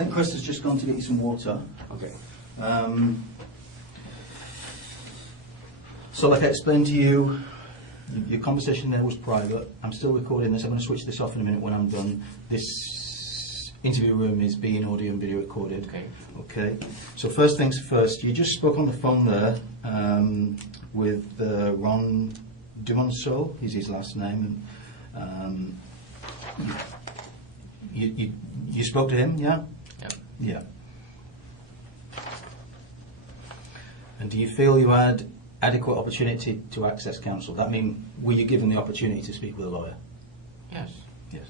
think Chris has just gone to get you some water. Okay. So like I explained to you, your conversation there was private. I'm still recording this. I'm going to switch this off in a minute when I'm done. This interview room is being audio and video recorded. Okay. Okay. So first things first, you just spoke on the phone there with Ron Dumonceau, is his last name. And, you spoke to him, yeah? Yep. Yeah. And do you feel you had adequate opportunity to access counsel? That mean, were you given the opportunity to speak with a lawyer? Yes. Yes.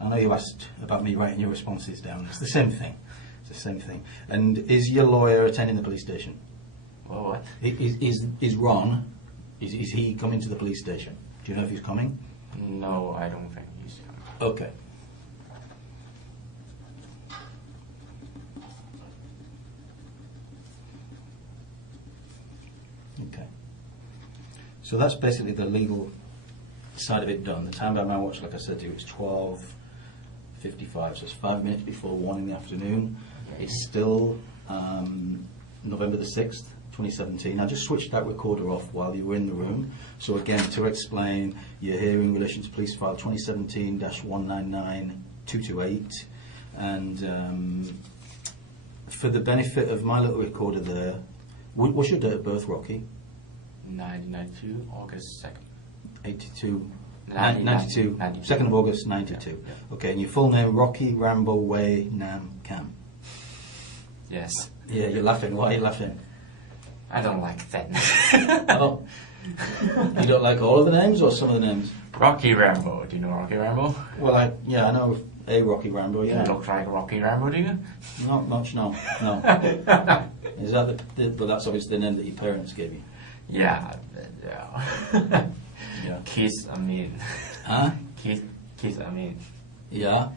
I know you asked about me writing your responses down. It's the same thing. It's the same thing. And is your lawyer attending the police station? Well, what? Is Ron, is he coming to the police station? Do you know if he's coming? No, I don't think he's coming. Okay. Okay. So that's basically the legal side of it done. The time by my watch, like I said to you, it's 12:55, so it's 5 minutes before 1 in the afternoon. Okay. It's still November the 6th, 2017. I just switched that recorder off while you were in the room. So again, to explain, you're here in relation to police file 2017-199228, and for the benefit of my little recorder there, what's your date of birth, Rocky? 1992, August 2nd. 82. 92. 2nd of August, 92. Yeah, yeah. Okay, and your full name, Rocky Rambo Wei Nam Kam. Yes. Yeah, you're laughing. Why are you laughing? I don't like that. Oh. You don't like all of the names or some of the names? Rocky Rambo. Do you know Rocky Rambo? Well, I know a Rocky Rambo, yeah. You look like Rocky Rambo, do you? Not much, no. Is that well, that's obviously the name that your parents gave you. Yeah. Yeah. Kids, I mean. Huh? Kids, I mean. Yeah.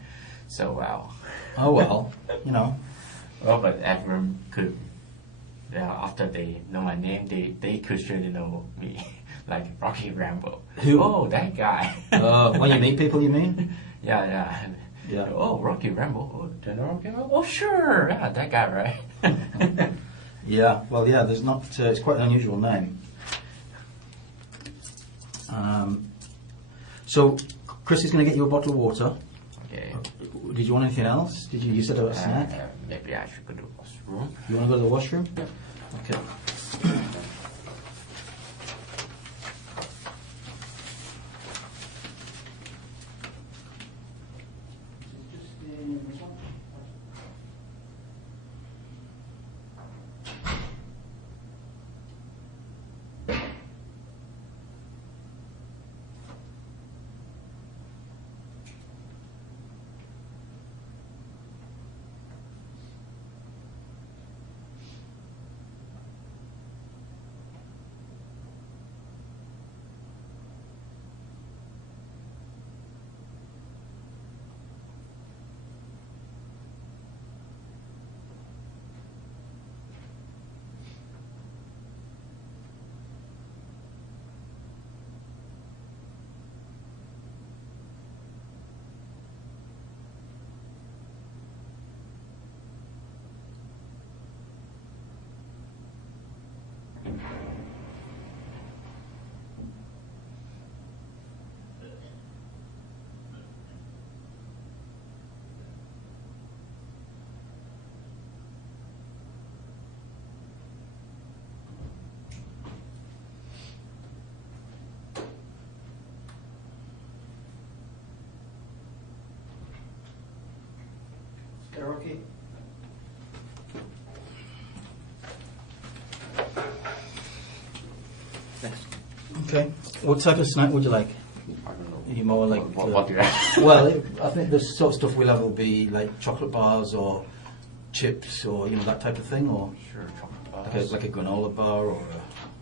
So, well. Oh, well, you know. Well, but everyone could, after they know my name, they could surely know me, like Rocky Rambo. Who? Oh, that guy. When you meet people, you mean? Yeah. Oh, Rocky Rambo. Oh, do you know Rocky Rambo? Oh, sure. Yeah, that guy, right? Yeah. Well, yeah. There's not. It's quite an unusual name. So, Chris is going to get you a bottle of water. Okay. Did you want anything else? Did you? You said about a snack. Maybe I should go to the washroom. You want to go to the washroom? Okay. Okay, Rocky. Yes. Okay. What type of snack would you like? I don't know. Are you more like... What do you have? Well, I think the sort of stuff we'll have will be like chocolate bars or chips or, that type of thing, or Sure, chocolate bars. like a granola bar, or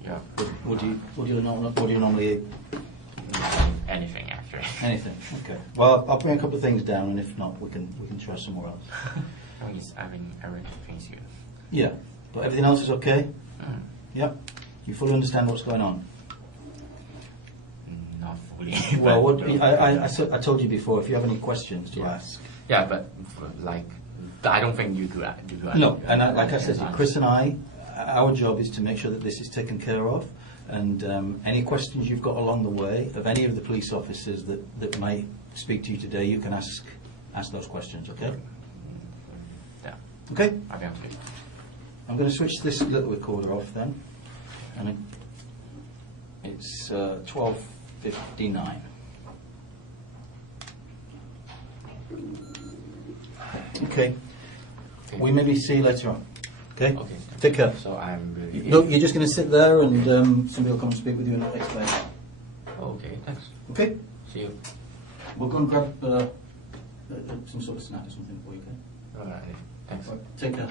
Yeah. what do you normally eat? Anything, actually. Anything. Okay. Well, I'll bring a couple of things down, and if not, we can try somewhere else. Everything's good. Yeah. But everything else is okay? Mm. Yep. You fully understand what's going on? Not fully. Well, but, I told you before, if you have any questions to ask. Yeah, but like I don't think you could. No, and like I said, Chris and I, our job is to make sure that this is taken care of. And any questions you've got along the way of any of the police officers that might speak to you today, you can ask those questions, okay? Yeah. Okay? Okay. I'm going to switch this little recorder off then. And it's 12:59. Okay. We maybe see you later on. Okay? Okay. Take care. So I'm really. No, you're just going to sit there and somebody will come and speak with you and explain. Okay, thanks. Okay? See you. We'll go and grab some sort of snack or something for you, okay? Alright, thanks. Right, take care.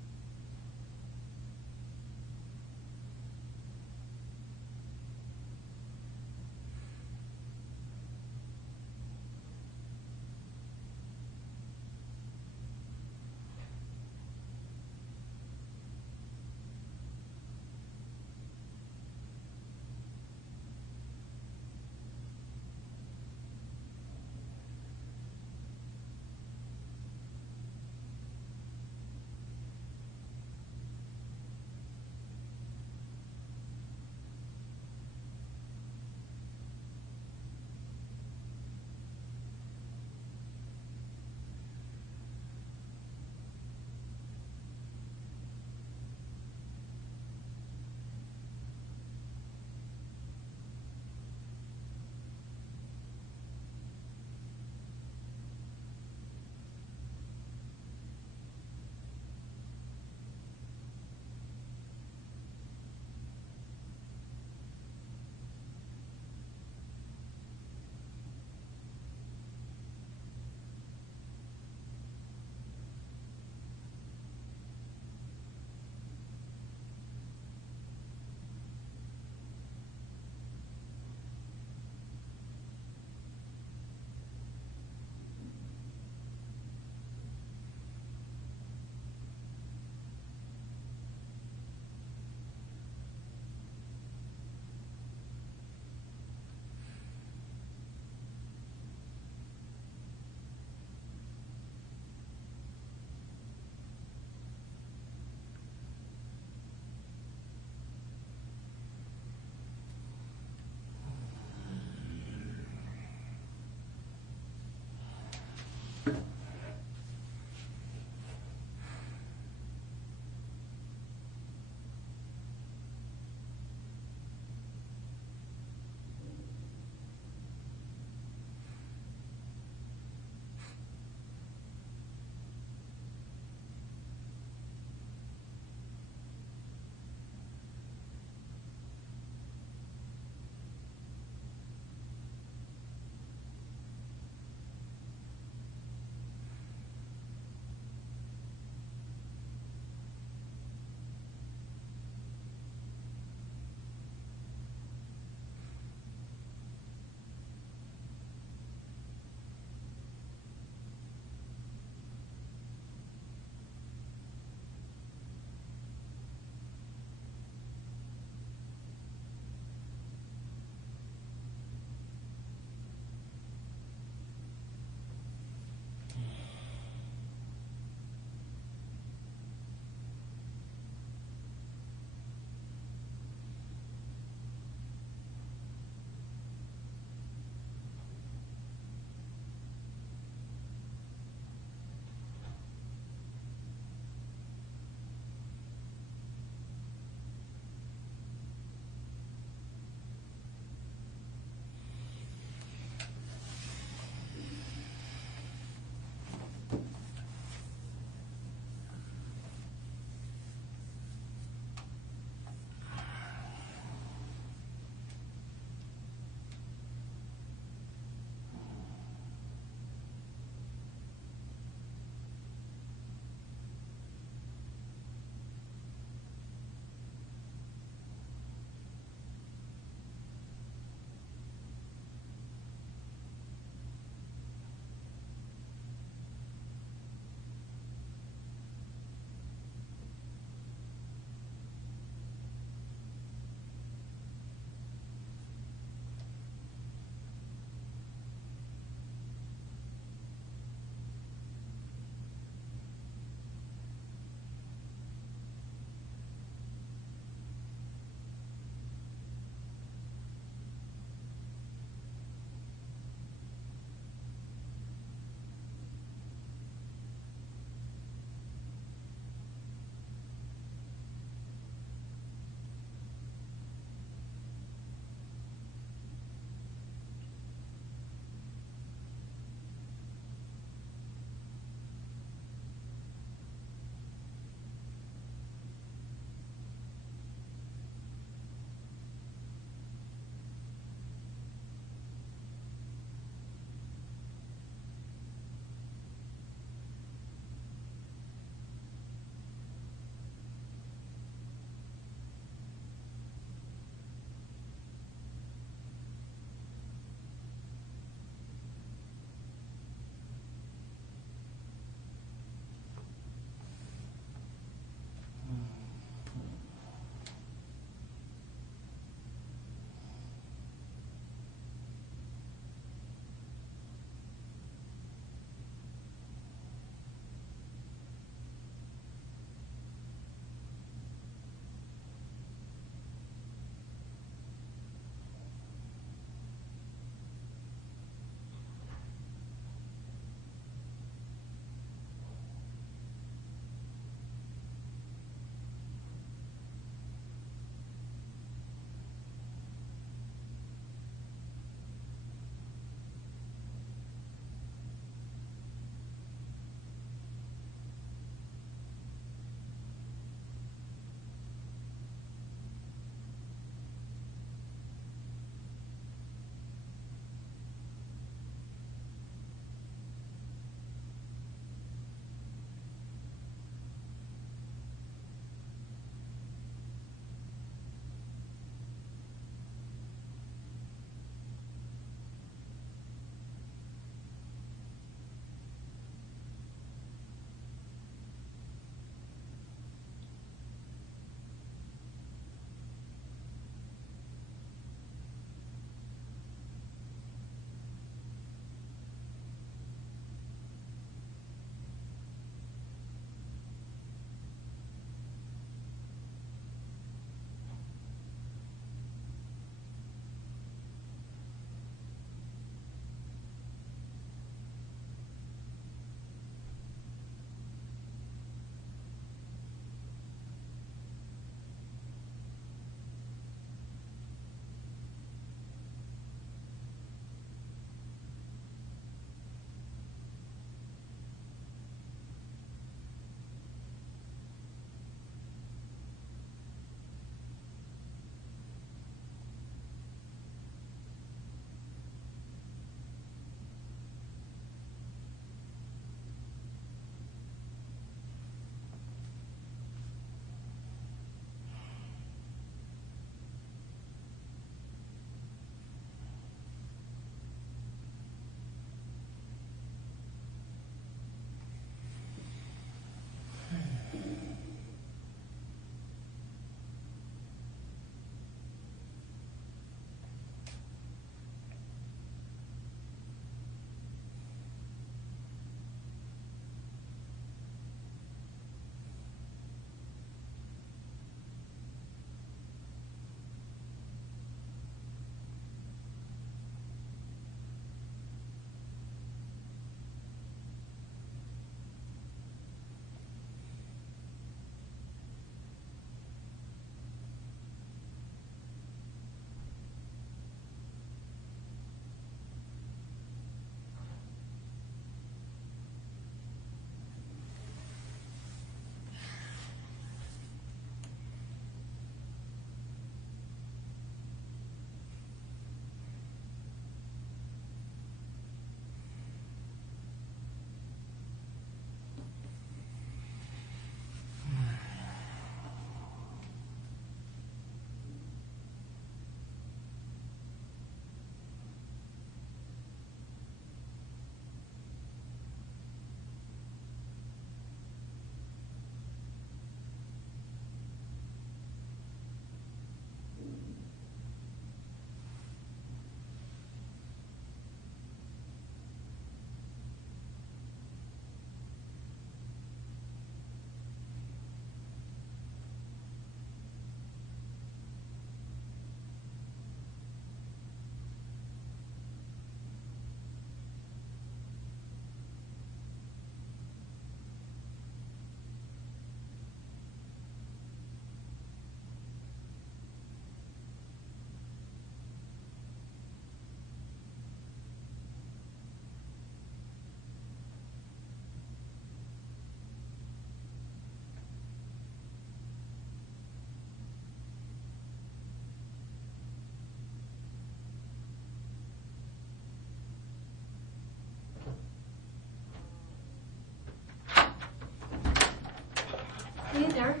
sir.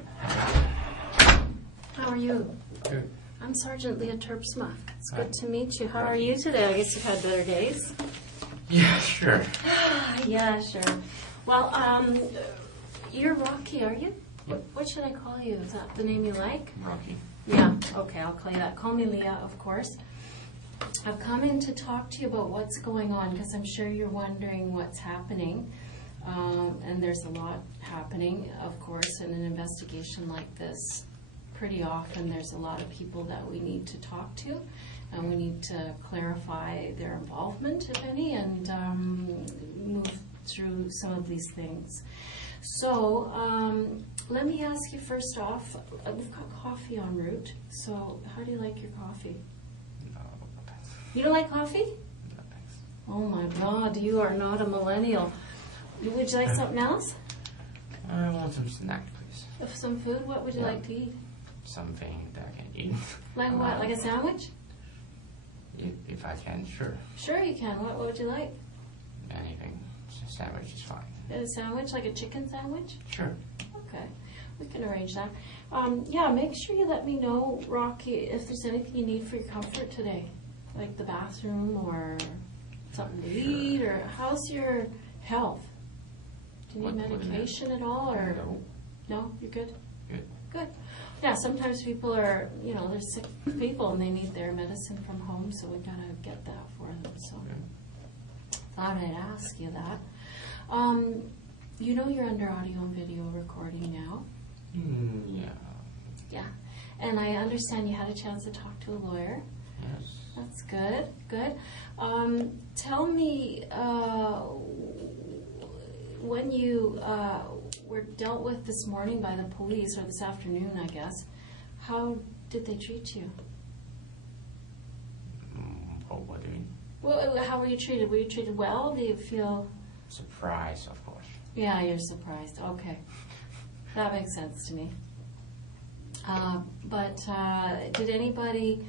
How are you? Good. I'm Sergeant Leah Terpsma. It's good to meet you. How are you today? I guess you've had better days. Yeah, sure. Yeah, sure. Well, you're Rocky, are you? Yep. What should I call you? Is that the name you like? Rocky. Yeah, okay, I'll call you that. Call me Leah, of course. I've come in to talk to you about what's going on because I'm sure you're wondering what's happening. And there's a lot happening, of course, in an investigation like this. Pretty often there's a lot of people that we need to talk to, and we need to clarify their involvement, if any, and move through some of these things. So let me ask you first off, we've got coffee en route, so how do you like your coffee? No, thanks. You don't like coffee? No, thanks. Oh my God, you are not a millennial. Would you like something else? I want some snack, please. Some food? What would you like to eat? Something that I can eat. Like what? Like a sandwich? If I can, sure. Sure you can. What would you like? Anything. Sandwich is fine. A sandwich, like a chicken sandwich? Sure. Okay, we can arrange that. Yeah, make sure you let me know, Rocky, if there's anything you need for your comfort today. Like the bathroom or something to eat, or how's your health? Do you need What do you mean? medication at all, or? No. No, you're good? Good. Good. Yeah, sometimes people are, they're sick people and they need their medicine from home, so we've got to get that for them. So thought I'd ask you that. You're under audio and video recording now. Yeah. Yeah. And I understand you had a chance to talk to a lawyer. Yes. That's good. Good. Tell me, when you were dealt with this morning by the police, or this afternoon, I guess, how did they treat you? What do you mean? Well, how were you treated? Were you treated well? Do you feel... Surprise, of course. Yeah, you're surprised. Okay. That makes sense to me. But did anybody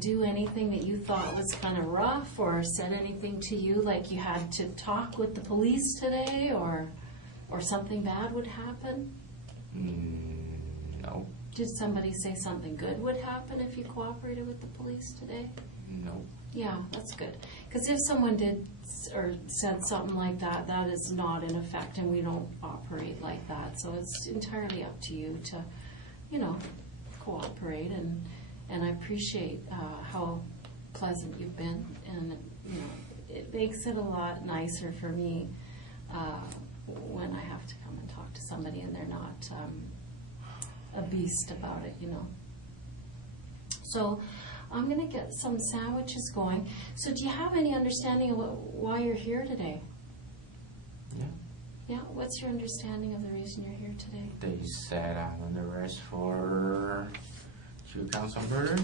do anything that you thought was kind of rough, or said anything to you like you had to talk with the police today, or something bad would happen? No. Did somebody say something good would happen if you cooperated with the police today? No. Yeah, that's good. Because if someone did or said something like that, that is not in effect, and we don't operate like that. So it's entirely up to you to, cooperate. And I appreciate how pleasant you've been, and it makes it a lot nicer for me when I have to come and talk to somebody and they're not a beast about it, So I'm going to get some sandwiches going. So do you have any understanding of why you're here today? Yeah. Yeah? What's your understanding of the reason you're here today? They said I'm under arrest for 2 counts of murder.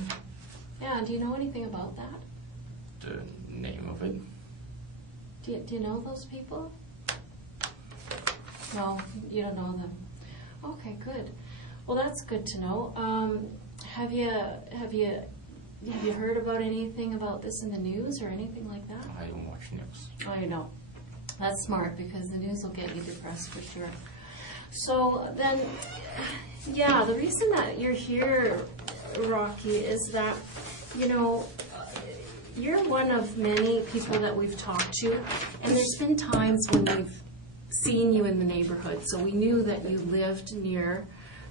Yeah, do you know anything about that? The name of it. Do you know those people? No, you don't know them. Okay, good. Well, that's good to know. Have you heard about anything about this in the news or anything like that? I don't watch news. Oh, you know. That's smart, because the news will get you depressed for sure. So then, yeah, the reason that you're here, Rocky, is that, you're one of many people that we've talked to, and there's been times when we've seen you in the neighborhood, so we knew that you lived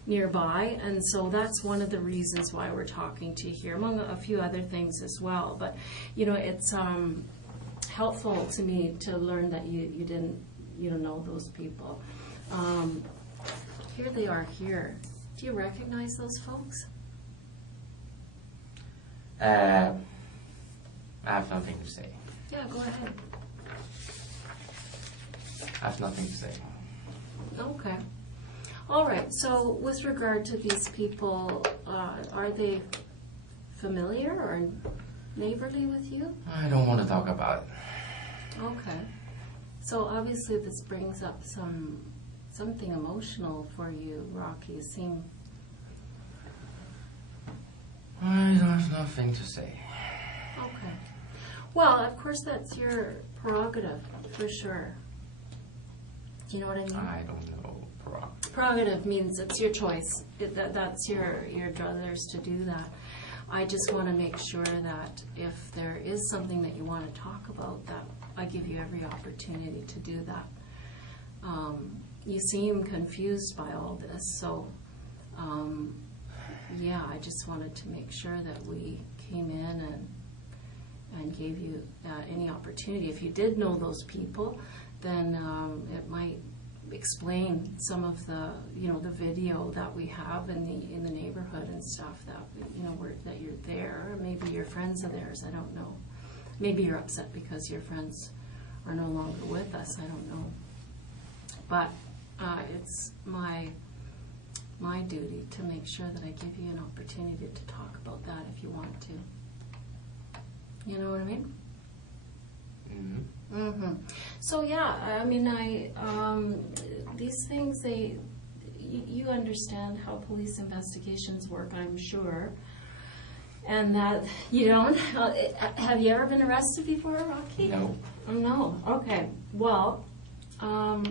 nearby, and so that's one of the reasons why we're talking to you here, among a few other things as well. But it's helpful to me to learn that you didn't know those people. Here they are here. Do you recognize those folks? I have nothing to say. Yeah, go ahead. I have nothing to say. Okay. All right. So with regard to these people, are they familiar or neighborly with you? I don't want to talk about it. Okay. So obviously this brings up something emotional for you, Rocky. You seem... I have nothing to say. Okay. Well, of course that's your prerogative, for sure. Do you know what I mean? I don't know prerogative. Prerogative means it's your choice. That's your druthers to do that. I just want to make sure that if there is something that you want to talk about, that I give you every opportunity to do that. You seem confused by all this, so yeah, I just wanted to make sure that we came in and gave you any opportunity. If you did know those people, then it might explain some of the, the video that we have in the neighborhood and stuff that, that you're there. Maybe your friends are theirs, I don't know. Maybe you're upset because your friends are no longer with us, I don't know. But it's my duty to make sure that I give you an opportunity to talk about that if you want to. You know what I mean? Mm-hmm. Mm-hmm. So yeah, I mean, these things, you understand how police investigations work, I'm sure, and that you don't. Have you ever been arrested before, Rocky? No. No. Okay. Well, a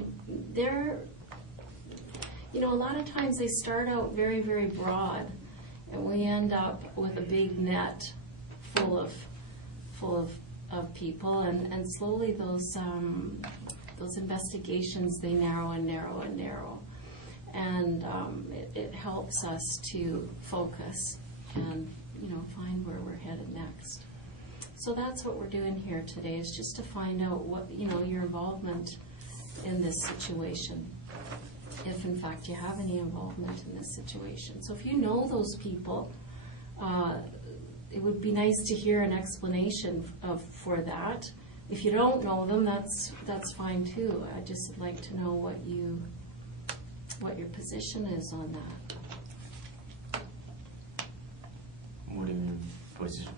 lot of times they start out very, very broad, and we end up with a big net full of people, and slowly those investigations, they narrow and narrow and narrow, and it helps us to focus and find where we're headed next. So that's what we're doing here today, is just to find out what your involvement in this situation, if in fact you have any involvement in this situation. So if you know those people, it would be nice to hear an explanation for that. If you don't know them, that's fine too. I just would like to know what your position is on that. What do you mean, position?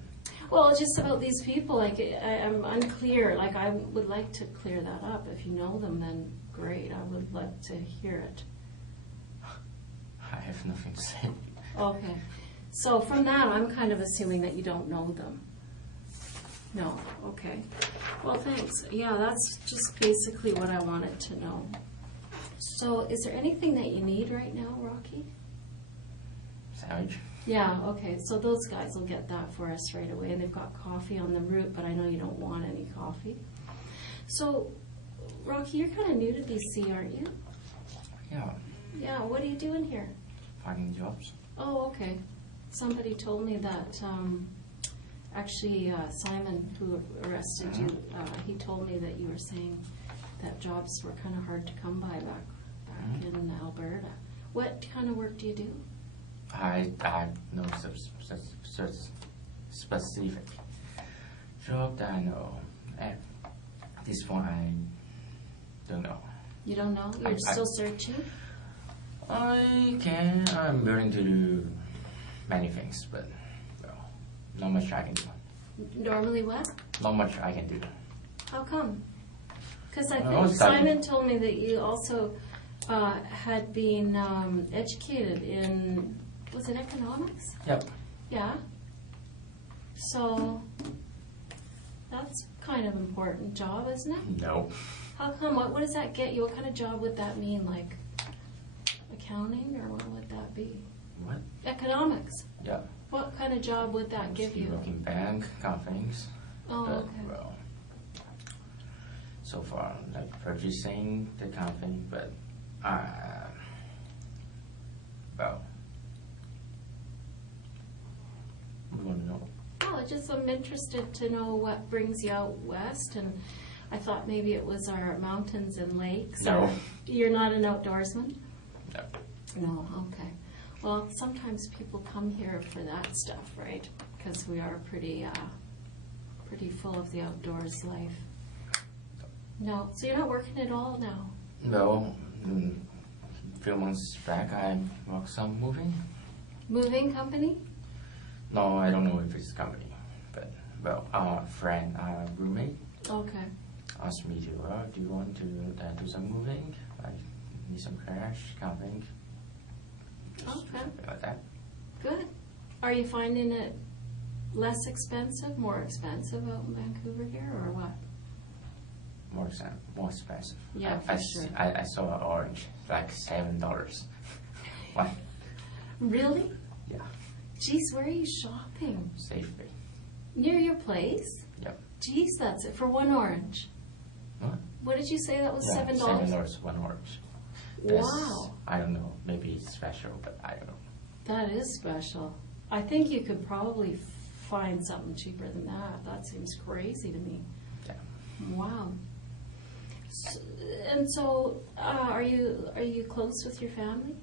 Well, just about these people, like I'm unclear. Like I would like to clear that up. If you know them, then great. I would like to hear it. I have nothing to say. Okay. So from that, I'm kind of assuming that you don't know them. No. Okay. Well, thanks. Yeah, that's just basically what I wanted to know. So is there anything that you need right now, Rocky? Sandwich? Yeah, okay. So those guys will get that for us right away. And they've got coffee on the route, but I know you don't want any coffee. So, Rocky, you're kind of new to BC, aren't you? Yeah. Yeah, what are you doing here? Finding jobs. Oh, okay. Somebody told me that, actually, Simon, who arrested you, he told me that you were saying that jobs were kind of hard to come by back in Alberta. What kind of work do you do? I have no specific job that I know. At this point, I don't know. You don't know? You're still searching? I'm willing to do many things, but not much I can do. Normally what? Not much I can do. How come? Because I think Simon told me that you also had been educated in, was it economics? Yep. Yeah. So that's kind of important job, isn't it? No. How come? What does that get you? What kind of job would that mean? Like accounting, or what would that be? What? Economics. Yeah. What kind of job would that give you? Working bank, kind of things. Oh, but, okay. Well, so far, like purchasing, the kind of thing, but we want to know. Oh, I'm interested to know what brings you out west, and I thought maybe it was our mountains and lakes. No. Or you're not an outdoorsman? No. No, okay. Well, sometimes people come here for that stuff, right? Because we are pretty full of the outdoors life. No, so you're not working at all now? No. A few months back, I worked some Moving company? No, I don't know if it's a company, but a friend, roommate, Okay. asked me to, do you want to do some moving? Like, need some cash, kind of thing. Just Okay. something like that. Good. Are you finding it less expensive, more expensive out in Vancouver here, or what? more expensive. Yeah, for sure. I saw an orange, like $7. One. Really? Yeah. Geez, where are you shopping? Safely. Near your place? Yep. Geez, that's it for one orange. What? What did you say that was? Yeah, $7? $7, one orange. That's, Wow. I don't know. Maybe it's special, but I don't know. That is special. I think you could probably find something cheaper than that. That seems crazy to me. Yeah. Wow. And so, are you close with your family?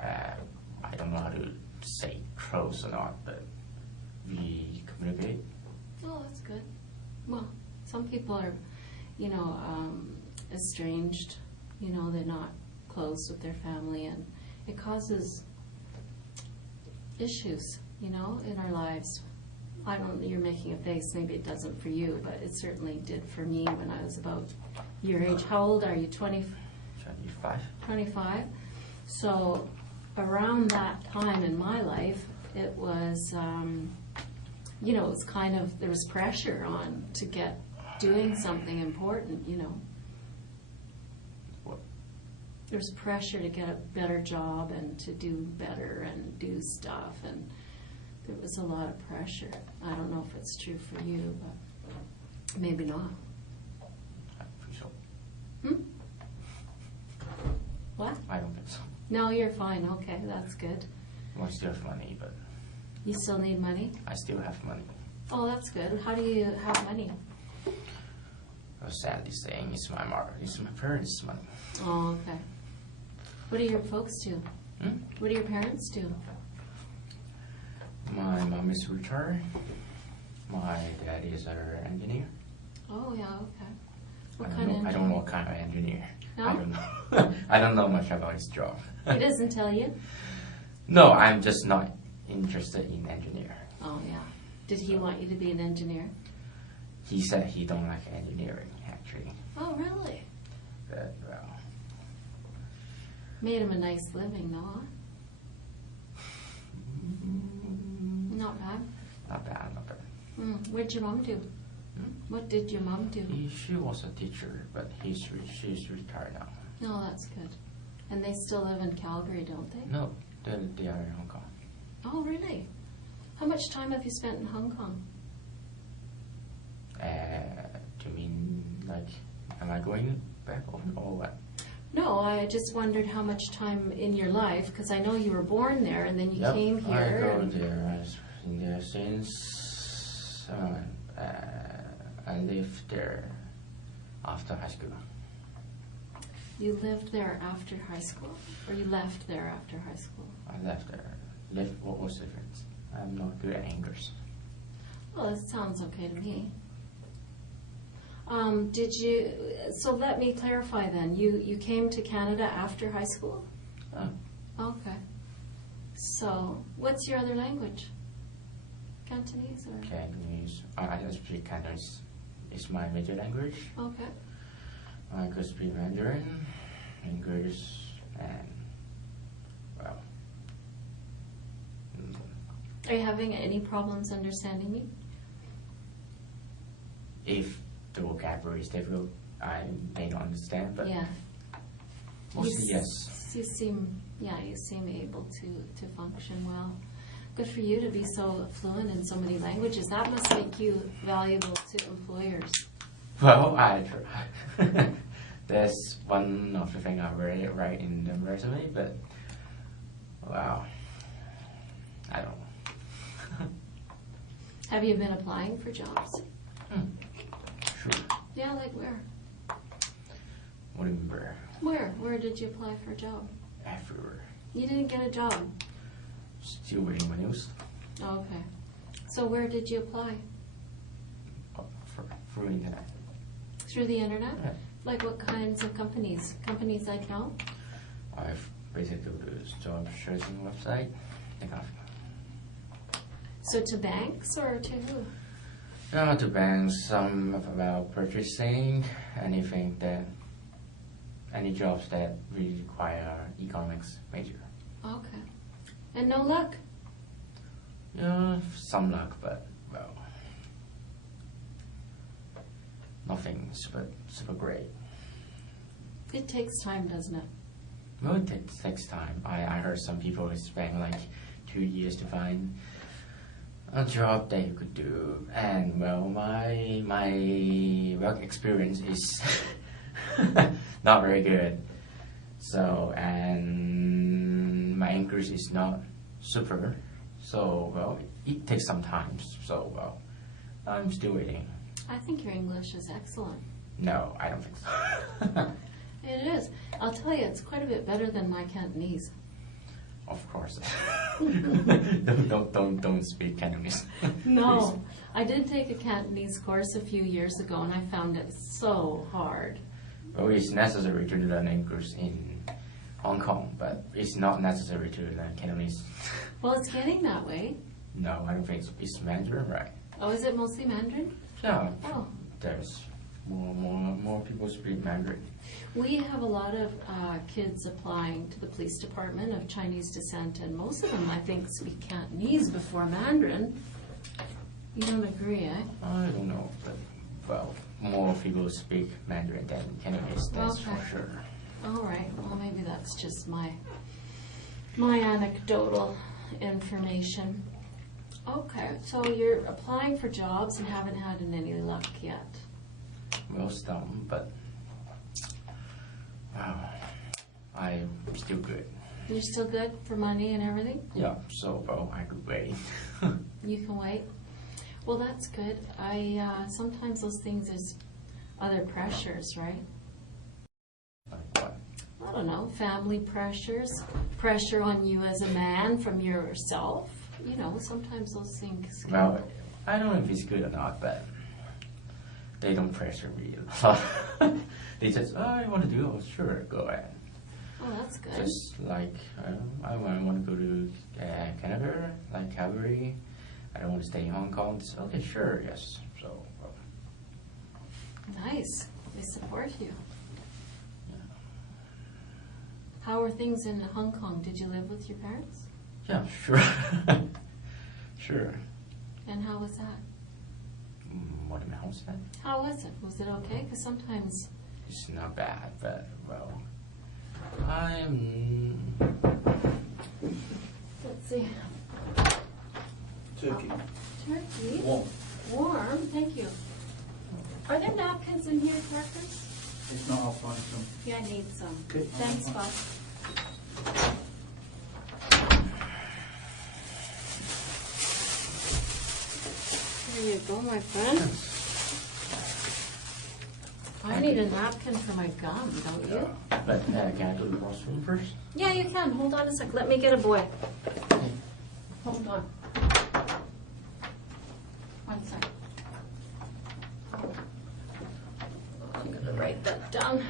I don't know how to say close or not, but we communicate. Oh, that's good. Well, some people are, estranged. They're not close with their family, and it causes issues, in our lives. You're making a face, maybe it doesn't for you, but it certainly did for me when I was about your age. How old are you, 25. 25? So around that time in my life, it was, it was kind of, there was pressure on to get doing something important, What? There's pressure to get a better job and to do better and do stuff, and there was a lot of pressure. I don't know if it's true for you, but maybe not. I think so. Hmm? What? I don't think so. No, you're fine. Okay, that's good. I still have money, but You still need money? I still have money. Oh, that's good. How do you have money? Sadly saying, it's my parents' money. Oh, okay. What do your folks do? Hmm? What do your parents do? My mom is retired. My dad is an engineer. Oh, yeah, okay. What I kind of don't know engineer? what kind of engineer. No? I don't know. I don't know much about his job. He doesn't tell you? No, I'm just not interested in engineer. Oh, yeah. Did he want you to be an engineer? He said he don't like engineering, actually. Oh, really? But, well, Made him a nice living, though, huh? Not bad. not bad, not bad. What'd your mom do? Hmm? What did your mom do? She was a teacher, but she's retired now. Oh, that's good. And they still live in Calgary, don't they? No, they are in Hong Kong. Oh, really? How much time have you spent in Hong Kong? Do you mean, like, am I going back or what? No, I just wondered how much time in your life, because I know you were born there and then you came here. I go and- there. I've been there since I lived there after high school. You lived there after high school? Or you left there after high school? I left there. What was the difference? I'm not good at English. Well, that sounds okay to me. So let me clarify then. You came to Canada after high school? Okay. So, what's your other language? Cantonese or? Cantonese. I speak Cantonese. It's my major language. Okay. I could speak Mandarin, English, and, well. Are you having any problems understanding me? If the vocabulary is difficult, I may not understand, but Yeah. mostly You yes. You seem able to function well. Good for you to be so fluent in so many languages. That must make you valuable to employers. Well, I try. That's one of the things I write in the resume, but, wow, I don't know. Have you been applying for jobs? Sure. Yeah, like where? What do you mean where? Where? Where did you apply for a job? Everywhere. You didn't get a job. Still waiting my news. Okay. So where did you apply? Through internet. Through the internet? Yeah. Like what kinds of companies? Companies I know? I've basically this job searching website. That kind of thing. So to banks or to who? To banks, some about purchasing, any jobs that really require economics major. Okay. And no luck? Yeah, some luck, but, well, nothing super great. It takes time, doesn't it? Well, it takes time. I heard some people spend like 2 years to find a job that you could do, and well, my work experience is not very good. So, and my English is not super. So, well, it takes some time. So, well, I'm still waiting. I think your English is excellent. No, I don't think so. It is. I'll tell you, it's quite a bit better than my Cantonese. Of course. don't speak Cantonese. No, I did take a Cantonese course a few years ago, and I found it so hard. Well, it's necessary to learn English in Hong Kong, but it's not necessary to learn Cantonese. Well, it's getting that way. No, I don't think it's Mandarin, right? Oh, is it mostly Mandarin? Yeah. Oh. There's more people speak Mandarin. We have a lot of kids applying to the police department of Chinese descent, and most of them, I think, speak Cantonese before Mandarin. You don't agree, eh? I don't know, but, well, more people speak Mandarin than Cantonese, that's Okay. for sure. All right. Well, maybe that's just my anecdotal information. Okay, so you're applying for jobs and haven't had any luck yet. Well, some, but I'm still good. You're still good for money and everything? Yeah, so, well, I could wait. You can wait? Well, that's good. Sometimes those things is other pressures, right? Like what? I don't know, family pressures, pressure on you as a man from yourself. You know, sometimes those things can... Well, I don't know if it's good or not, but they don't pressure me a lot. They just, I want to do it, oh, sure, go ahead. Oh, that's good. Just like, I want to go to Canada, like Calgary. I don't want to stay in Hong Kong. It's, okay, sure, yes. So, well, Nice. They support you. yeah. How are things in Hong Kong? Did you live with your parents? Yeah, sure. Sure. And how was that? What am I house then? How was it? Was it okay? Because sometimes... It's not bad, but, well, I'm... Let's see. Turkey. Turkey? Warm. Warm, thank you. Are there napkins in here, Parkers? If not, I'll find some. Yeah, I need some. Okay. Thanks, Bob. There you go, my friend. I need a napkin for my gum, don't you? But can I go to the washroom first? Yeah, you can. Hold on a sec. Let me get a boy. Hold on. One sec. I'm going to write that down.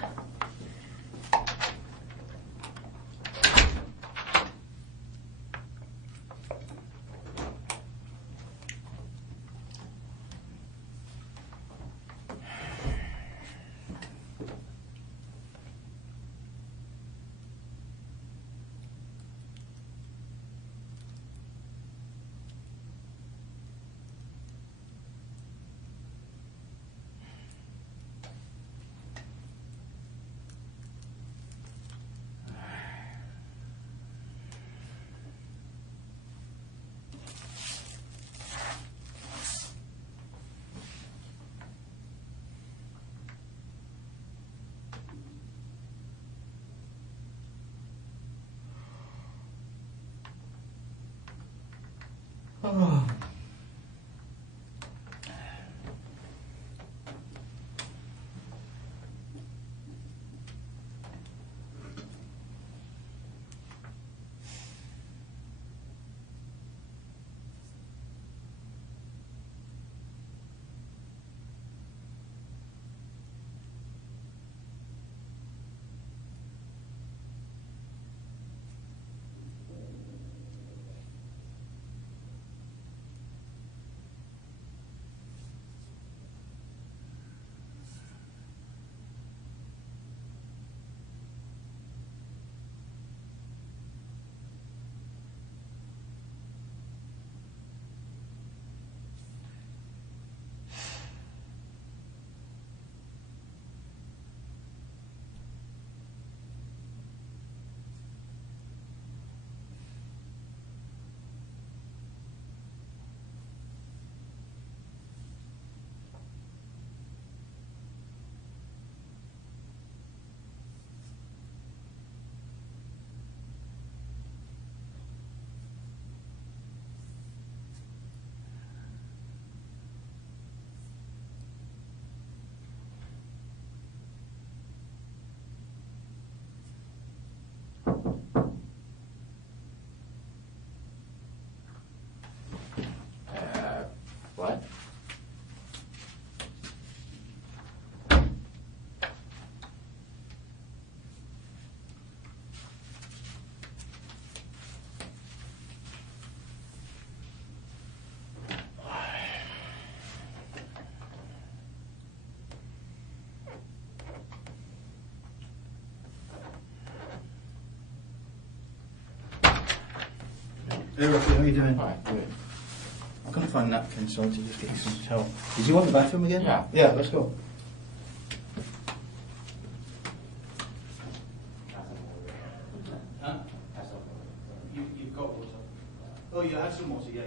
What? Hey Rocky, how are you doing? Alright, good. I'm going to find napkins, so I'll just get you some towel. Did you want the bathroom again? Yeah. Yeah, let's go. Huh? You've got water. Oh, you had some water, yeah.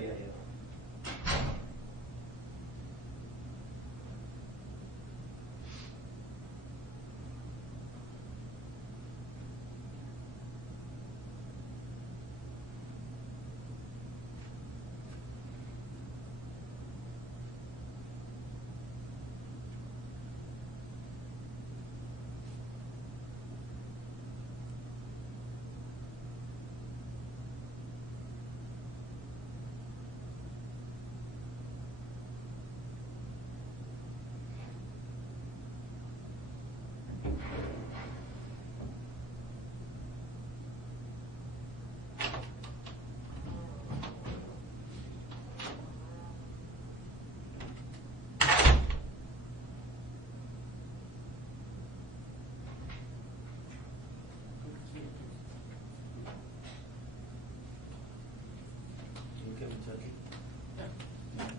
Turkey.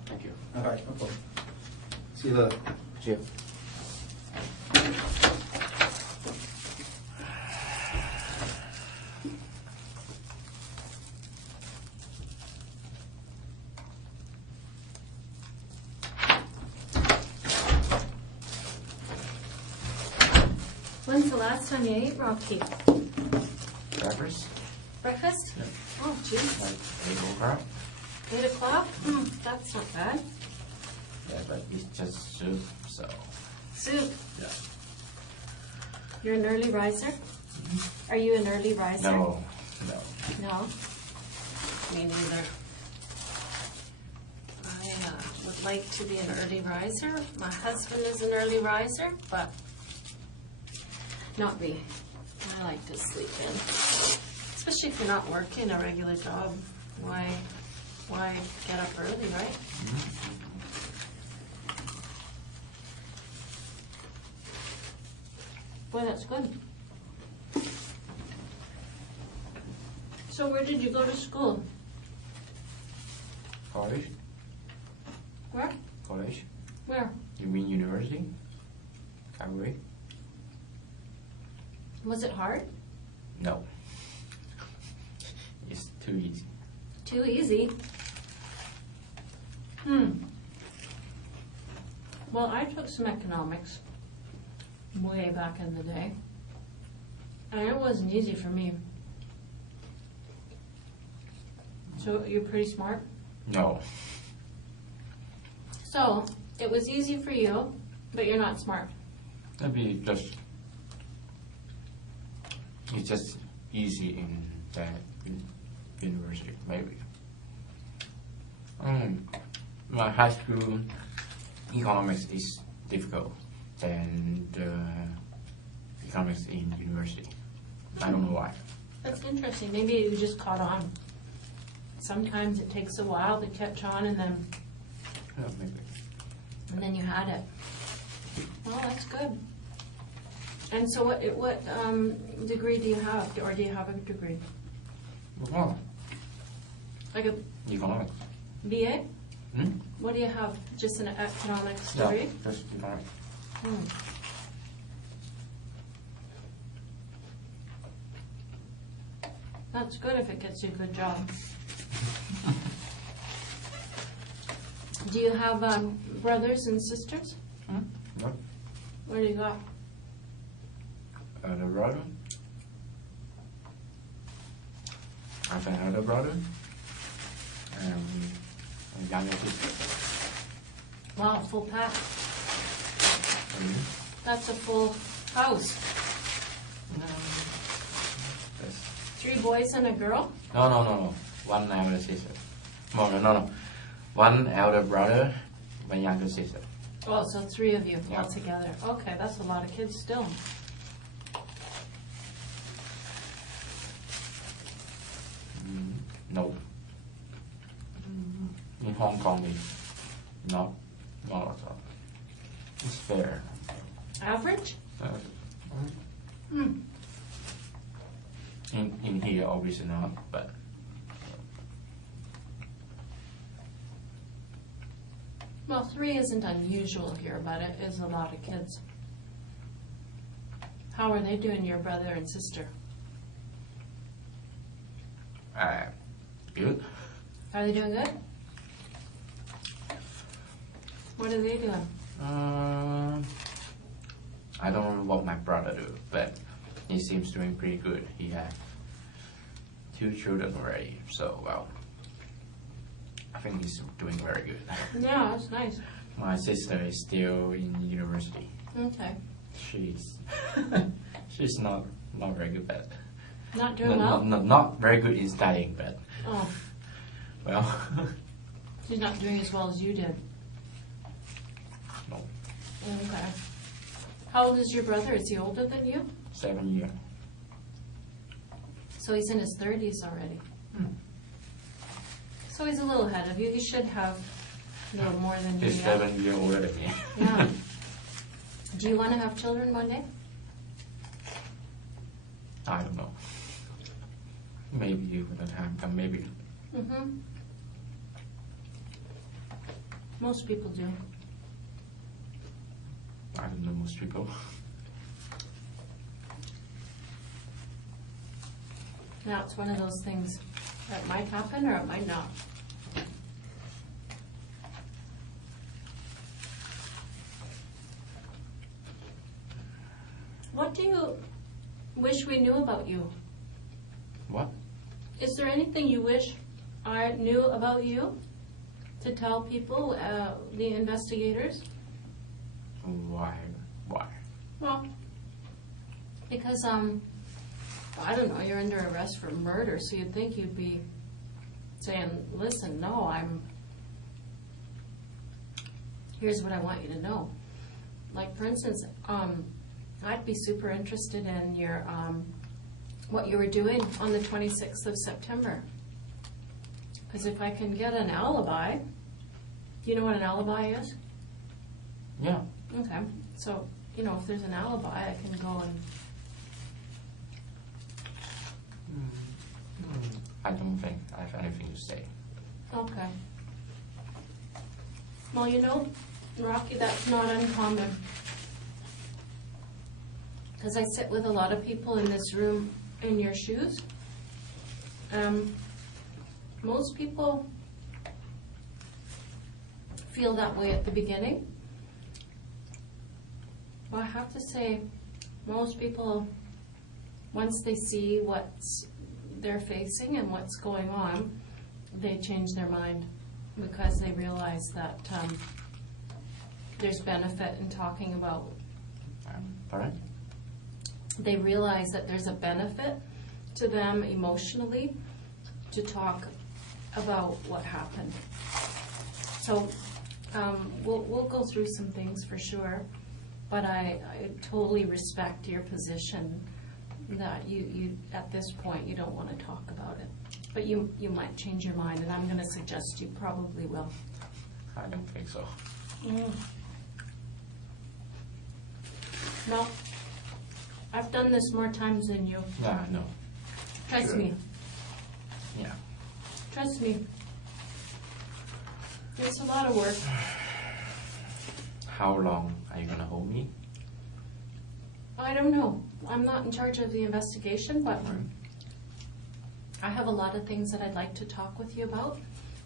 Thank you. All right, no problem. See you later. Cheers. When's the last time you ate, Rocky? Breakfast? Breakfast? Yeah. Oh, geez. Like 8 o'clock? 8 o'clock? That's not bad. Yeah, but it's just soup, so. Soup. Yeah. You're an early riser? Are you an early riser? No. No? Me neither. I would like to be an early riser. My husband is an early riser, but not me. I like to sleep in. Especially if you're not working a regular job. Why get up early, right? Boy, that's good. So where did you go to school? College? Where? College? Where? You mean university? Calgary? Was it hard? No. It's too easy. Too easy? Well, I took some economics way back in the day. And it wasn't easy for me. So you're pretty smart? No. So, it was easy for you, but you're not smart. Maybe just, it's just easy in that university, maybe. My high school economics is difficult than the economics in university. I don't know why. That's interesting. Maybe you just caught on. Sometimes it takes a while to catch on, and Maybe. then you had it. Well, that's good. And so what degree do you have, or do you have a degree? Well, Like a economics. BA? Hmm? What do you have? Just an economics Yeah, degree? just economics. That's good if it gets you a good job. Do you have brothers and sisters? No. What do you got? Elder brother. I have an elder brother. And a younger sister. Wow, full pack. And you? That's a full house. No. That's boys and a girl? No. One elder sister. No. One elder brother, one younger sister. Oh, so 3 of you Yeah. all together. Okay, that's a lot of kids still. No. In Hong Kong, not at all. It's fair. Average? Uh, Hmm. in here, obviously not, but Well, 3 isn't unusual here, but it is a lot of kids. How are they doing, your brother and sister? good. Are they doing good? What are they doing? I don't know what my brother do, but he seems doing pretty good. He has 2 children already, so well, I think he's doing very good. Yeah, that's nice. My sister is still in university. Okay. She's she's not very good, but Not doing well? not very good in studying, but Oh, well, she's not doing as well as you did. no, Okay. How old is your brother? Is he older than you? 7 years. So he's in his 30s already. Hmm. So he's a little ahead of you. He should have a little more than you. He's Yeah. 7 years older than me. Yeah. Do you want to have children one day? I don't know. Maybe when the time comes, maybe. Mm-hmm. Most people do. I don't know most people. Now, it's one of those things that might happen or it might not. What do you wish we knew about you? What? Is there anything you wish I knew about you to tell people, the investigators? Why? Well, because, I don't know, you're under arrest for murder, so you'd think you'd be saying, listen, no, here's what I want you to know. Like, for instance, I'd be super interested in your, what you were doing on the 26th of September. Because if I can get an alibi, do you know what an alibi is? Yeah. Okay, so, if there's an alibi, I can go and, I don't think I have anything to say. okay. Well, Rocky, that's not uncommon. Because I sit with a lot of people in this room in your shoes. Most people feel that way at the beginning. Well, I have to say, most people, once they see what they're facing and what's going on, they change their mind because they realize that there's benefit in talking about. Alright? They realize that there's a benefit to them emotionally to talk about what happened. So we'll go through some things for sure, but I totally respect your position that you at this point you don't want to talk about it. But you might change your mind, and I'm going to suggest you probably will. I don't think so. No, I've done this more times than you. Yeah, I know. Trust Sure. me. Yeah. Trust me. It's a lot of work. How long are you gonna hold me? I don't know. I'm not in charge of the investigation, but I have a lot of things that I'd like to talk with you about.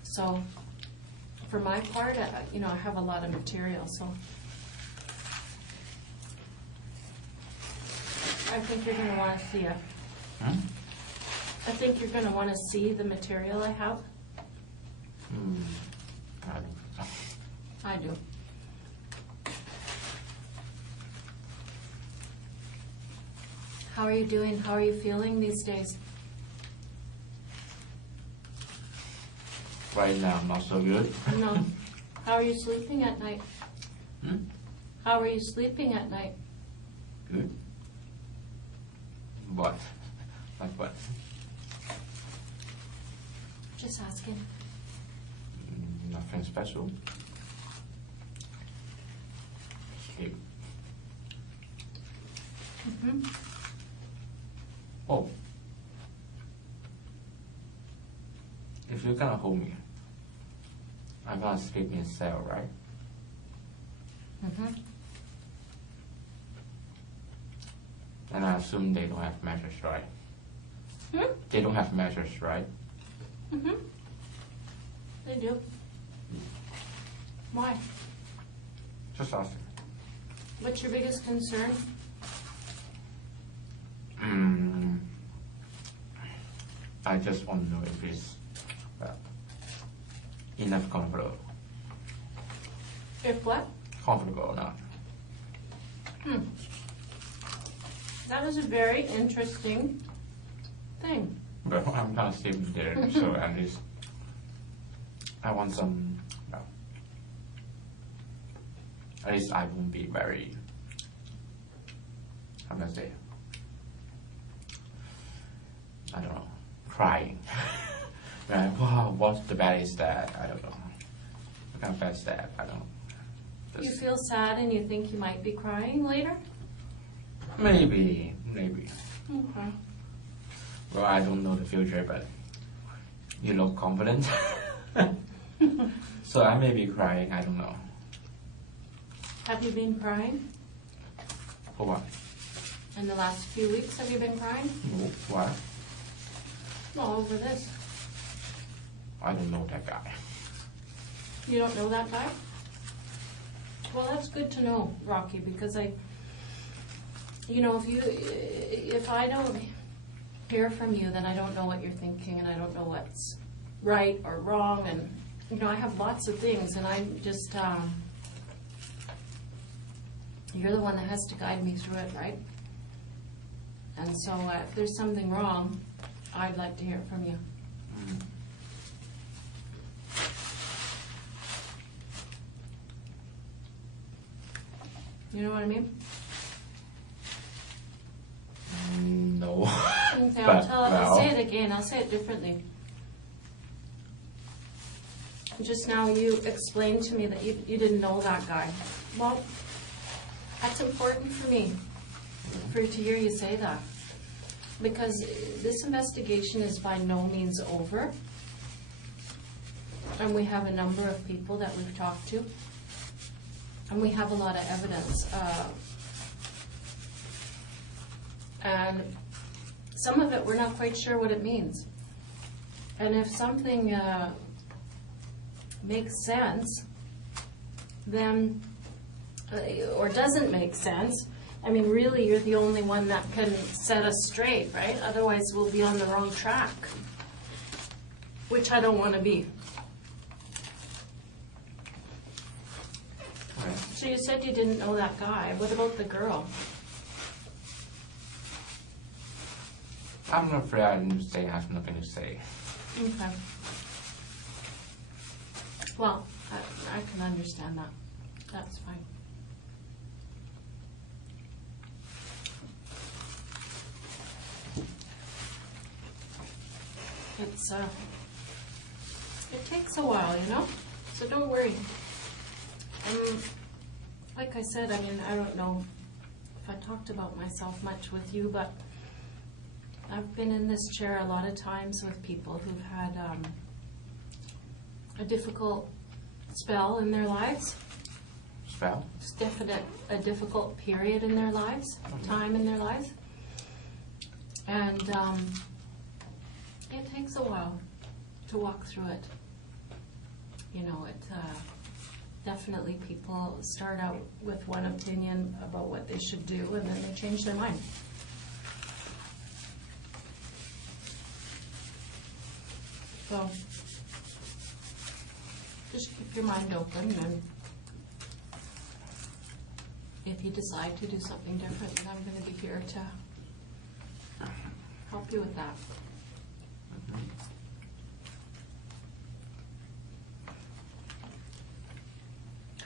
So, for my part, I have a lot of material, so I think you're going to want to see it. I think you're going to want to see the material I have. I don't think so. I do. How are you doing? How are you feeling these days? right now not so good. No. How are you sleeping at night? How are you sleeping at night? Good. What? Like what? Just asking. Nothing special. Sleep. Oh. If you're gonna hold me, I'm gonna sleep in a cell, right? And I assume they don't have mattress, right? They don't have mattress, right? They do. Why? Just asking. What's your biggest concern? I just want to know if it's enough comfortable. If what? Comfortable or not. That was a very interesting thing. But I'm not sleeping there, so at least I want some. At least I won't be very. How can I say? I don't know. Crying. Right? Wow, what the bed is that? I don't know. What kind of bed is that? I don't know. You feel sad and you think you might be crying later? Maybe. Okay. Well, I don't know the future, but you look confident. So I may be crying, I don't know. Have you been crying? For what? In the last few weeks, have you been crying? No, what? No, over this. I don't know that guy. You don't know that guy? Well, that's good to know, Rocky, because if I don't hear from you, then I don't know what you're thinking, and I don't know what's right or wrong, and, I have lots of things, and I'm just, you're the one that has to guide me through it, right? And so if there's something wrong, I'd like to hear from you. You know what I mean? No. Okay, But, I'll say it again. I'll say it differently. Just now you explained to me that you didn't know that guy. Well, that's important for me, to hear you say that. Because this investigation is by no means over. And we have a number of people that we've talked to. And we have a lot of evidence. And some of it, we're not quite sure what it means. And if something makes sense, then, or doesn't make sense, I mean, really, you're the only one that can set us straight, right? Otherwise, we'll be on the wrong track, which I don't want to be. Okay. So you said you didn't know that guy. What about the girl? I'm afraid I didn't say I have nothing to say. Okay. Well, I can understand that. That's fine. It takes a while, so don't worry. Like I said, I mean, I don't know if I talked about myself much with you, but I've been in this chair a lot of times with people who've had a difficult spell in their lives. Spell? It's a difficult period in their lives, time in their lives. And it takes a while to walk through it. Definitely people start out with one opinion about what they should do, and then they change their mind. So, just keep your mind open, and if you decide to do something different, then I'm going to be here to help you with that.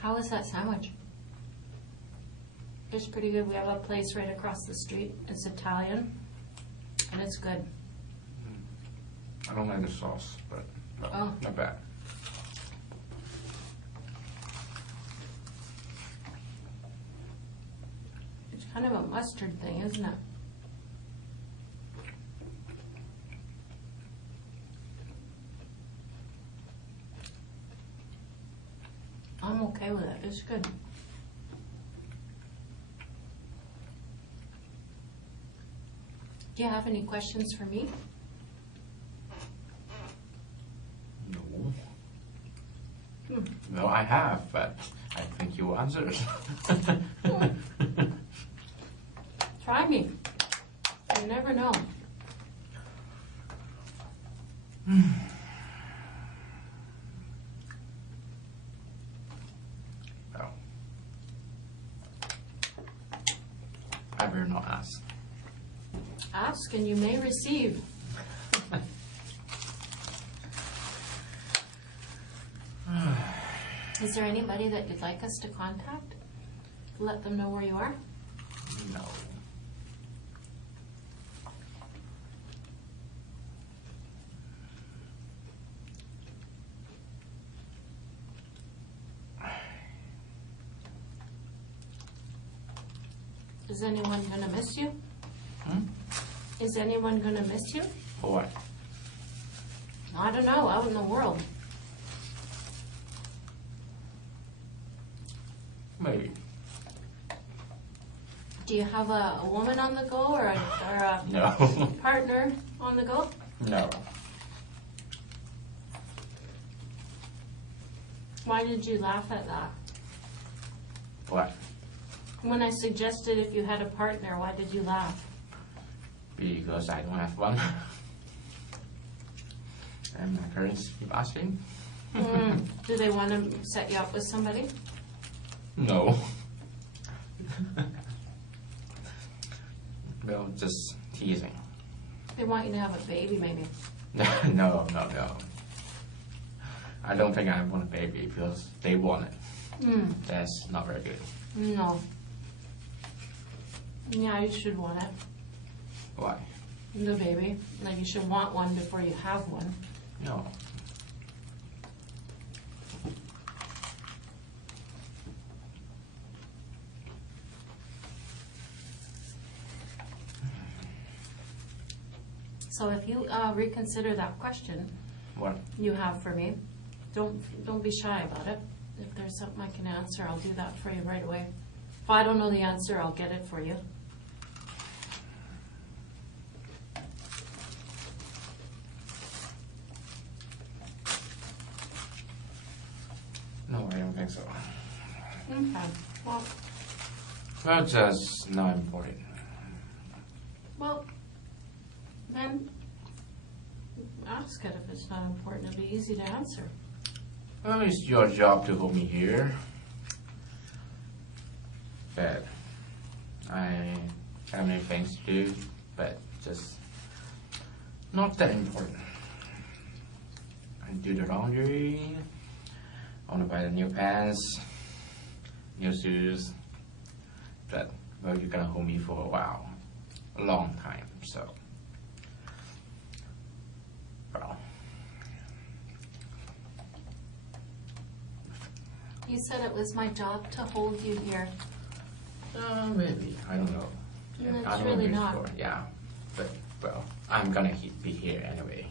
How is that sandwich? It's pretty good. We have a place right across the street. It's Italian, and it's good. I don't like the sauce, but no, Oh. not bad. It's kind of a mustard thing, isn't it? I'm okay with it. It's good. Do you have any questions for me? No. Hmm. No, I have, but I think you answered. Try me. You never know. No. I will not ask. Ask and you may receive. Is there anybody that you'd like us to contact? Let them know where you are? No. Is anyone gonna miss you? Hmm? Is anyone gonna miss you? For what? I don't know, out in the world. Maybe. Do you have a woman on the go or a No. partner on the go? No. Why did you laugh at that? What? When I suggested if you had a partner, why did you laugh? Because I don't have one. And my parents keep asking. Do they want to set you up with somebody? No. No, just teasing. They want you to have a baby, maybe. No. I don't think I want a baby because they want it. That's not very good. No. Yeah, you should want it. Why? The baby. Like you should want one before you have one. No. So if you reconsider that question What? you have for me, don't be shy about it. If there's something I can answer, I'll do that for you right away. If I don't know the answer, I'll get it for you. No, I don't think so. Okay. Well, just not important. Well, then ask it if it's not important. It'll be easy to answer. Well, it's your job to hold me here. But I have many things to do, but just not that important. I do the laundry. I want to buy the new pants, new shoes. But, well, you're gonna hold me for a while. A long time, so. Well. You said it was my job to hold you here. Maybe. I don't know. No, it's I don't really know not. before. Yeah. But, well, I'm gonna be here anyway.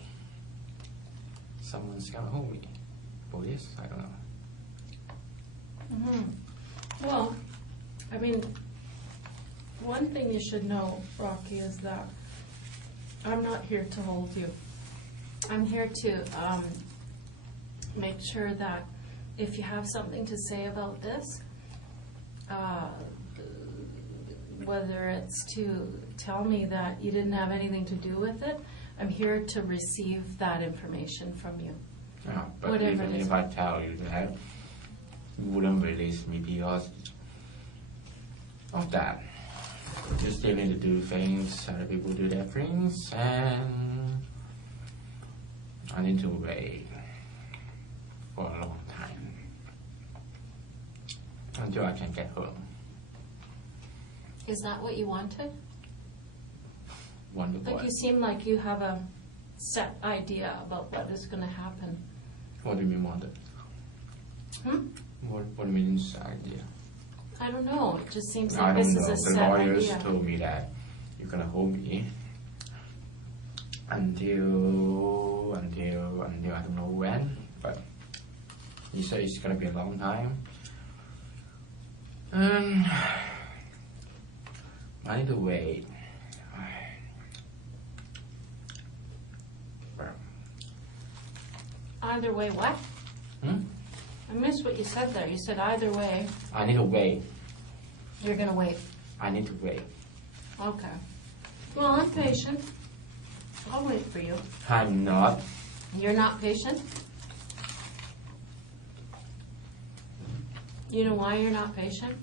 Someone's gonna hold me. Police? I don't know. Well, I mean, one thing you should know, Rocky, is that I'm not here to hold you. I'm here to make sure that if you have something to say about this, whether it's to tell me that you didn't have anything to do with it, I'm here to receive that information from you. Yeah, but Whatever even it is. if I tell you that, you wouldn't release me because of that. You still need to do things, other people do their things, and I need to wait for a long time. until I can get home. Is that what you wanted? Wonderful. Like you seem like you have a set idea about what is going to happen. What do you mean wanted? What do you mean idea? I don't know. It just seems I like don't this know. is a The set lawyers idea. told me that you're gonna hold me until I don't know when, but you say it's gonna be a long time. I need to wait. Either way, what? I missed what you said there. You said either way, I need to wait. you're going to wait. I need to wait. Okay. Well, I'm patient. I'll wait for you. I'm not. You're not patient? You know why you're not patient?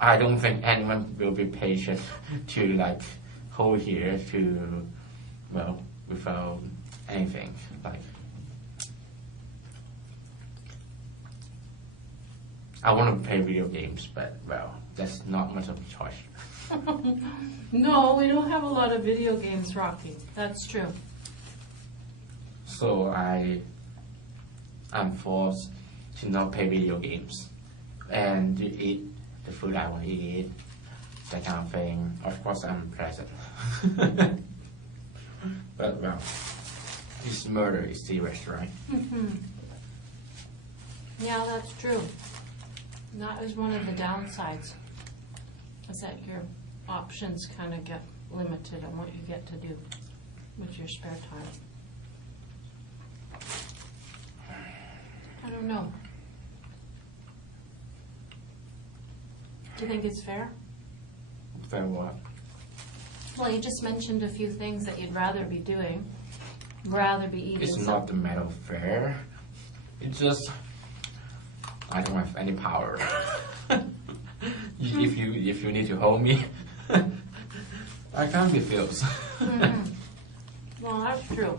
I don't think anyone will be patient to like hold here to, well, without anything. Like, I want to play video games, but well, that's not much of a choice. No, we don't have a lot of video games, Rocky. That's true. So I'm forced to not play video games and to eat the food I want to eat, that kind of thing. Of course, I'm present. But well, this murder is serious, right? Yeah, that's true. That is one of the downsides, is that your options kind of get limited on what you get to do with your spare time. I don't know. Do you think it's fair? Fair what? Well, you just mentioned a few things that you'd rather be doing, rather be eating. It's not the matter of fair. It's just I don't have any power. If you need to hold me, I can't refuse. Well, that's true.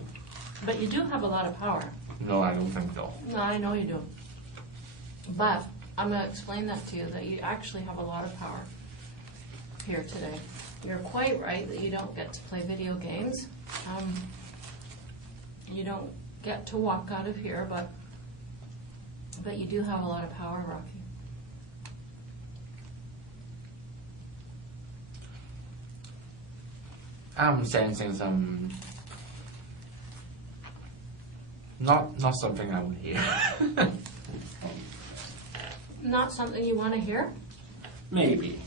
But you do have a lot of power. No, I don't think so. No, I know you do. But I'm going to explain that to you, that you actually have a lot of power here today. You're quite right that you don't get to play video games. You don't get to walk out of here, but you do have a lot of power, Rocky. I'm sensing some not something I would hear. Not something you want to hear? Maybe.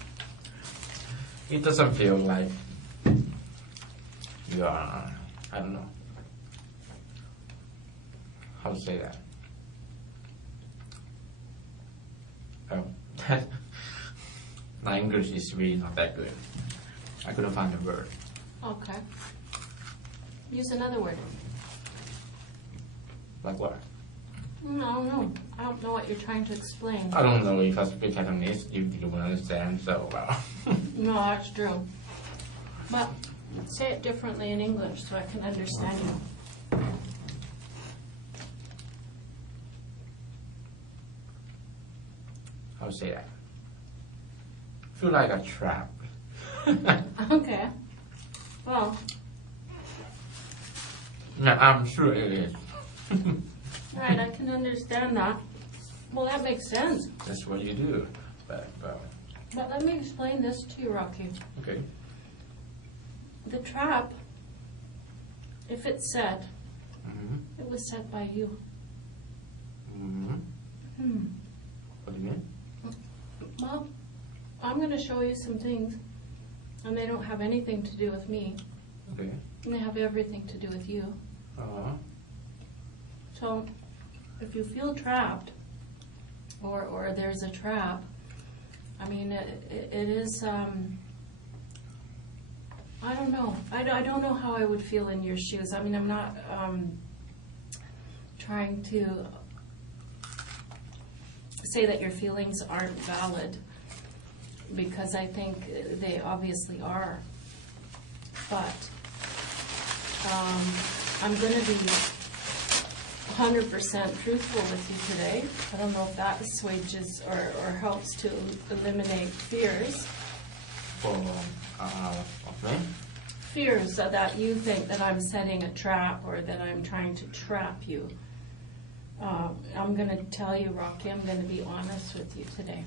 It doesn't feel like you are, I don't know how to say that. Oh, my English is really not that good. I couldn't find a word. Okay. Use another word. Like what? No, I don't know. I don't know what you're trying to explain. I don't know if I speak Cantonese, you will understand so well. No, that's true. But say it differently in English so I can understand you. How to say that? Feel like a trap. Okay. Well, No, I'm sure it is. right, I can understand that. Well, that makes sense. That's what you do. But let me explain this to you, Rocky. okay. The trap, if it's set, Mm-hmm. it was set by you. Mm-hmm. What do you mean? Well, I'm going to show you some things, and they don't have anything to do with me. Okay. They have everything to do with you. Uh-huh. So, if you feel trapped, or there's a trap, I mean, it is, I don't know. I don't know how I would feel in your shoes. I mean, I'm not trying to say that your feelings aren't valid, because I think they obviously are. But I'm going to be 100% truthful with you today. I don't know if that assuages or helps to eliminate fears. Of me? Fears that you think that I'm setting a trap or that I'm trying to trap you. I'm going to tell you, Rocky, I'm going to be honest with you today.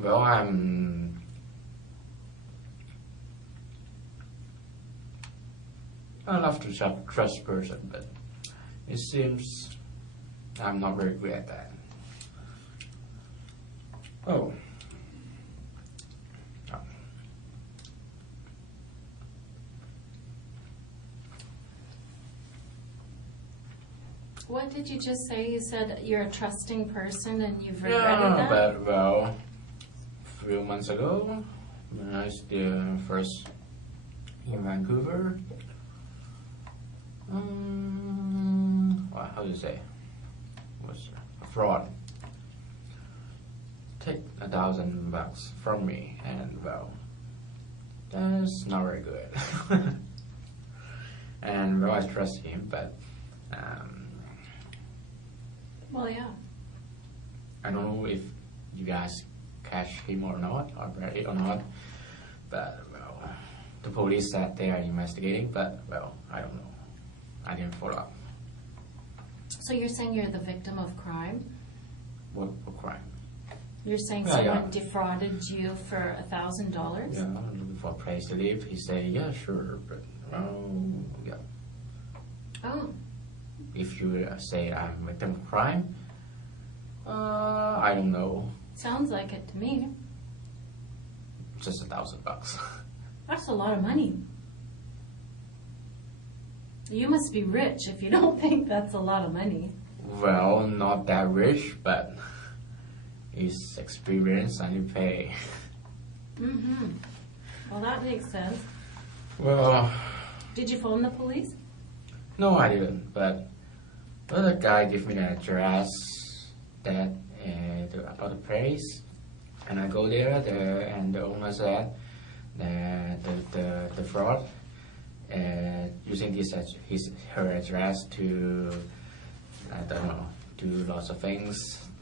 Well, I'm I love to trust person, but it seems I'm not very good at that. Oh. What did you just say? You said you're a trusting person and you've regretted that? But well, a few months ago, when I was first in Vancouver, well, how do you say? Was a fraud. Take $1,000 from me, and well, that's not very good. And well, I trust him, but well, yeah. I don't know if you guys catch him or not, or read it or not. But well, the police said they are investigating, but well, I don't know. I didn't follow up. So you're saying you're the victim of crime? What crime? You're saying Yeah, someone yeah. defrauded you for $1,000? Yeah, I'm looking for a place to live. He said, yeah, sure, but yeah. Oh. If you say I'm a victim of crime, I don't know. Sounds like it to me. Just $1,000. That's a lot of money. You must be rich if you don't think that's a lot of money. Well, not that rich, but it's experience and you pay. Mm-hmm. Well, that makes sense. Well, Did you phone the police? no, I didn't. But the guy gave me the address that about the place, and I go there. And the owner said that the fraud using her address to I don't know, do lots of things,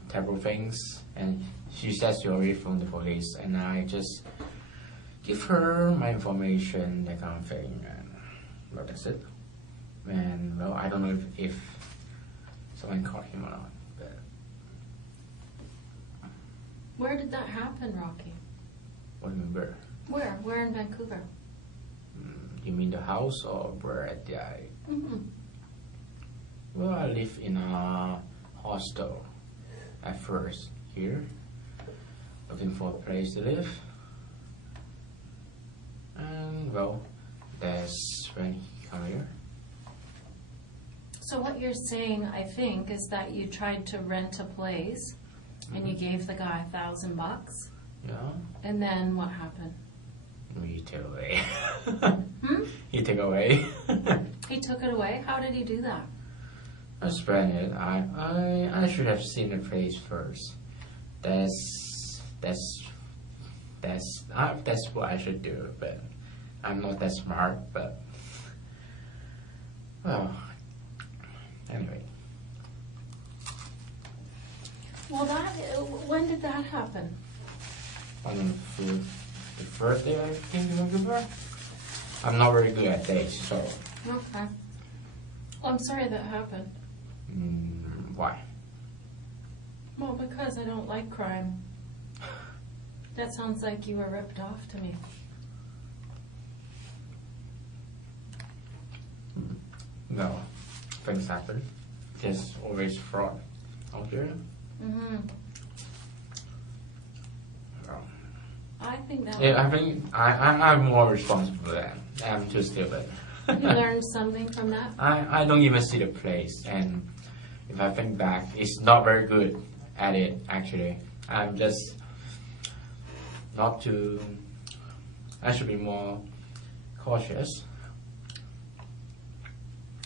terrible things, and she says she already phoned the police, and I just give her my information, that kind of thing, and well, that's it. And well, I don't know if someone caught him or not. But Where did that happen, Rocky? what do you mean where? Where? Where in Vancouver? You mean the house or where at the? Mm-hmm. Well, I live in a hostel at first here, looking for a place to live. And well, that's when he come here. So what you're saying, I think, is that you tried to rent a place and you gave the guy $1,000, Yeah, and then what happened? he took away. Hmm? He took away. He took it away? How did he do that? I spent it. I should have seen the place first. That's what I should do. But I'm not that smart. But well, anyway. Well, when did that happen? On the first day I came to Vancouver, I'm not very good at dates, so. Okay. Well, I'm sorry that happened. Why? Well, because I don't like crime. That sounds like you were ripped off to me. No, things happen. There's always fraud out there. Mm-hmm. Well, I think that yeah, I think I'm more responsible than I'm too stupid. you learned something from that. I don't even see the place, and if I think back, it's not very good at it actually. I'm just not too. I should be more cautious.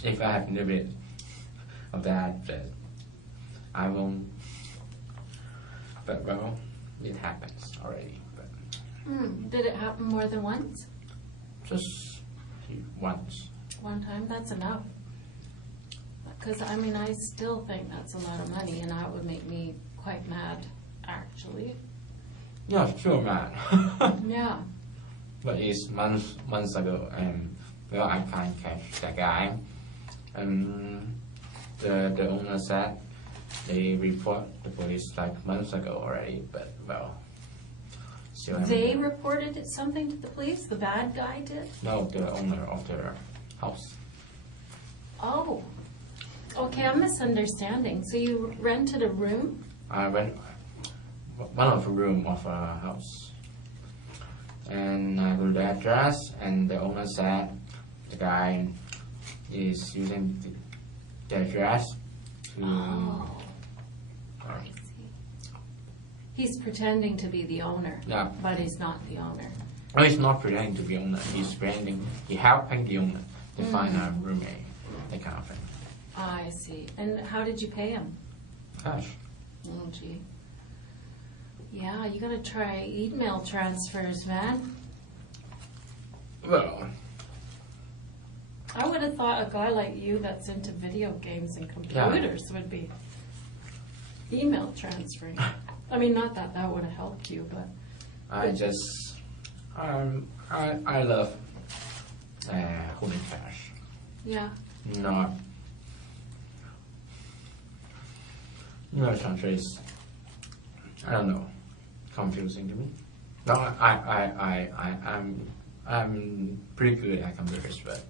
If I have a little bit of that, but I won't. But well, it happens already. But Did it happen more than once? just once. One time? That's enough. Because, I mean, I still think that's a lot of money, and that would make me quite mad, actually. Yeah, sure, man. Yeah. But it's months ago, and well, I can't catch that guy. And the owner said they report the police like months ago already, but well, still haven't They done. reported it something to the police? The bad guy did? No, the owner of the house. Oh. Okay, I'm misunderstanding. So you rented a room? I went one of the room of a house, and I go to the address, and the owner said the guy is using the address to. Oh. I see. He's pretending to be the owner. Yeah. But he's not the owner. No, he's not pretending to be owner. He's pretending. He helping the owner to find a roommate, that kind of thing. I see. And how did you pay him? Gosh. Oh, gee. Yeah, you gotta try email transfers, man. Well, I would have thought a guy like you that's into video games and computers would be email transferring. I mean, not that that would have helped you, but I just I love holding cash. yeah. Not email transfer is, I don't know, confusing to me. No, I'm pretty good at computers, but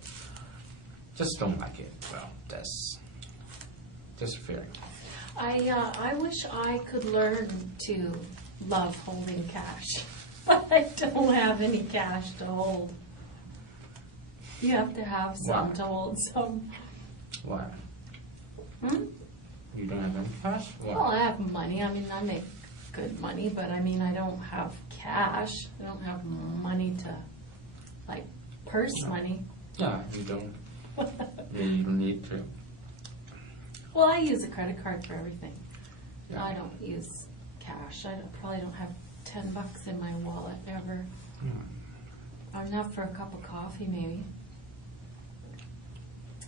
just don't like it. Well, that's just a feeling. I wish I could learn to love holding cash, but I don't have any cash to hold. You have to have some Why? to hold some. Why? Hmm? You don't have any cash? Why? Well, I have money. I mean, I make good money, but I mean, I don't have cash. I don't have money to, like, purse No. money. Yeah, you don't. You don't need to. Well, I use a credit card for everything. Yeah. I don't use cash. Probably don't have $10 in my wallet ever. Enough for a cup of coffee, maybe.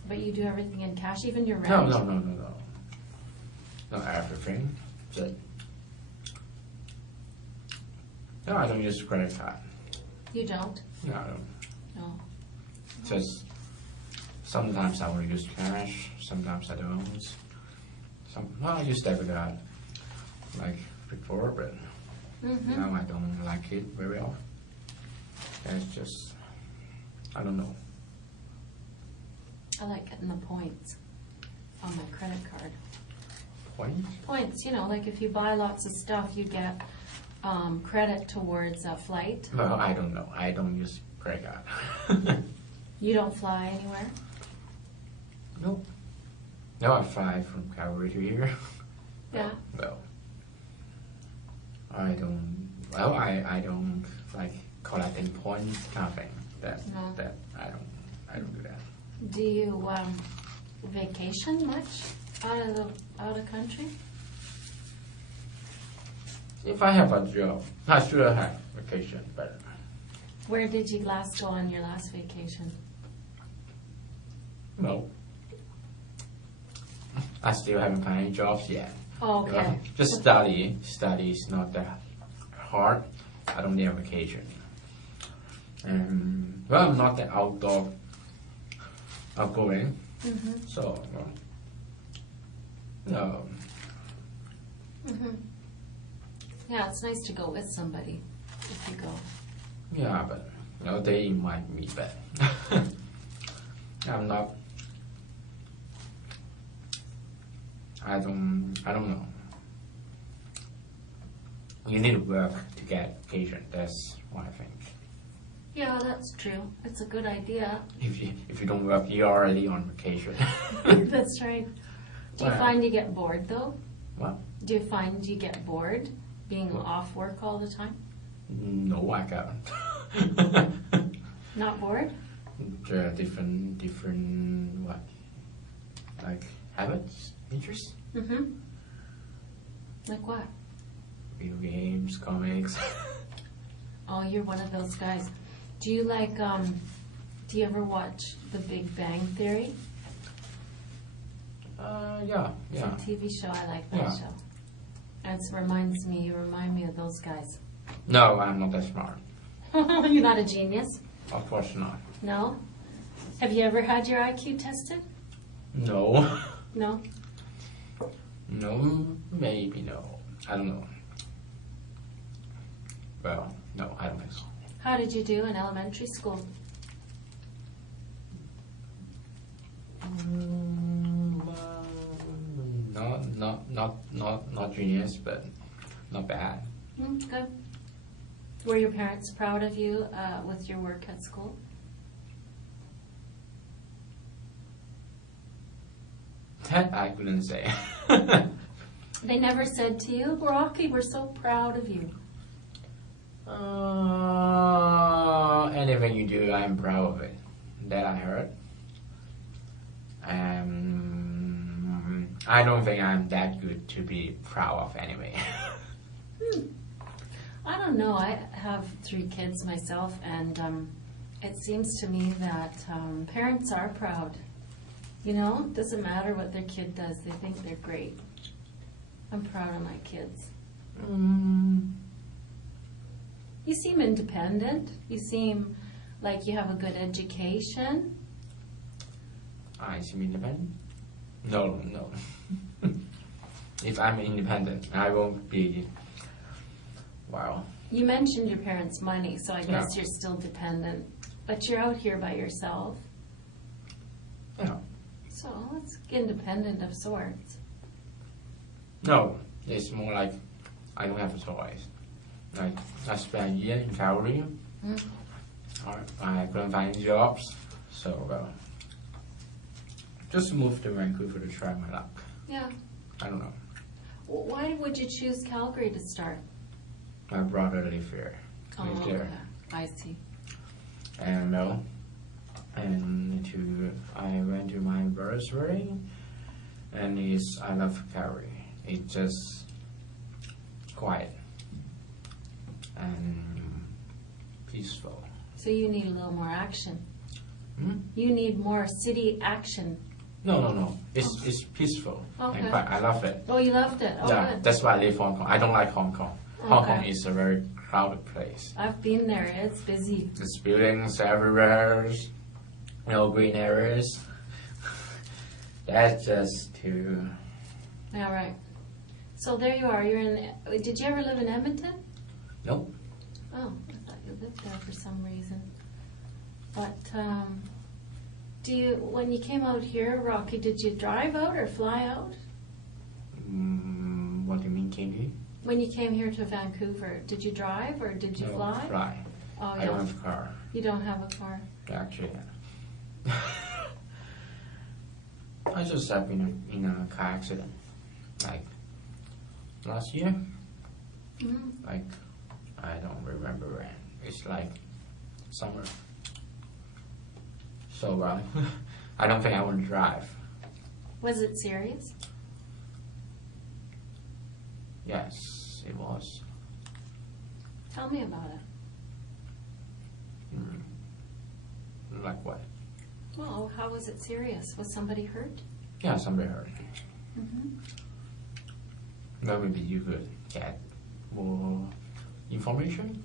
But you do everything in cash, even your rent? No. Not everything. Just, no, I don't use credit card. You don't? No, I don't. No. Just sometimes I will use cash, sometimes I don't. I use debit card like before, but Mm-hmm. now I don't like it very often. It's just, I don't know. I like getting the points on my credit card. Point? Points, you know, like if you buy lots of stuff, you get credit towards a flight. Well, I don't know. I don't use credit card. You don't fly anywhere? Nope. No, I fly from Calgary to here. Yeah. Well, I don't. Well, I don't like collecting points kind of thing. No. That I don't do that. Do you vacation much out of country? If I have a job, I should have vacation, but Where did you last go on your last vacation? no. I still haven't found any jobs yet. Oh, You know, okay. just study. Study is not that hard. I don't need a vacation. Well, I'm not that outgoing. Mm-hmm. So, no. Mm-hmm. Yeah, it's nice to go with somebody if you go. Yeah, but they invite me, but I'm not. I don't know. You need to work to get vacation. That's what I think. Yeah, that's true. It's a good idea. If you don't work, you're already on vacation. That's right. Do you Well. find you get bored though? What? Do you find you get bored being off work all the time? No, I can't. Not bored? There are different what? Like habits, interests, Mm-hmm. Like what? video games, comics. Oh, you're one of those guys. Do you like, do you ever watch The Big Bang Theory? Yeah. It's a TV show. I like that show. It you remind me of those guys. No, I'm not that smart. You're not a genius? Of course not. No? Have you ever had your IQ tested? No. No? No, maybe no. I don't know. Well, no, I don't think so. How did you do in elementary school? Not genius, but not bad. Good. Were your parents proud of you with your work at school? That I couldn't say. They never said to you, Rocky, we're so proud of you. Anything you do, I'm proud of it. That I heard. I don't think I'm that good to be proud of anyway. I don't know. I have 3 kids myself, and it seems to me that parents are proud. You know, it doesn't matter what their kid does. They think they're great. I'm proud of my kids. You seem independent. You seem like you have a good education. I seem independent? No. If I'm independent, I won't be. Wow. You mentioned your parents' money, so I guess you're still dependent. But you're out here by yourself. Yeah. So it's independent of sorts. No, it's more like I don't have a choice. Like I spent a year in Calgary. I couldn't find any jobs, so just moved to Vancouver to try my luck. Yeah. I don't know. Why would you choose Calgary to start? My brother lives here. Lives there. Okay. I see. And I went to my brother's wedding, and I love Calgary. It's just quiet and peaceful. So you need a little more action. Hmm? You need more city action. No. It's peaceful. Okay. And quiet. I love it. Oh, you loved it. Oh, Yeah, good. that's why I live Hong Kong. I don't like Hong Kong. Hong Okay. Kong is a very crowded place. I've been there. It's busy. There's buildings everywhere, no green areas. That's just too. All right. So there you are. Did you ever live in Edmonton? Nope. Oh, I thought you lived there for some reason. But when you came out here, Rocky, did you drive out or fly out? What do you mean, came here? When you came here to Vancouver, did you drive or did you No, fly? Fly. Oh, I don't have a car. You don't have a car. Actually, I just have been in a car accident, like last year. Mm-hmm. Like I don't remember when. It's like summer. So I don't think I want to drive. Was it serious? Yes, it was. Tell me about it. Like what? Well, how was it serious? Was somebody hurt? Yeah, somebody hurt. Mm-hmm. Well, maybe you could get more information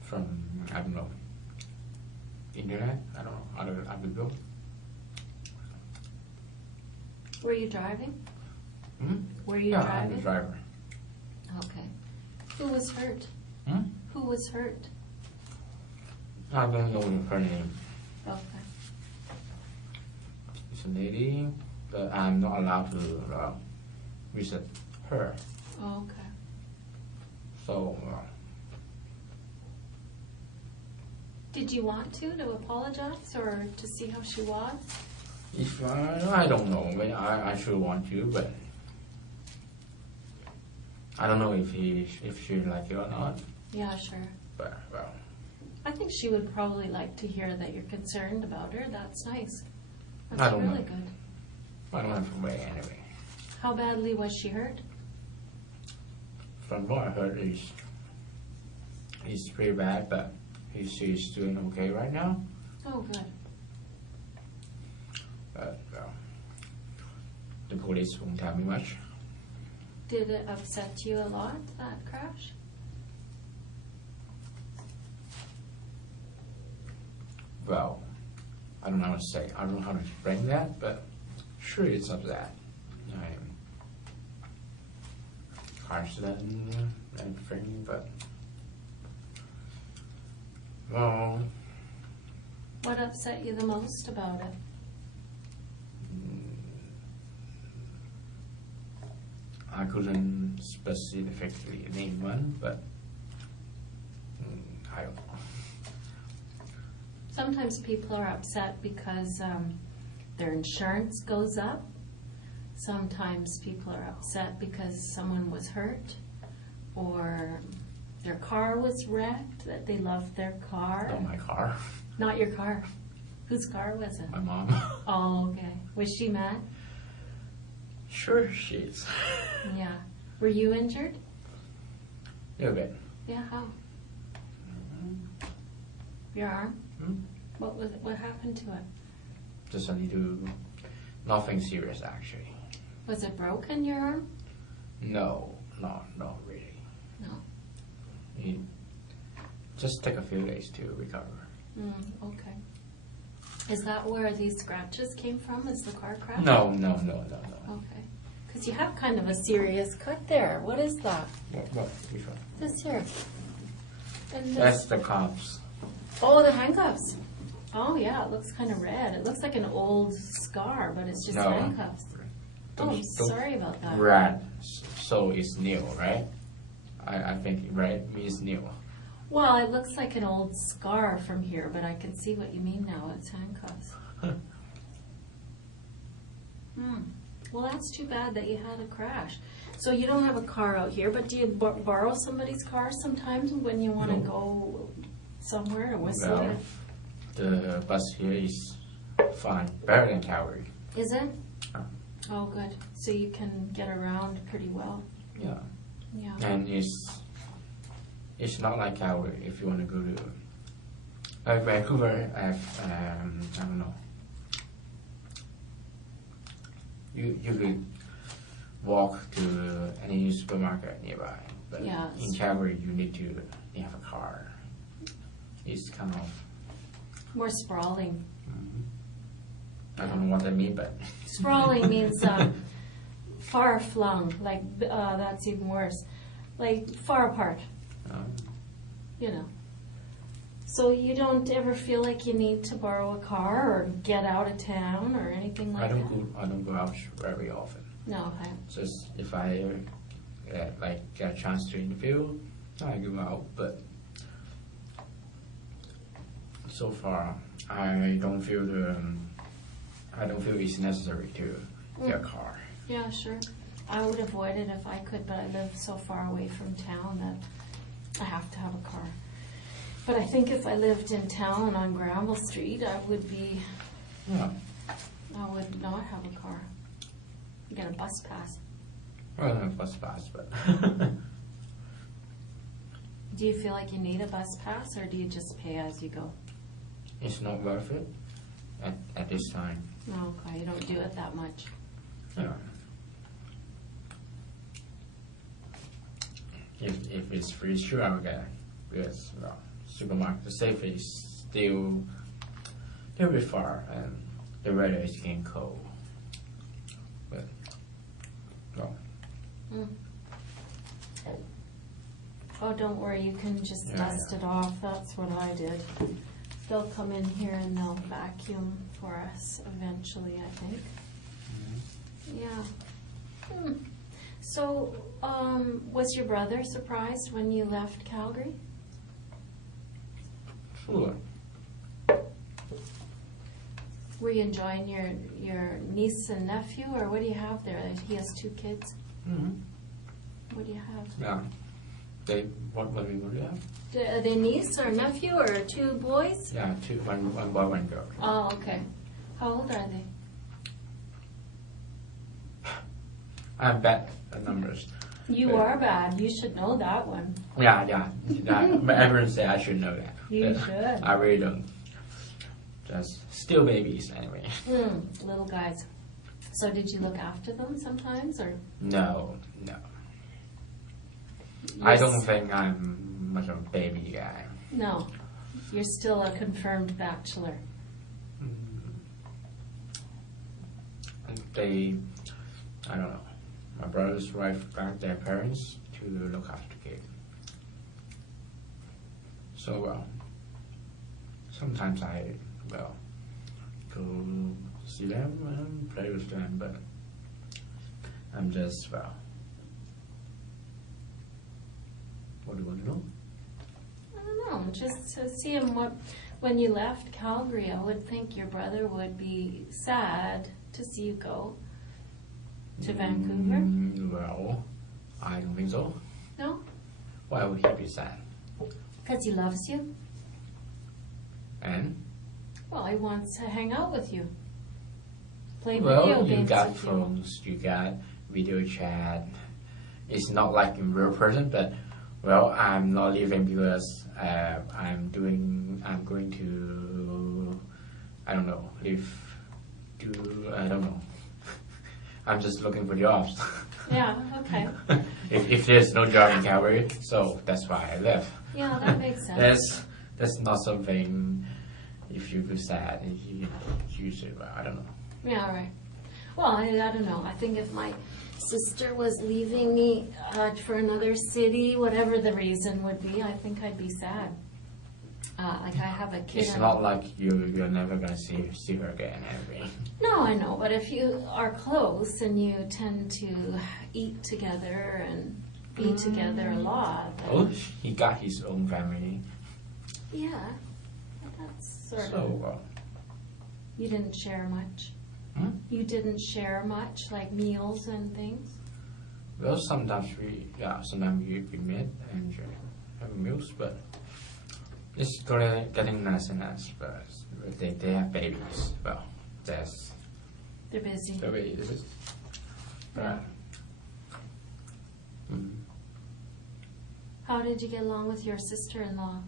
from, I don't know, internet, I don't know, other people. Were you driving? Hmm? Were you Yeah, driving? I'm the driver. Okay. Who was hurt? Hmm? Who was hurt? I don't know her name. Okay. It's a lady, but I'm not allowed to visit her. Oh, okay. So, Did you want to apologize or to see how she was? if I don't know, I should want to, but I don't know if she like it or not. Yeah, sure. But well, I think she would probably like to hear that you're concerned about her. That's nice. I That's don't really know. good. I don't have to wait anyway. How badly was she hurt? From what I heard, he's pretty bad, but she's doing okay right now. Oh, good. But police won't tell me much. Did it upset you a lot, that crash? Well, I don't know how to say. I don't know how to explain that, but sure it's upset. Car accident and everything, but well. What upset you the most about it? I couldn't specifically name one, but I don't know. Sometimes people are upset because their insurance goes up. Sometimes people are upset because someone was hurt or their car was wrecked, that they loved their car. Not my car. Not your car. Whose car was it? My mom. Oh, okay. Was she mad? Sure she is. Yeah. Were you injured? A little bit. Yeah, how? Your arm? What was it? What happened to it? Just only do nothing serious actually. Was it broken, your arm? No, not really. No. It just take a few days to recover. Okay. Is that where these scratches came from? Is the car crash? No. Okay. Because you have kind of a serious cut there. What is that? What? Which one? This here. And this. That's the cops. Oh, the handcuffs. Oh, yeah, it looks kind of red. It looks like an old scar, but it's just No. handcuffs. Oh, I'm Those sorry about that. red, so it's new, right? I think red means new. Well, it looks like an old scar from here, but I can see what you mean now. It's handcuffs. Well, that's too bad that you had a crash. So you don't have a car out here, but do you borrow somebody's car sometimes when you want to go somewhere or whistle? Well, the bus here is fine, better than Calgary. Is it? Yeah. Oh, good. So you can get around pretty well. Yeah. Yeah. And it's not like Calgary if you want to go to like Vancouver. I don't know. You could walk to any supermarket nearby, but Yeah. in Calgary you need to have a car. It's kind of More sprawling. I don't know what that means, but Sprawling means far flung, like that's even worse. Like far apart, you know. So you don't ever feel like you need to borrow a car or get out of town or anything like that? I don't go out very often. No, okay. Just if I get a chance to interview, I go out. But so far, I don't feel it's necessary to get a car. Yeah, sure. I would avoid it if I could, but I live so far away from town that I have to have a car. But I think if I lived in town on Granville Street, I would not have a car. Get a bus pass. Well, not a bus pass, but Do you feel like you need a bus pass, or do you just pay as you go? it's not worth it at this time. No, okay, you don't do it that much. Yeah. If it's free, sure I'll get it. Because supermarket, the safe is still a bit far, and the weather is getting cold. But well. Oh, don't worry, you can just Yeah, dust it off. That's what I did. They'll come in here and they'll vacuum for us eventually, I think. Yeah. So, was your brother surprised when you left Calgary? Sure. Were you enjoying your niece and nephew, or what do you have there? He has 2 kids. What do you have? Yeah. What do you have? Are they niece or nephew or 2 boys? Yeah, 2, one boy, 1 girl. Oh, okay. How old are they? I'm bad at numbers. You are bad. You should know that one. Yeah. But everyone say I should know that. You But should. I really don't. Just still babies anyway. Little guys. So did you look after them sometimes, or? No. I Yes. don't think I'm much of a baby guy. No, you're still a confirmed bachelor. I don't know. My brother's wife got their parents to look after the kid. So, sometimes I, go see them and play with them, but I'm just, what do you want to know? I don't know, just to see him. When you left Calgary, I would think your brother would be sad to see you go to Vancouver. Well, I don't think so. No? Why would he be sad? Because he loves you. And? Well, he wants to hang out with you. Play video Well, you games got with phones, you got video chat. It's not like in real person, but well, I'm not leaving because I'm going to, I don't know, I don't know. I'm just looking for jobs. Yeah, okay. if there's no job in Calgary, so that's why I left. Yeah, that makes sense. That's not something. If you feel sad, you say, well, I don't know. Yeah, right. Well, I don't know. I think if my sister was leaving me for another city, whatever the reason would be, I think I'd be sad. Like I have a kid. It's not like you're never gonna see her again, Henry. No, I know, but if you are close and you tend to eat together and be together a lot. Then, Oh, he got his own family. yeah, that's sort So, of. You didn't share much. You didn't share much, like meals and things. well, sometimes we meet and have meals, but it's getting nice and nice. But they have babies. Well, They're busy. the way it is. Yeah. How did you get along with your sister-in-law?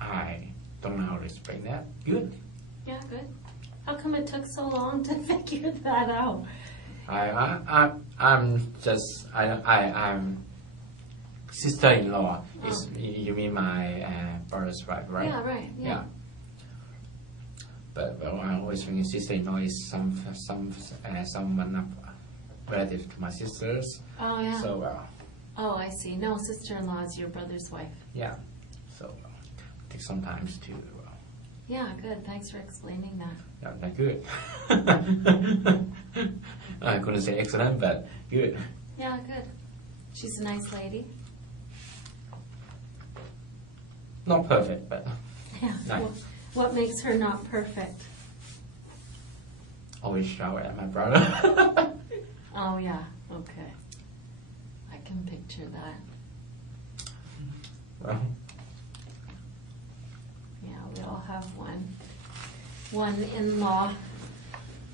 I don't know how to explain that. Good. Yeah, good. How come it took so long to figure that out? I'm sister-in-law. Oh. You mean my brother's wife, right? Yeah, right. Yeah. But well, I always think sister-in-law is someone up relative to my sisters. Oh, yeah. So Oh, I see. No, sister-in-law is your brother's wife. yeah. So it takes some time to. Yeah, good. Thanks for explaining that. Yeah, not good. I couldn't say excellent, but good. Yeah, good. She's a nice lady. Not perfect, but Yeah. nice. What makes her not perfect? Always shower at my brother. Oh, yeah. Okay. I can picture that. Well, Yeah, we all have one in-law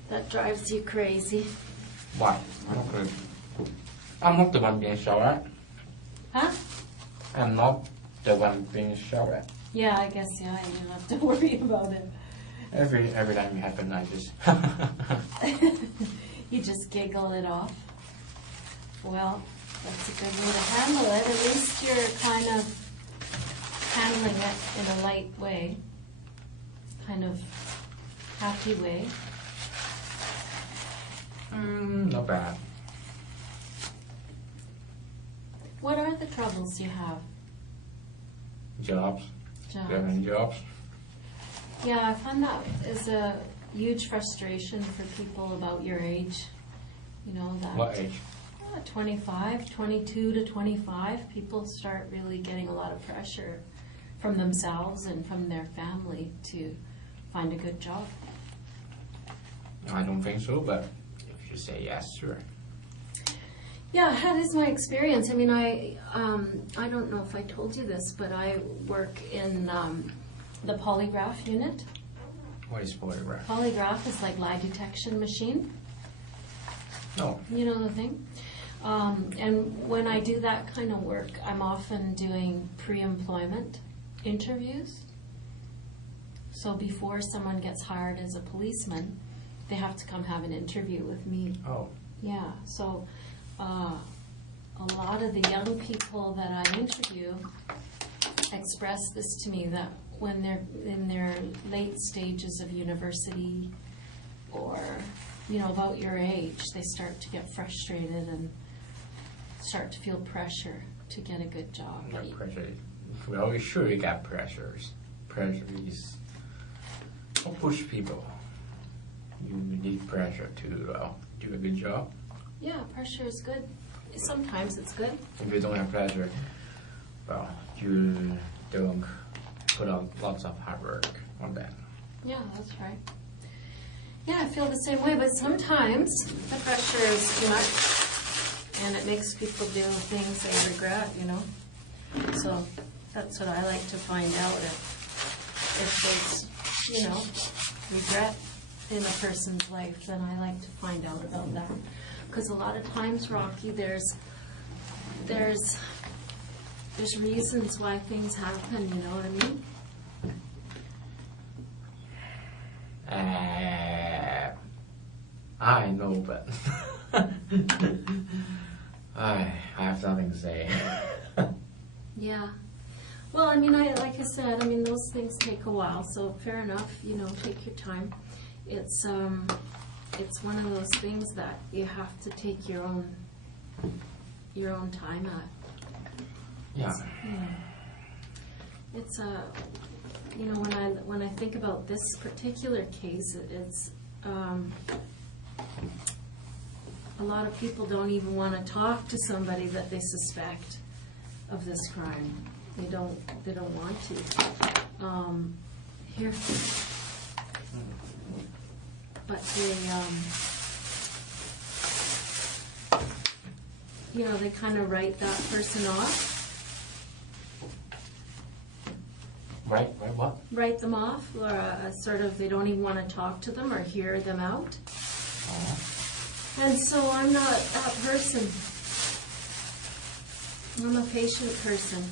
that drives you crazy. why? I'm not the one being showered at. Huh? I'm not the one being showered at. Yeah, I guess, yeah, you don't have to worry about it. Every time it happens, I just. You just giggle it off. Well, that's a good way to handle it. At least you're kind of handling it in a light way, kind of happy way. Not bad. What are the troubles you have? Jobs. Jobs. Do you have any jobs? Yeah, I find that is a huge frustration for people about your age. You know, that What age? 25, 22 to 25, people start really getting a lot of pressure from themselves and from their family to find a good job. I don't think so, but if you say yes, sure. Yeah, that is my experience. I mean, I don't know if I told you this, but I work in the polygraph unit. What is polygraph? Polygraph is like lie detection machine. No. You know the thing? And when I do that kind of work, I'm often doing pre-employment interviews. So before someone gets hired as a policeman, they have to come have an interview with me. Oh. Yeah, so a lot of the young people that I interview express this to me, that when they're in their late stages of university or, about your age, they start to get frustrated and start to feel pressure to get a good job. Not pressure. Well, sure you got pressures. Pressure is don't push people. You need pressure to do a good job. Yeah, pressure is good. Sometimes it's good. If you don't have pressure, well, you don't put on lots of hard work on that. Yeah, that's right. Yeah, I feel the same way, but sometimes the pressure is too much and it makes people do things they regret, So that's what I like to find out, if there's, regret in a person's life, then I like to find out about that. Because a lot of times, Rocky, there's reasons why things happen, you know what I mean? I know, but I have nothing to say. Yeah. Well, like I said, those things take a while, so fair enough, take your time. It's one of those things that you have to take your own time at. Yeah. It's when I think about this particular case, it's a lot of people don't even want to talk to somebody that they suspect of this crime. They don't want to. Here. But they kind of write that person off. Right, what? Write them off, or sort of they don't even want to talk to them or hear them out. And so I'm not that person. I'm a patient person.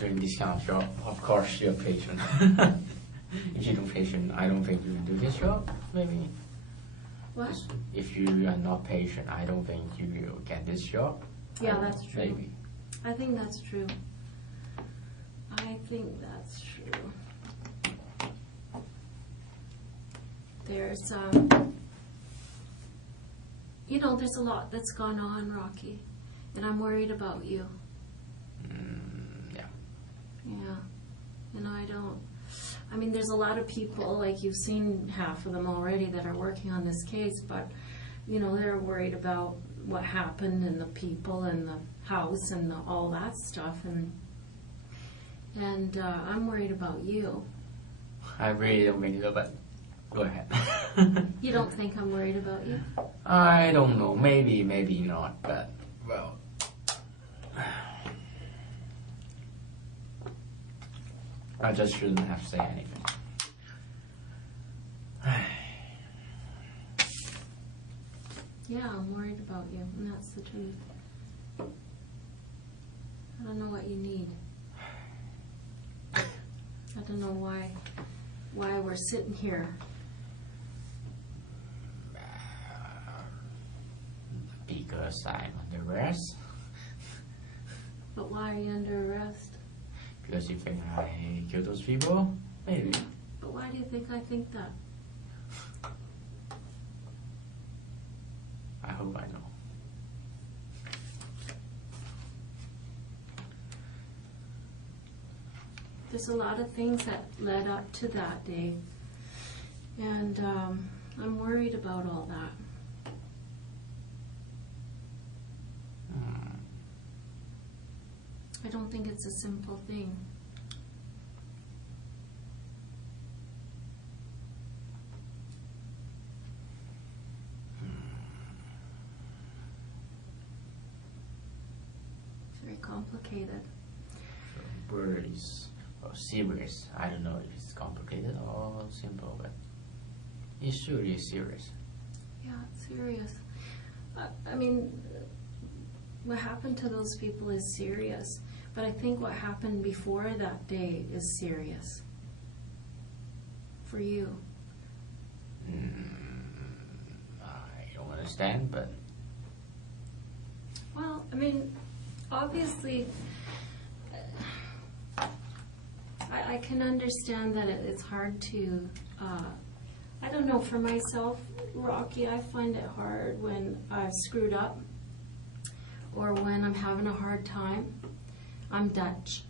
During this kind of job, of course you're patient. If you're not patient, I don't think you can do this job, maybe. What? If you are not patient, I don't think you will get this job. Yeah, that's true. Maybe. I think that's true. I think that's true. There's, there's a lot that's gone on, Rocky, and I'm worried about you. Yeah. Yeah. There's a lot of people, like you've seen half of them already, that are working on this case, but, they're worried about what happened and the people and the house and all that stuff, and I'm worried about you. I really don't think so, but go ahead. You don't think I'm worried about you? I don't know. Maybe, maybe not, but, well... I just shouldn't have to say anything. Yeah, I'm worried about you, and that's the truth. I don't know what you need. I don't know why we're sitting here. Because I'm under arrest. But why are you under arrest? Because you think I killed those people? Maybe. But why do you think I think that? I hope I know. There's a lot of things that led up to that day. And I'm worried about all that. I don't think it's a simple thing. It's very complicated. Words or serious. I don't know if it's complicated or simple, but it's really serious. Yeah, it's serious. I mean, what happened to those people is serious, but I think what happened before that day is serious for you. I don't understand, but... Well, I mean, obviously, I can understand that it's hard to, I don't know, for myself, Rocky, I find it hard when I've screwed up or when I'm having a hard time. I'm Dutch.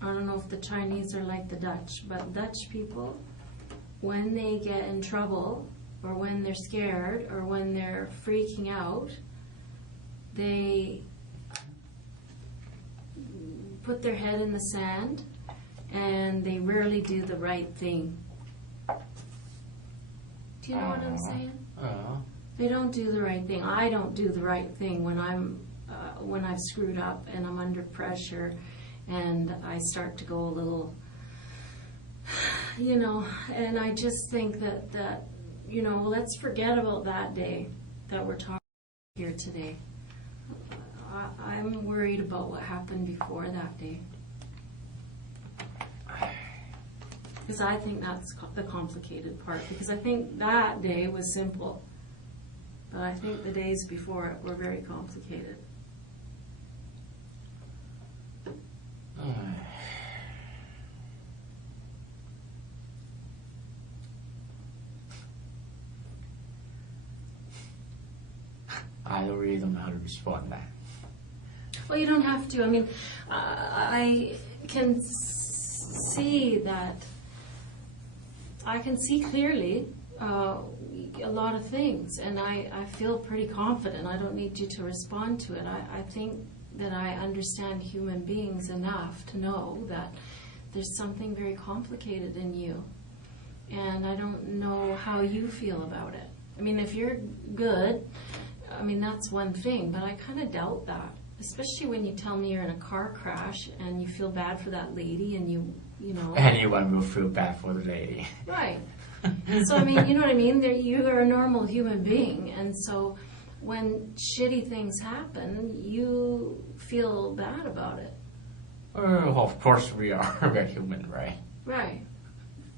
I don't know if the Chinese are like the Dutch, but Dutch people, when they get in trouble or when they're scared or when they're freaking out, they put their head in the sand and they rarely do the right thing. Do you know what I'm saying? They don't do the right thing. I don't do the right thing when I've screwed up and I'm under pressure and I start to go a little, and I just think that let's forget about that day that we're talking here today. I'm worried about what happened before that day. Because I think that's the complicated part. Because I think that day was simple. But I think the days before it were very complicated. I really don't know how to respond to that. Well, you don't have to. I mean, I can see that. I can see clearly a lot of things, and I feel pretty confident. I don't need you to respond to it. I think that I understand human beings enough to know that there's something very complicated in you, and I don't know how you feel about it. I mean, if you're good, I mean, that's one thing, but I kind of doubt that. Especially when you tell me you're in a car crash and you feel bad for that lady and you know. Anyone will feel bad for the lady. Right. So, I mean, you know what I mean? You are a normal human being. And so when shitty things happen, you feel bad about it. Of course we are. We're human, right? Right.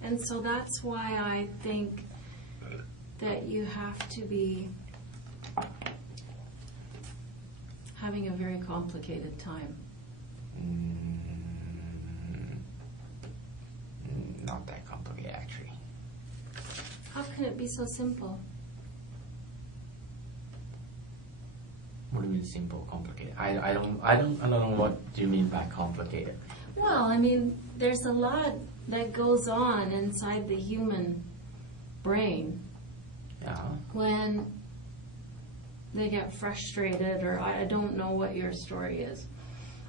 And so that's why I think that you have to be having a very complicated time. Not that complicated, actually. How can it be so simple? What do you mean simple, complicated? I don't know what do you mean by complicated. Well, I mean, there's a lot that goes on inside the human brain. Yeah. When they get frustrated, or I don't know what your story is.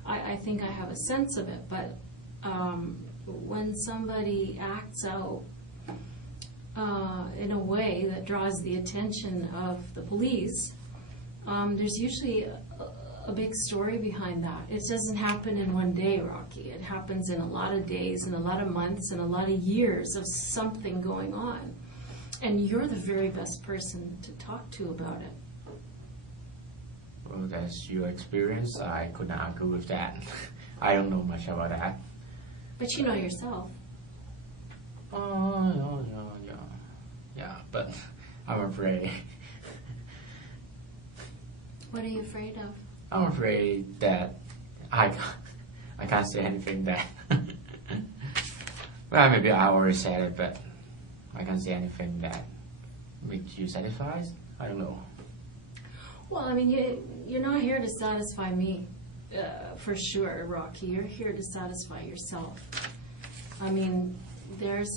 I think I have a sense of it, but when somebody acts out in a way that draws the attention of the police, there's usually a big story behind that. It doesn't happen in one day, Rocky. It happens in a lot of days and a lot of months and a lot of years of something going on. And you're the very best person to talk to about it. Well, that's your experience. I could not agree with that. I don't know much about that. But you know yourself. Yeah, but I'm afraid. What are you afraid of? I'm afraid that I can't say anything that... Well, maybe I already said it, but I can't say anything that makes you satisfied. I don't know. Well, I mean, you're not here to satisfy me, for sure, Rocky. You're here to satisfy yourself. I mean, there's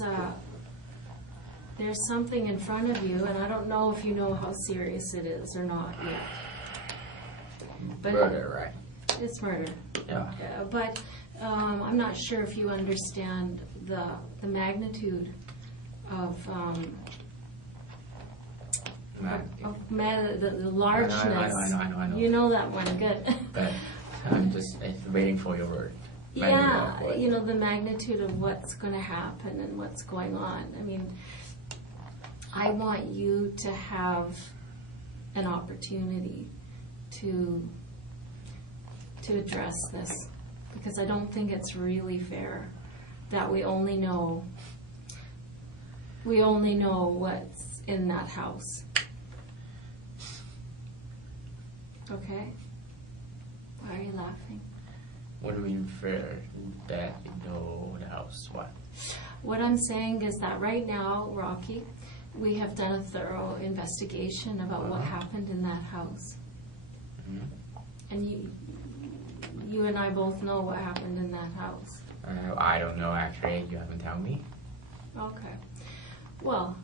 something in front of you, and I don't know if you know how serious it is or not yet. But Murder, right? It's murder. Yeah. But I'm not sure if you understand the magnitude of the largeness. I know. You know that one, good. But I'm just waiting for your word. Yeah, you know, the magnitude of what's going to happen and what's going on. I mean, I want you to have an opportunity to address this, because I don't think it's really fair that we only know what's in that house. Okay? Why are you laughing? What do you mean fair? That you know the house? What? What I'm saying is that right now, Rocky, we have done a thorough investigation about what happened in that house. Mm-hmm. And you and I both know what happened in that house. I don't know actually. You haven't told me. Okay. Well,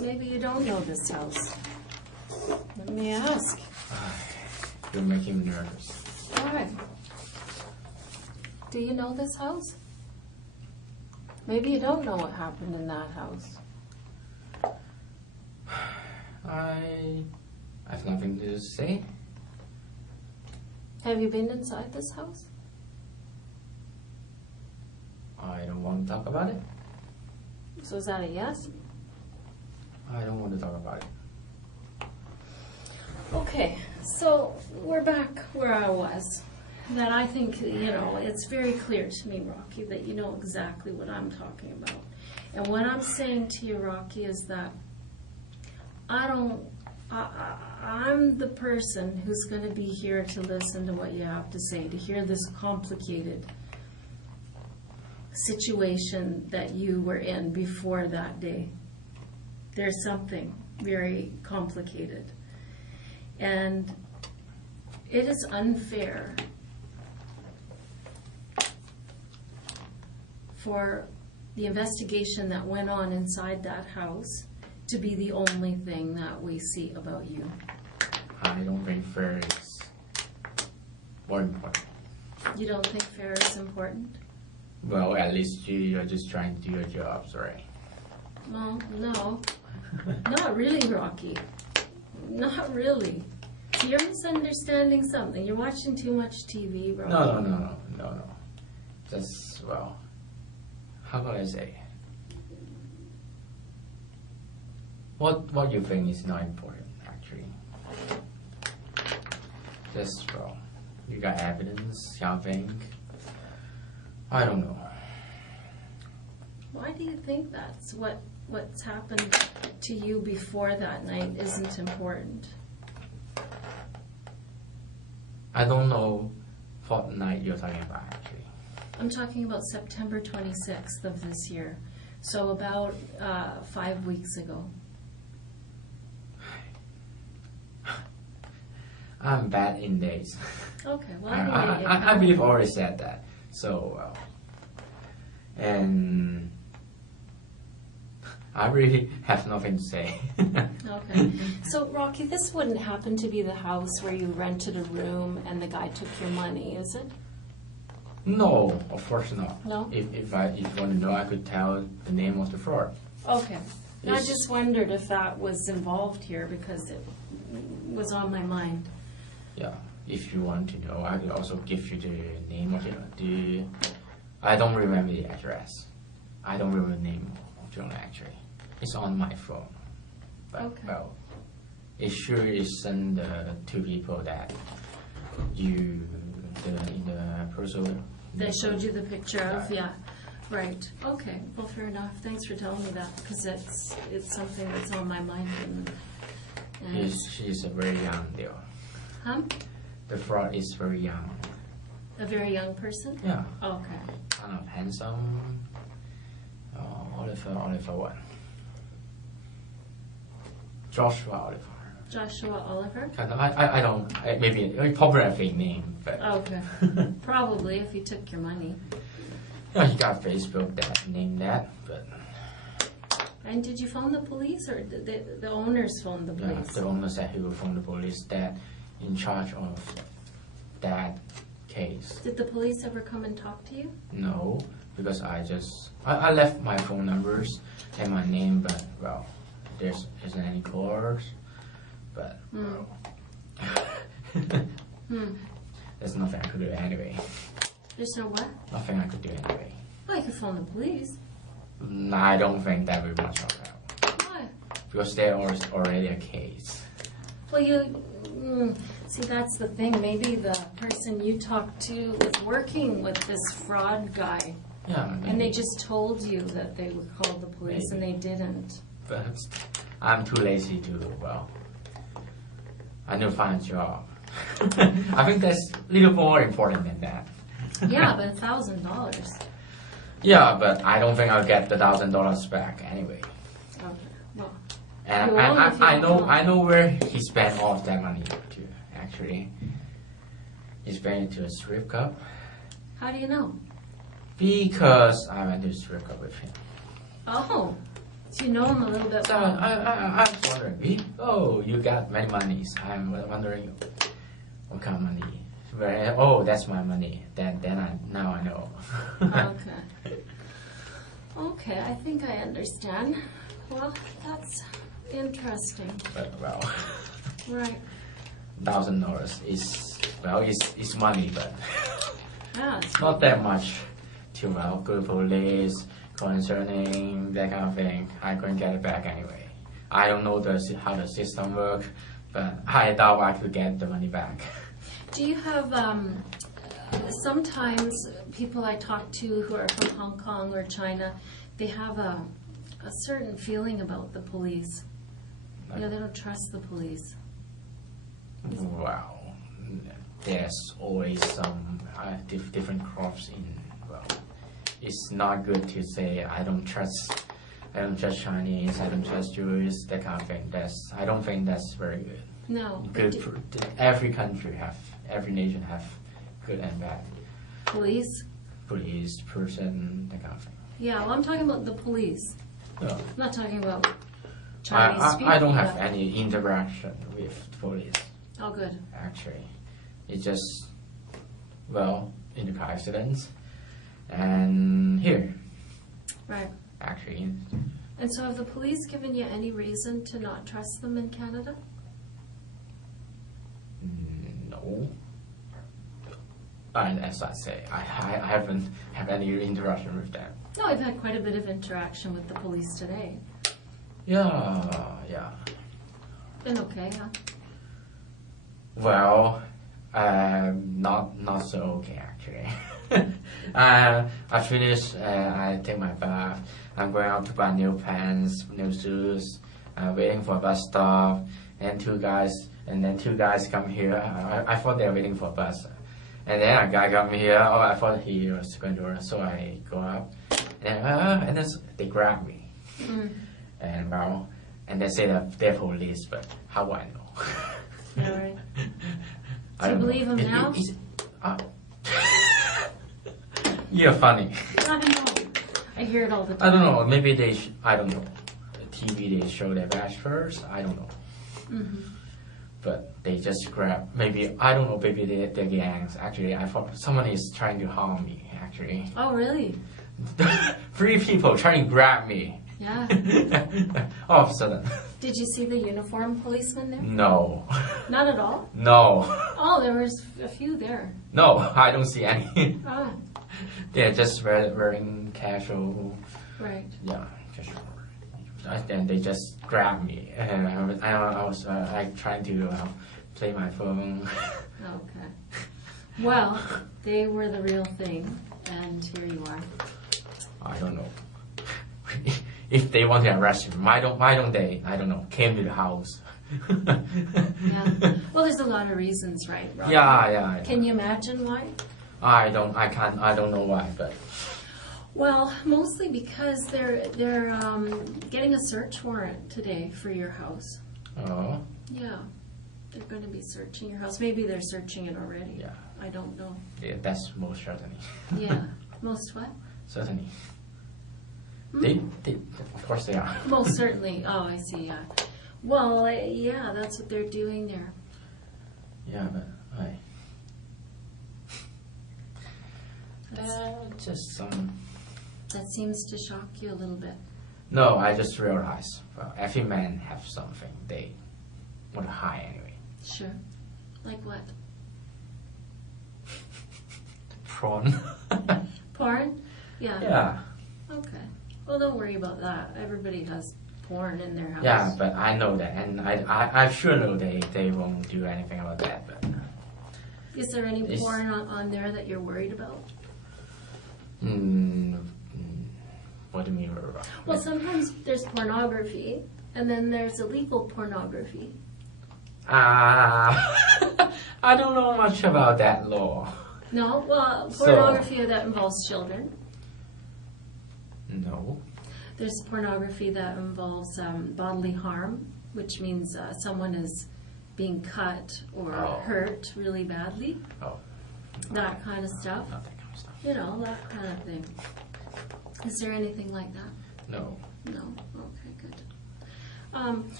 maybe you don't know this house. Let me ask. You're making me nervous. Why? Do you know this house? Maybe you don't know what happened in that house. I have nothing to say. Have you been inside this house? I don't want to talk about it. So is that a yes? I don't want to talk about it. Okay, so we're back where I was. That I think, it's very clear to me, Rocky, that you know exactly what I'm talking about. And what I'm saying to you, Rocky, is that I'm the person who's going to be here to listen to what you have to say, to hear this complicated situation that you were in before that day. There's something very complicated. And it is unfair for the investigation that went on inside that house to be the only thing that we see about you. I don't think fair is more important. You don't think fair is important? Well, at least you're just trying to do your jobs, right? No, not really, Rocky. Not really. So you're misunderstanding something. You're watching too much TV, Rocky. No. Just, well, how can I say? What you think is not important, actually. Just, well, you got evidence, something. I don't know. Why do you think that's what's happened to you before that night isn't important? I don't know what night you're talking about, actually. I'm talking about September 26th of this year. So about 5 weeks ago. I'm bad in days. Okay, well, I believe I already said that. So, well. And I really have nothing to say. Okay. So, Rocky, this wouldn't happen to be the house where you rented a room and the guy took your money, is it? No, of course not. No? If you want to know, I could tell the name of the fraud. Okay. I Yes. just wondered if that was involved here because it was on my mind. Yeah, if you want to know, I could also give you the name of the I don't remember the address. I don't remember the name of the owner, actually. It's on my phone. But, Okay. well, it sure isn't the two people that in the procedural. They showed you the picture of, yeah. Right. Okay. Well, fair enough. Thanks for telling me that because it's something that's on my mind. And She's a very young girl. huh? The fraud is very young. A very young person? Yeah, Okay. kind of handsome. Oliver what? Joshua Oliver. Joshua Oliver? Kind of, I don't, maybe probably a fake name, but Okay. Probably if he took your money. yeah, he got Facebook that named that, but And did you phone the police or the owners phoned the yeah, police? the owner said he will phone the police that in charge of that case. Did the police ever come and talk to you? No, because I left my phone numbers and my name, but well, there isn't any calls, but well, there's nothing I could do anyway. There's no what? Nothing I could do anyway. Well, you could phone the police. I don't think that would much help out Why? because there is already a case. Well, see, that's the thing. Maybe the person you talked to was working with this fraud guy. Yeah. And they just told you that they would call the police and they didn't. But I'm too lazy to, I need to find a job. I think that's a little more important than that. Yeah, but $1,000. Yeah, but I don't think I'll get the $1,000 back anyway. Okay, well. And You won't if you I don't I know where he spent all of that money to, actually. He spent it to a strip club. How do you know? Because I went to a strip club with him. Oh, so you know him a little bit So well. I was wondering, oh, you got many monies. I'm wondering what kind of money. Oh, that's my money. Now I know. Okay. Okay, I think I understand. Well, that's interesting. But Right. $1,000 is it's money, but Yeah, it's not that much to go to police concerning that kind of thing. I couldn't get it back anyway. I don't know how the system works, but I doubt I could get the money back. Do you have, sometimes people I talk to who are from Hong Kong or China, they have a certain feeling about the police. You know, they don't trust the police. Well, there's always some different crops in. Well, it's not good to say I don't trust Chinese, I don't trust Jews, that kind of thing. I don't think that's very good. No. Good. Every nation have good and bad. Police? Police, person, that kind of thing. Yeah, well, I'm talking about the police. No. I'm not talking about Chinese people. I don't have any interaction with police. Oh, good. Actually, it's just in the car accidents and here. Right. Actually. And so have the police given you any reason to not trust them in Canada? No. And as I say, I haven't had any interaction with them. No, I've had quite a bit of interaction with the police today. Yeah. Been okay, huh? Well, not so okay actually. I finished. I take my bath. I'm going out to buy new pants, new shoes. Waiting for a bus stop, and two guys come here. I thought they were waiting for a bus, and then a guy got me here. Oh, I thought he was going to run, so I go up, and then they grab me, and they say that they're police, but how would I know? Yeah, right. Do you believe him now? You're funny. I know. I hear it all the time. I don't know. Maybe I don't know. TV they show their badge first. I don't know. Mm-hmm. But they just grab. Maybe I don't know. Maybe they're gangs. Actually, I thought someone is trying to harm me. Actually. Oh, really? 3 people trying to grab me. Yeah. All of a sudden. Did you see the uniformed policeman there? No. Not at all? No. Oh, there was a few there. No, I don't see any. Ah, They're just wearing casual. right. Yeah, casual. And they just grabbed me, and I was trying to play my phone. Okay. Well, they were the real thing, and here you are. I don't know. If they want to arrest me, why don't they? I don't know. Came to the house. Yeah. Well, there's a lot of reasons, right, Rocky? Yeah. Can you imagine why? I don't know why, but. Well, mostly because they're getting a search warrant today for your house. Oh. Yeah. They're going to be searching your house. Maybe they're searching it already. Yeah. I don't know. Yeah, that's most certainly. Yeah. Most what? Certainly. Hmm? They, of course they are. Most certainly. Oh, I see. Yeah. Well, yeah, that's what they're doing there. Yeah, but just some. That seems to shock you a little bit. No, I just realized. Well, every man have something they want to hide anyway. Sure. Like what? Prawn. Porn? Yeah. Yeah. Okay. Well, don't worry about that. Everybody has porn in their house. Yeah, but I know that, and I sure know they won't do anything about that. But Is there any porn on there that you're worried about? What do you mean? Well, sometimes there's pornography, and then there's illegal pornography. I don't know much about that law. No? Well, pornography that involves children. No. There's pornography that involves bodily harm, which means someone is being cut or hurt really badly. Oh. That kind of stuff. Not that kind of stuff. You know, that kind of thing. Is there anything like that? No. No? Okay, good.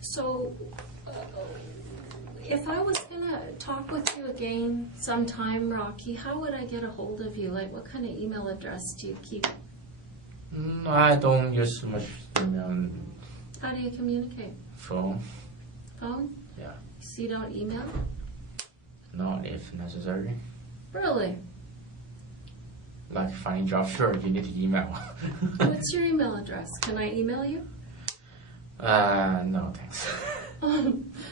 So, if I was going to talk with you again sometime, Rocky, how would I get a hold of you? Like, what kind of email address do you keep? I don't use much email. How do you communicate? Phone. Phone? Yeah. So you don't email? Not if necessary. Really? Like finding job, sure, you need to email. What's your email address? Can I email you? No thanks.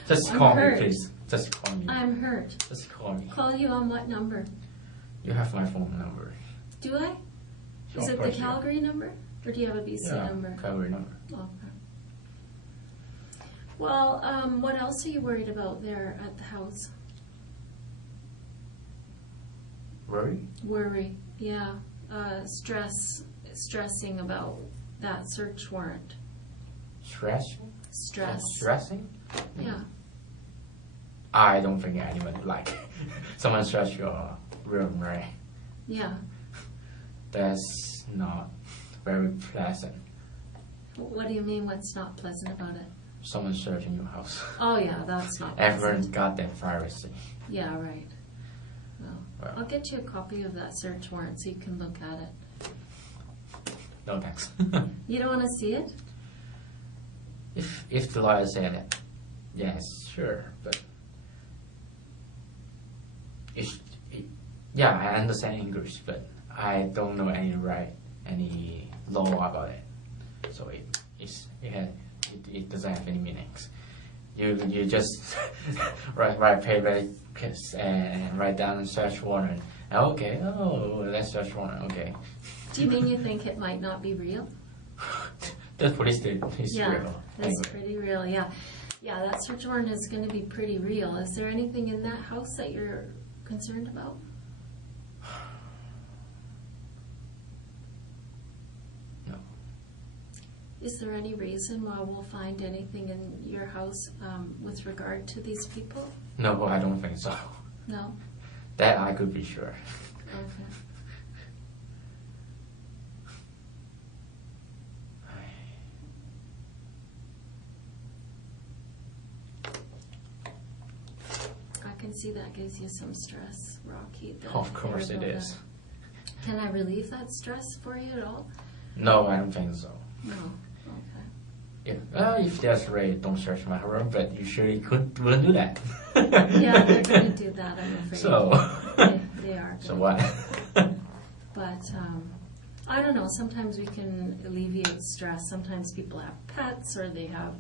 Just call me, please. Just call me. I'm hurt. Just call me. Call you on what number? You have my phone number. Do I? Sure, Is it of the course, yeah. Calgary number? Or do you have a BC number? Calgary number. Okay. Well, what else are you worried about there at the house? Worry? Yeah. Stressing about that search warrant. Stressing? Yeah. I don't think anybody like someone stress your room, right? Yeah. That's not very pleasant. What do you mean what's not pleasant about it? Someone searching your house. Oh yeah, that's not pleasant. Everyone's got their privacy. Yeah, right. Well, Well. I'll get you a copy of that search warrant so you can look at it. No thanks. You don't want to see it? If the lawyer said it, yes, sure, but yeah, I understand English, but I don't know any law about it, so it doesn't have any meanings. You just write paper and write down a search warrant. Okay, that's search warrant. Okay. Do you mean you think it might not be real? The police is real. That's Anyway. pretty real, yeah. Yeah, that search warrant is going to be pretty real. Is there anything in that house that you're concerned about? No. Is there any reason why we'll find anything in your house with regard to these people? No, I don't think so. No? That I could be sure. Okay. I can see that gives you some stress, Rocky. Of course it is. Can I relieve that stress for you at all? No, I don't think so. No. Okay. If there's raid, don't search my room, but you surely wouldn't do that. Yeah, they're going to do that, I'm afraid. So. They are. So what? But I don't know. Sometimes we can alleviate stress. Sometimes people have pets, or they have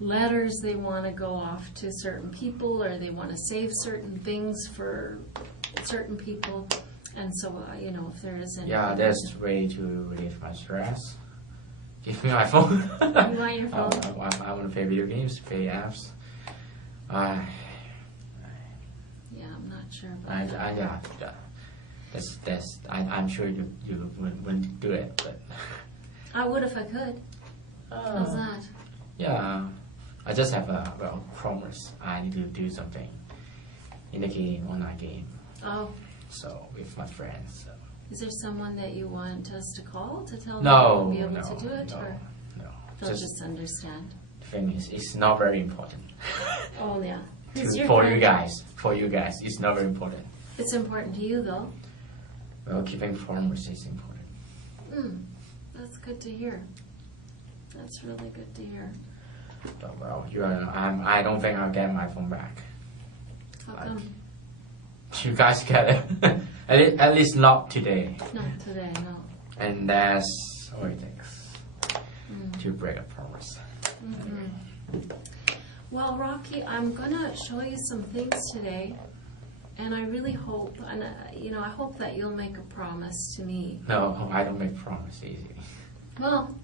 letters they want to go off to certain people, or they want to save certain things for certain people. And so, if there is anything. Yeah, that's a way to relieve my stress. Give me my phone. You want your phone? I want to play video games, play apps. Yeah, I'm not sure about that. Yeah. I'm sure you wouldn't do it, but. I would if I could. How's that? Yeah, I just have a promise. I need to do something in the game, online game. Oh. So with my friends. So. Is there someone that you want us to call to tell them No, to be able to do it? Or no. they'll just understand? The thing is, it's not very important. Oh, yeah. For you guys, it's not very important. It's important to you, though. Well, keeping promise is important. That's good to hear. That's really good to hear. But, well, I don't think I'll get my phone back. How come? You guys get it. At least not today. Not today, no. And that's all it takes to break a promise. Well, Rocky, I'm gonna show you some things today, and I really hope, and I hope that you'll make a promise to me. No, I don't make promises easy. Well,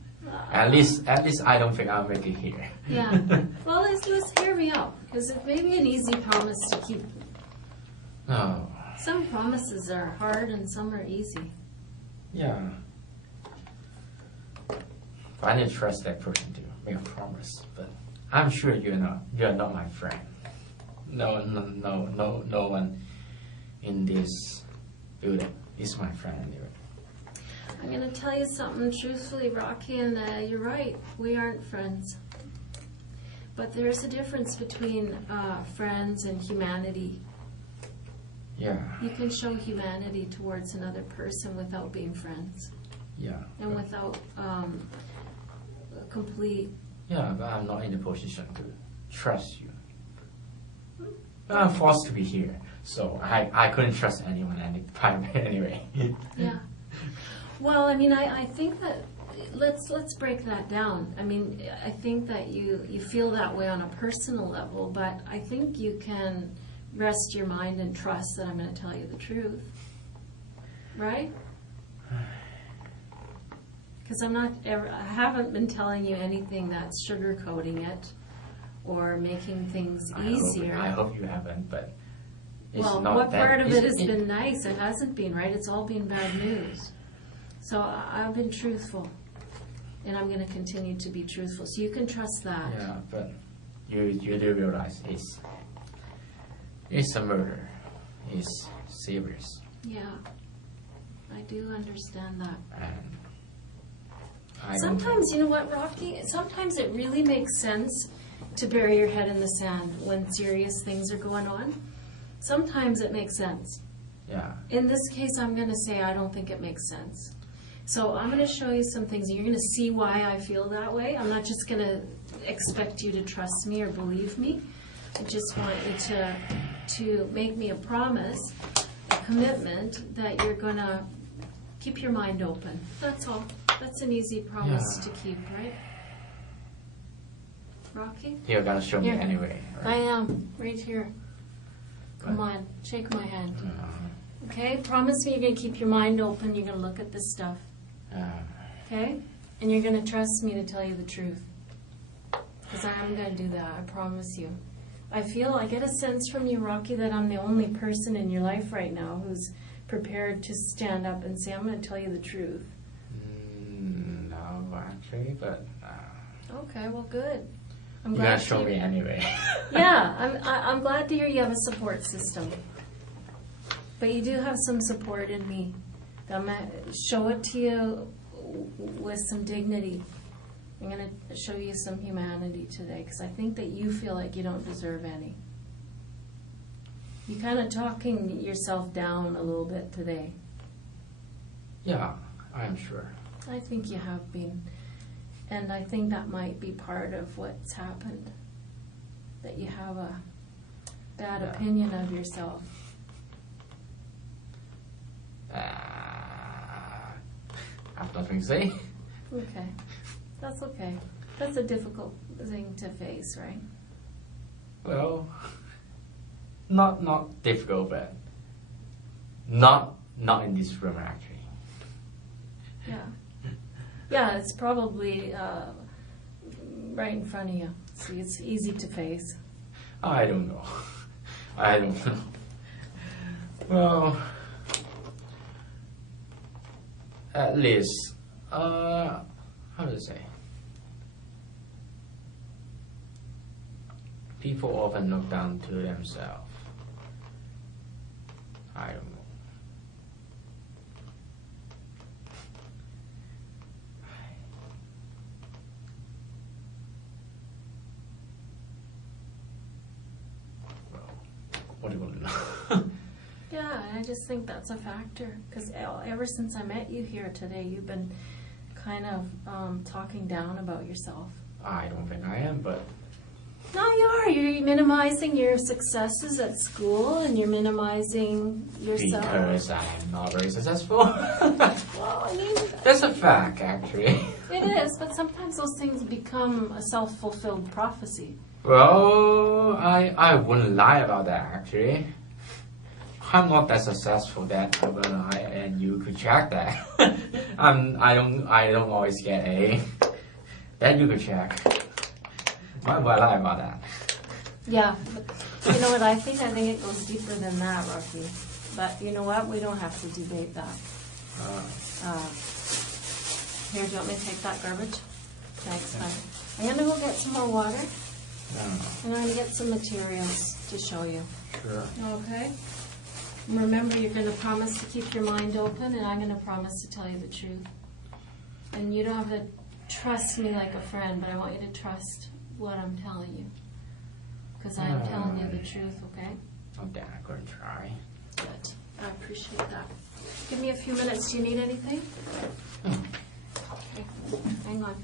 At least I don't think I'll make it here. yeah. Well, let's hear me out, because it may be an easy promise to keep. No. Some promises are hard and some are easy. Yeah. But I didn't trust that person to make a promise. But I'm sure you're not my friend. No one in this building is my friend anyway. I'm going to tell you something truthfully, Rocky, and you're right. We aren't friends. But there's a difference between friends and humanity. Yeah. You can show humanity towards another person without being friends. Yeah. And without complete... Yeah, but I'm not in the position to trust you. I'm forced to be here, so I couldn't trust anyone anyway. Yeah. Well, I mean, I think that let's break that down. I mean, I think that you feel that way on a personal level, but I think you can rest your mind and trust that I'm going to tell you the truth, right? Because I haven't been telling you anything that's sugarcoating it or making things easier. I hope you haven't, but it's well, not what that, part of it has been nice? It hasn't been, right? It's all been bad news. So I've been truthful, and I'm going to continue to be truthful. So you can trust that. Yeah, but you do realize it's a murder. It's serious. Yeah, I do understand that. And Sometimes, you know what, Rocky? Sometimes it really makes sense to bury your head in the sand when serious things are going on. Sometimes it makes sense. Yeah. In this case, I'm going to say I don't think it makes sense. So I'm going to show you some things. You're going to see why I feel that way. I'm not just going to expect you to trust me or believe me. I just want you to make me a promise, a commitment that you're going to keep your mind open. That's all. That's an easy promise to keep, right? Rocky? You're gonna show me anyway. Right? I am, right here. Come on, shake my hand. Okay? Promise me you're going to keep your mind open. You're going to look at this stuff. Okay? And you're going to trust me to tell you the truth. Because I'm going to do that. I promise you. I get a sense from you, Rocky, that I'm the only person in your life right now who's prepared to stand up and say, I'm going to tell you the truth. No, actually, but... Okay, well, good. I'm you're going to show me anyway. Yeah, I'm glad to hear you have a support system. But you do have some support in me. I'm going to show it to you with some dignity. I'm going to show you some humanity today because I think that you feel like you don't deserve any. You're kind of talking yourself down a little bit today. Yeah, I'm sure. I think you have been. And I think that might be part of what's happened. That you have a bad opinion of yourself. I have nothing to say. Okay. That's okay. That's a difficult thing to face, right? Well, not difficult, but not in this room actually. Yeah. Yeah, it's probably right in front of you. See, it's easy to face. I don't know. I don't know. Well, at least, how do I say? People often look down to themselves. I don't know. Well, what do you want to know? Yeah, I just think that's a factor. Because ever since I met you here today, you've been kind of talking down about yourself. I don't think I am, but... No, you are. You're minimizing your successes at school and you're minimizing yourself. Because I am not very successful. Well, I mean... That's a fact, actually. It is, but sometimes those things become a self-fulfilled prophecy. Well, I wouldn't lie about that actually. I'm not that successful that I will lie, and you could check that. I don't always get A. That you could check. Why would I lie about that? Yeah, but you know what I think? I think it goes deeper than that, Rocky. But you know what? We don't have to debate that. Here, do you want me to take that garbage? Thanks, hon. I'm going to go get some more water, and I'm going to get some materials to show you. Sure. Okay? And remember, you're going to promise to keep your mind open, and I'm going to promise to tell you the truth. And you don't have to trust me like a friend, but I want you to trust what I'm telling you. Because I am telling you the truth, okay? Okay, I'm going to try. Good. I appreciate that. Give me a few minutes. Do you need anything? Okay. Hang on.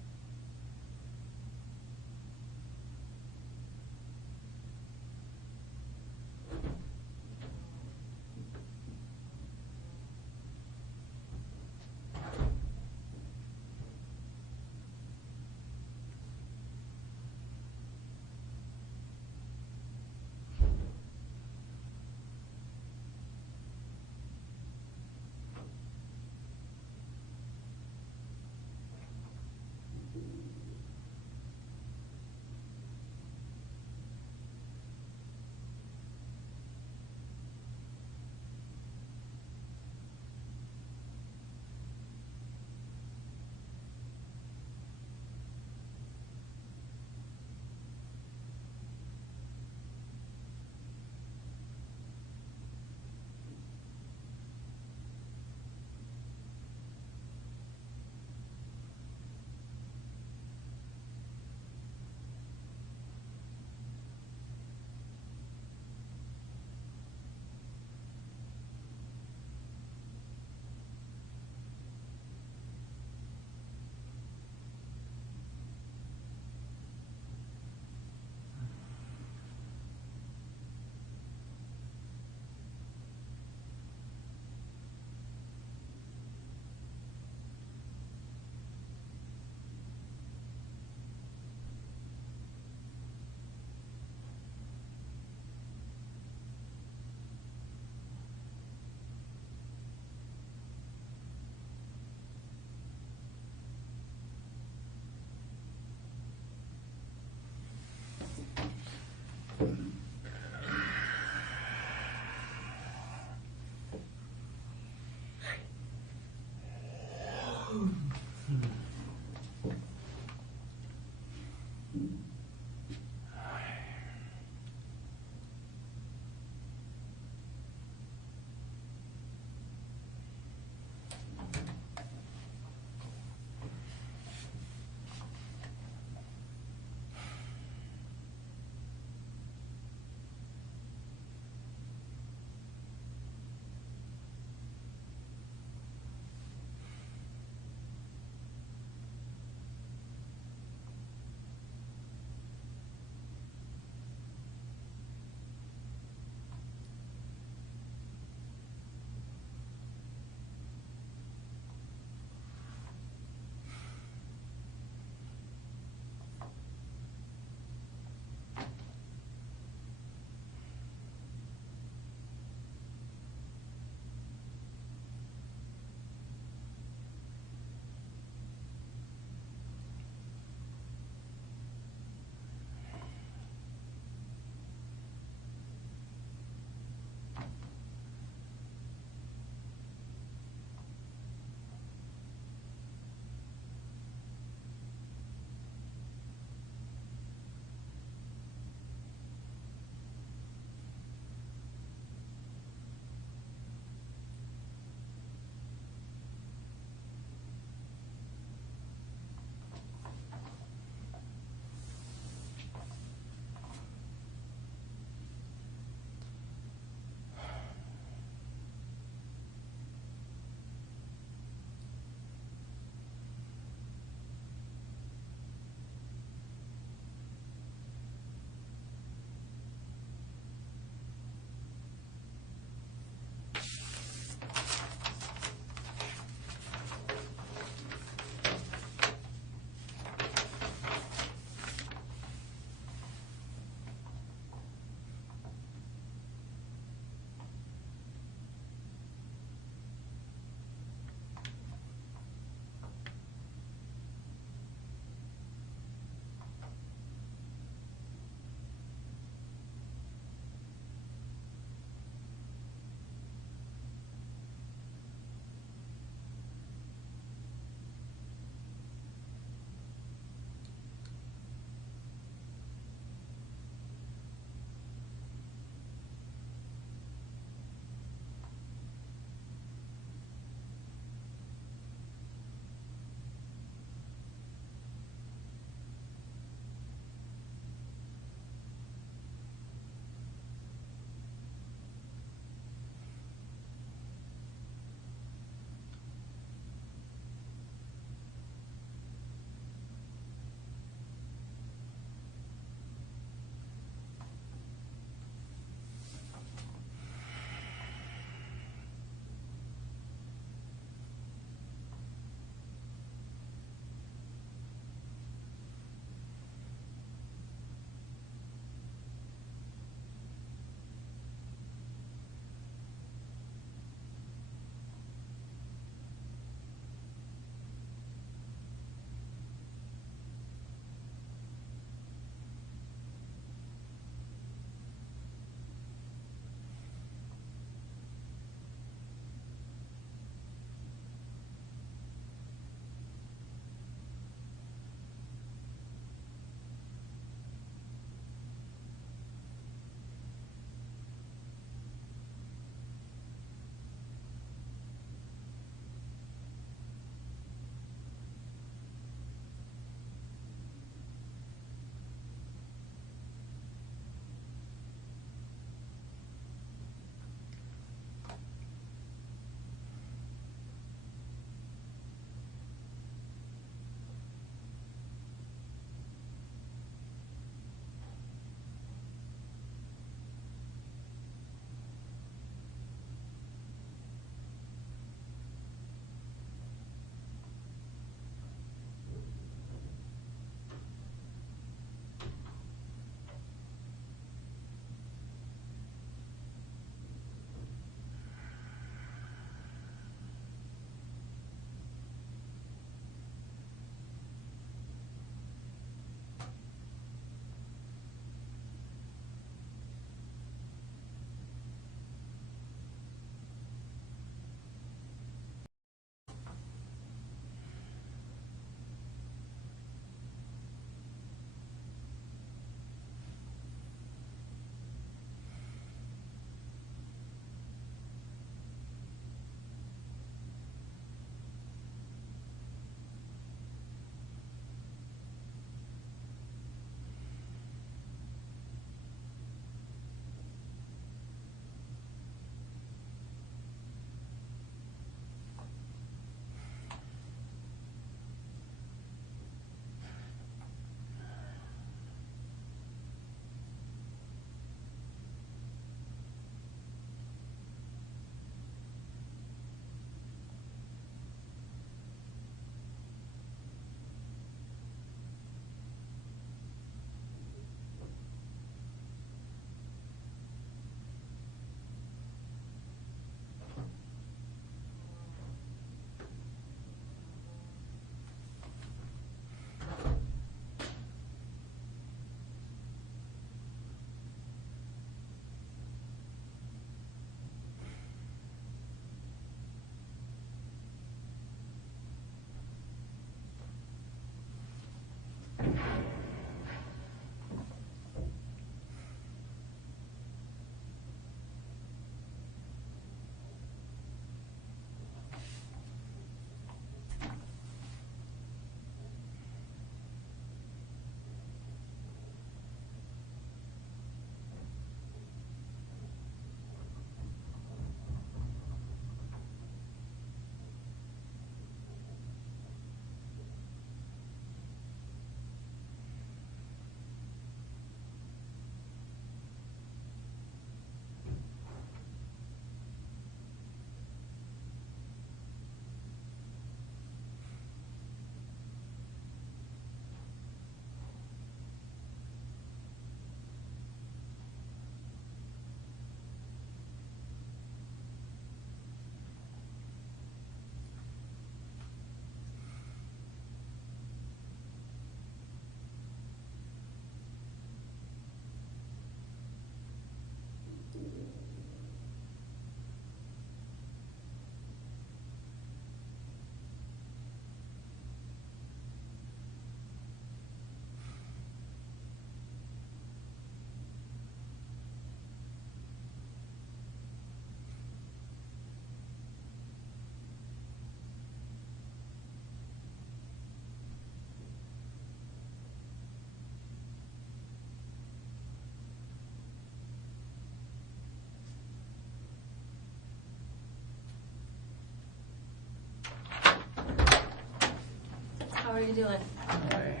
are you doing? Okay.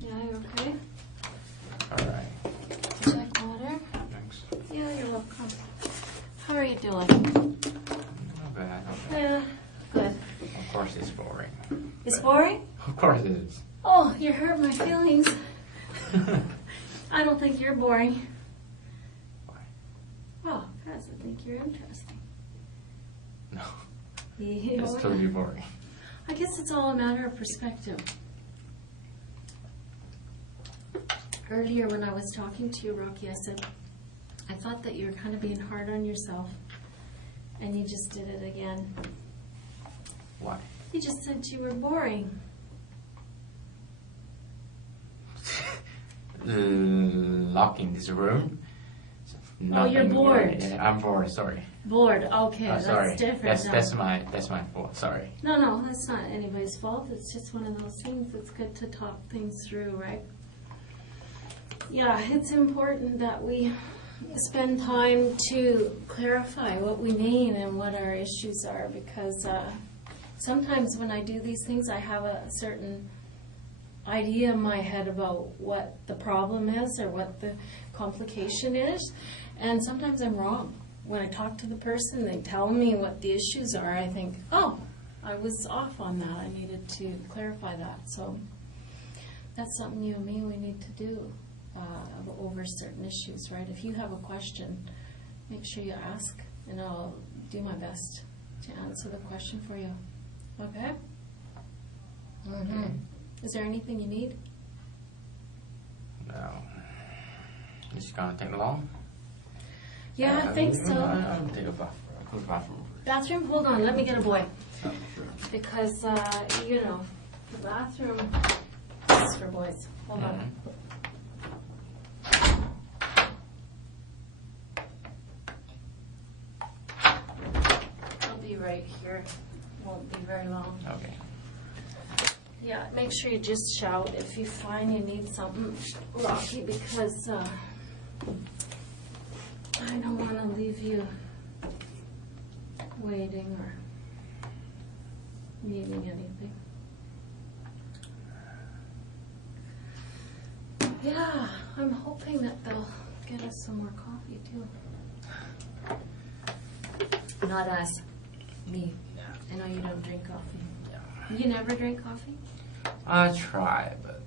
Yeah, you okay? Alright. Check water? Thanks. Yeah, you're welcome. How are you doing? Not bad, not bad. Yeah, good. Of course it's boring. It's boring? Of course it is. Oh, you hurt my feelings. I don't think you're boring. Why? Oh, because I think you're interesting. No. Yeah, It's totally boring. I guess it's all a matter of perspective. Earlier when I was talking to you, Rocky, I said, I thought that you were kind of being hard on yourself. And you just did it again. Why? You just said you were boring. Locking this room. Oh, you're bored. Yeah, I'm bored. Sorry. Bored. Okay, Sorry. that's different. That's my fault. Sorry. No, that's not anybody's fault. It's just one of those things. It's good to talk things through, right? Yeah, it's important that we spend time to clarify what we mean and what our issues are, because sometimes when I do these things, I have a certain idea in my head about what the problem is or what the complication is, and sometimes I'm wrong. When I talk to the person, they tell me what the issues are, I think, oh, I was off on that. I needed to clarify that. So that's something you and me, we need to do over certain issues, right? If you have a question, make sure you ask, and I'll do my best to answer the question for you. Okay? Mm-hmm. Is there anything you need? No. It's gonna take long. Yeah, I think so. I'll take a bathroom. Go to the bathroom. Bathroom? Hold on, let me get a boy. Oh, sure. Because, you know, the bathroom is for boys. Hold on. I'll be right here. Won't be very long. Okay. Yeah, make sure you just shout if you find you need something, Rocky, because I don't want to leave you waiting or needing anything. Yeah, I'm hoping that they'll get us some more coffee too. Not us, me. I know you don't drink coffee. Yeah. You never drink coffee? I try, but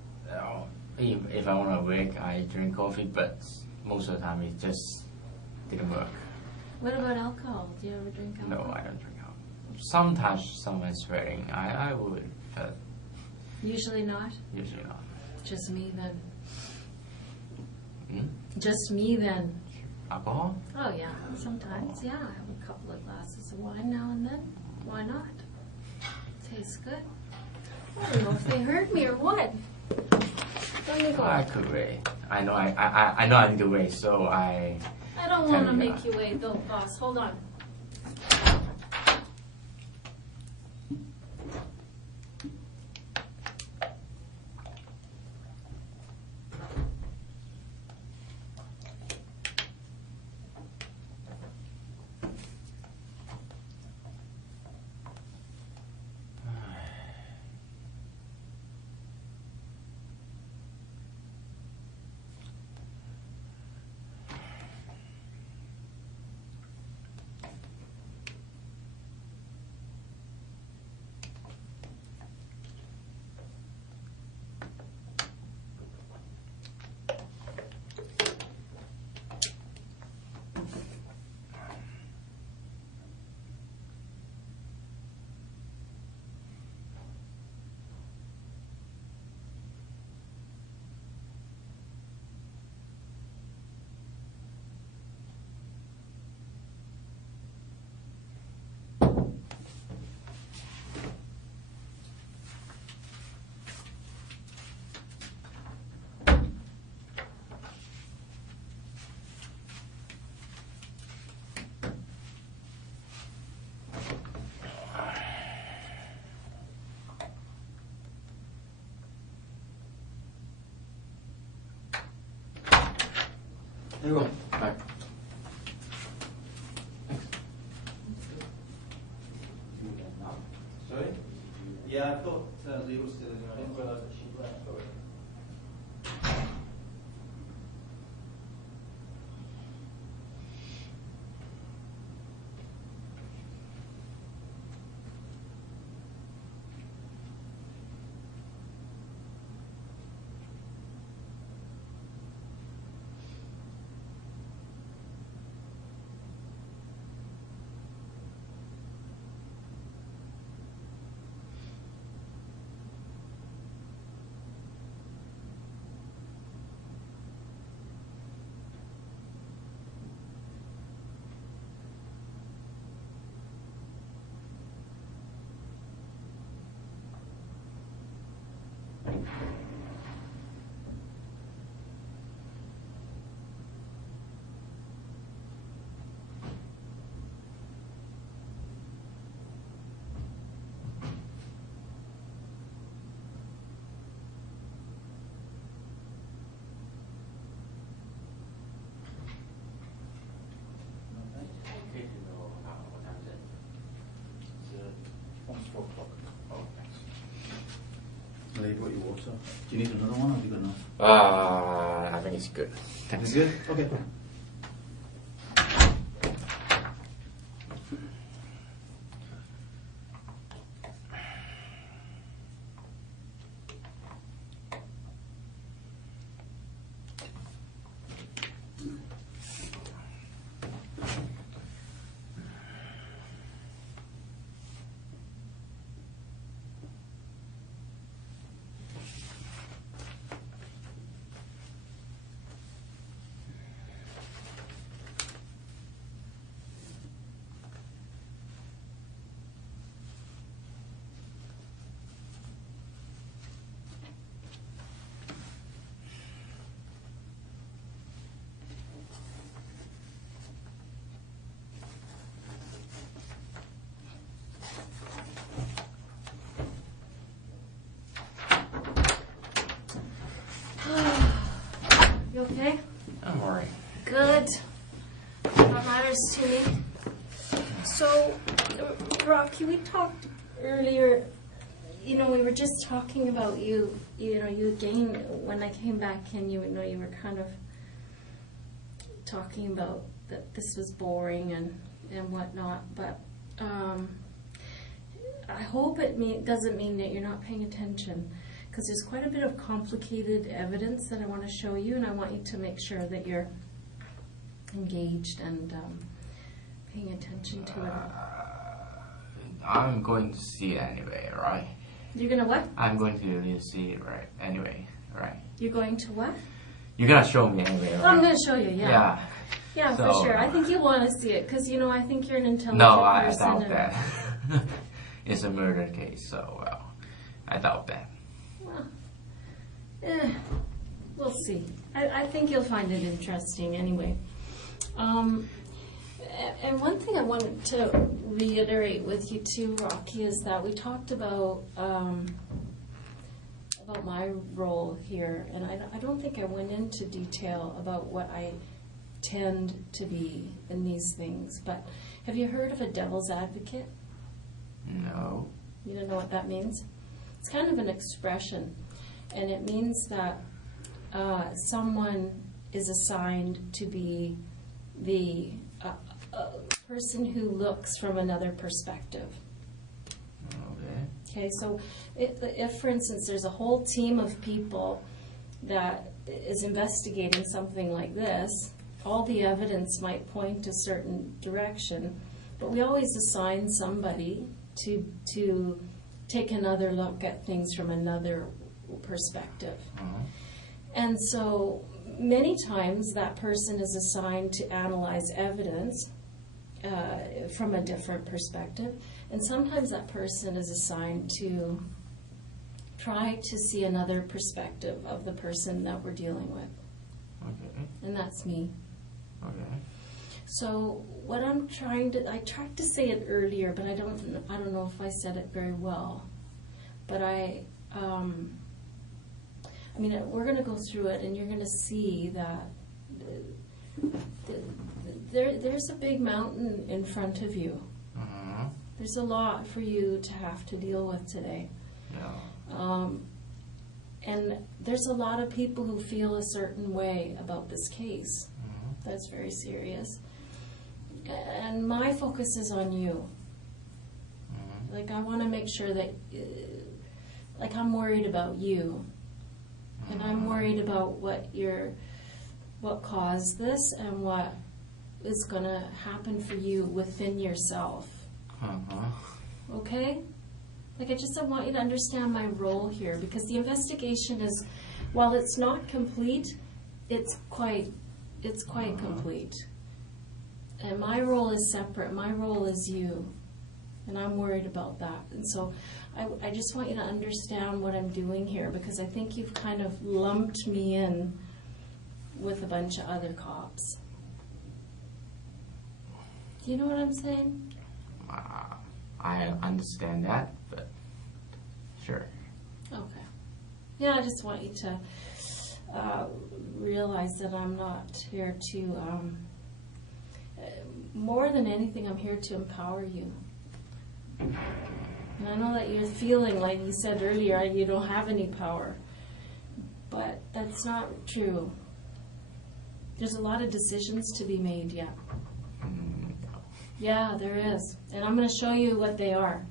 if I want to wake, I drink coffee. But most of the time, it just didn't work. What about alcohol? Do you ever drink alcohol? No, I don't drink alcohol. Sometimes someone swearing, I would, but Usually not? usually not. Just me then. Hmm? Just me then. Alcohol? Oh yeah, sometimes. Yeah, I have a couple of glasses of wine now and then. Why not? Tastes good. I don't know if they heard me or what. Let me go. I could wait. I know I need to wait, so I don't want to Can you, make you wait though, boss. Hold on. Here you go. Back. Sorry? Yeah, I thought Lee was still in there. I didn't realise that she left already. Okay to know what time is it? It's almost 4 o'clock. Oh, thanks. Lee, brought your water. Do you need another one, or have you got enough? I think it's good. Thanks. Is it good? Okay. You okay? I'm alright. Good. That matters to me. So, Rocky, we talked earlier, you know, we were just talking about you again, when I came back and you were kind of talking about that this was boring and whatnot, but I hope it doesn't mean that you're not paying attention, because there's quite a bit of complicated evidence that I want to show you, and I want you to make sure that you're engaged and paying attention to it. I'm going to see it anyway, right? You're gonna what? I'm going to see it right anyway, right? You're going to what? You're gonna show me anyway, right? I'm gonna show you, yeah. Yeah. Yeah, So, for sure. I think you want to see it, because, I think you're an intelligent No, I person. doubt and- that. It's a murder case, so, well, I doubt that. Well, we'll see. I think you'll find it interesting anyway. And one thing I wanted to reiterate with you too, Rocky, is that we talked about my role here, and I don't think I went into detail about what I tend to be in these things. But have you heard of a devil's advocate? No. You don't know what that means? It's kind of an expression, and it means that someone is assigned to be the person who looks from another perspective. Okay. Okay, so if, for instance, there's a whole team of people that is investigating something like this, all the evidence might point a certain direction, but we always assign somebody to take another look at things from another perspective. Uh-huh. And so many times that person is assigned to analyze evidence from a different perspective, and sometimes that person is assigned to try to see another perspective of the person that we're dealing with. Okay. And that's me. Okay. So what I tried to say it earlier, but I don't know if I said it very well. But we're going to go through it, and you're going to see that there's a big mountain in front of you Uh-huh. There's a lot for you to have to deal with today. Yeah. And there's a lot of people who feel a certain way about this case. Mm-hmm. That's very serious. And my focus is on you. Mm-hmm. Like, I want to make sure that, like, I'm worried about you. And I'm worried about what caused this and what is going to happen for you within yourself. Uh-huh. Okay? Like, I want you to understand my role here, because the investigation is, while it's not complete, it's quite complete. And my role is separate. My role is you. And I'm worried about that. And so I just want you to understand what I'm doing here, because I think you've kind of lumped me in with a bunch of other cops. Do you know what I'm saying? I understand that, but sure. Okay. Yeah, I just want you to realize that I'm not here to, more than anything, I'm here to empower you. And I know that you're feeling, like you said earlier, you don't have any power. But that's not true. There's a lot of decisions to be made yet. Yeah, there is. And I'm going to show you what they are.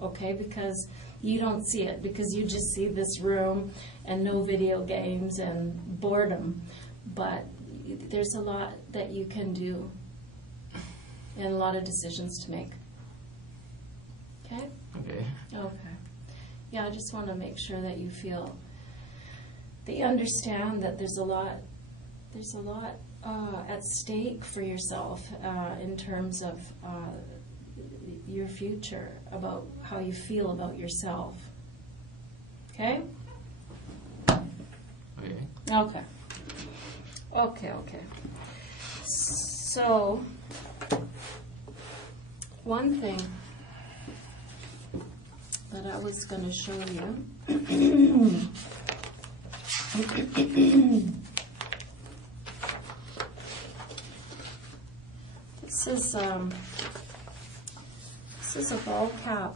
Okay? Because you don't see it. Because you just see this room and no video games and boredom. But there's a lot that you can do. And a lot of decisions to make. Okay? Okay. Okay. Yeah, I just want to make sure that you feel, that you understand that there's a lot at stake for yourself in terms of your future, about how you feel about yourself. Okay? Okay. Okay. Okay. So, one thing that I was going to show you. This is a ball cap.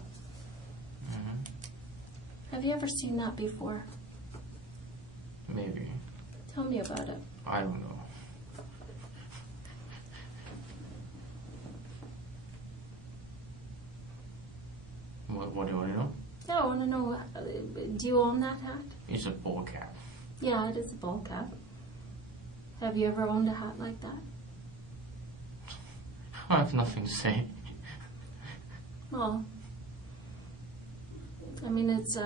Mm-hmm. Have you ever seen that before? Maybe. Tell me about it. I don't know. What do you want to know? Yeah, I want to know, do you own that hat? It's a ball cap. Yeah, it is a ball cap. Have you ever owned a hat like that? I have nothing to say. Well, I mean, it's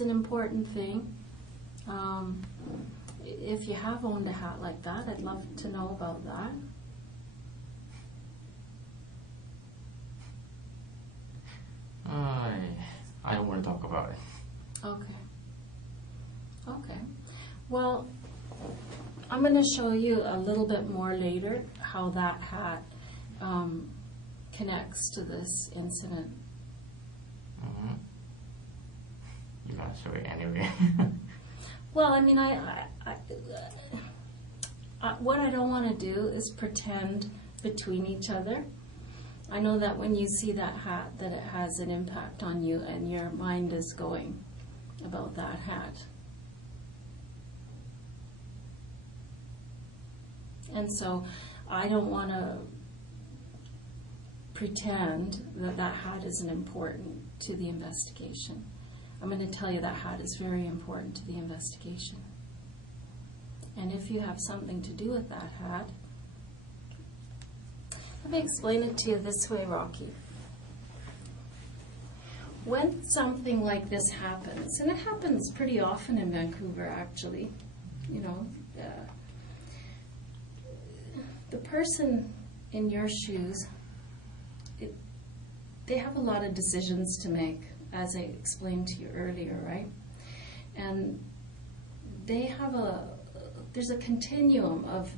an important thing. If you have owned a hat like that, I'd love to know about that. I don't want to talk about it. Okay. Well, I'm going to show you a little bit more later how that hat connects to this incident. Mm-hmm. You gotta show it anyway. Well, I mean, what I don't want to do is pretend between each other. I know that when you see that hat, that it has an impact on you, and your mind is going about that hat. And so I don't want to pretend that that hat isn't important to the investigation. I'm going to tell you that hat is very important to the investigation. And if you have something to do with that hat, let me explain it to you this way, Rocky. When something like this happens, and it happens pretty often in Vancouver, actually, you know, the person in your shoes, they have a lot of decisions to make, as I explained to you earlier, right? And there's a continuum of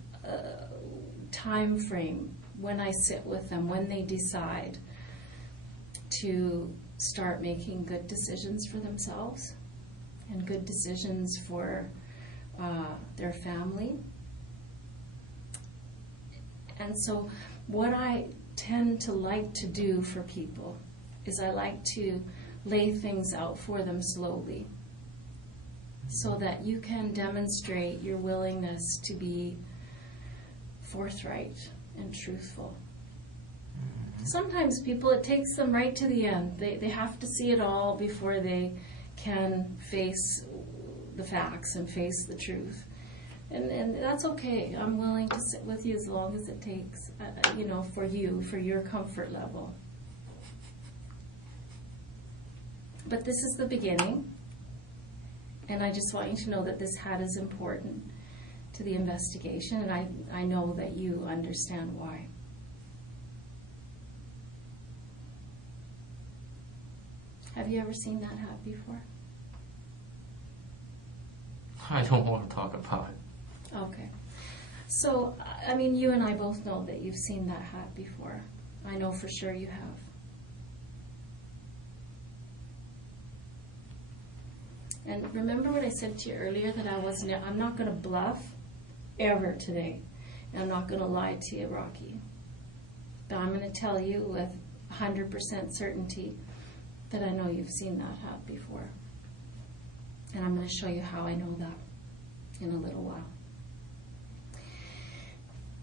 time frame when I sit with them, when they decide to start making good decisions for themselves and good decisions for their family. And so what I tend to like to do for people is I like to lay things out for them slowly so that you can demonstrate your willingness to be forthright and truthful. Sometimes people, it takes them right to the end. They have to see it all before they can face the facts and face the truth. And that's okay. I'm willing to sit with you as long as it takes, for you, for your comfort level. But this is the beginning. And I just want you to know that this hat is important to the investigation, and I know that you understand why. Have you ever seen that hat before? I don't want to talk about it. Okay. So, I mean, you and I both know that you've seen that hat before. I know for sure you have. And remember what I said to you earlier, that I'm not going to bluff ever today. And I'm not going to lie to you, Rocky. But I'm going to tell you with 100% certainty that I know you've seen that hat before. And I'm going to show you how I know that in a little while.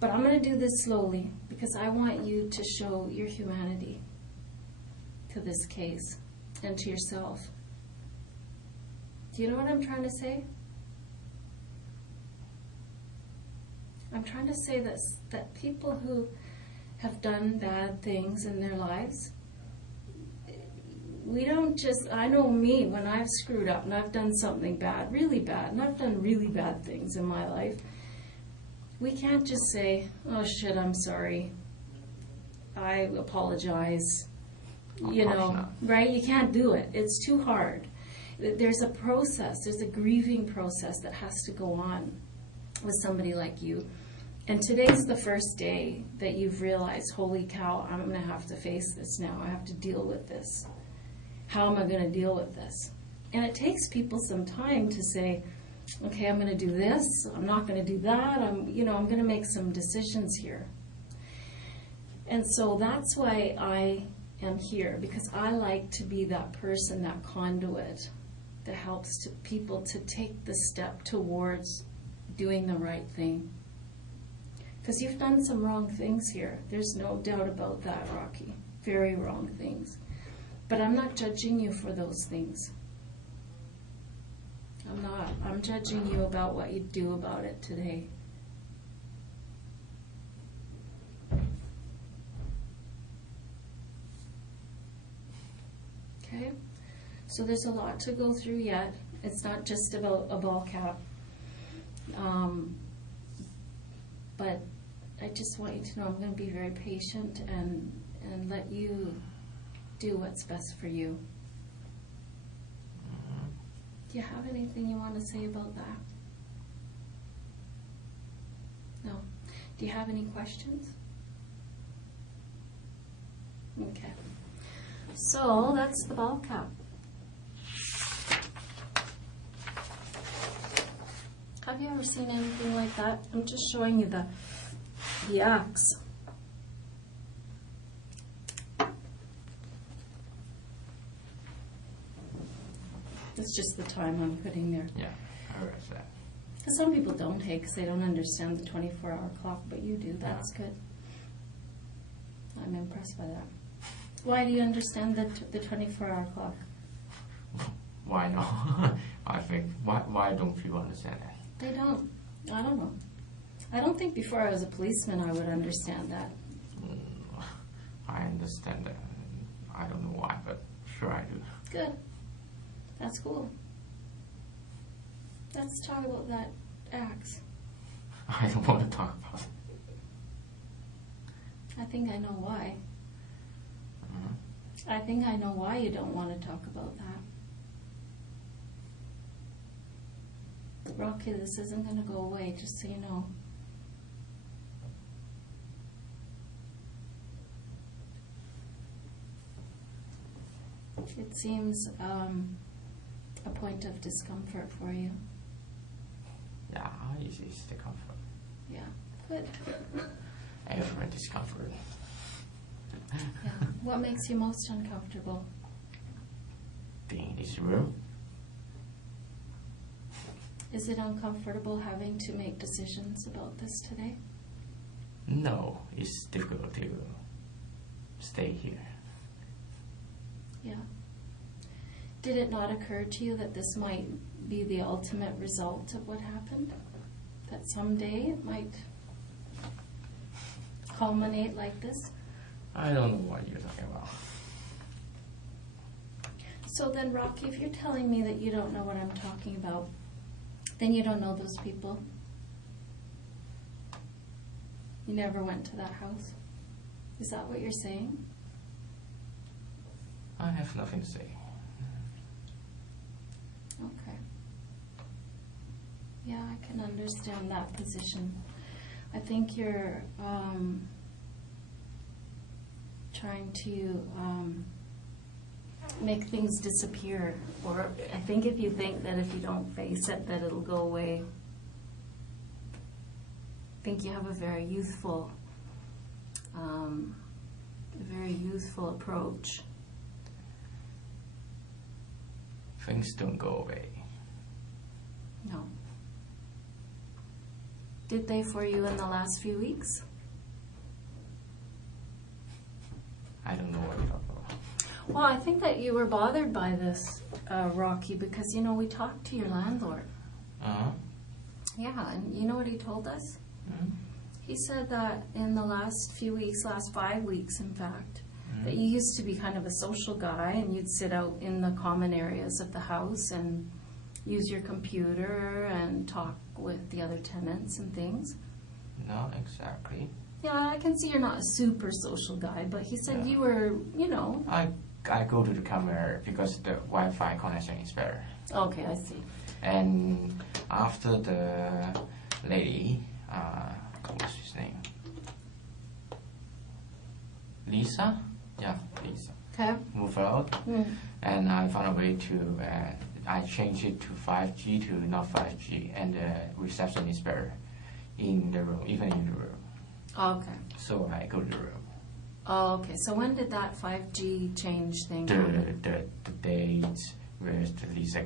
But I'm going to do this slowly because I want you to show your humanity to this case and to yourself. Do you know what I'm trying to say? I'm trying to say this, that people who have done bad things in their lives, we don't just, I know me, when I've screwed up and I've done something bad, really bad, and I've done really bad things in my life, we can't just say, oh shit, I'm sorry, I apologize, right? You can't do it. It's too hard. There's a process, there's a grieving process that has to go on with somebody like you. And today's the first day that you've realized, holy cow, I'm going to have to face this now. I have to deal with this. How am I going to deal with this? And it takes people some time to say, okay, I'm going to do this. I'm not going to do that. I'm going to make some decisions here. And so that's why I am here, because I like to be that person, that conduit that helps people to take the step towards doing the right thing. Because you've done some wrong things here. There's no doubt about that, Rocky. Very wrong things. But I'm not judging you for those things. I'm not. I'm judging you about what you do about it today. Okay? So there's a lot to go through yet. It's not just about a ball cap. But I just want you to know I'm going to be very patient and let you do what's best for you. Do you have anything you want to say about that? No. Do you have any questions? Okay. So that's the ball cap. Have you ever seen anything like that? I'm just showing you the axe. It's just the time I'm putting there. Yeah, I heard that. Because some people don't take, because they don't understand the 24-hour clock, but you do. That's good. I'm impressed by that. Why do you understand the 24-hour clock? Why not? I think, why don't you understand that? They don't. I don't know. I don't think before I was a policeman I would understand that. I understand that. I don't know why, but sure I do. Good. That's cool. Let's talk about that axe. I don't want to talk about it. I think I know why. I think I know why you don't want to talk about that. Rocky, this isn't going to go away, just so you know. It seems a point of discomfort for you. Yeah, it's discomfort. Yeah, good. Every discomfort. Yeah. What makes you most uncomfortable? Being in this room. Is it uncomfortable having to make decisions about this today? No, it's difficult to stay here. Yeah. Did it not occur to you that this might be the ultimate result of what happened? That someday it might culminate like this? I don't know what you're talking about. So then, Rocky, if you're telling me that you don't know what I'm talking about, then you don't know those people? You never went to that house? Is that what you're saying? I have nothing to say. Okay. Yeah, I can understand that position. I think you're trying to make things disappear. Or I think if you think that if you don't face it, that it'll go away. I think you have a very youthful approach. Things don't go away. No. Did they for you in the last few weeks? I don't know what you're talking about. Well, I think that you were bothered by this, Rocky, because, we talked to your landlord. Uh-huh. Yeah, and you know what he told us? Mm-hmm. He said that in the last few weeks, last 5 weeks, in fact, that you used to be kind of a social guy and you'd sit out in the common areas of the house and use your computer and talk with the other tenants and things. Not exactly. Yeah, I can see you're not a super social guy, but he said Yeah. you were, I go to the camera because the Wi-Fi connection is better. Okay, I see. And after the lady, what's his name? Lisa? Yeah, Lisa. Okay. Move out. And I found a way to, I changed it to 5G to not 5G, and the reception is better in the room, even in the room. Okay. So I go to the room. Oh, okay. So when did that 5G change thing happen? The date where the Lisa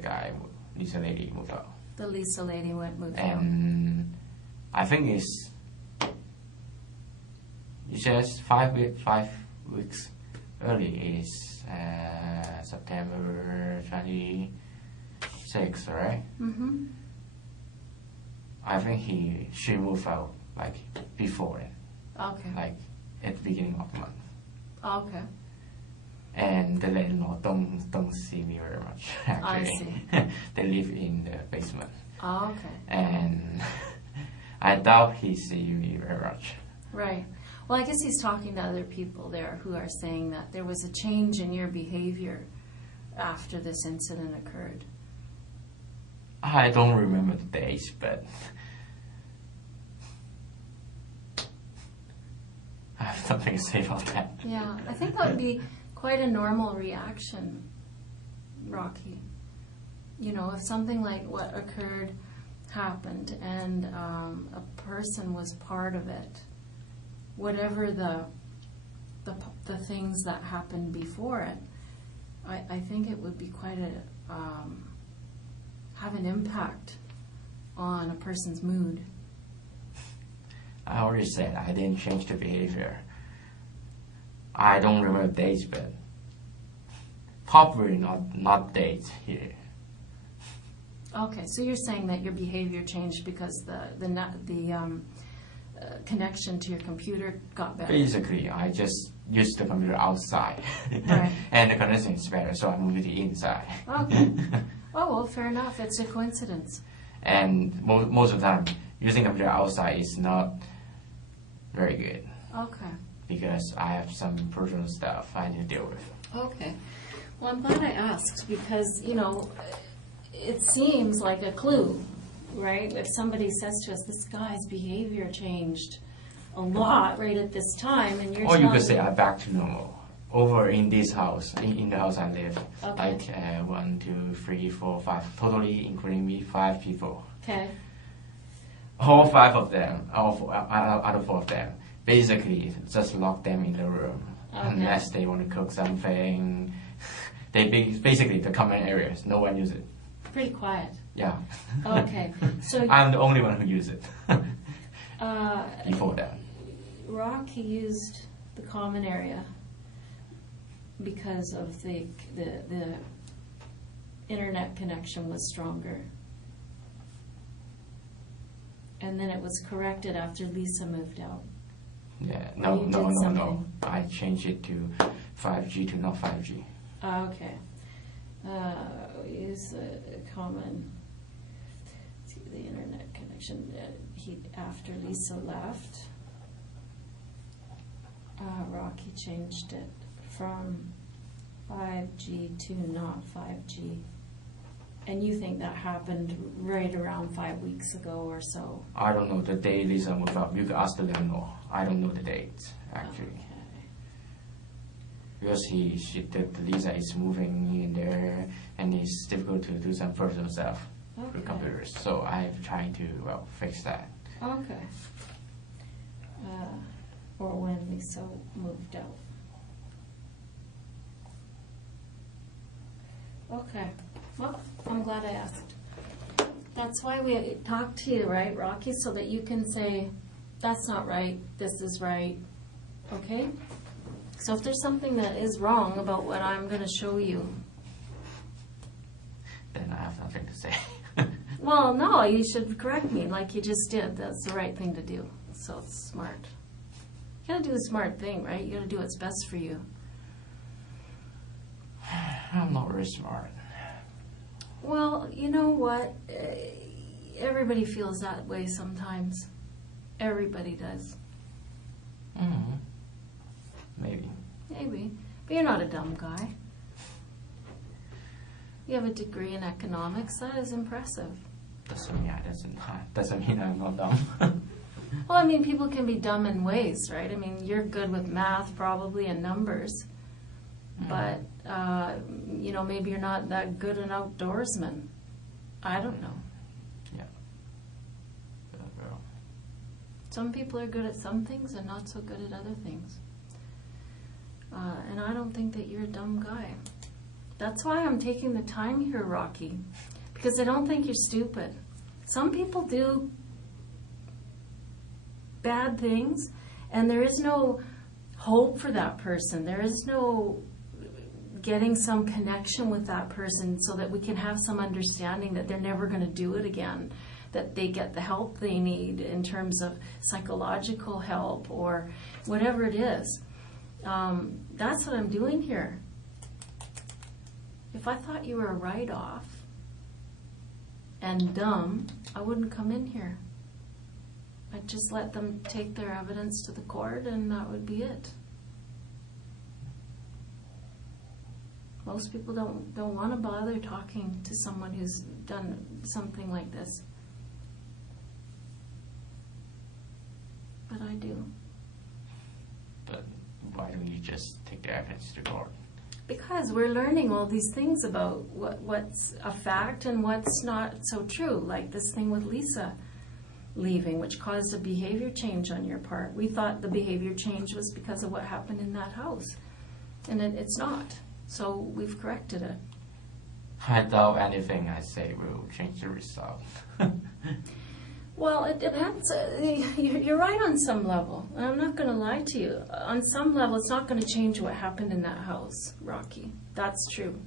lady moved out. The Lisa lady moved out. And I think it says 5 weeks early is September 26th, right? Mm-hmm. I think she moved out like before it, Okay. like at the beginning of the month. Okay. And the landlord don't see me very much. Actually. I see. They live in the basement. Oh, okay. And I doubt he see me very much. Right. Well, I guess he's talking to other people there who are saying that there was a change in your behavior after this incident occurred. I don't remember the dates, but I have something to say about that. Yeah, I think that would be quite a normal reaction, Rocky. If something like what occurred happened and a person was part of it, whatever the things that happened before it, I think it would be quite have an impact on a person's mood. I already said I didn't change the behavior. I don't remember dates, but probably not dates here. Okay, so you're saying that your behavior changed because the connection to your computer got better. Basically, I just used the computer outside, Right. and the connection is better, so I moved it inside. Okay. Oh, well, fair enough. It's a coincidence. And most of the time, using computer outside is not very good Okay. because I have some personal stuff I need to deal with. Okay. Well, I'm glad I asked because, it seems like a clue, right? If somebody says to us, this guy's behavior changed a lot right at this time, and you're Or you could telling say me- I'm back to normal. Over in this house, in the house I live, Okay. like 1, 2, 3, 4, 5, totally including me, 5 people. Okay. All 5 of them, out of 4 of them, basically just lock them in the room Okay. unless they want to cook something. Basically the common areas, no one uses it. Pretty quiet. Yeah. Okay. So I'm the only one who uses it before that. Rocky used the common area because of the internet connection was stronger. And then it was corrected after Lisa moved out. Yeah, Or you did no. something. I changed it to 5G to not 5G. Okay. Use the common to the internet connection. After Lisa left, Rocky changed it from 5G to not 5G. And you think that happened right around 5 weeks ago or so? I don't know the day Lisa moved out. You can ask the landlord. I don't know the date, actually. Okay. Because Lisa is moving in there, and it's difficult to do some personal stuff with Okay. computers. So I'm trying to fix that. Okay. Or when Lisa moved out. Okay. Well, I'm glad I asked. That's why we talked to you, right, Rocky? So that you can say, that's not right, this is right. Okay? So if there's something that is wrong about what I'm going to show you, Then I have nothing to say. well, no, you should correct me like you just did. That's the right thing to do. So it's smart. You gotta do the smart thing, right? You gotta do what's best for you. I'm not very smart. Well, you know what? Everybody feels that way sometimes. Everybody does. Mm-hmm. Maybe. Maybe. But you're not a dumb guy. You have a degree in economics. That is impressive. Doesn't mean I'm not dumb. Well, I mean, people can be dumb in ways, right? I mean, you're good with math probably and numbers. But, maybe you're not that good an outdoorsman. I don't know. Yeah. Well, Some people are good at some things and not so good at other things. And I don't think that you're a dumb guy. That's why I'm taking the time here, Rocky, because I don't think you're stupid. Some people do bad things, and there is no hope for that person. There is no getting some connection with that person so that we can have some understanding that they're never going to do it again, that they get the help they need in terms of psychological help or whatever it is. That's what I'm doing here. If I thought you were a write-off and dumb, I wouldn't come in here. I'd just let them take their evidence to the court and that would be it. Most people don't want to bother talking to someone who's done something like this. But I do. but why don't you just take the evidence to court? Because we're learning all these things about what's a fact and what's not so true, like this thing with Lisa leaving, which caused a behavior change on your part. We thought the behavior change was because of what happened in that house, and it's not. So we've corrected it. I doubt anything I say will change the result. Well, it depends. You're right on some level. I'm not going to lie to you. On some level, it's not going to change what happened in that house, Rocky. That's true.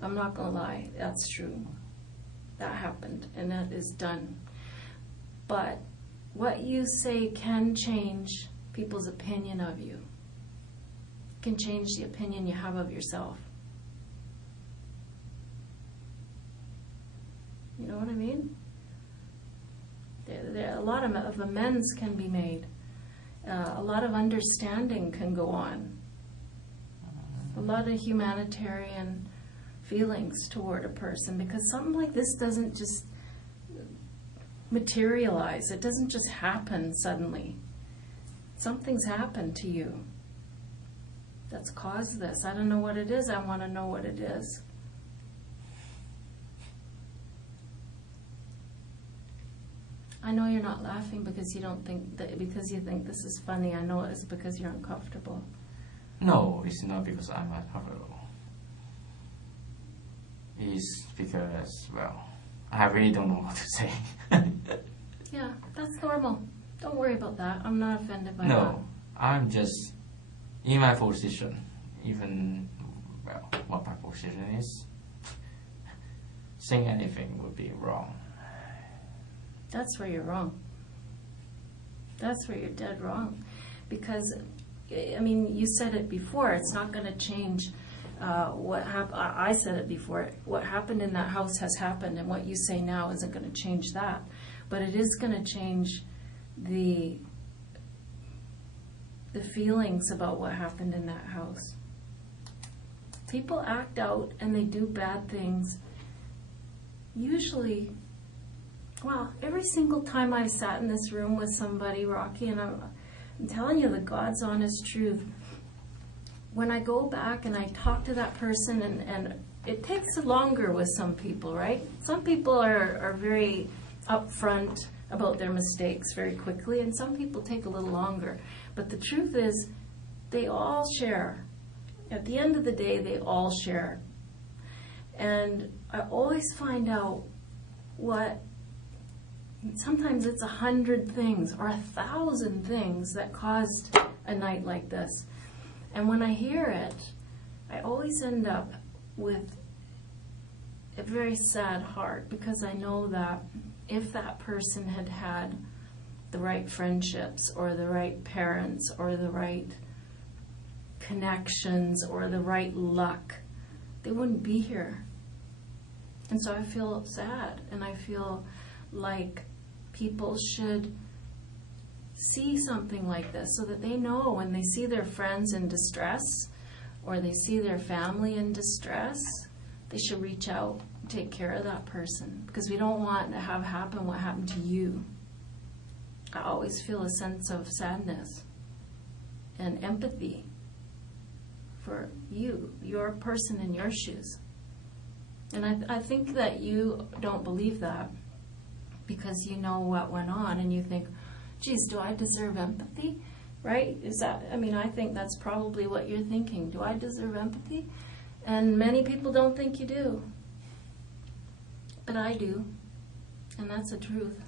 I'm not going to lie. That's true. That happened, and that is done. But what you say can change people's opinion of you. Can change the opinion you have of yourself. You know what I mean? A lot of amends can be made. A lot of understanding can go on. A lot of humanitarian feelings toward a person, because something like this doesn't just materialize. It doesn't just happen suddenly. Something's happened to you that's caused this. I don't know what it is. I want to know what it is. I know you're not laughing because you don't think that, because you think this is funny. I know it's because you're uncomfortable. No, it's not because I'm uncomfortable. It's because, well, I really don't know what to say. Yeah, that's normal. Don't worry about that. I'm not offended by that. No, I'm just in my position. Even, well, what my position is, saying anything would be wrong. That's where you're wrong. That's where you're dead wrong. Because, I mean, you said it before, it's not going to change what happened. I said it before. What happened in that house has happened, and what you say now isn't going to change that. But it is going to change the feelings about what happened in that house. People act out and they do bad things. Usually, well, every single time I've sat in this room with somebody, Rocky, and I'm telling you the God's honest truth, when I go back and I talk to that person, and it takes longer with some people, right? Some people are very upfront about their mistakes very quickly, and some people take a little longer. But the truth is, they all share. At the end of the day, they all share. And I always find out what, sometimes it's 100 things or 1,000 things that caused a night like this. And when I hear it, I always end up with a very sad heart, because I know that if that person had had the right friendships or the right parents or the right connections or the right luck, they wouldn't be here. And so I feel sad, and I feel like people should see something like this so that they know when they see their friends in distress or they see their family in distress, they should reach out and take care of that person, because we don't want to have happen what happened to you. I always feel a sense of sadness and empathy for you, your person in your shoes. And I think that you don't believe that because you know what went on, and you think, geez, do I deserve empathy? Right? Is that, I mean, I think that's probably what you're thinking. Do I deserve empathy? And many people don't think you do. But I do. And that's the truth.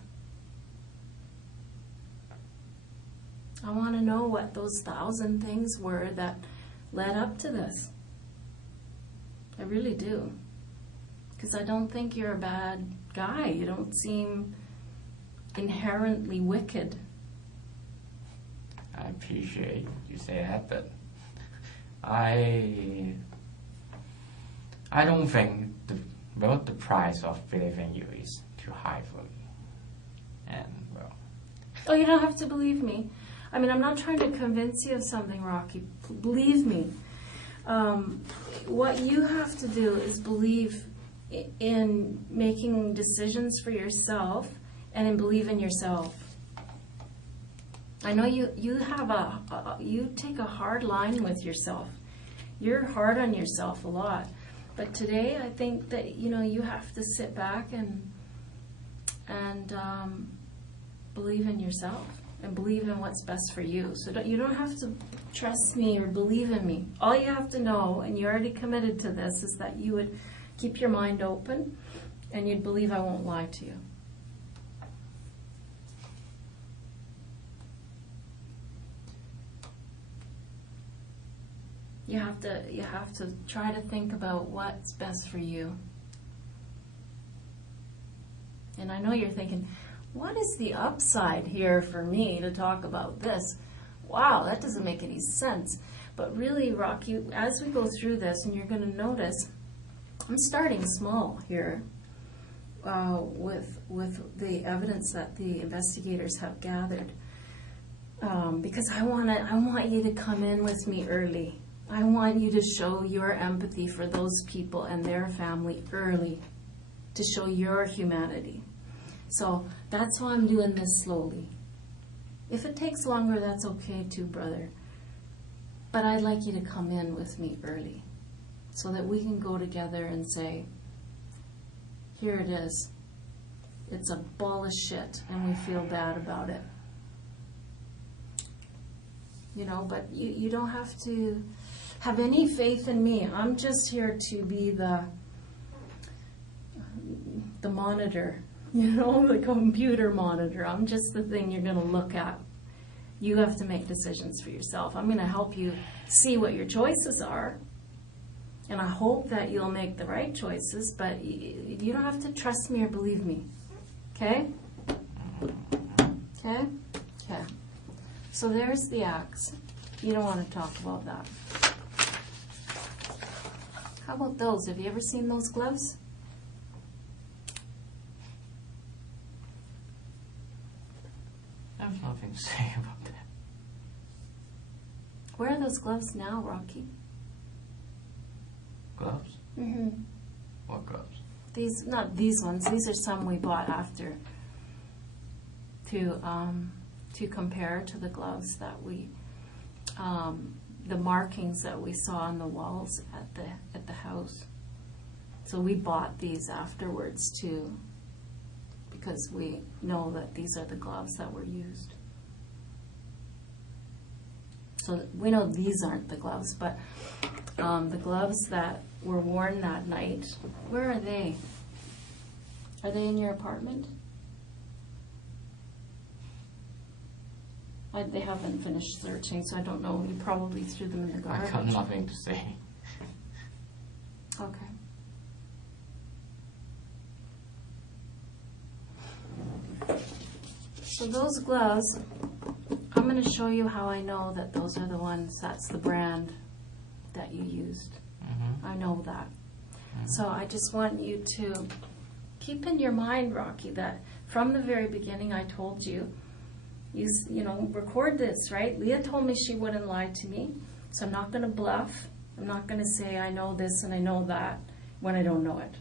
I want to know what those 1,000 things were that led up to this. I really do. Because I don't think you're a bad guy. You don't seem inherently wicked. I appreciate you say that, but I don't think the price of believing you is too high for me. And well, Oh, you don't have to believe me. I mean, I'm not trying to convince you of something, Rocky. Believe me. What you have to do is believe in making decisions for yourself and in believe in yourself. I know you you take a hard line with yourself. You're hard on yourself a lot. But today I think that, you know, you have to sit back and believe in yourself and believe in what's best for you. So you don't have to trust me or believe in me. All you have to know, and you're already committed to this, is that you would keep your mind open and you'd believe I won't lie to you. You have to try to think about what's best for you. And I know you're thinking, what is the upside here for me to talk about this? Wow, that doesn't make any sense. But really, Rocky, as we go through this, and you're going to notice, I'm starting small here with the evidence that the investigators have gathered, because I want you to come in with me early. I want you to show your empathy for those people and their family early, to show your humanity. So that's why I'm doing this slowly. If it takes longer, that's okay too, brother. But I'd like you to come in with me early so that we can go together and say, here it is. It's a ball of shit and we feel bad about it. but you don't have to have any faith in me. I'm just here to be the monitor, the computer monitor. I'm just the thing you're going to look at. You have to make decisions for yourself. I'm going to help you see what your choices are, and I hope that you'll make the right choices, but you don't have to trust me or believe me. Okay? Okay? Okay. So there's the axe. You don't want to talk about that. How about those? Have you ever seen those gloves? I have nothing to say about that. Where are those gloves now, Rocky? Gloves? Mm-hmm. What gloves? These, not these ones. These are some we bought after to compare to the gloves that we, the markings that we saw on the walls at the house. So we bought these afterwards too, because we know that these are the gloves that were used. So we know these aren't the gloves, but the gloves that were worn that night, where are they? Are they in your apartment? They haven't finished searching, so I don't know. You probably threw them in the garbage. I got nothing to say. Okay. So those gloves, I'm going to show you how I know that those are the ones, that's the brand that you used. Mm-hmm. I know that. Mm-hmm. So I just want you to keep in your mind, Rocky, that from the very beginning I told you, record this, right? Leah told me she wouldn't lie to me, so I'm not going to bluff. I'm not going to say I know this and I know that when I don't know it,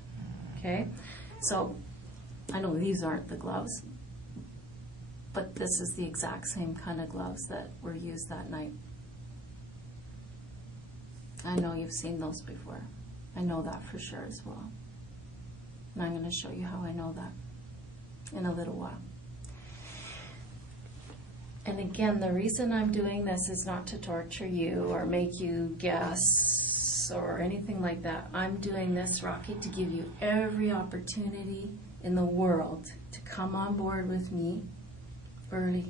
okay? So I know these aren't the gloves, but this is the exact same kind of gloves that were used that night. I know you've seen those before. I know that for sure as well. And I'm going to show you how I know that in a little while. And again, the reason I'm doing this is not to torture you or make you guess or anything like that. I'm doing this, Rocky, to give you every opportunity in the world to come on board with me early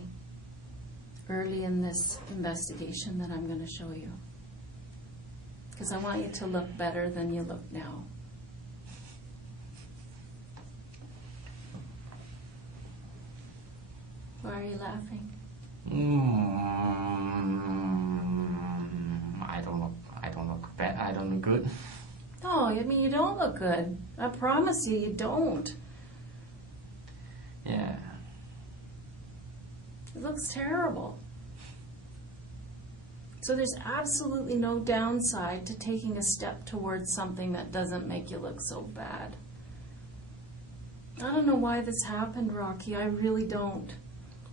in this investigation that I'm going to show you. Because I want you to look better than you look now. Why are you laughing? I don't look bad. I don't look good. No, I mean, you don't look good. I promise you, you don't. Yeah. It looks terrible. So there's absolutely no downside to taking a step towards something that doesn't make you look so bad. I don't know why this happened, Rocky. I really don't.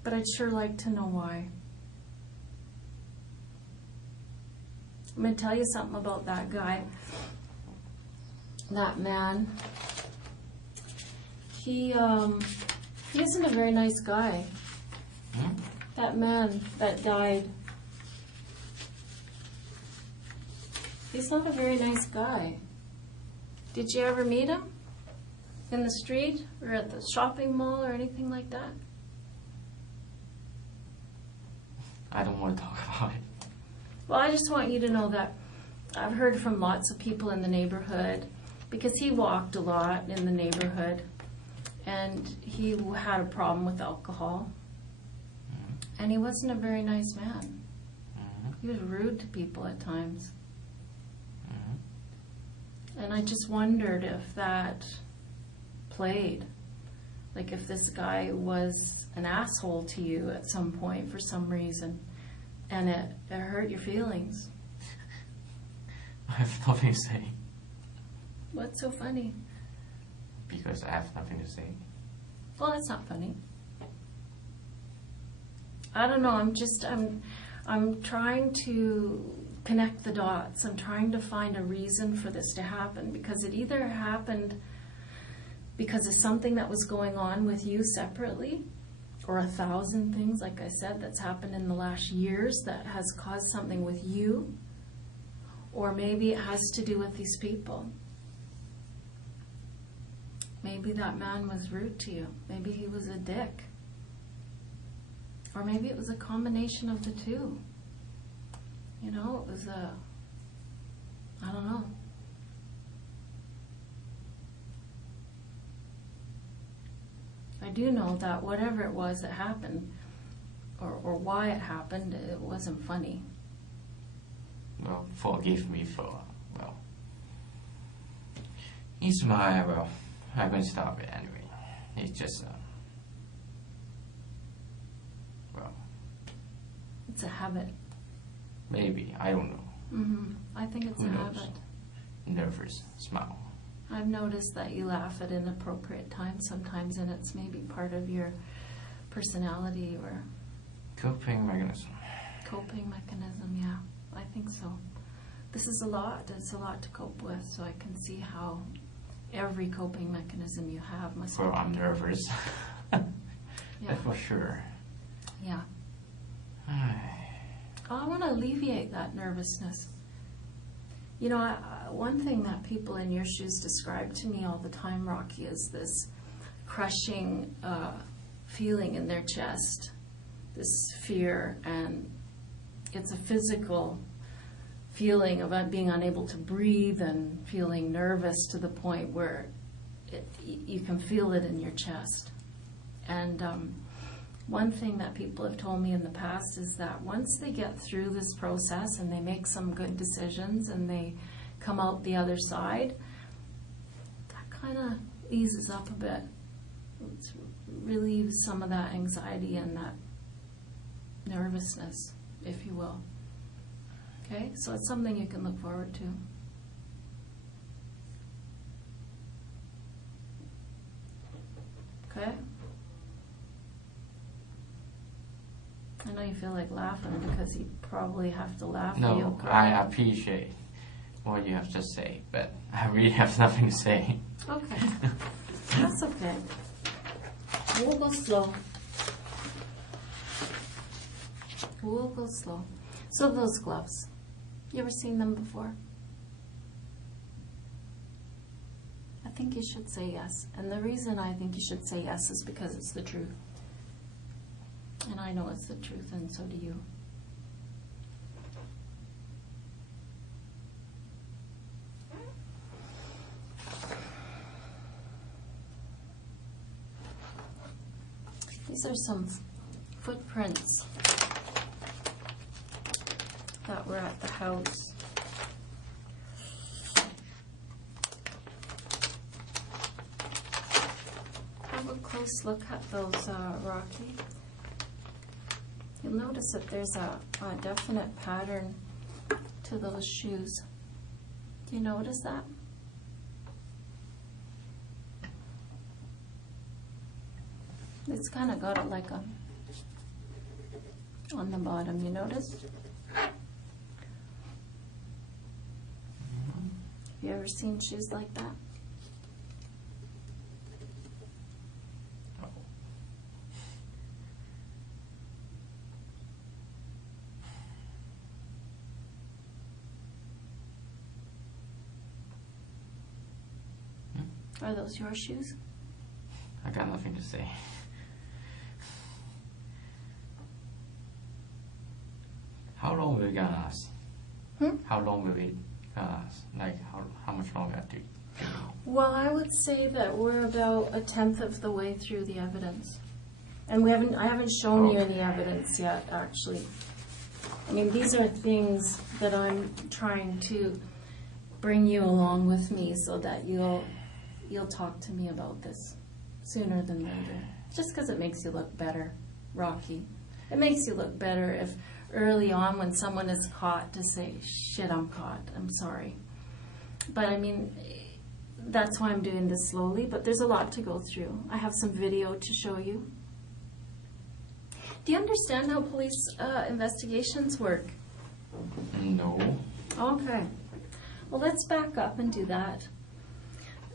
But I'd sure like to know why. I'm going to tell you something about that guy. That man. He isn't a very nice guy. Hmm? That man that died. He's not a very nice guy. Did you ever meet him? In the street or at the shopping mall or anything like that? I don't want to talk about it. Well, I just want you to know that I've heard from lots of people in the neighborhood, because he walked a lot in the neighborhood, and he had a problem with alcohol, and he wasn't a very nice man. He was rude to people at times. And I just wondered if that played. Like if this guy was an asshole to you at some point for some reason, and it hurt your feelings. I have nothing to say. What's so funny? Because I have nothing to say. Well, that's not funny. I don't know, I'm trying to connect the dots. I'm trying to find a reason for this to happen, because it either happened because of something that was going on with you separately, or 1,000 things, like I said, that's happened in the last years that has caused something with you, or maybe it has to do with these people. Maybe that man was rude to you. Maybe he was a dick. Or maybe it was a combination of the two. You know, it was I don't know. I do know that whatever it was that happened, or why it happened, it wasn't funny. Well, forgive me for, well, it's my, well, I'm going to stop it anyway. It's just, well, It's a habit. maybe, I don't know. I think it's Who a knows? habit. Nervous smile. I've noticed that you laugh at inappropriate times sometimes, and it's maybe part of your personality or Coping mechanism. coping mechanism. Yeah, I think so. This is a lot. It's a lot to cope with, so I can see how every coping mechanism you have must Well, be I'm nervous. Yeah. That's for sure. Yeah. I want to alleviate that nervousness. You know, one thing that people in your shoes describe to me all the time, Rocky, is this crushing feeling in their chest, this fear, and it's a physical feeling of being unable to breathe and feeling nervous to the point where you can feel it in your chest. And one thing that people have told me in the past is that once they get through this process and they make some good decisions and they come out the other side, that kind of eases up a bit. It relieves some of that anxiety and that nervousness, if you will. Okay, so it's something you can look forward to. Okay? I know you feel like laughing because you probably have to laugh. or you'll No, cry. I appreciate what you have to say, but I really have nothing to say. Okay, that's okay. We'll go slow. We'll go slow. So those gloves, you ever seen them before? I think you should say yes. And the reason I think you should say yes is because it's the truth. And I know it's the truth, and so do you. These are some footprints that were at the house. Have a close look at those, Rocky. You'll notice that there's a definite pattern to those shoes. Do you notice that? It's kind of got it like a on the bottom, you notice? Have you ever seen shoes like that? Are those your shoes? I got nothing to say. How long will it gonna last? How long will it gonna last? Like how much longer do you Well, I would say that we're about 1/10 of the way through the evidence. And I haven't shown you any evidence yet, actually. I mean, these are things that I'm trying to bring you along with me so that you'll talk to me about this sooner than later. Just because it makes you look better, Rocky. It makes you look better if early on when someone is caught to say, shit, I'm caught, I'm sorry. But I mean, that's why I'm doing this slowly, but there's a lot to go through. I have some video to show you. Do you understand how police investigations work? No. Okay. Well, let's back up and do that.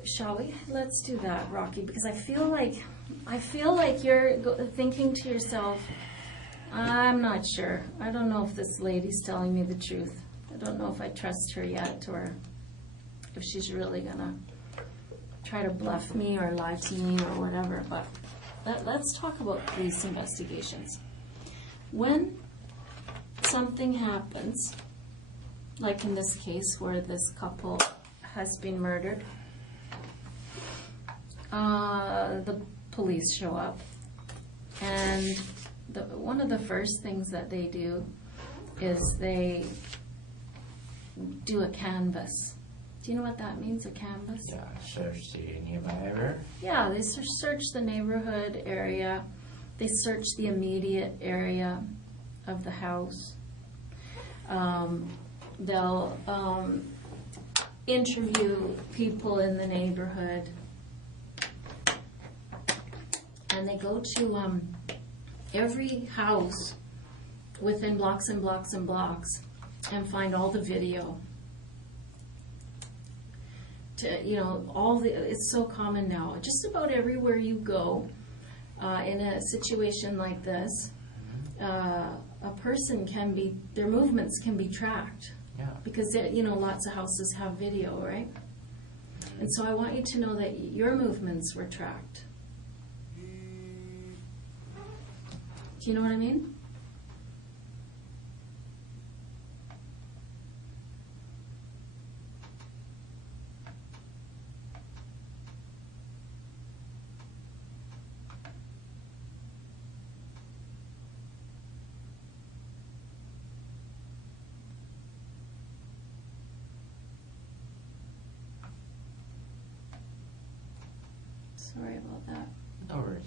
shall we? Let's do that, Rocky, because I feel like you're thinking to yourself, I'm not sure. I don't know if this lady's telling me the truth. I don't know if I trust her yet, or if she's really gonna try to bluff me or lie to me or whatever. But let's talk about police investigations. When something happens, like in this case where this couple has been murdered, the police show up, and one of the first things that they do is they do a canvass. Do you know what that means, a canvass? Yeah, search the nearby area. Yeah, they search the neighborhood area. They search the immediate area of the house. They'll interview people in the neighborhood. And they go to every house within blocks and blocks and blocks and find all the video. It's so common now. Just about everywhere you go, in a situation like this, a person their movements can be tracked. Yeah. Because lots of houses have video, right? And so I want you to know that your movements were tracked. Do you know what I mean? Sorry about that. No worries.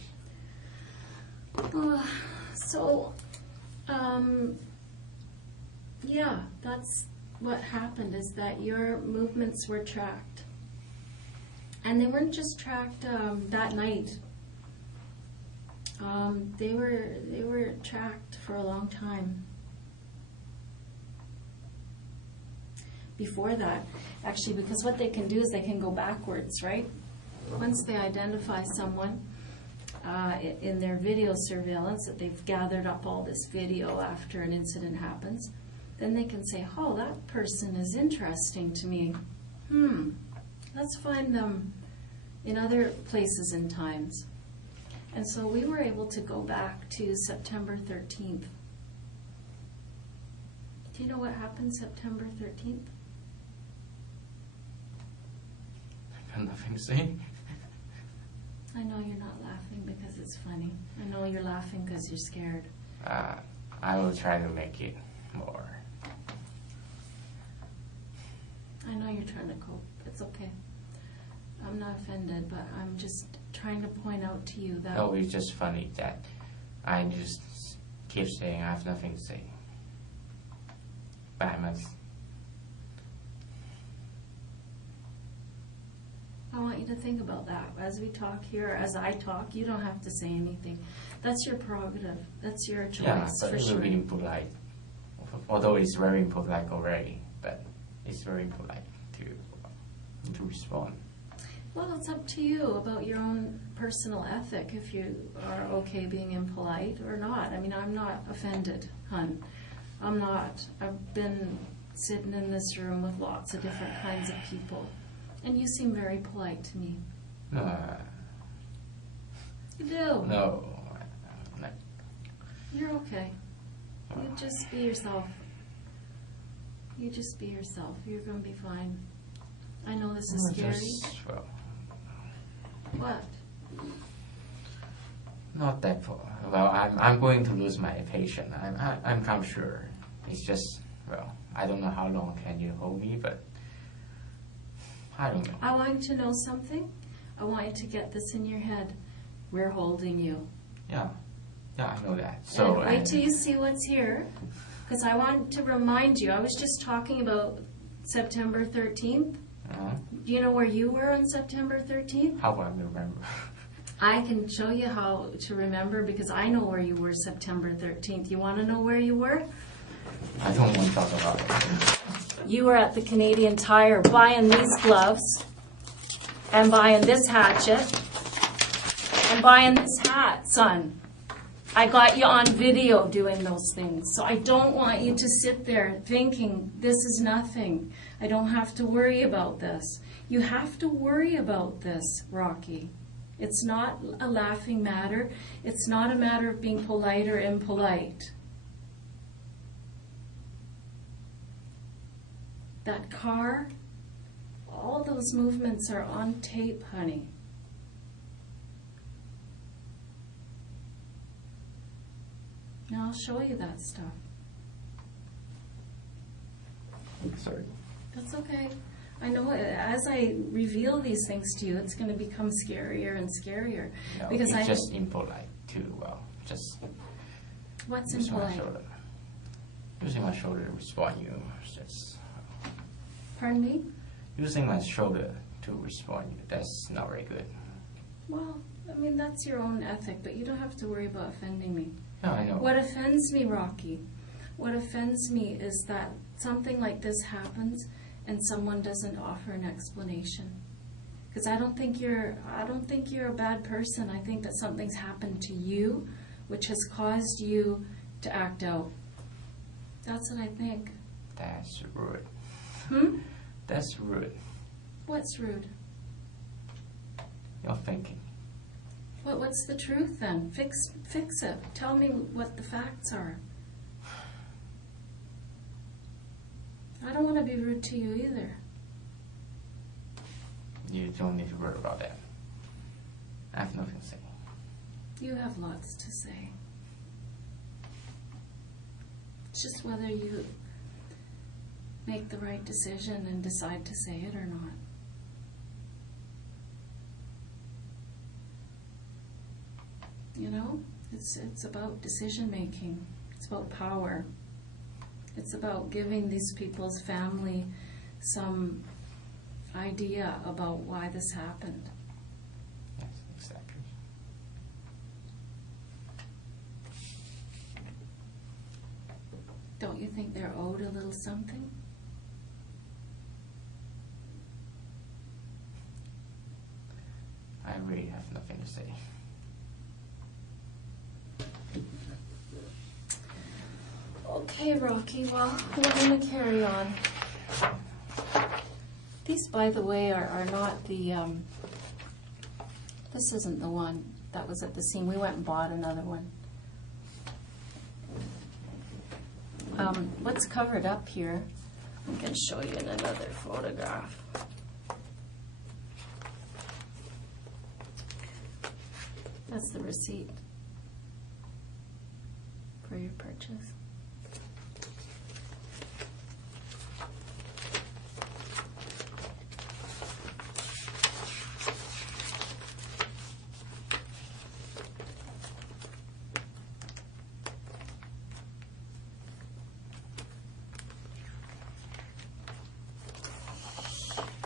Yeah, that's what happened, is that your movements were tracked. And they weren't just tracked that night. They were tracked for a long time. Before that, actually, because what they can do is they can go backwards, right? Once they identify someone in their video surveillance, that they've gathered up all this video after an incident happens, then they can say, oh, that person is interesting to me. Let's find them in other places and times. And so we were able to go back to September 13th. Do you know what happened September 13th? I got nothing to say. I know you're not laughing because it's funny. I know you're laughing because you're scared. I will try to make it more. I know you're trying to cope. It's okay. I'm not offended, but I'm just trying to point out to you that... No, it's just funny that I just keep saying I have nothing to say. But I must. I want you to think about that. As we talk here, as I talk, you don't have to say anything. That's your prerogative. That's your choice, Yeah, but for it sure. will be impolite. Although it's very impolite already, but it's very impolite to respond. Well, it's up to you about your own personal ethic, if you are okay being impolite or not. I mean, I'm not offended, hun. I'm not. I've been sitting in this room with lots of different kinds of people, and you seem very polite to me. You do. No. You're okay. You just be yourself. You just be yourself. You're going to be fine. I know this is scary. What? Not that far. Well, I'm going to lose my patience. I'm kind of sure. It's just, well, I don't know how long can you hold me, but I don't know. I want you to know something. I want you to get this in your head. We're holding you. Yeah, I know that. So and wait till you see what's here, because I want to remind you. I was just talking about September 13th. Do you know where you were on September 13th? How do I remember? I can show you how to remember, because I know where you were September 13th. You want to know where you were? I don't want to talk about it. You were at the Canadian Tire buying these gloves. and buying this hatchet and buying this hat, son. I got you on video doing those things. So I don't want you to sit there thinking this is nothing. I don't have to worry about this. You have to worry about this, Rocky. It's not a laughing matter. It's not a matter of being polite or impolite. That car, all those movements are on tape, honey. Now I'll show you that stuff. Sorry. That's okay. I know as I reveal these things to you, it's going to become scarier and scarier. No, because it's just impolite too. Well, just what's using my impolite? shoulder. Using my shoulder to respond you. It's just Pardon me? using my shoulder to respond you. That's not very good. Well, I mean, that's your own ethic, but you don't have to worry about offending me. No, I know. What offends me, Rocky, what offends me is that something like this happens and someone doesn't offer an explanation. Because I don't think you're a bad person. I think that something's happened to you which has caused you to act out. That's what I think. That's rude. Hmm? That's rude. What's rude? You're thinking. What's the truth then? Fix it. Tell me what the facts are. I don't want to be rude to you either. You don't need to worry about that. I have nothing to say. You have lots to say. It's just whether you make the right decision and decide to say it or not. You know, it's about decision making. It's about power. It's about giving these people's family some idea about why this happened. Yes, exactly. Don't you think they're owed a little something? I really have nothing to say. Okay, Rocky, well, we're going to carry on. These, by the way, are not the, this isn't the one that was at the scene. We went and bought another one. What's covered up here, I can show you in another photograph. That's the receipt for your purchase.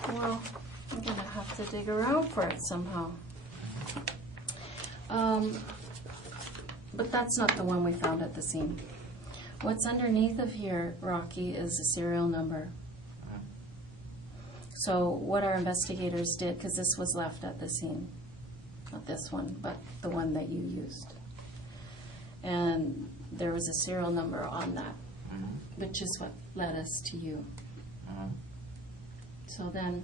Well, I'm going to have to dig around for it somehow. But that's not the one we found at the scene. What's underneath of here, Rocky, is a serial number. So what our investigators did, because this was left at the scene, not this one, but the one that you used. And there was a serial number on that, which is what led us to you. So then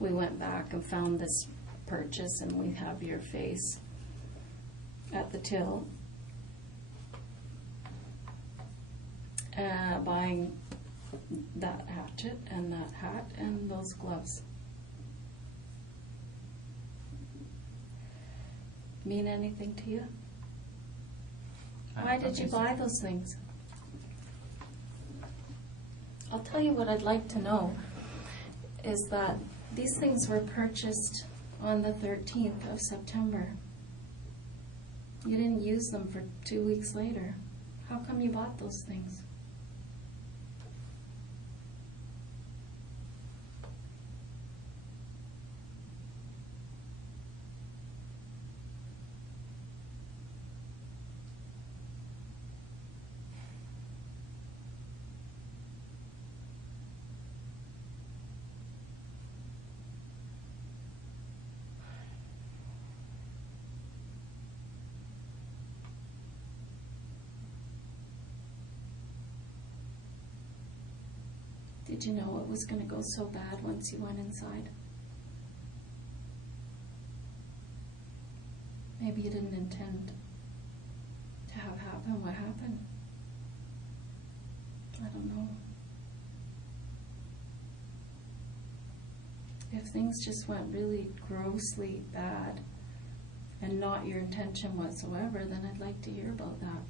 we went back and found this purchase, and we have your face at the till buying that hatchet and that hat and those gloves. Mean anything to you? Why did you buy those things? I'll tell you what I'd like to know is that these things were purchased on the 13th of September. You didn't use them for 2 weeks later. How come you bought those things? Did you know it was going to go so bad once you went inside? Maybe you didn't intend to have happen what happened. I don't know. If things just went really grossly bad and not your intention whatsoever, then I'd like to hear about that.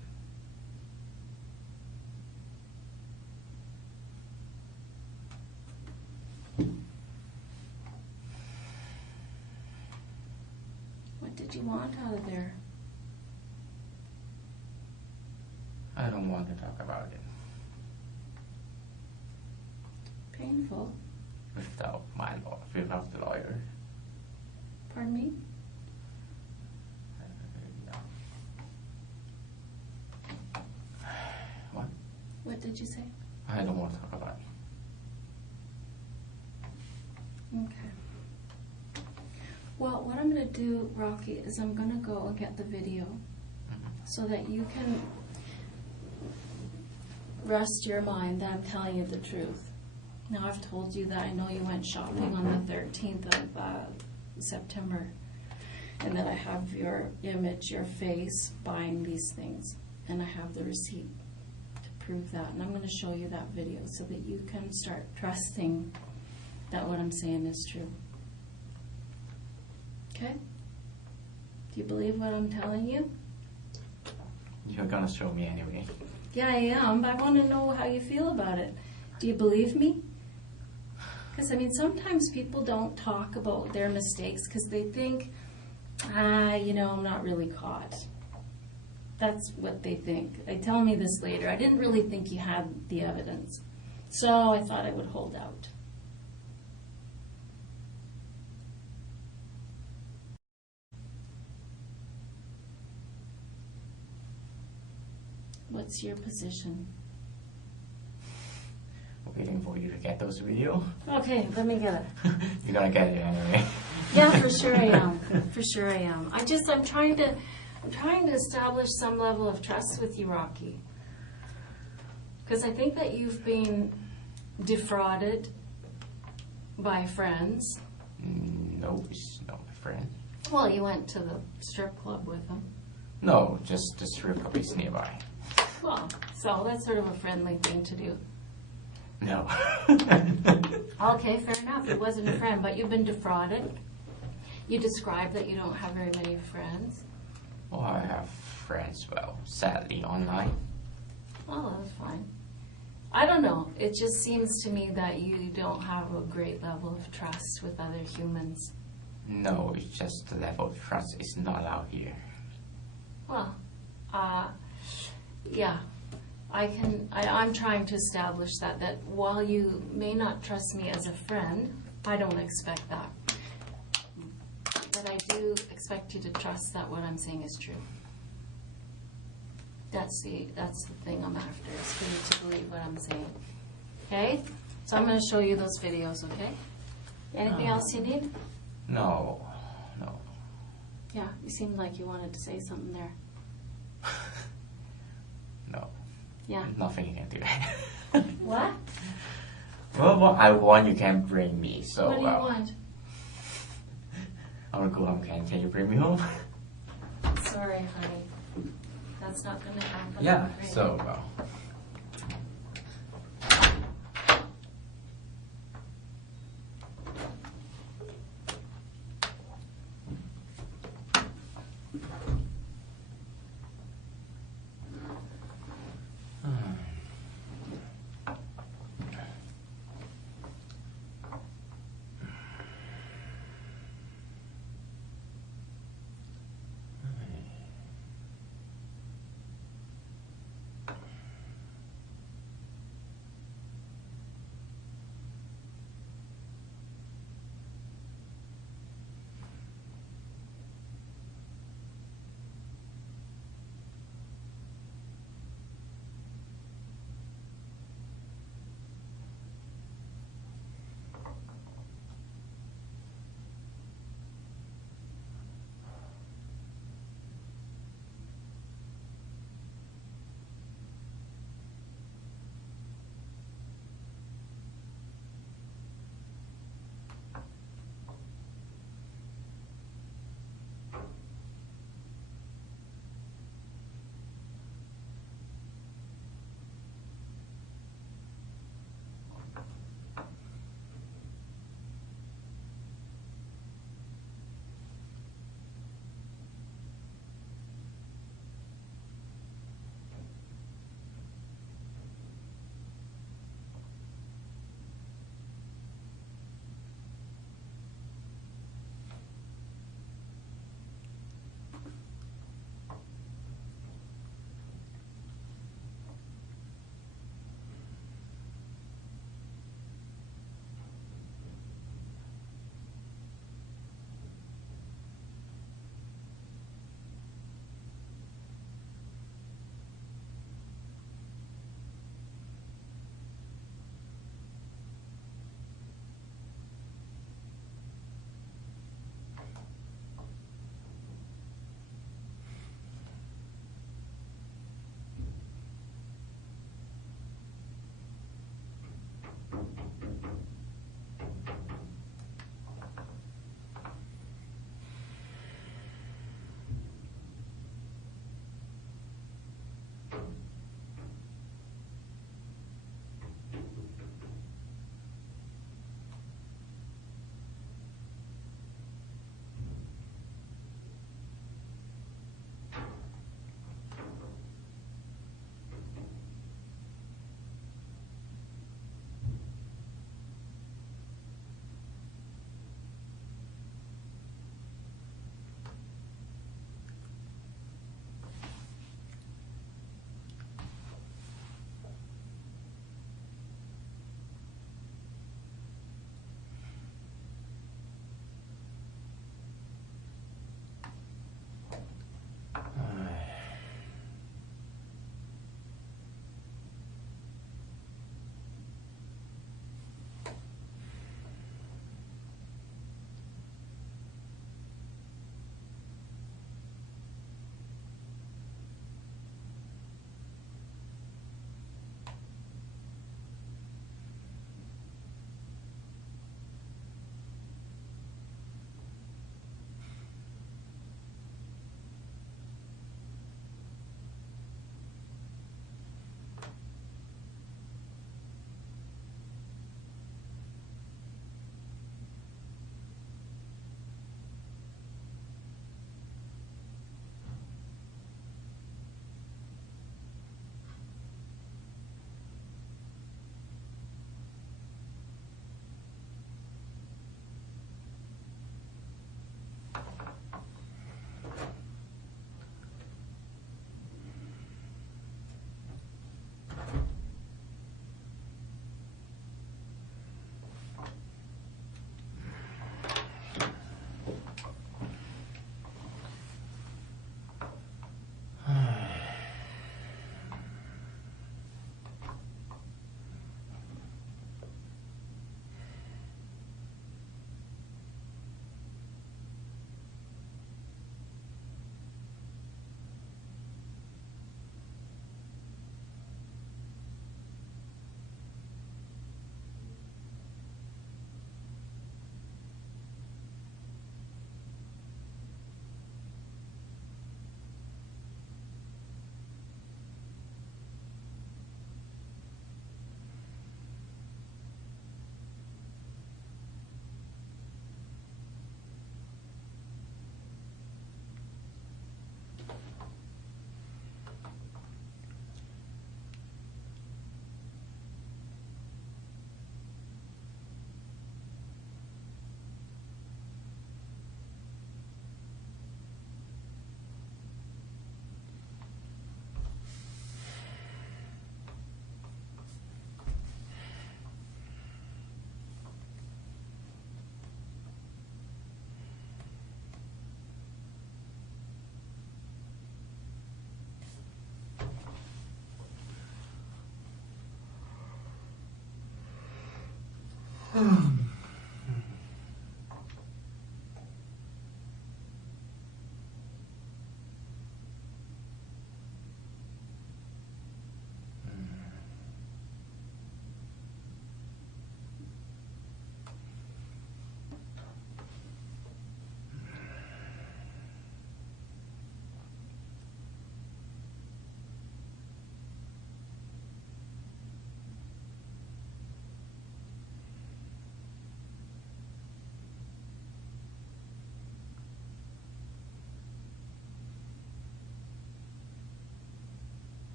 What did you want out of there? I don't want to talk about it. Painful. Without the lawyer. Pardon me? What? What did you say? I don't want to talk about it. Okay. Well, what I'm going to do, Rocky, is I'm going to go and get the video so that you can rest your mind that I'm telling you the truth. Now, I've told you that I know you went shopping on the 13th of September, and that I have your image, your face, buying these things, and I have the receipt to prove that. And I'm going to show you that video so that you can start trusting that what I'm saying is true. Okay? Do you believe what I'm telling you? You're gonna show me anyway. Yeah, I am, but I want to know how you feel about it. Do you believe me? Because, I mean, sometimes people don't talk about their mistakes because they think, I'm not really caught. That's what they think. They tell me this later. I didn't really think you had the evidence, so I thought I would hold out. What's your position? Waiting for you to get those videos. Okay, let me get it. You're gonna get it anyway. Yeah, for sure I am. For sure I am. I'm trying to establish some level of trust with you, Rocky. Because I think that you've been defrauded by friends. No, he's not my friend. Well, you went to the strip club with them. No, just the strip club is nearby. Well, so that's sort of a friendly thing to do. No. Okay, fair enough. It wasn't a friend, but you've been defrauded. You described that you don't have very many friends. Well, I have friends, sadly, online. Oh, that's fine. I don't know. It just seems to me that you don't have a great level of trust with other humans. No, it's just the level of trust is not out here. Well, yeah. I'm trying to establish that while you may not trust me as a friend, I don't expect that. But I do expect you to trust that what I'm saying is true. That's the thing I'm after, is for you to believe what I'm saying. Okay? So I'm going to show you those videos, okay? Anything else you need? No. Yeah, you seemed like you wanted to say something there. No. Yeah. Nothing you can do. What? Well, what I want you can bring me, so... What do you want? I want to go home, can you bring me home? Sorry, honey. That's not going to happen. Yeah, Right? so,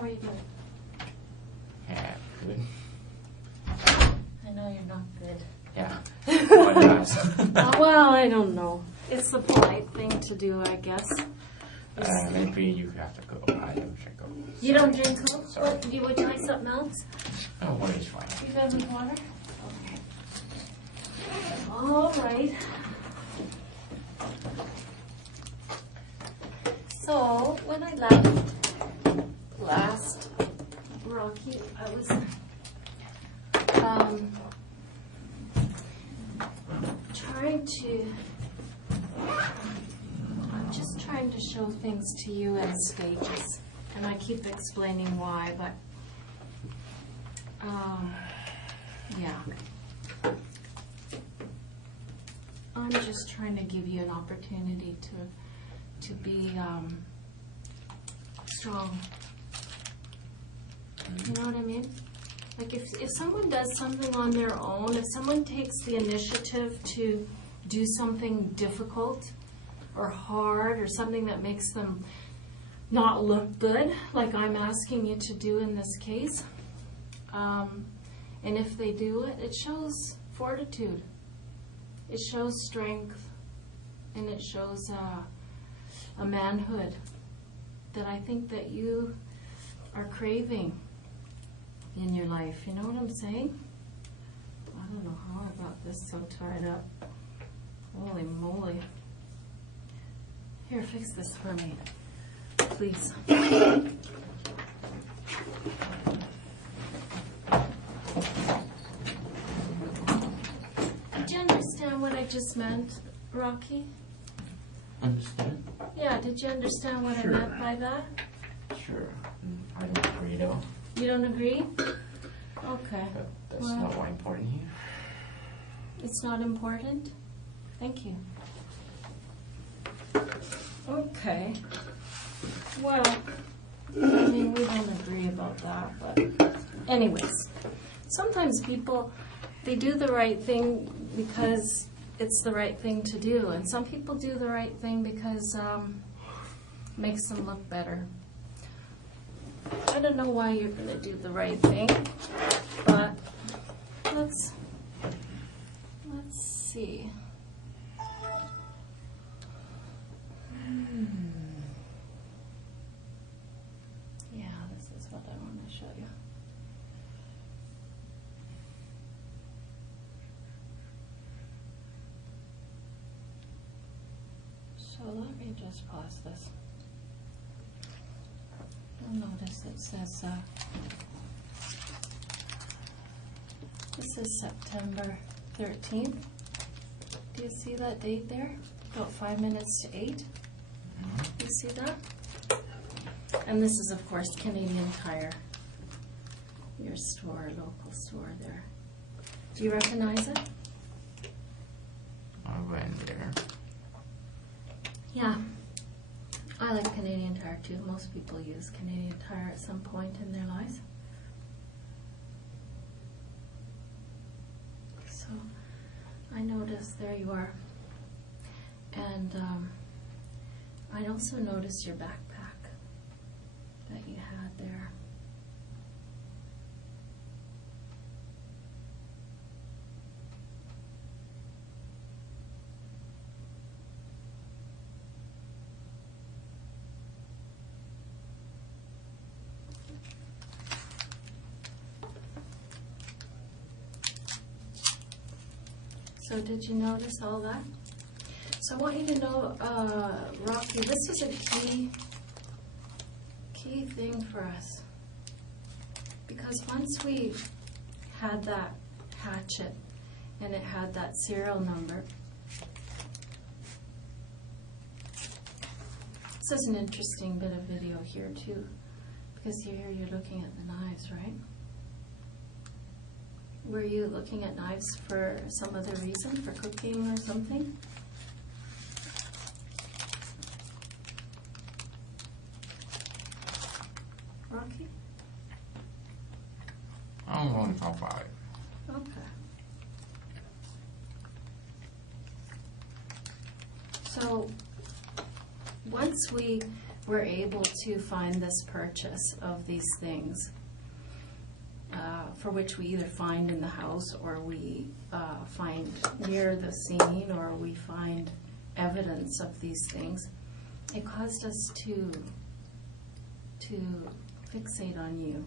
are you doing? Yeah, good. I know you're not good. Yeah. What else? Well, I don't know. It's the polite thing to do, I guess. Maybe you have to go. I should go. You don't drink Coke? Sorry. What, would you like something else? Oh, what is fine? You good with water? Okay. All right. So, when I left last, Rocky, I was I'm just trying to show things to you in stages. And I keep explaining why, but, yeah. I'm just trying to give you an opportunity to be strong. You know what I mean? Like if someone does something on their own, if someone takes the initiative to do something difficult or hard or something that makes them not look good, like I'm asking you to do in this case, and if they do it, it shows fortitude. It shows strength, and it shows a manhood that I think that you are craving in your life. You know what I'm saying? I don't know how I got this so tied up. Holy moly. Here, fix this for me, please. Did you understand what I just meant, Rocky? Understand? Yeah, did you understand what Sure. I meant by that? Sure. I don't agree though. You don't agree? Okay. But that's Well, not why important here. it's not important? Thank you. Okay. Well, I mean, we don't agree about that, but anyways, sometimes people, they do the right thing because it's the right thing to do, and some people do the right thing because it makes them look better. I don't know why you're going to do the right thing, but let's see. Yeah, this is what I want to show you. So let me just pause this. You'll notice it says, this is September 13th. Do you see that date there? About 5 minutes to 8. You see that? And this is, of course, Canadian Tire. Your store, local store there. Do you recognize it? I went there. Yeah. I like Canadian Tire too. Most people use Canadian Tire at some point in their lives. So I noticed there you are. And I also noticed your backpack that you had there. So did you notice all that? So I want you to know, Rocky, this is a key thing for us. Because once we had that hatchet and it had that serial number, this is an interesting bit of video here too. Because here you're looking at the knives, right? Were you looking at knives for some other reason, for cooking or something? Rocky? I don't want to talk about it. Okay. So, we're able to find this purchase of these things, for which we either find in the house, or we find near the scene, or we find evidence of these things. It caused us to fixate on you.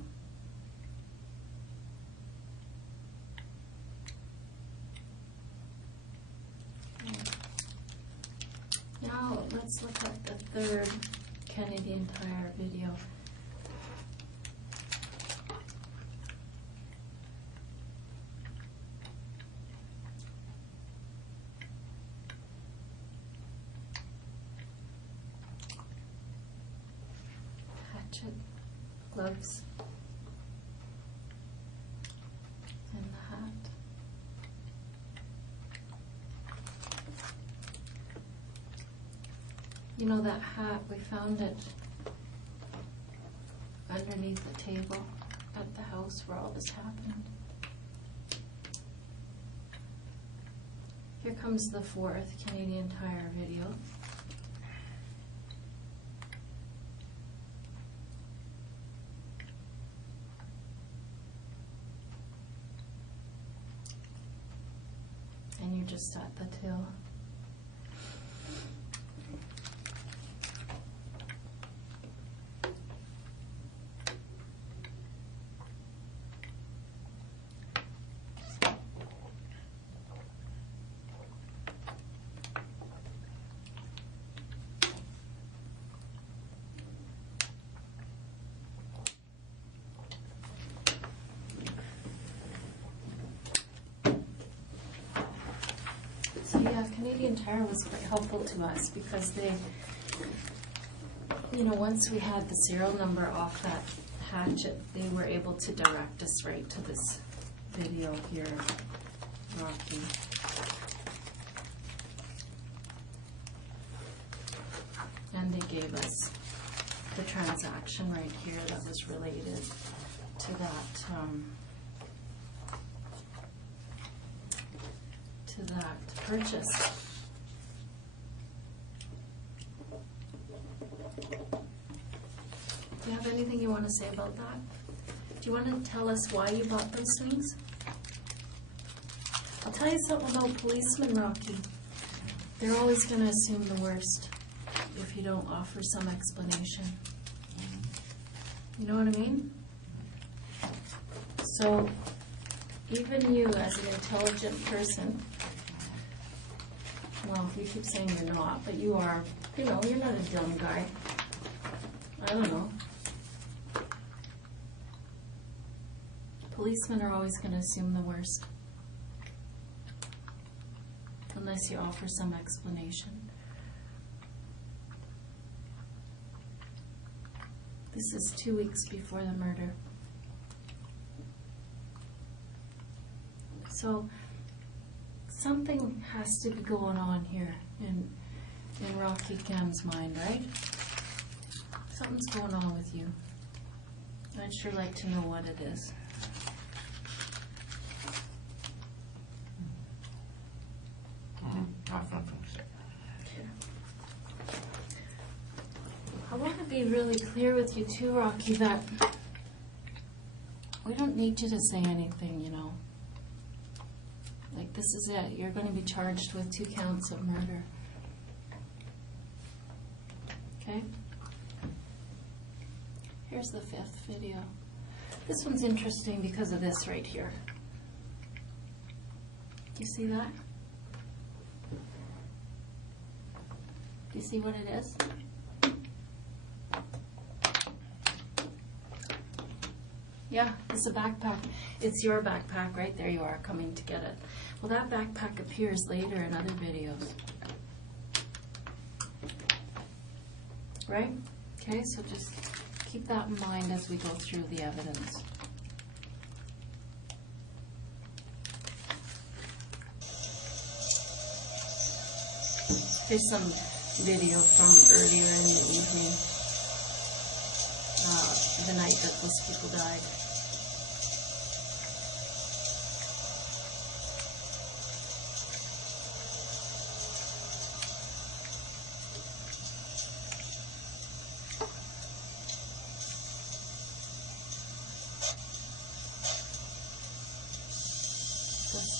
Now let's look at the third Canadian Tire video. Hatchet, gloves, and the hat. You know that hat, we found it underneath the table at the house where all this happened. Here comes the fourth Canadian Tire video. And you're just at the till. So yeah, Canadian Tire was quite helpful to us because they, you know, once we had the serial number off that hatchet, they were able to direct us right to this video here, Rocky. And they gave us the transaction right here that was related to that, purchase. Do you have anything you want to say about that? Do you want to tell us why you bought those things? I'll tell you something about policemen, Rocky. They're always going to assume the worst if you don't offer some explanation. You know what I mean? So, even you as an intelligent person, well, you keep saying you're not, but you are, you know, you're not a dumb guy. I don't know. Policemen are always going to assume the worst, unless you offer some explanation. This is 2 weeks before the murder. So, something has to be going on here in Rocky Kam's mind, right? Something's going on with you. I'd sure like to know what it is. I want to be really clear with you too, Rocky, that we don't need you to say anything, you know. Like, this is it. You're going to be charged with 2 counts of murder. Okay? Here's the 5th video. This one's interesting because of this right here. Do you see that? Do you see what it is? Yeah, it's a backpack. It's your backpack, right? There you are, coming to get it. Well, that backpack appears later in other videos. Right? Okay, so just keep that in mind as we go through the evidence. Here's some video from earlier in the evening, the night that those people died.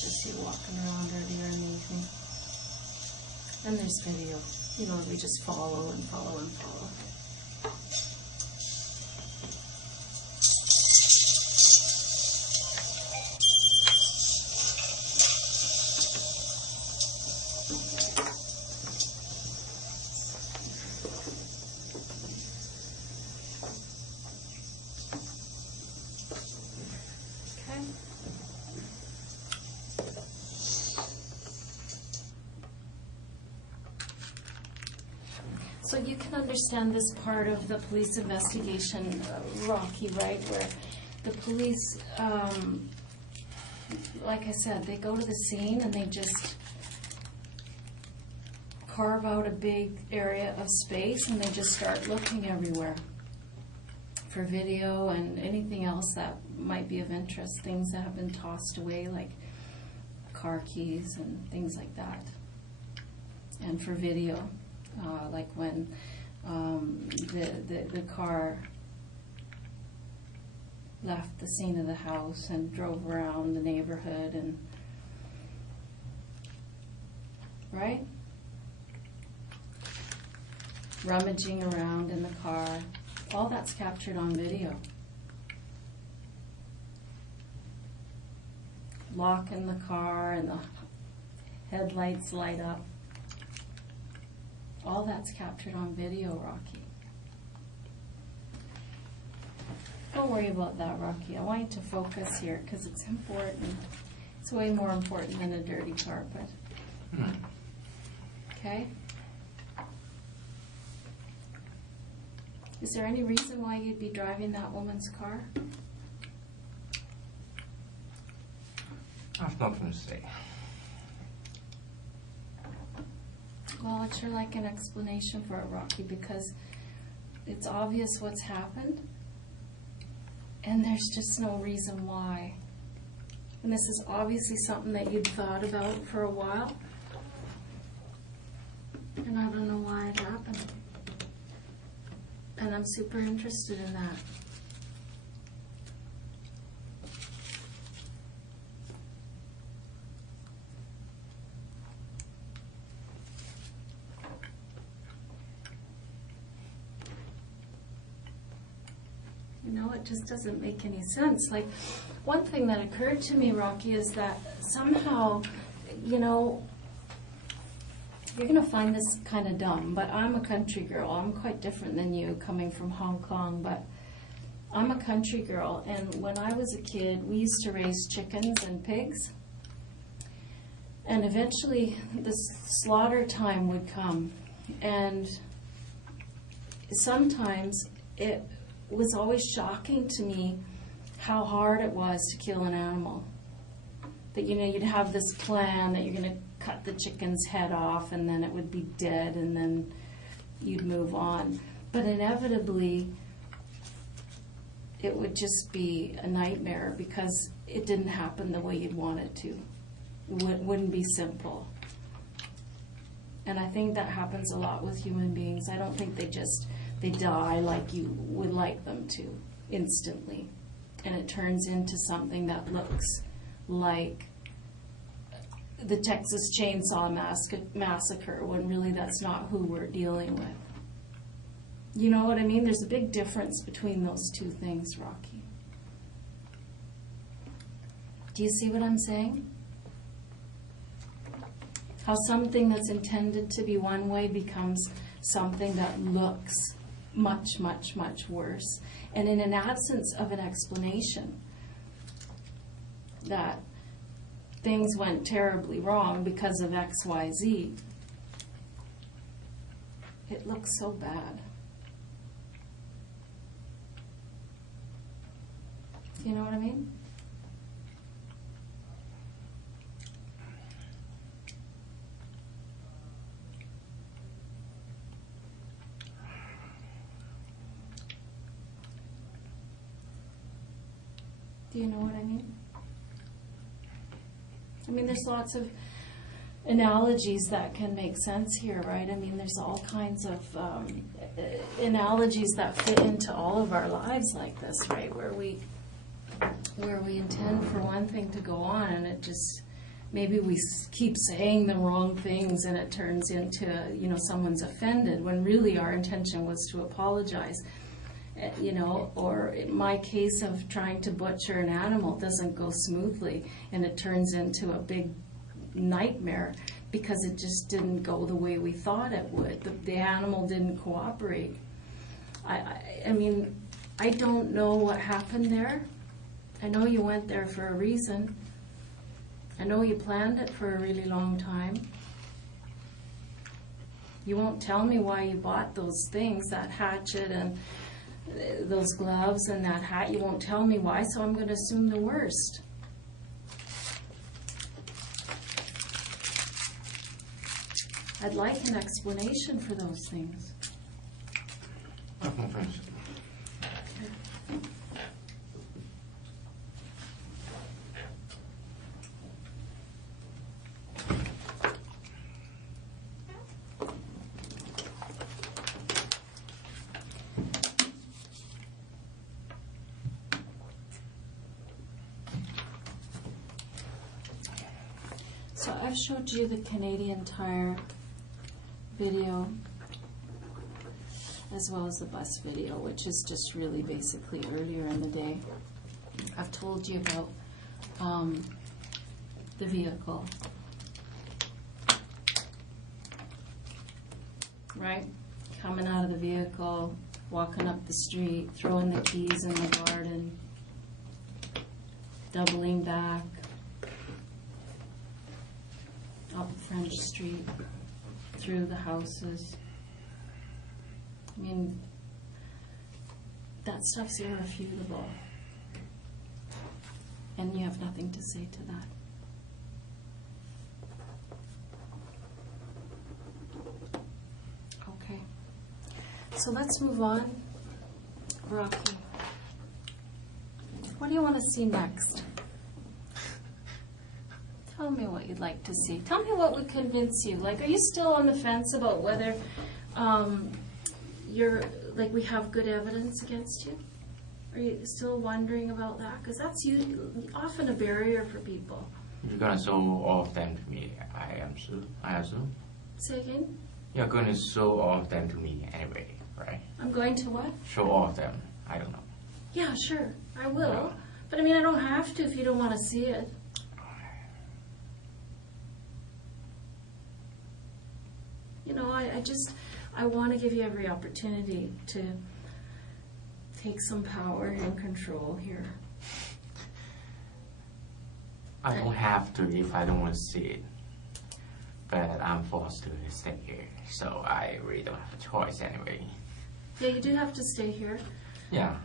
just you walking around earlier in the evening. And there's video. You know, we just follow and follow and follow. So you can understand this part of the police investigation, Rocky, right, where the police, like I said, they go to the scene and they just carve out a big area of space and they just start looking everywhere for video and anything else that might be of interest, things that have been tossed away, like car keys and things like that. And for video. Like when the car left the scene of the house and drove around the neighborhood, and right? Rummaging around in the car, all that's captured on video. Lock in the car and the headlights light up. All that's captured on video, Rocky. Don't worry about that, Rocky. I want you to focus here because it's important. It's way more important than a dirty carpet. Okay? Is there any reason why you'd be driving that woman's car? I have nothing to say. Well, I'd sure like an explanation for it, Rocky, because it's obvious what's happened, and there's just no reason why. And this is obviously something that you'd thought about for a while, and I don't know why it happened. And I'm super interested in that. It just doesn't make any sense. Like, one thing that occurred to me, Rocky, is that somehow, you know, you're going to find this kind of dumb, but I'm a country girl. I'm quite different than you, coming from Hong Kong, but I'm a country girl, and when I was a kid, we used to raise chickens and pigs, and eventually the slaughter time would come, and sometimes it was always shocking to me how hard it was to kill an animal. That, you know, you'd have this plan that you're going to cut the chicken's head off and then it would be dead and then you'd move on. But inevitably, it would just be a nightmare because it didn't happen the way you'd want it to. It wouldn't be simple. And I think that happens a lot with human beings. I don't think they die like you would like them to, instantly. And it turns into something that looks like the Texas Chainsaw Massacre, when really that's not who we're dealing with. You know what I mean? There's a big difference between those two things, Rocky. Do you see what I'm saying? How something that's intended to be one way becomes something that looks much, much, much worse. And in an absence of an explanation that things went terribly wrong because of X, Y, Z, it looks so bad. Do you know what I mean? Do you know what I mean? I mean, there's lots of analogies that can make sense here, right? I mean, there's all kinds of analogies that fit into all of our lives like this, right? Where we intend for one thing to go on and it just maybe we keep saying the wrong things and it turns into, someone's offended when really our intention was to apologize. Or in my case of trying to butcher an animal doesn't go smoothly and it turns into a big nightmare because it just didn't go the way we thought it would. The animal didn't cooperate. I mean, I don't know what happened there. I know you went there for a reason. I know you planned it for a really long time. You won't tell me why you bought those things, that hatchet and those gloves and that hat. You won't tell me why, so I'm going to assume the worst. I'd like an explanation for those things. So I've showed you the Canadian Tire video as well as the bus video, which is just really basically earlier in the day. I've told you about the vehicle, right? Coming out of the vehicle, walking up the street, throwing the keys in the garden, doubling back, up French Street, through the houses. I mean, that stuff's irrefutable. And you have nothing to say to that. Okay. So let's move on. Rocky, what do you want to see next? Tell me what you'd like to see. Tell me what would convince you. Like, are you still on the fence about whether we have good evidence against you? Are you still wondering about that? Because that's often a barrier for people. You're gonna show all of them to me, I assume. Say again? You're going to show all of them to me anyway, right? I'm going to what? Show all of them. I don't know. Yeah, sure. I will. Yeah. But I mean, I don't have to if you don't want to see it. I want to give you every opportunity to take some power and control here. I don't have to if I don't want to see it. But I'm forced to stay here, so I really don't have a choice anyway. Yeah, you do have to stay here. Yeah.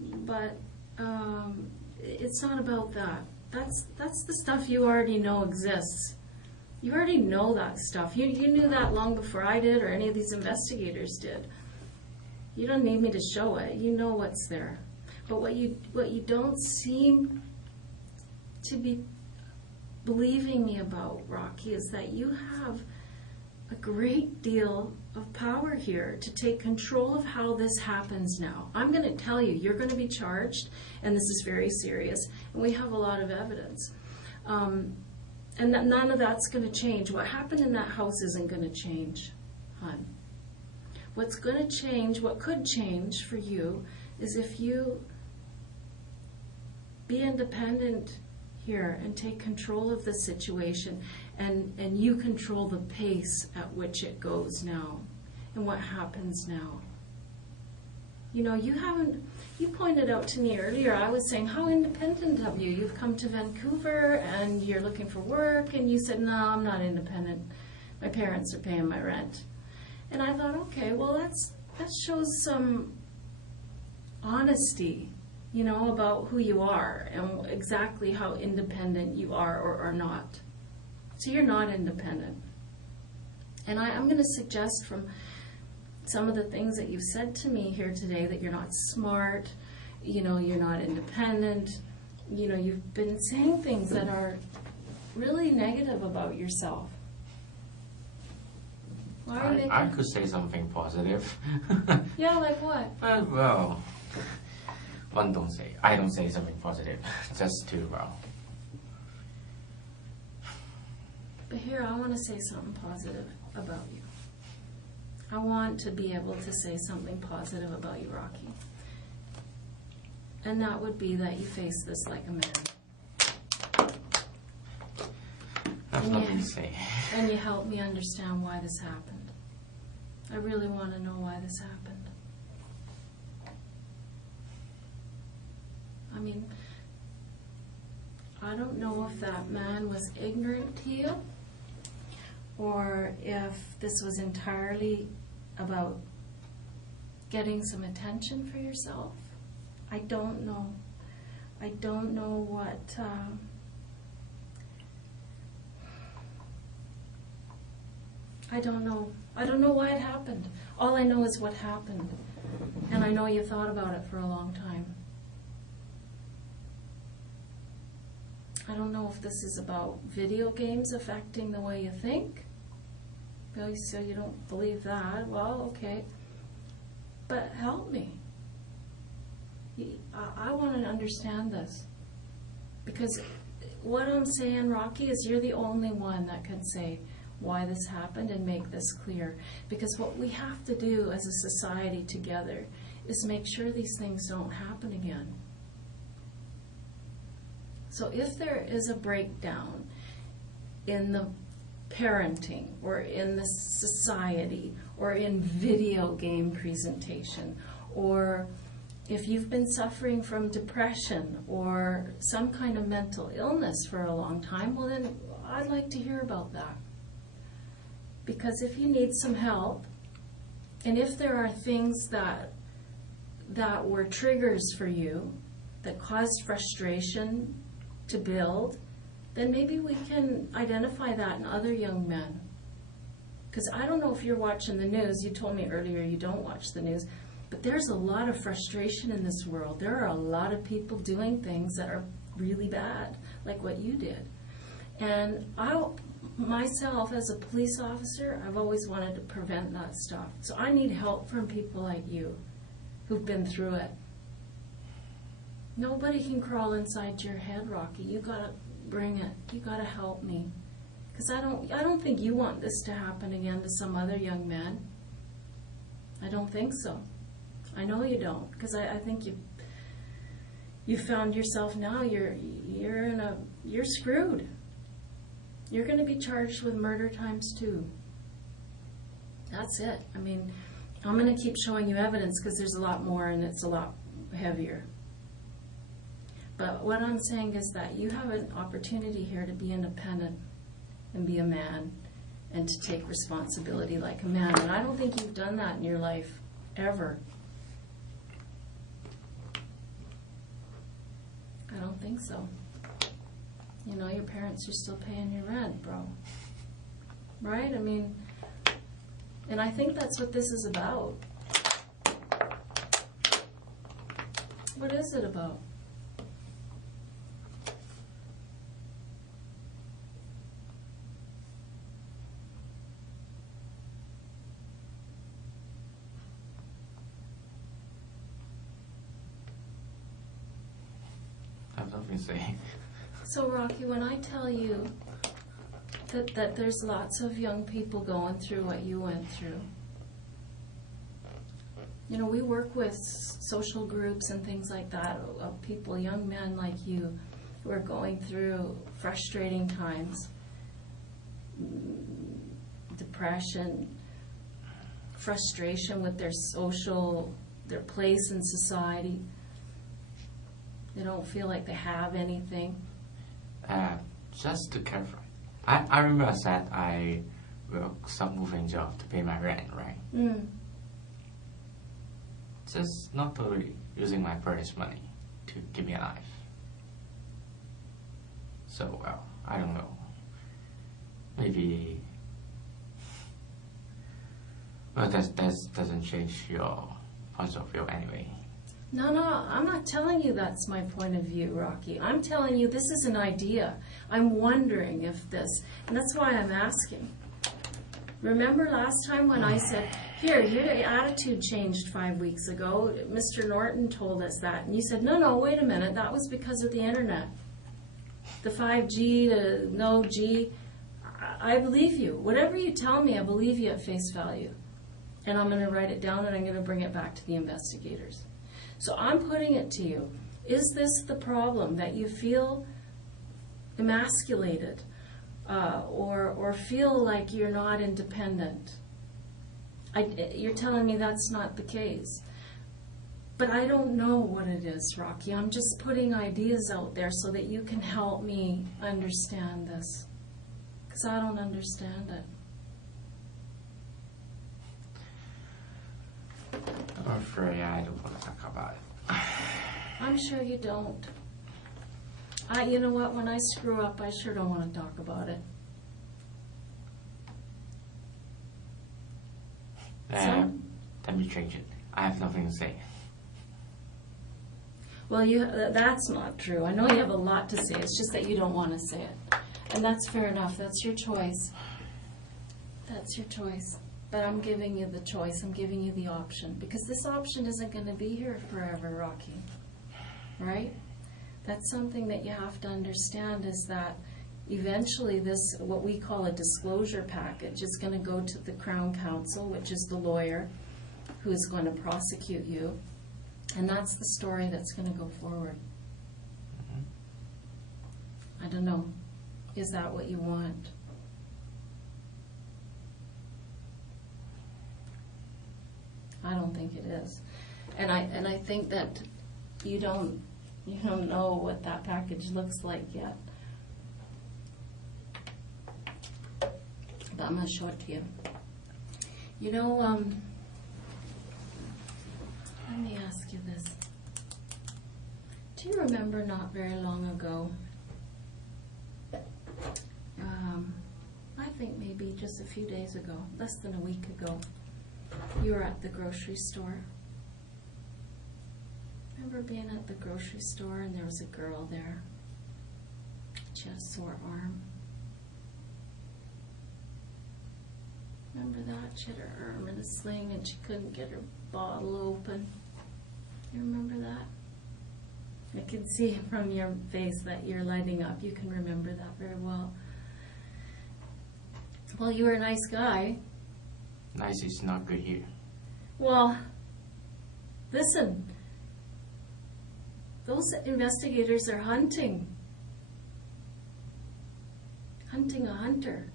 But it's not about that. That's the stuff you already know exists. You already know that stuff. You knew that long before I did or any of these investigators did. You don't need me to show it. You know what's there. But what you don't seem to be believing me about, Rocky, is that you have a great deal of power here to take control of how this happens now. I'm going to tell you, you're going to be charged, and this is very serious, and we have a lot of evidence. And none of that's going to change. What happened in that house isn't going to change, hon. What's going to change, what could change for you, is if you be independent here and take control of the situation, and you control the pace at which it goes now and what happens now. You know, you pointed out to me earlier, I was saying, how independent of you? You've come to Vancouver and you're looking for work, and you said, no, I'm not independent. My parents are paying my rent. And I thought, okay, well, that shows some honesty, you know, about who you are and exactly how independent you are or are not. So you're not independent. And I'm going to suggest from some of the things that you've said to me here today that you're not smart, you know, you're not independent, you know, you've been saying things that are really negative about yourself. Why are you I could say something positive. Yeah, like what? Well, I don't say something positive, just to, But here, I want to say something positive about you. I want to be able to say something positive about you, Rocky. And that would be that you face this like a man. That's nothing to say. And you help me understand why this happened. I really want to know why this happened. I mean, I don't know if that man was ignorant to you, or if this was entirely about getting some attention for yourself. I don't know. I don't know what... I don't know. I don't know why it happened. All I know is what happened. And I know you thought about it for a long time. I don't know if this is about video games affecting the way you think. Well, so you don't believe that. Well, okay. But help me. I want to understand this. Because what I'm saying, Rocky, is you're the only one that can say why this happened and make this clear. Because what we have to do as a society together is make sure these things don't happen again. So if there is a breakdown in the parenting or in the society or in video game presentation, or if you've been suffering from depression or some kind of mental illness for a long time, well then I'd like to hear about that. Because if you need some help, and if there are things that were triggers for you that caused frustration to build, then maybe we can identify that in other young men. Because I don't know if you're watching the news. You told me earlier you don't watch the news. But there's a lot of frustration in this world. There are a lot of people doing things that are really bad, like what you did. And myself, as a police officer, I've always wanted to prevent that stuff. So I need help from people like you who've been through it. Nobody can crawl inside your head, Rocky. You gotta bring it. You gotta help me. Because I don't think you want this to happen again to some other young man. I don't think so. I know you don't. Because I think you found yourself now. You're screwed. You're going to be charged with murder ×2. That's it. I mean, I'm going to keep showing you evidence because there's a lot more and it's a lot heavier. But what I'm saying is that you have an opportunity here to be independent and be a man and to take responsibility like a man. And I don't think you've done that in your life, ever. I don't think so. You know, your parents are still paying your rent, bro. Right? I mean, and I think that's what this is about. What is it about? I have nothing to say. So, Rocky, when I tell you that there's lots of young people going through what you went through, you know, we work with social groups and things like that of people, young men like you, who are going through frustrating times, depression, frustration with their place in society. They don't feel like they have anything. Just to clarify, I remember I said I work some moving job to pay my rent, right? Mm. Just not totally using my parents' money to keep me alive. So, well, I don't know. Maybe... Well, that doesn't change your point of view anyway. No, I'm not telling you that's my point of view, Rocky. I'm telling you this is an idea. I'm wondering if this, and that's why I'm asking. Remember last time when I said, here, your attitude changed 5 weeks ago. Mr. Norton told us that. And you said, no, wait a minute. That was because of the internet. The 5G, the no G. I believe you. Whatever you tell me, I believe you at face value. And I'm going to write it down and I'm going to bring it back to the investigators. So I'm putting it to you. Is this the problem, that you feel emasculated or feel like you're not independent? You're telling me that's not the case. But I don't know what it is, Rocky. I'm just putting ideas out there so that you can help me understand this. Because I don't understand it. I'm afraid I don't want to talk about it. I'm sure you don't. You know what? When I screw up, I sure don't want to talk about it. Let me change it. I have nothing to say. Well, that's not true. I know you have a lot to say. It's just that you don't want to say it. And that's fair enough. That's your choice. That's your choice. But I'm giving you the choice. I'm giving you the option. Because this option isn't going to be here forever, Rocky. Right? That's something that you have to understand, is that eventually this, what we call a disclosure package, is going to go to the Crown Counsel, which is the lawyer who is going to prosecute you. And that's the story that's going to go forward. I don't know. Is that what you want? I don't think it is. And I think that you don't know what that package looks like yet. But I'm going to show it to you. You know, let me ask you this. Do you remember not very long ago, I think maybe just a few days ago, less than a week ago, you were at the grocery store? Remember being at the grocery store and there was a girl there? She had a sore arm. Remember that? She had her arm in a sling and she couldn't get her bottle open. You remember that? I can see from your face that you're lighting up. You can remember that very well. Well, you were a nice guy. Nice is not good here. Well, listen. Those investigators are hunting. Hunting a hunter.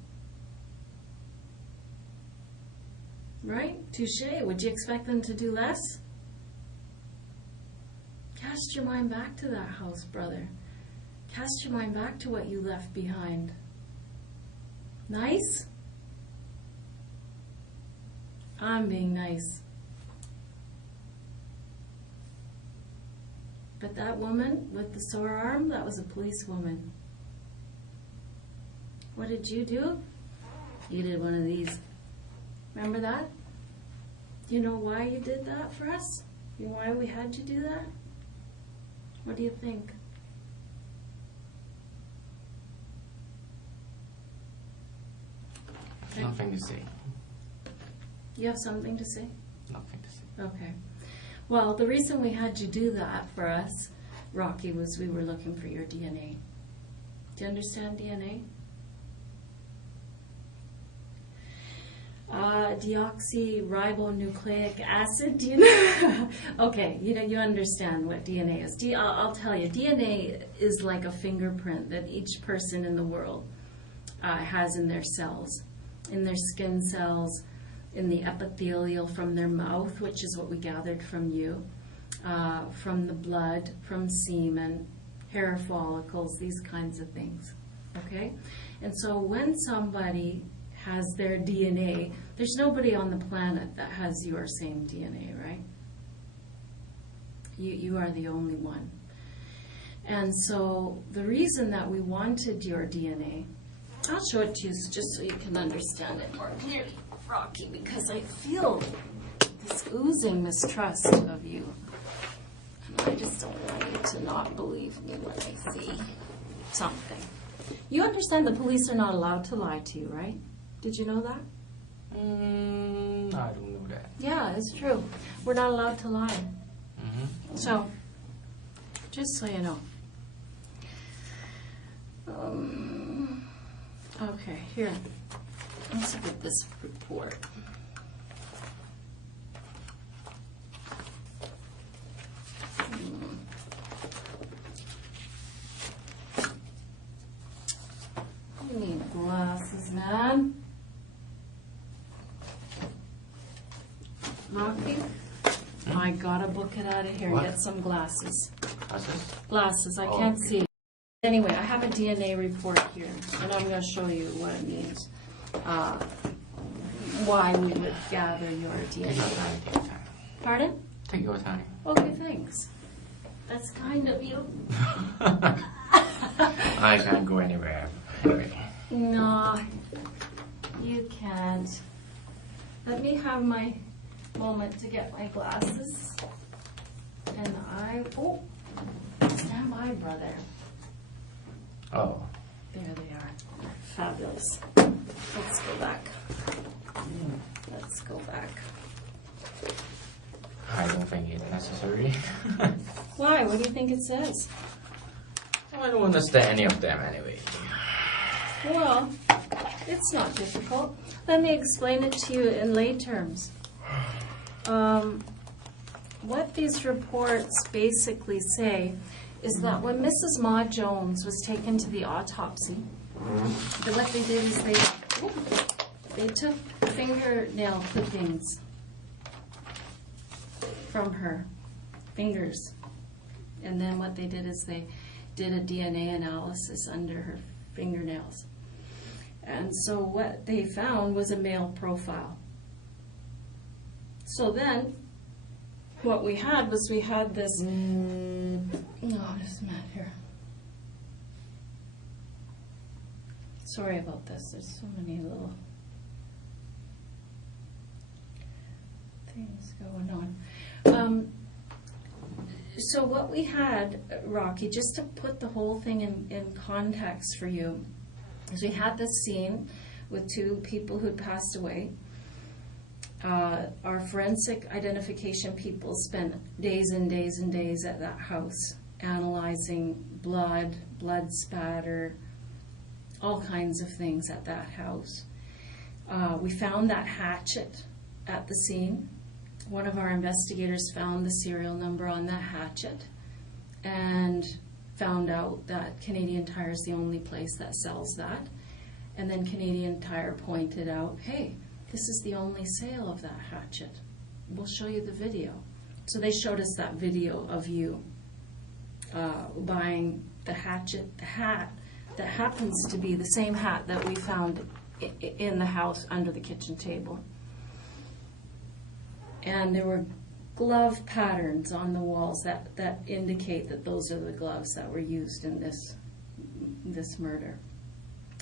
Right? Touché. Would you expect them to do less? Cast your mind back to that house, brother. Cast your mind back to what you left behind. Nice? I'm being nice. But that woman with the sore arm, that was a policewoman. What did you do? You did one of these. Remember that? Do you know why you did that for us? You know why we had you do that? What do you think? Okay. Nothing to say. You have something to say? Nothing to say. Okay. Well, the reason we had you do that for us, Rocky, was we were looking for your DNA. Do you understand DNA? Deoxyribonucleic acid. Do you know? Okay, you understand what DNA is. I'll tell you, DNA is like a fingerprint that each person in the world has in their cells, in their skin cells, in the epithelial from their mouth, which is what we gathered from you, from the blood, from semen, hair follicles, these kinds of things. Okay? And so when somebody has their DNA, there's nobody on the planet that has your same DNA, right? You are the only one. And so the reason that we wanted your DNA, I'll show it to you just so you can understand it more clearly, Rocky, because I feel this oozing mistrust of you. And I just don't want you to not believe me when I see something. You understand the police are not allowed to lie to you, right? Did you know that? I don't know that. Yeah, it's true. We're not allowed to lie. Mm-hmm. So, just so you know. Okay, here. Let's look at this report. You need glasses, man. Rocky, I gotta book it out of here and What? get some glasses. Glasses? Glasses, I Oh, can't okay. see. Anyway, I have a DNA report here, and I'm gonna show you what it means. Why we would gather your Take your DNA. time, take your time. Pardon? Take your time. Okay, thanks. That's kind of you. I can't go anywhere. Anyway. No, you can't. Let me have my moment to get my glasses. And stand by, brother. Oh. There they are. Fabulous. Let's go back. Let's go back. I don't think it's necessary. Why? What do you think it says? I don't understand any of them anyway. Well, it's not difficult. Let me explain it to you in lay terms. What these reports basically say is that when Mrs. Ma Jones was taken to the autopsy, what they did is they took fingernail clippings from her fingers, and then what they did is they did a DNA analysis under her fingernails. And so what they found was a male profile. So then, what we had was this, this mat here. Sorry about this, there's so many little things going on. So what we had, Rocky, just to put the whole thing in context for you, is we had this scene with two people who'd passed away. Our forensic identification people spent days and days and days at that house analyzing blood spatter, all kinds of things at that house. We found that hatchet at the scene. One of our investigators found the serial number on that hatchet and found out that Canadian Tire is the only place that sells that. And then Canadian Tire pointed out, hey, this is the only sale of that hatchet. We'll show you the video. So they showed us that video of you buying the hatchet, the hat that happens to be the same hat that we found in the house under the kitchen table. And there were glove patterns on the walls that indicate that those are the gloves that were used in this murder.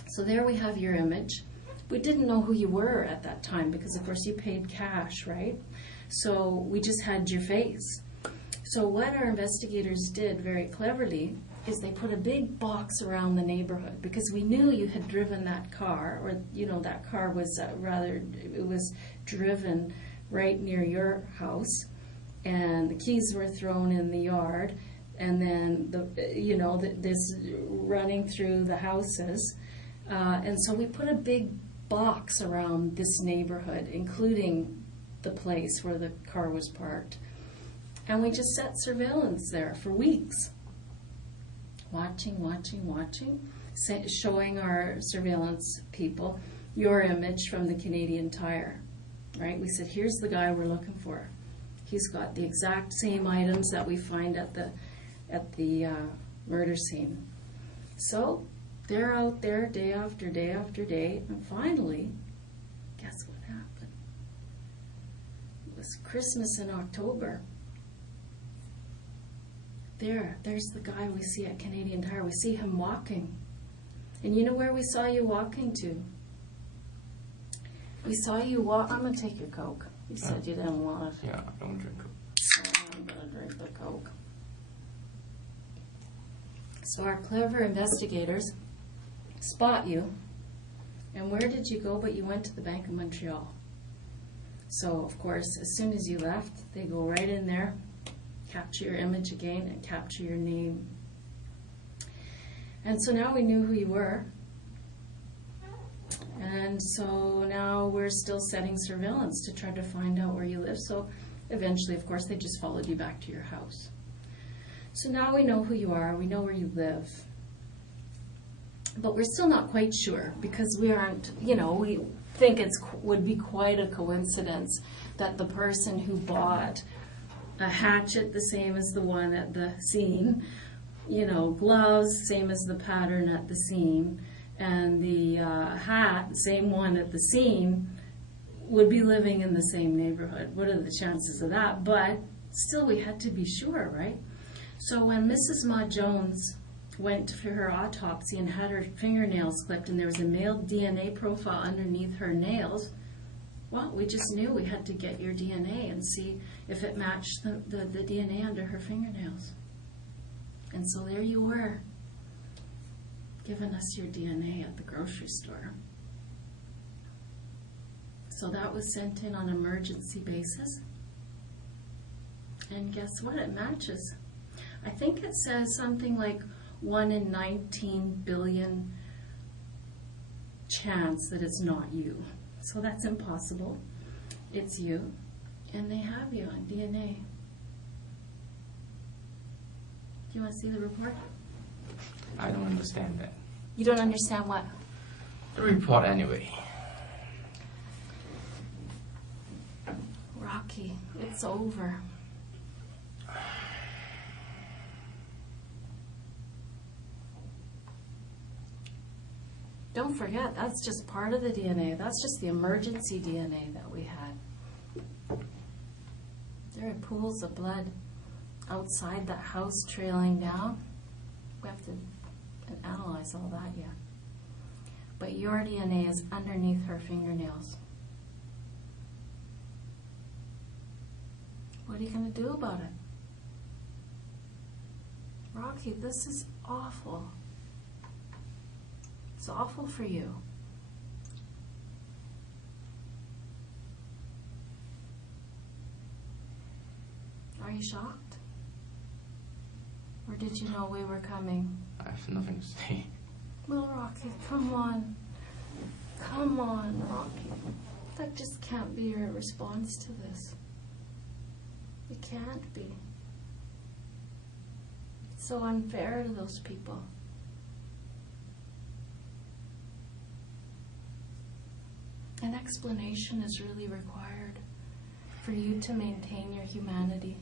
So there we have your image. We didn't know who you were at that time because, of course, you paid cash, right? So we just had your face. So what our investigators did very cleverly is they put a big box around the neighborhood because we knew you had driven that car, or, you know, that car was it was driven right near your house, and the keys were thrown in the yard, and then this running through the houses, and so we put a big box around this neighborhood, including the place where the car was parked, and we just set surveillance there for weeks, watching, showing our surveillance people your image from the Canadian Tire. Right? We said, here's the guy we're looking for. He's got the exact same items that we find at the murder scene. So they're out there day after day after day, and finally, guess what happened? It was Christmas in October. There's the guy we see at Canadian Tire. We see him walking. And you know where we saw you walking to? We saw you walk. I'm going to take your Coke. You said you didn't want it. Yeah, I don't drink Coke. I'm going to drink the Coke. So our clever investigators spot you. And where did you go? But you went to the Bank of Montreal. So, of course, as soon as you left, they go right in there, capture your image again, and capture your name. And so now we knew who you were. And so now we're still setting surveillance to try to find out where you live. So eventually, of course, they just followed you back to your house. So now we know who you are, we know where you live. But we're still not quite sure because we aren't, we think would be quite a coincidence that the person who bought a hatchet the same as the one at the scene, gloves, same as the pattern at the scene, and the hat, same one at the scene, would be living in the same neighborhood. What are the chances of that? But still, we had to be sure, right? So when Mrs. Ma Jones went for her autopsy and had her fingernails clipped and there was a male DNA profile underneath her nails, well, we just knew we had to get your DNA and see if it matched the DNA under her fingernails. And so there you were, giving us your DNA at the grocery store. So that was sent in on an emergency basis. And guess what? It matches. I think it says something like 1 in 19 billion chance that it's not you. So that's impossible. It's you. And they have you on DNA. Do you want to see the report? I don't understand that. You don't understand what? The report anyway. Rocky, it's over. Don't forget, that's just part of the DNA. That's just the emergency DNA that we had. There are pools of blood outside that house trailing down. We have to analyze all that yet. But your DNA is underneath her fingernails. What are you going to do about it? Rocky, this is awful. It's awful for you. Are you shocked? Or did you know we were coming? I have nothing to say. Well, Rocky, come on. Come on, Rocky. That just can't be your response to this. It can't be. It's so unfair to those people. An explanation is really required for you to maintain your humanity.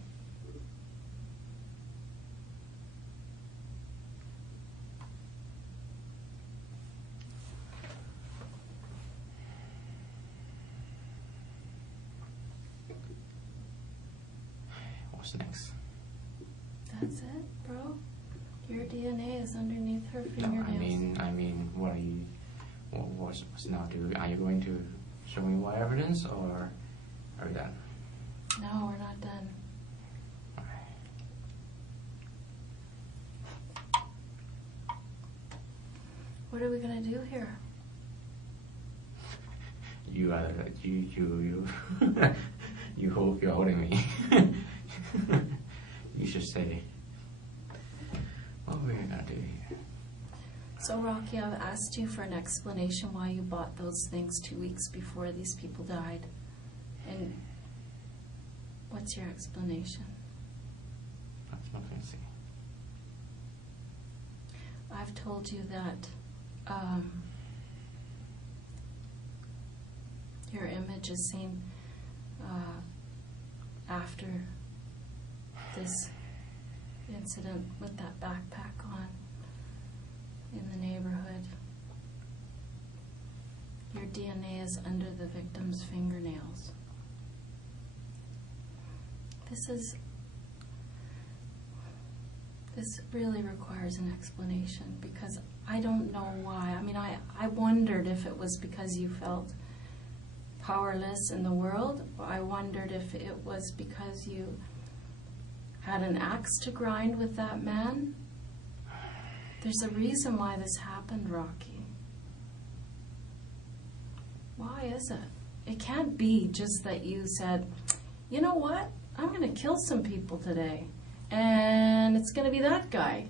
What's next? That's it, bro. Your DNA is underneath her No, fingernails. I mean, what are you? What's now? Are you going to show me more evidence, or are we done? No, we're not done. What are we gonna do here? You you hope you're holding me. You should say, what we're gonna do here. So, Rocky, I've asked you for an explanation why you bought those things 2 weeks before these people died. And what's your explanation? That's not fancy. I've told you that your image is seen after this incident with that backpack on in the neighborhood. Your DNA is under the victim's fingernails. This really requires an explanation because I don't know why. I mean, I wondered if it was because you felt powerless in the world. I wondered if it was because you had an axe to grind with that man. There's a reason why this happened, Rocky. Why is it? It can't be just that you said, you know what? I'm going to kill some people today. And it's going to be that guy.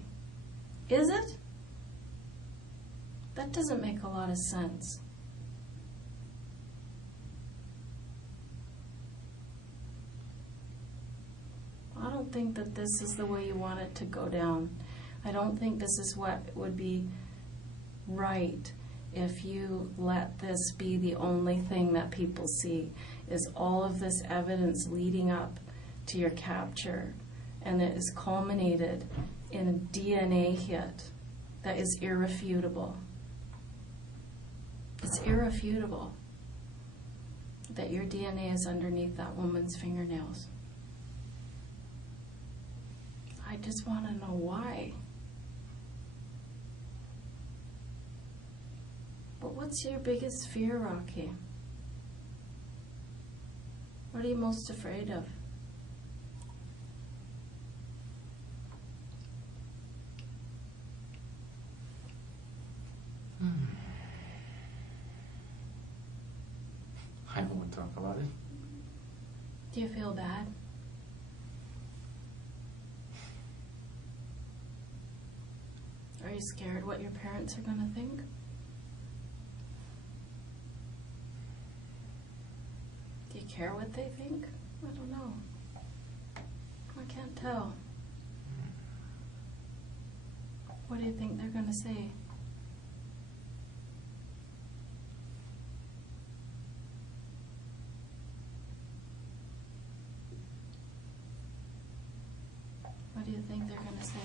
Is it? That doesn't make a lot of sense. I don't think that this is the way you want it to go down. I don't think this is what would be right if you let this be the only thing that people see, is all of this evidence leading up to your capture, and it is culminated in a DNA hit that is irrefutable. It's irrefutable that your DNA is underneath that woman's fingernails. I just want to know why. But what's your biggest fear, Rocky? What are you most afraid of? I don't want to talk about it. Do you feel bad? Are you scared what your parents are going to think? Do you care what they think? I don't know. I can't tell. What do you think they're going to say? What do you think they're going to say?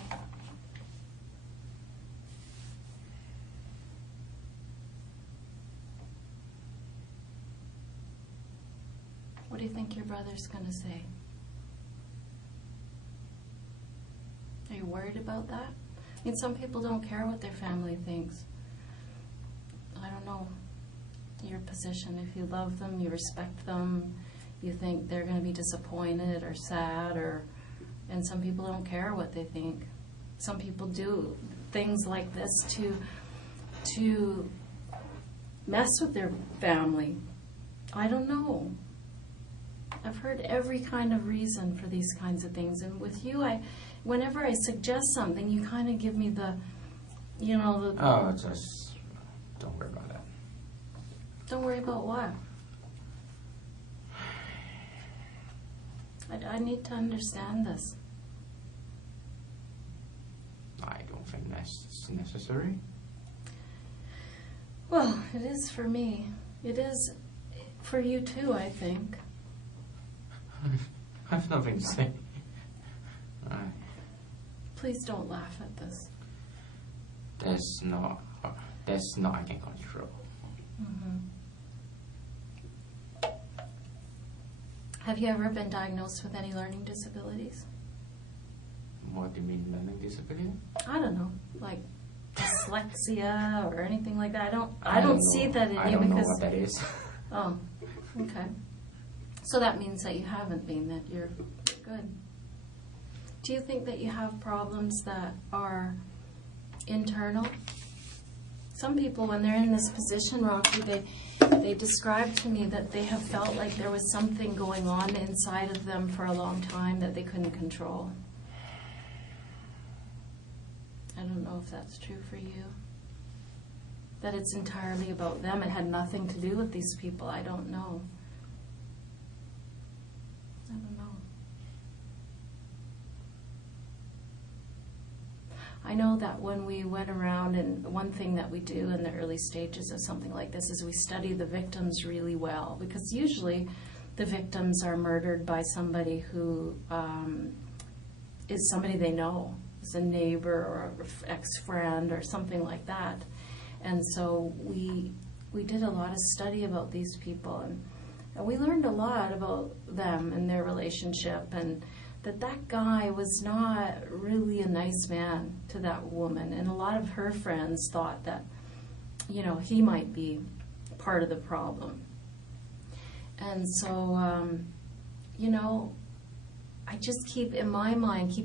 What do you think your brother's going to say? Are you worried about that? I mean, some people don't care what their family thinks. I don't know your position. If you love them, you respect them, you think they're going to be disappointed or sad, and some people don't care what they think. Some people do things like this to mess with their family. I don't know. I've heard every kind of reason for these kinds of things, and with you, whenever I suggest something, you kind of give me the. Oh, just don't worry about that. Don't worry about what? I need to understand this. I don't think that's necessary. Well, it is for me. It is for you too, I think. I have nothing to say. Please don't laugh at this. That's not I can control. Mm-hmm. Have you ever been diagnosed with any learning disabilities? What do you mean, learning disability? I don't know, like dyslexia or anything like that. I don't see that in you because. I don't know what that is. Oh, okay. So that means that you haven't been, that you're good. Do you think that you have problems that are internal? Some people, when they're in this position, Rocky, they describe to me that they have felt like there was something going on inside of them for a long time that they couldn't control. I don't know if that's true for you. That it's entirely about them. It had nothing to do with these people. I don't know. I don't know. I know that when we went around, and one thing that we do in the early stages of something like this is we study the victims really well, because usually the victims are murdered by somebody who is somebody they know, is a neighbor or an ex-friend or something like that. And so we did a lot of study about these people, and we learned a lot about them and their relationship, and that guy was not really a nice man to that woman. And a lot of her friends thought that, he might be part of the problem. And so, I just keep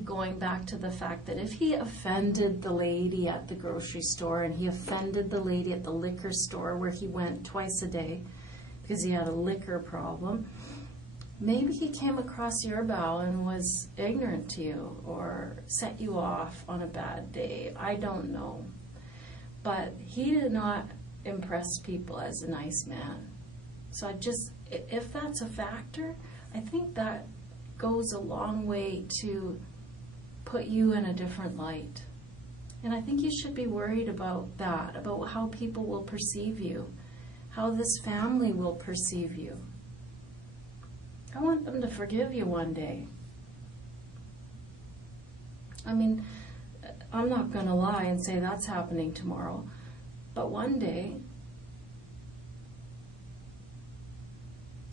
going back to the fact that if he offended the lady at the grocery store, and he offended the lady at the liquor store where he went twice a day because he had a liquor problem, maybe he came across your bow and was ignorant to you or set you off on a bad day. I don't know. But he did not impress people as a nice man. So if that's a factor, I think that goes a long way to put you in a different light. And I think you should be worried about that, about how people will perceive you, how this family will perceive you. I want them to forgive you one day. I mean, I'm not going to lie and say that's happening tomorrow, but one day.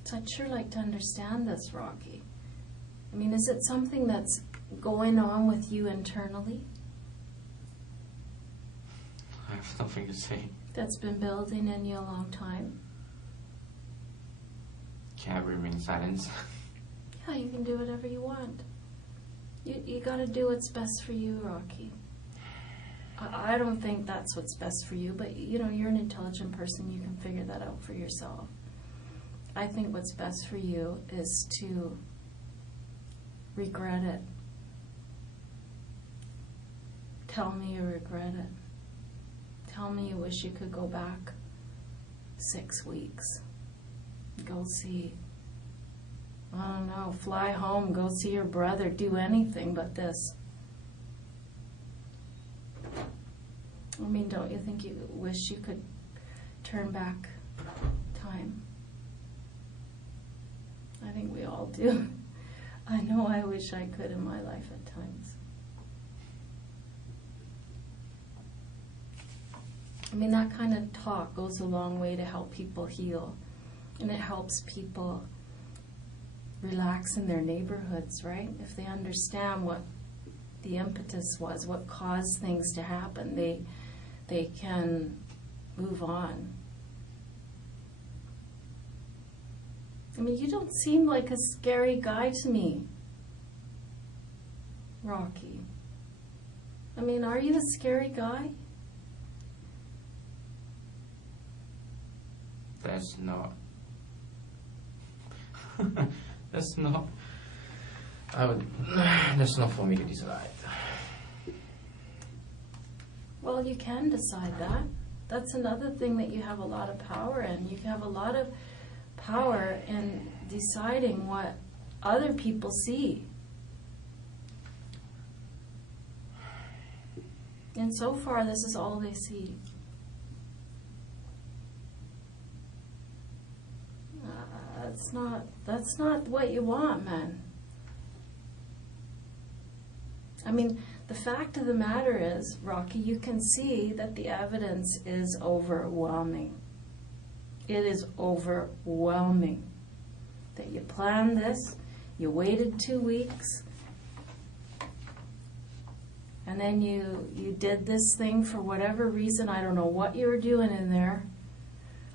So I'd sure like to understand this, Rocky. I mean, is it something that's going on with you internally? I have nothing to say. That's been building in you a long time? Can I remain silent? Yeah, you can do whatever you want. You got to do what's best for you, Rocky. I don't think that's what's best for you, but you know, you're an intelligent person. You can figure that out for yourself. I think what's best for you is to regret it. Tell me you regret it. Tell me you wish you could go back 6 weeks. Go see, I don't know, fly home, go see your brother, do anything but this. I mean, don't you think you wish you could turn back time? I think we all do. I know I wish I could in my life at times. I mean, that kind of talk goes a long way to help people heal. And it helps people relax in their neighborhoods, right? If they understand what the impetus was, what caused things to happen, they can move on. I mean, you don't seem like a scary guy to me, Rocky. I mean, are you a scary guy? That's not. That's not. That's not for me to decide. Well, you can decide that. That's another thing that you have a lot of power in. You have a lot of power in deciding what other people see. And so far, this is all they see. That's not what you want, man. I mean, the fact of the matter is, Rocky, you can see that the evidence is overwhelming. It is overwhelming. That you planned this, you waited 2 weeks, and then you did this thing for whatever reason. I don't know what you were doing in there.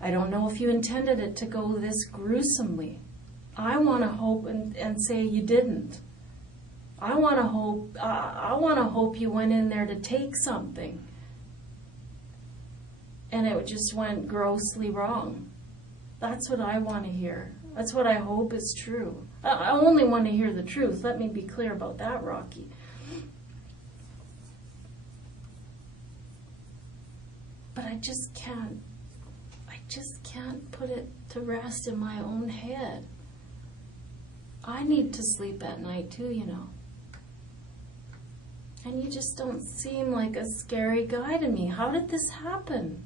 I don't know if you intended it to go this gruesomely. I want to hope and say you didn't. I want to hope you went in there to take something, and it just went grossly wrong. That's what I want to hear. That's what I hope is true. I only want to hear the truth. Let me be clear about that, Rocky. But I just can't put it to rest in my own head. I need to sleep at night too, you know. And you just don't seem like a scary guy to me. How did this happen?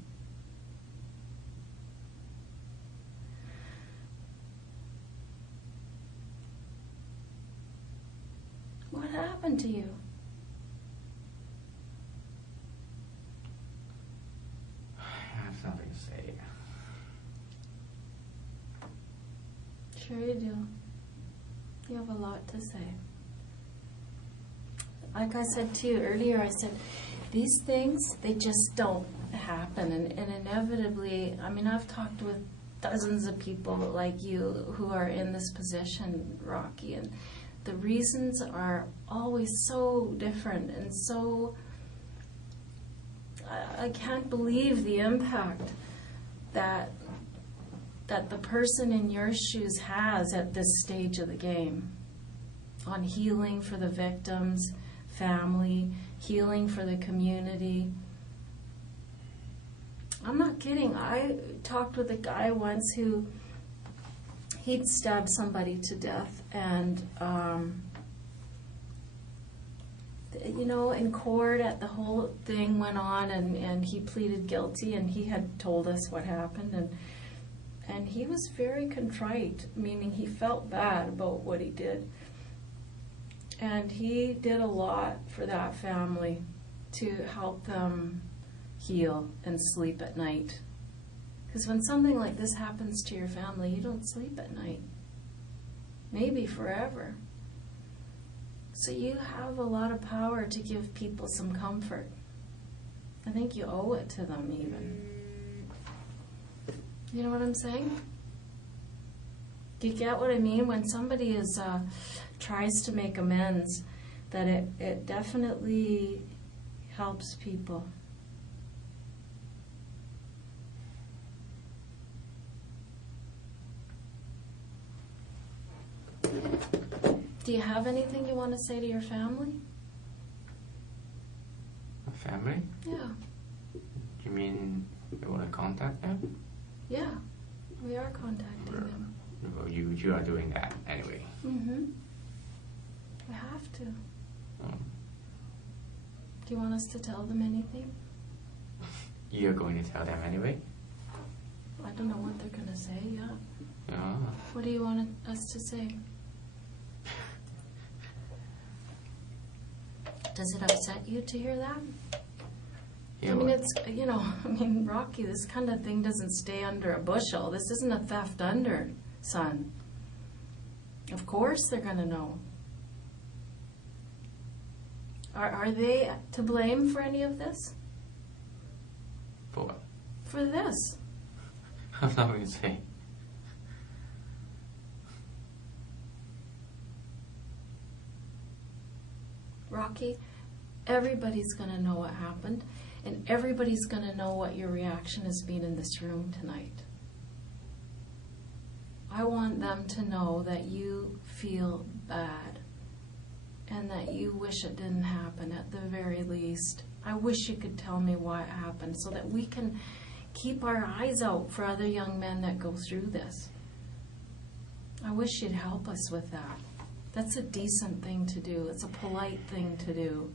What happened to you? I have nothing to say. Sure you do. You have a lot to say. Like I said to you earlier, I said, these things, they just don't happen. And inevitably, I mean, I've talked with dozens of people like you who are in this position, Rocky, and the reasons are always so different and so... I can't believe the impact that the person in your shoes has at this stage of the game on healing for the victims, family, healing for the community. I'm not kidding. I talked with a guy once who he'd stabbed somebody to death, and you know, in court, the whole thing went on, and he pleaded guilty, and he had told us what happened, and he was very contrite, meaning he felt bad about what he did. And he did a lot for that family to help them heal and sleep at night. Because when something like this happens to your family, you don't sleep at night. Maybe forever. So you have a lot of power to give people some comfort. I think you owe it to them even. You know what I'm saying? Do you get what I mean? When somebody tries to make amends, that it definitely helps people. Do you have anything you want to say to your family? My family? Yeah. You mean you want to contact them? Yeah, we are contacting them. Well, you are doing that anyway. Mm-hmm. We have to. Oh. Do you want us to tell them anything? You're going to tell them anyway? I don't know what they're going to say, yeah. Yeah. What do you want us to say? Does it upset you to hear that? Yeah, I mean, what? it's, you know, I mean, Rocky, this kind of thing doesn't stay under a bushel. This isn't a theft under, son. Of course they're going to know. Are they to blame for any of this? For what? For this. I'm not going to say. Rocky, everybody's going to know what happened, and everybody's going to know what your reaction has been in this room tonight. I want them to know that you feel bad and that you wish it didn't happen at the very least. I wish you could tell me why it happened so that we can keep our eyes out for other young men that go through this. I wish you'd help us with that. That's a decent thing to do. It's a polite thing to do.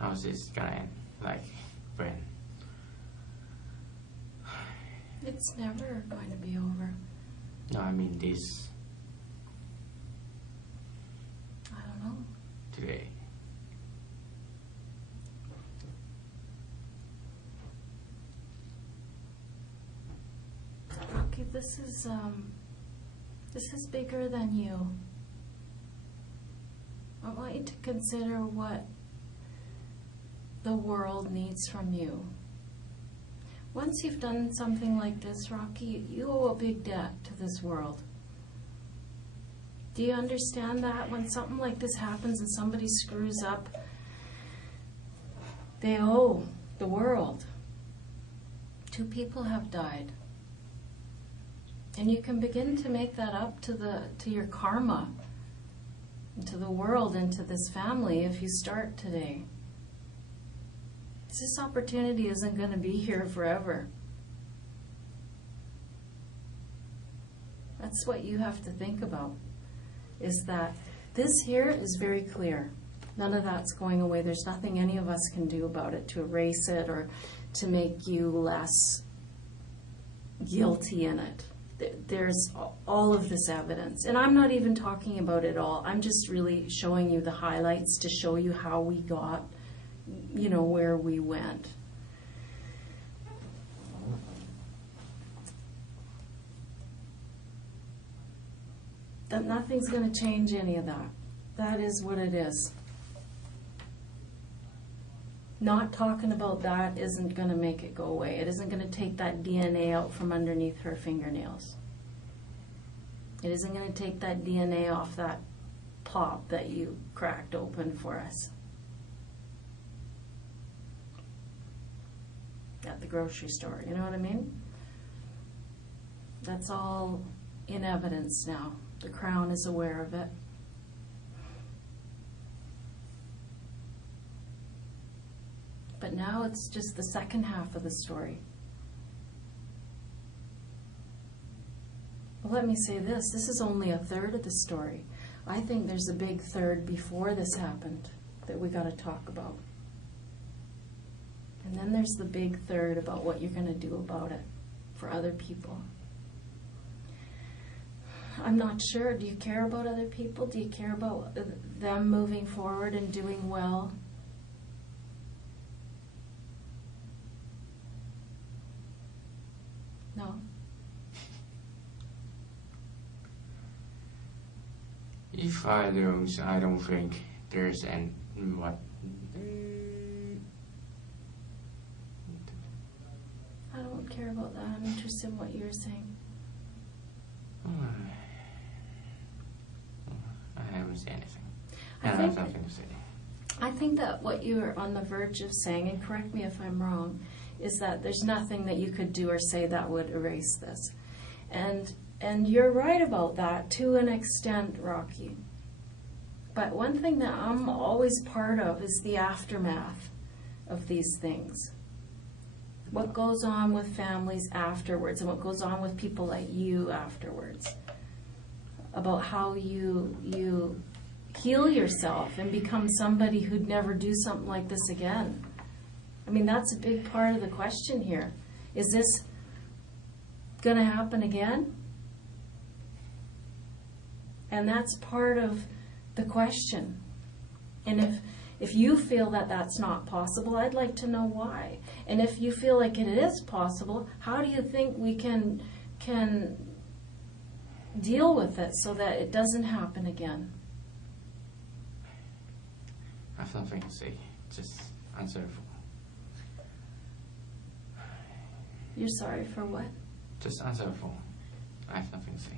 How's this gonna end? Like, when? It's never going to be over. No, I mean this I don't know. today. Rocky, this is bigger than you. I want you to consider what the world needs from you. Once you've done something like this, Rocky, you owe a big debt to this world. Do you understand that? When something like this happens and somebody screws up, they owe the world. 2 people have died. And you can begin to make that up to your karma, to the world, and to this family if you start today. This opportunity isn't going to be here forever. That's what you have to think about, is that this here is very clear. None of that's going away. There's nothing any of us can do about it to erase it or to make you less guilty in it. There's all of this evidence. And I'm not even talking about it all. I'm just really showing you the highlights to show you how we got, you know, where we went. that nothing's going to change any of that. That is what it is. Not talking about that isn't going to make it go away. It isn't going to take that DNA out from underneath her fingernails. It isn't going to take that DNA off that pop that you cracked open for us at the grocery store. You know what I mean? That's all in evidence now. The Crown is aware of it. But now it's just the second half of the story. Well, let me say this. This is only a third of the story. I think there's a big third before this happened that we got to talk about. And then there's the big third about what you're going to do about it for other people. I'm not sure. Do you care about other people? Do you care about them moving forward and doing well? No. If I don't think there's any what. I don't care about that. I'm interested in what you're saying. I haven't said anything. I I think- have nothing to say. I think that what you're on the verge of saying, and correct me if I'm wrong, is that there's nothing that you could do or say that would erase this. And you're right about that to an extent, Rocky. But one thing that I'm always part of is the aftermath of these things. What goes on with families afterwards and what goes on with people like you afterwards. About how you heal yourself and become somebody who'd never do something like this again. I mean, that's a big part of the question here. Is this going to happen again? And that's part of the question. And if you feel that that's not possible, I'd like to know why. And if you feel like it is possible, how do you think we can deal with it so that it doesn't happen again? I have nothing to say. Just answer for. You're sorry for what? Just answer the phone. I have nothing to say.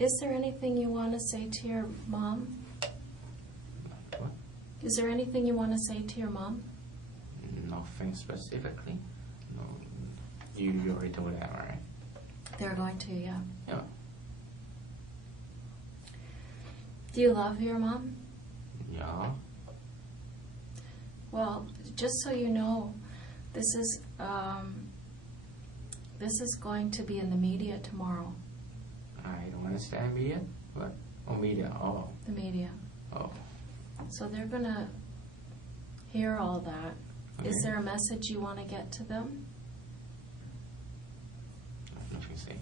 Is there anything you want to say to your mom? What? Is there anything you want to say to your mom? Nothing specifically. No. You already told that, right? They're going to, yeah. Yeah. Do you love your mom? Yeah. Well, just so you know, this is going to be in the media tomorrow. I don't understand media. What? Oh, media. Oh. The media. Oh. So they're going to hear all that. Okay. Is there a message you want to get to them? I have nothing to say.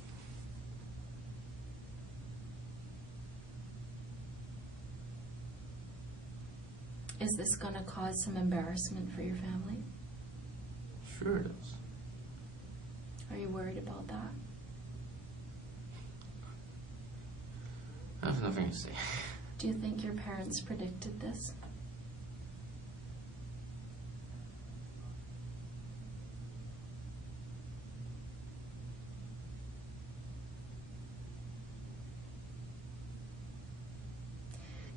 Is this going to cause some embarrassment for your family? Sure it does. Are you worried about that? I have nothing to say. Do you think your parents predicted this?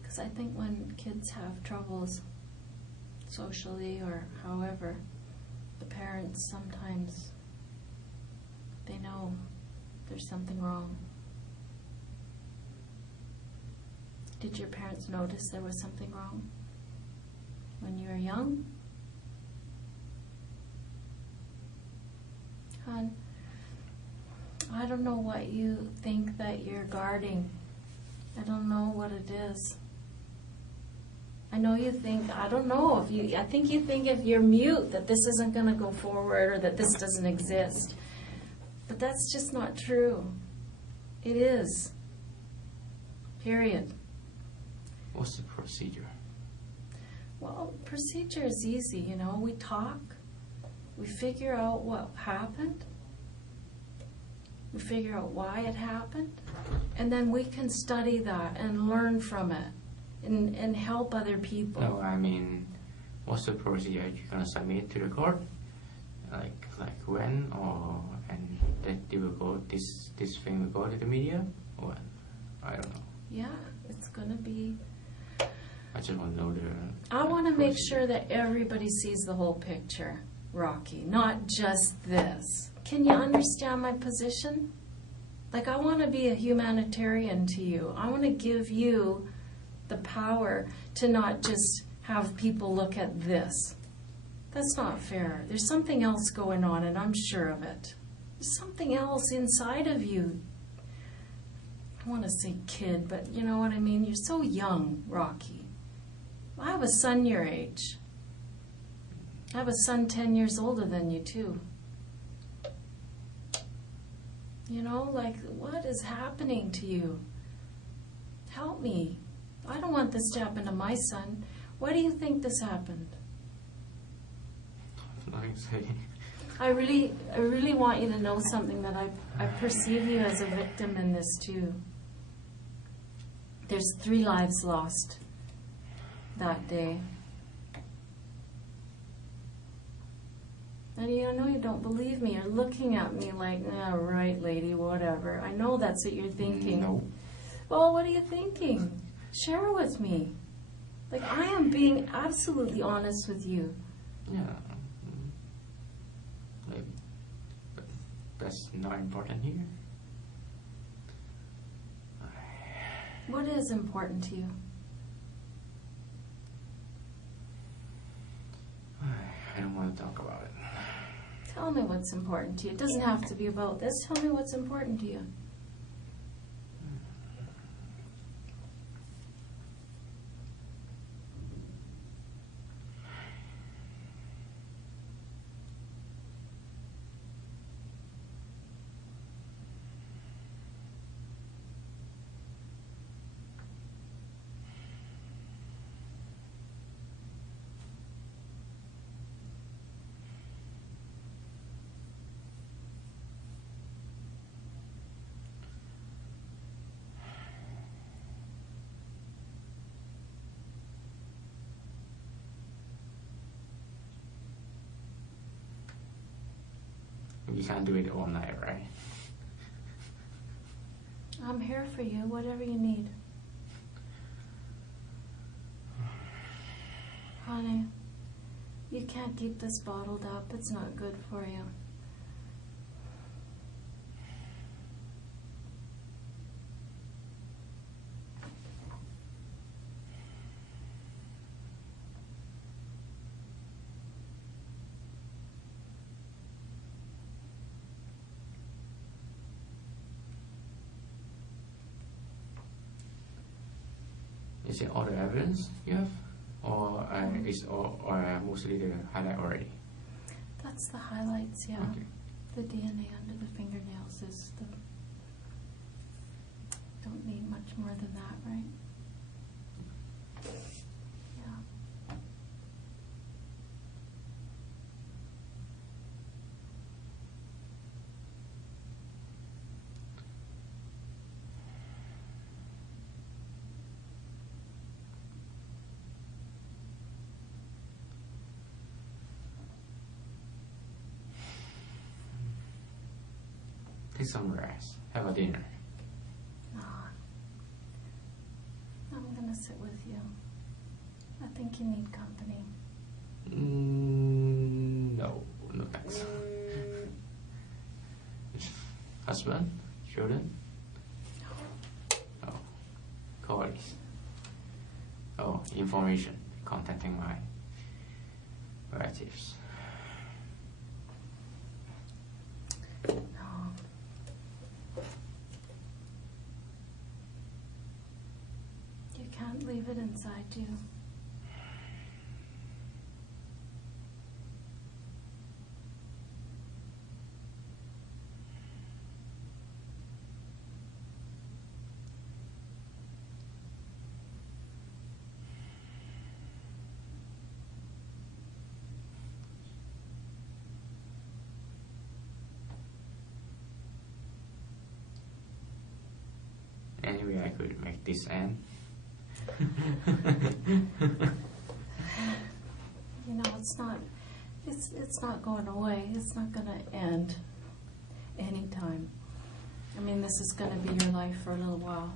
Because I think when kids have troubles socially or however, the parents sometimes, they know there's something wrong. Did your parents notice there was something wrong when you were young? Hon, I don't know what you think that you're guarding. I don't know what it is. I know you think, I don't know, I think you think if you're mute that this isn't going to go forward or that this doesn't exist. But that's just not true. It is. Period. What's the procedure? Well, procedure is easy, you know. We talk. We figure out what happened. We figure out why it happened. And then we can study that and learn from it and help other people. No, I mean, what's the procedure? You're gonna submit to the court, like when, or and that they will go. This thing will go to the media, or I don't know. Yeah, it's gonna be. I just want to know the. I want to make sure that everybody sees the whole picture, Rocky, not just this. Can you understand my position? Like, I want to be a humanitarian to you. I want to give you the power to not just have people look at this. That's not fair. There's something else going on, and I'm sure of it. There's something else inside of you. I want to say kid, but you know what I mean? You're so young, Rocky. I have a son your age. I have a son 10 years older than you, too. You know, like, what is happening to you? Help me. I don't want this to happen to my son. Why do you think this happened? Nothing to say. I really want you to know something, that I perceive you as a victim in this too. There's 3 lives lost that day. And I know you don't believe me. You're looking at me like, "Ah, right, lady, whatever." I know that's what you're thinking. No. Well, what are you thinking? Share with me. Like, I am being absolutely honest with you. Yeah. Like, but that's not important here. What is important to you? I don't want to talk about it. Tell me what's important to you. It doesn't have to be about this. Tell me what's important to you. We can't do it all night, right? I'm here for you, whatever you need. Honey, you can't keep this bottled up. It's not good for you. Is it all the evidence you have? Or is or mostly the highlight already? That's the highlights, yeah. Okay. The DNA under the fingernails is the... Don't need much more than that, right? Yeah. Take some rest. Have a dinner. No. I'm gonna sit with you. I think you need company. No, no thanks. Husband? Children? Oh, colleagues. Oh, information. Contacting my relatives. No. You can't leave it inside you. Anyway, I could make this end. You know, it's not going away. It's not going to end anytime. I mean, this is going to be your life for a little while.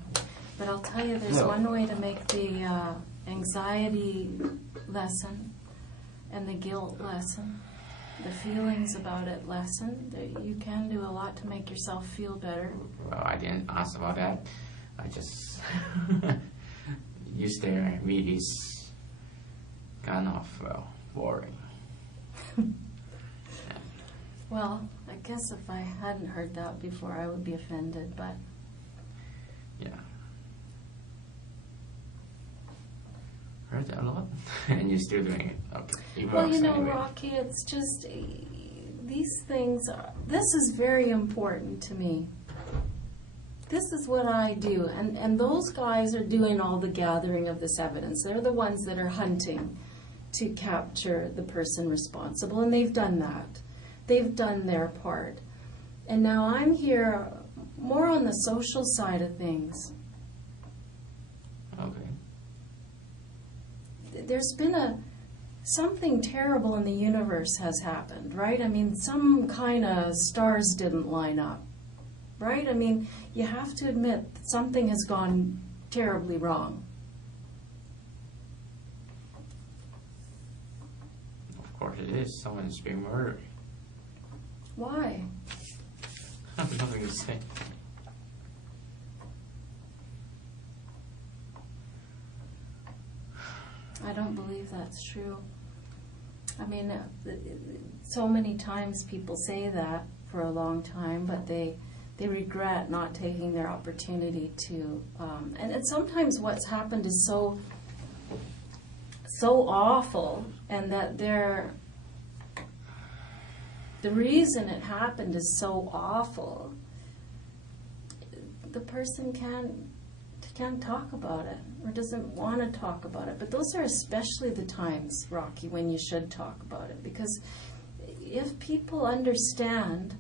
But I'll tell you, there's one way to make the anxiety lessen and the guilt lessen, the feelings about it lessen. You can do a lot to make yourself feel better. Well, I didn't ask about that. I just used there really is kind of, well, boring. Well, I guess if I hadn't heard that before, I would be offended, but... Yeah. Heard that a lot? And you're still doing it. Okay. It Well, works you know, anyway. Rocky, it's just, these things, this is very important to me. This is what I do, and those guys are doing all the gathering of this evidence. They're the ones that are hunting to capture the person responsible, and they've done that. They've done their part. And now I'm here more on the social side of things. Okay. There's been something terrible in the universe has happened, right? I mean, some kind of stars didn't line up, right? I mean, you have to admit that something has gone terribly wrong. Of course it is. Someone's being murdered. Why? I have nothing to say. I don't believe that's true. I mean, so many times people say that for a long time, but they regret not taking their opportunity to. And sometimes what's happened is so awful, and that the reason it happened is so awful. The person can't talk about it, or doesn't want to talk about it. But those are especially the times, Rocky, when you should talk about it. Because if people understand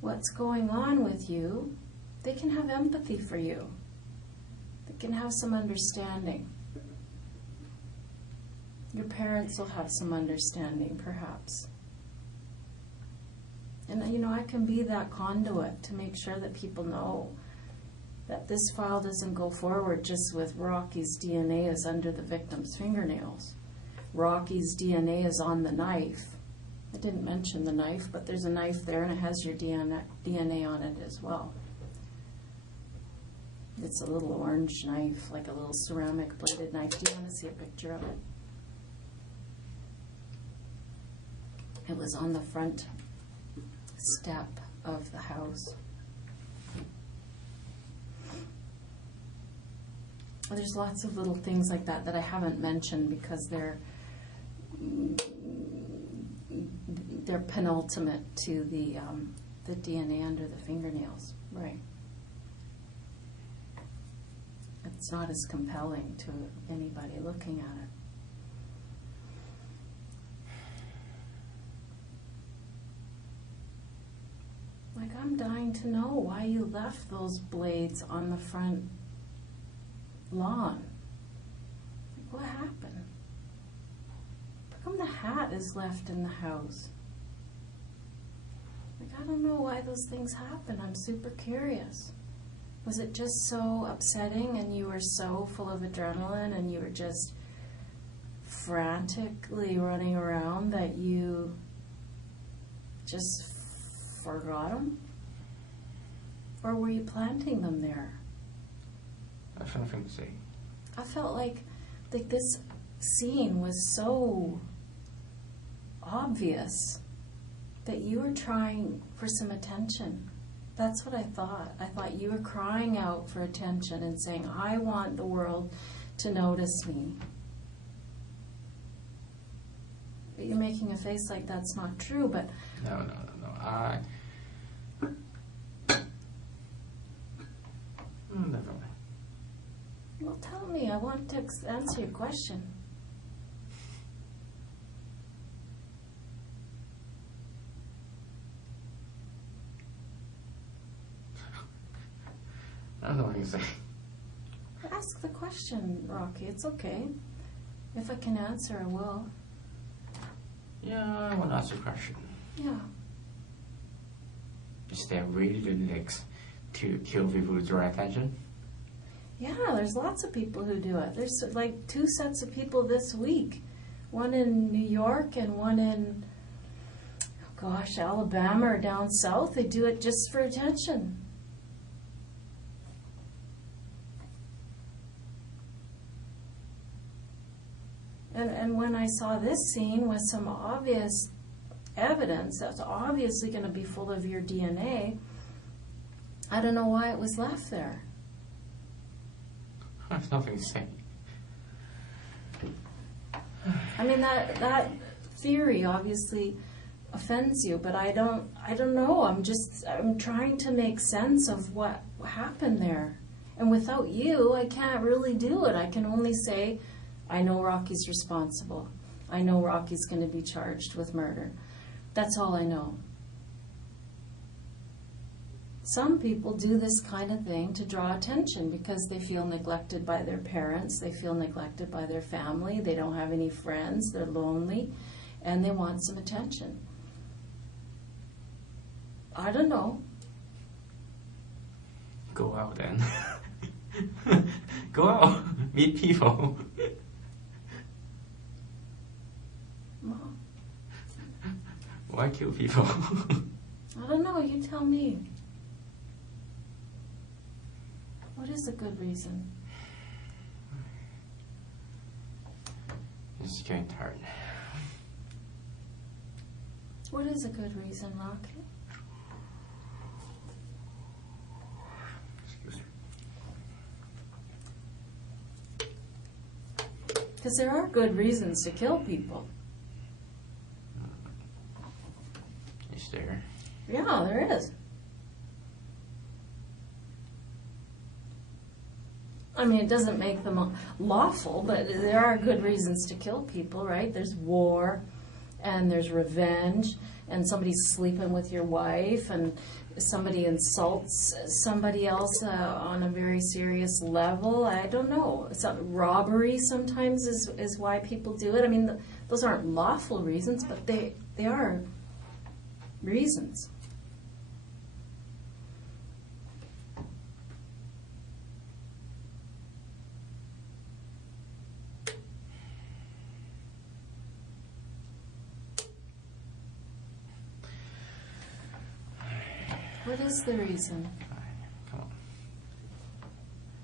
what's going on with you, they can have empathy for you. They can have some understanding. Your parents will have some understanding, perhaps. And, you know, I can be that conduit to make sure that people know that this file doesn't go forward just with Rocky's DNA is under the victim's fingernails. Rocky's DNA is on the knife. I didn't mention the knife, but there's a knife there and it has your DNA on it as well. It's a little orange knife, like a little ceramic bladed knife. Do you want to see a picture of it? It was on the front step of the house. There's lots of little things like that that I haven't mentioned because they're penultimate to the DNA under the fingernails, right? It's not as compelling to anybody looking at it. Like, I'm dying to know why you left those blades on the front lawn. Like, what happened? How come the hat is left in the house? Like, I don't know why those things happen. I'm super curious. Was it just so upsetting and you were so full of adrenaline and you were just frantically running around that you just forgot them? Or were you planting them there? I have nothing to say. I felt like this scene was so obvious that you were trying for some attention. That's what I thought. I thought you were crying out for attention and saying, I want the world to notice me. But you're making a face like that's not true, but... No. Never mind. Well, tell me. I want to answer your question. I don't know what to say. Ask the question, Rocky. It's okay. If I can answer, I will. Yeah, I want to ask a question. Yeah. Is there really the next to kill people to draw attention? Yeah, there's lots of people who do it. There's like 2 sets of people this week. One in New York and one in, Alabama or down south. They do it just for attention. And when I saw this scene with some obvious evidence that's obviously going to be full of your DNA, I don't know why it was left there. I have nothing to say. I mean, that theory obviously offends you, but I don't know. I'm trying to make sense of what happened there. And without you, I can't really do it. I can only say, I know Rocky's responsible. I know Rocky's going to be charged with murder. That's all I know. Some people do this kind of thing to draw attention because they feel neglected by their parents, they feel neglected by their family, they don't have any friends, they're lonely, and they want some attention. I don't know. Go out then. Go out. Meet people. Well, Why kill people? I don't know, you tell me. What is a good reason? It's getting tired. What is a good reason, Rocky? Excuse me. Because there are good reasons to kill people. Is there? Yeah, there is. I mean, it doesn't make them lawful, but there are good reasons to kill people, right? There's war, and there's revenge, and somebody's sleeping with your wife, and somebody insults somebody else on a very serious level. I don't know. Robbery sometimes is why people do it. I mean, those aren't lawful reasons, but they are reasons. What is the reason? Come on.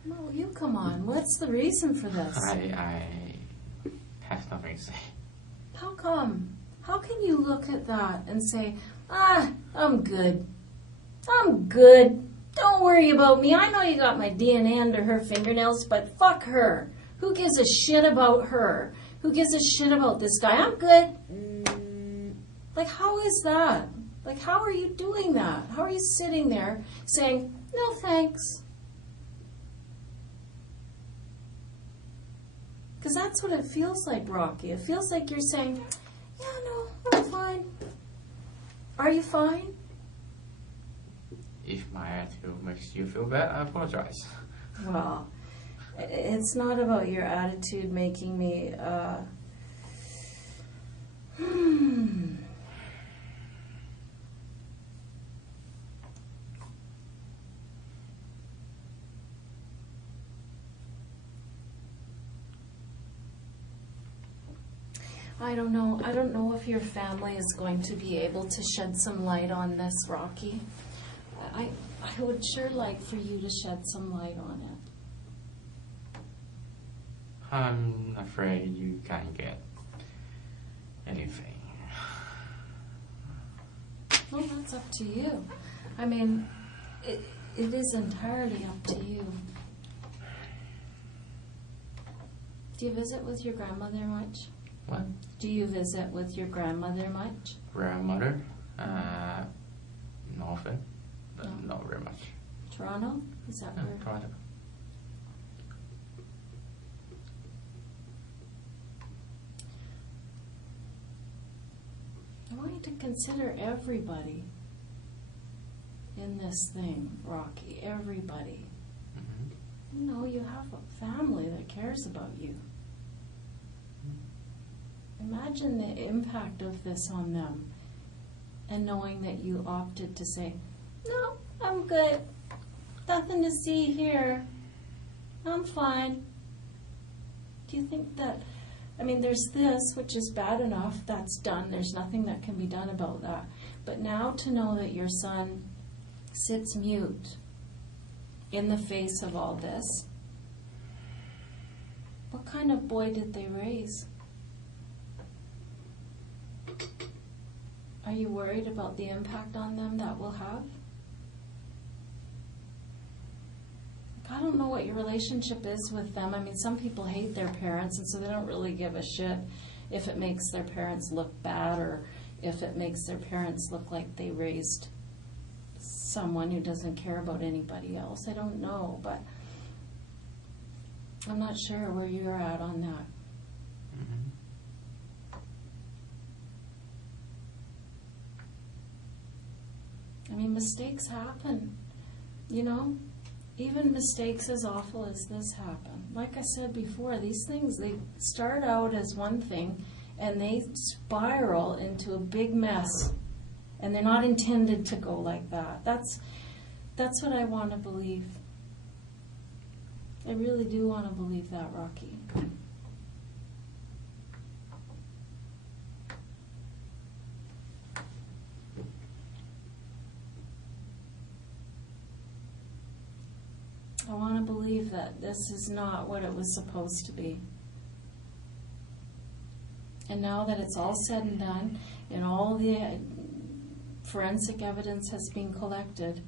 No, you come on. What's the reason for this? I have nothing to say. How come? How can you look at that and say, I'm good. I'm good. Don't worry about me. I know you got my DNA under her fingernails, but fuck her. Who gives a shit about her? Who gives a shit about this guy? I'm good. Like, how is that? Like, how are you doing that? How are you sitting there saying, no thanks? Because that's what it feels like, Rocky. It feels like you're saying, yeah, no, I'm fine. Are you fine? If my attitude makes you feel bad, I apologize. Well, it's not about your attitude making me, I don't know. I don't know if your family is going to be able to shed some light on this, Rocky. I would sure like for you to shed some light on it. I'm afraid you can't get anything. Well, that's up to you. I mean, it is entirely up to you. Do you visit with your grandmother much? What? Do you visit with your grandmother much? Grandmother? Not often, but No. not very much. Toronto? Is that where? Toronto. I want you to consider everybody in this thing, Rocky. Everybody. Mm-hmm. You know, you have a family that cares about you. Imagine the impact of this on them, and knowing that you opted to say, no, I'm good. Nothing to see here. I'm fine. Do you think that, I mean, there's this, which is bad enough, that's done. There's nothing that can be done about that. But now to know that your son sits mute in the face of all this, what kind of boy did they raise? Are you worried about the impact on them that will have? I don't know what your relationship is with them. I mean, some people hate their parents, and so they don't really give a shit if it makes their parents look bad or if it makes their parents look like they raised someone who doesn't care about anybody else. I don't know, but I'm not sure where you're at on that. I mean, mistakes happen, you know? Even mistakes as awful as this happen. Like I said before, these things, they start out as one thing and they spiral into a big mess. And they're not intended to go like that. That's what I want to believe. I really do want to believe that, Rocky. I want to believe that this is not what it was supposed to be. And now that it's all said and done, and all the forensic evidence has been collected,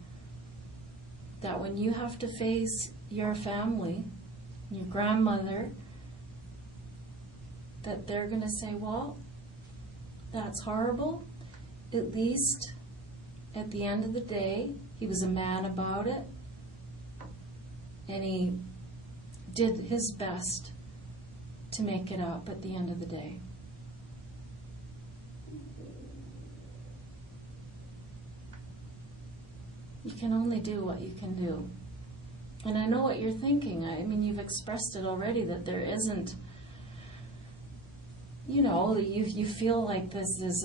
that when you have to face your family, your grandmother, that they're going to say, well, that's horrible. At least, at the end of the day, he was a man about it. And he did his best to make it up at the end of the day. You can only do what you can do. And I know what you're thinking. I mean, you've expressed it already, that there isn't, you know, you feel like this is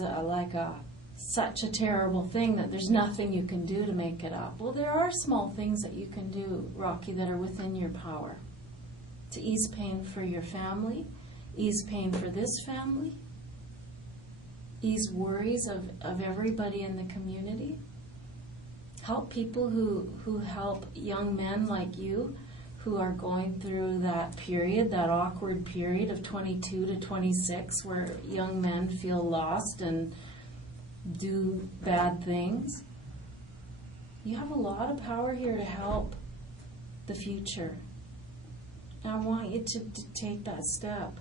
such a terrible thing that there's nothing you can do to make it up. Well, there are small things that you can do, Rocky, that are within your power to ease pain for your family, ease pain for this family, ease worries of everybody in the community, help people who help young men like you who are going through that period, that awkward period of 22 to 26 where young men feel lost and do bad things. You have a lot of power here to help the future. And I want you to take that step.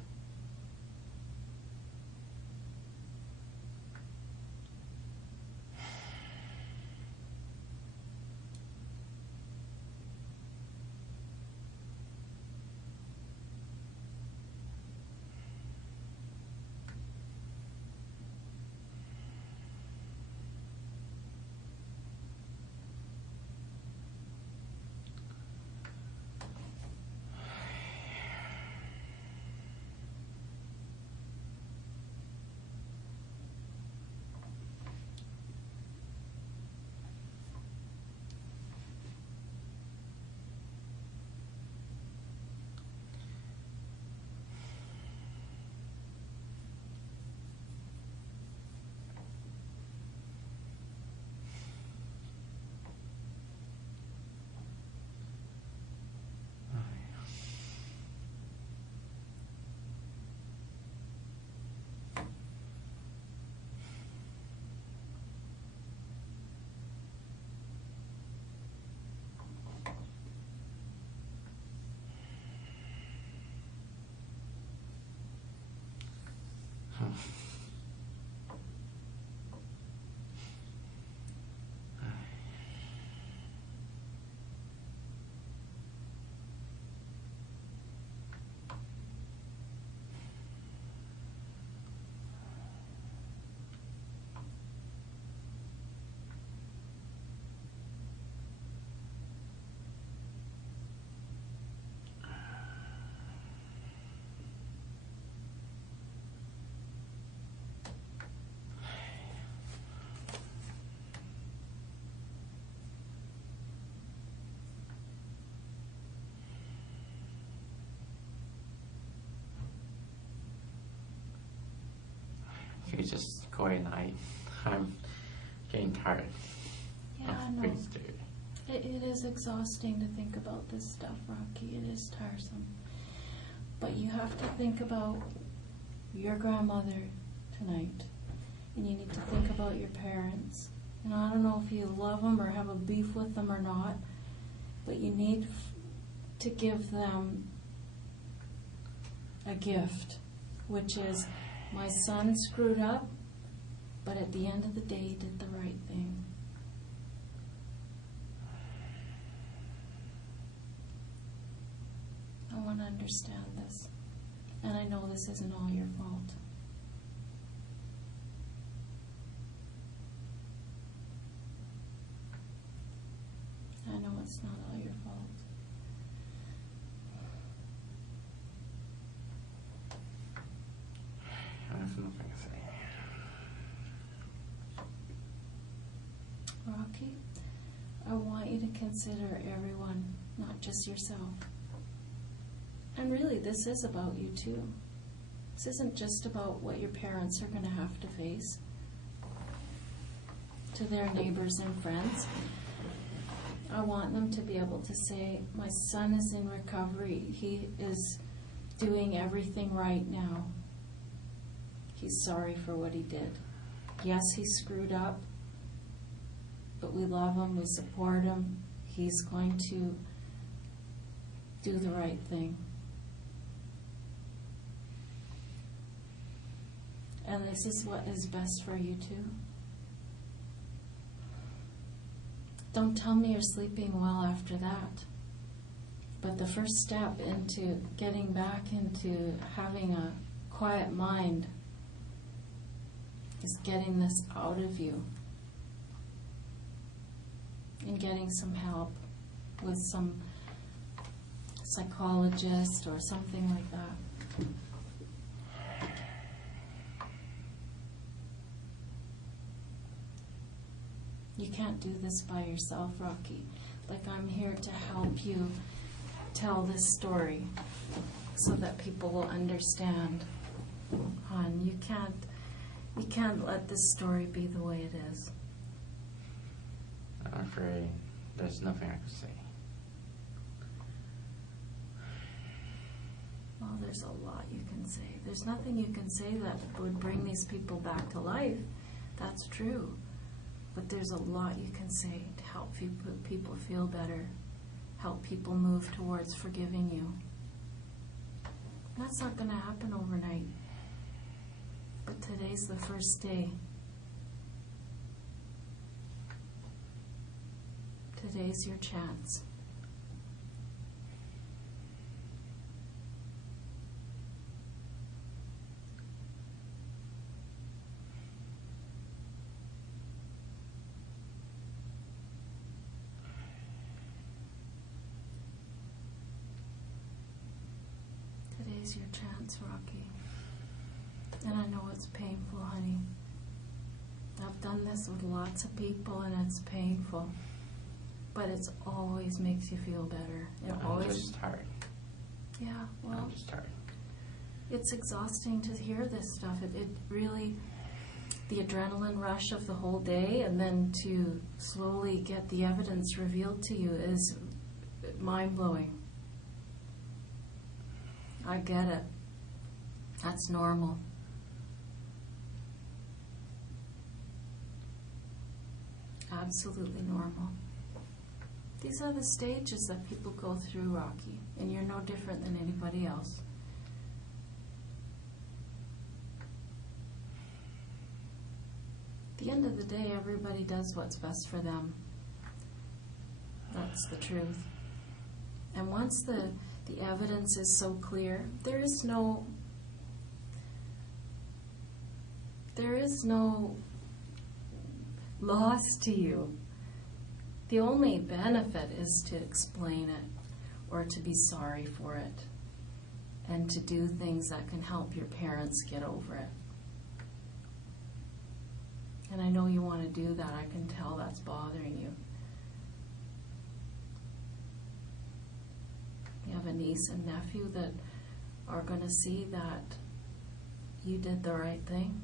Koy night. I'm getting tired. Yeah, of no. things to do. It is exhausting to think about this stuff, Rocky. It is tiresome. But you have to think about your grandmother tonight. And you need to think about your parents. And I don't know if you love them or have a beef with them or not, but you need to give them a gift, which is, my son screwed up, but at the end of the day, he did the right thing. I want to understand this. And I know this isn't all your fault. I know it's not all your fault. I have nothing to say. Rocky, I want you to consider everyone, not just yourself. And really, this is about you too. This isn't just about what your parents are going to have to face to their neighbors and friends. I want them to be able to say, my son is in recovery. He is doing everything right now. He's sorry for what he did. Yes, he screwed up, but we love him, we support him. He's going to do the right thing. And this is what is best for you too. Don't tell me you're sleeping well after that. But the first step into getting back into having a quiet mind is getting this out of you and getting some help with some psychologist or something like that. You can't do this by yourself, Rocky. Like, I'm here to help you tell this story so that people will understand. Hon, you can't let this story be the way it is. I'm afraid there's nothing I can say. Well, there's a lot you can say. There's nothing you can say that would bring these people back to life. That's true. But there's a lot you can say to help people feel better, help people move towards forgiving you. That's not going to happen overnight. But today's the first day. Today's your chance. Today's your chance, Rocky. And I know it's painful, honey. I've done this with lots of people and it's painful. But it always makes you feel better. I'm just tired. Yeah, well, I'm just tired. It's exhausting to hear this stuff. It really, the adrenaline rush of the whole day and then to slowly get the evidence revealed to you is mind-blowing. I get it. That's normal. Absolutely normal. These are the stages that people go through, Rocky, and you're no different than anybody else. At the end of the day, everybody does what's best for them. That's the truth. And once the evidence is so clear, there is no loss to you. The only benefit is to explain it or to be sorry for it and to do things that can help your parents get over it. And I know you want to do that. I can tell that's bothering you. You have a niece and nephew that are going to see that you did the right thing.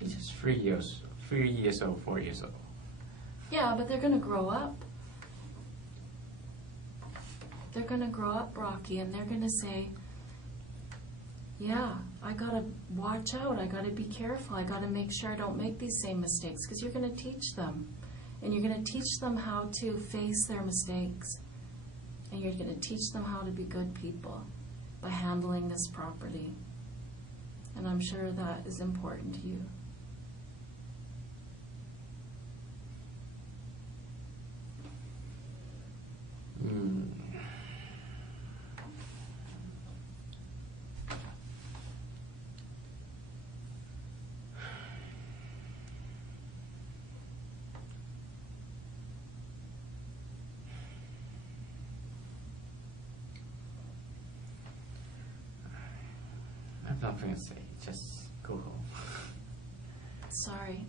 He's just 3 years old, 4 years old. Yeah, but they're going to grow up. They're going to grow up, Rocky, and they're going to say, yeah, I got to watch out. I got to be careful. I got to make sure I don't make these same mistakes, because you're going to teach them. And you're going to teach them how to face their mistakes. And you're going to teach them how to be good people by handling this properly. And I'm sure that is important to you. I have nothing to say. Just go home. Sorry.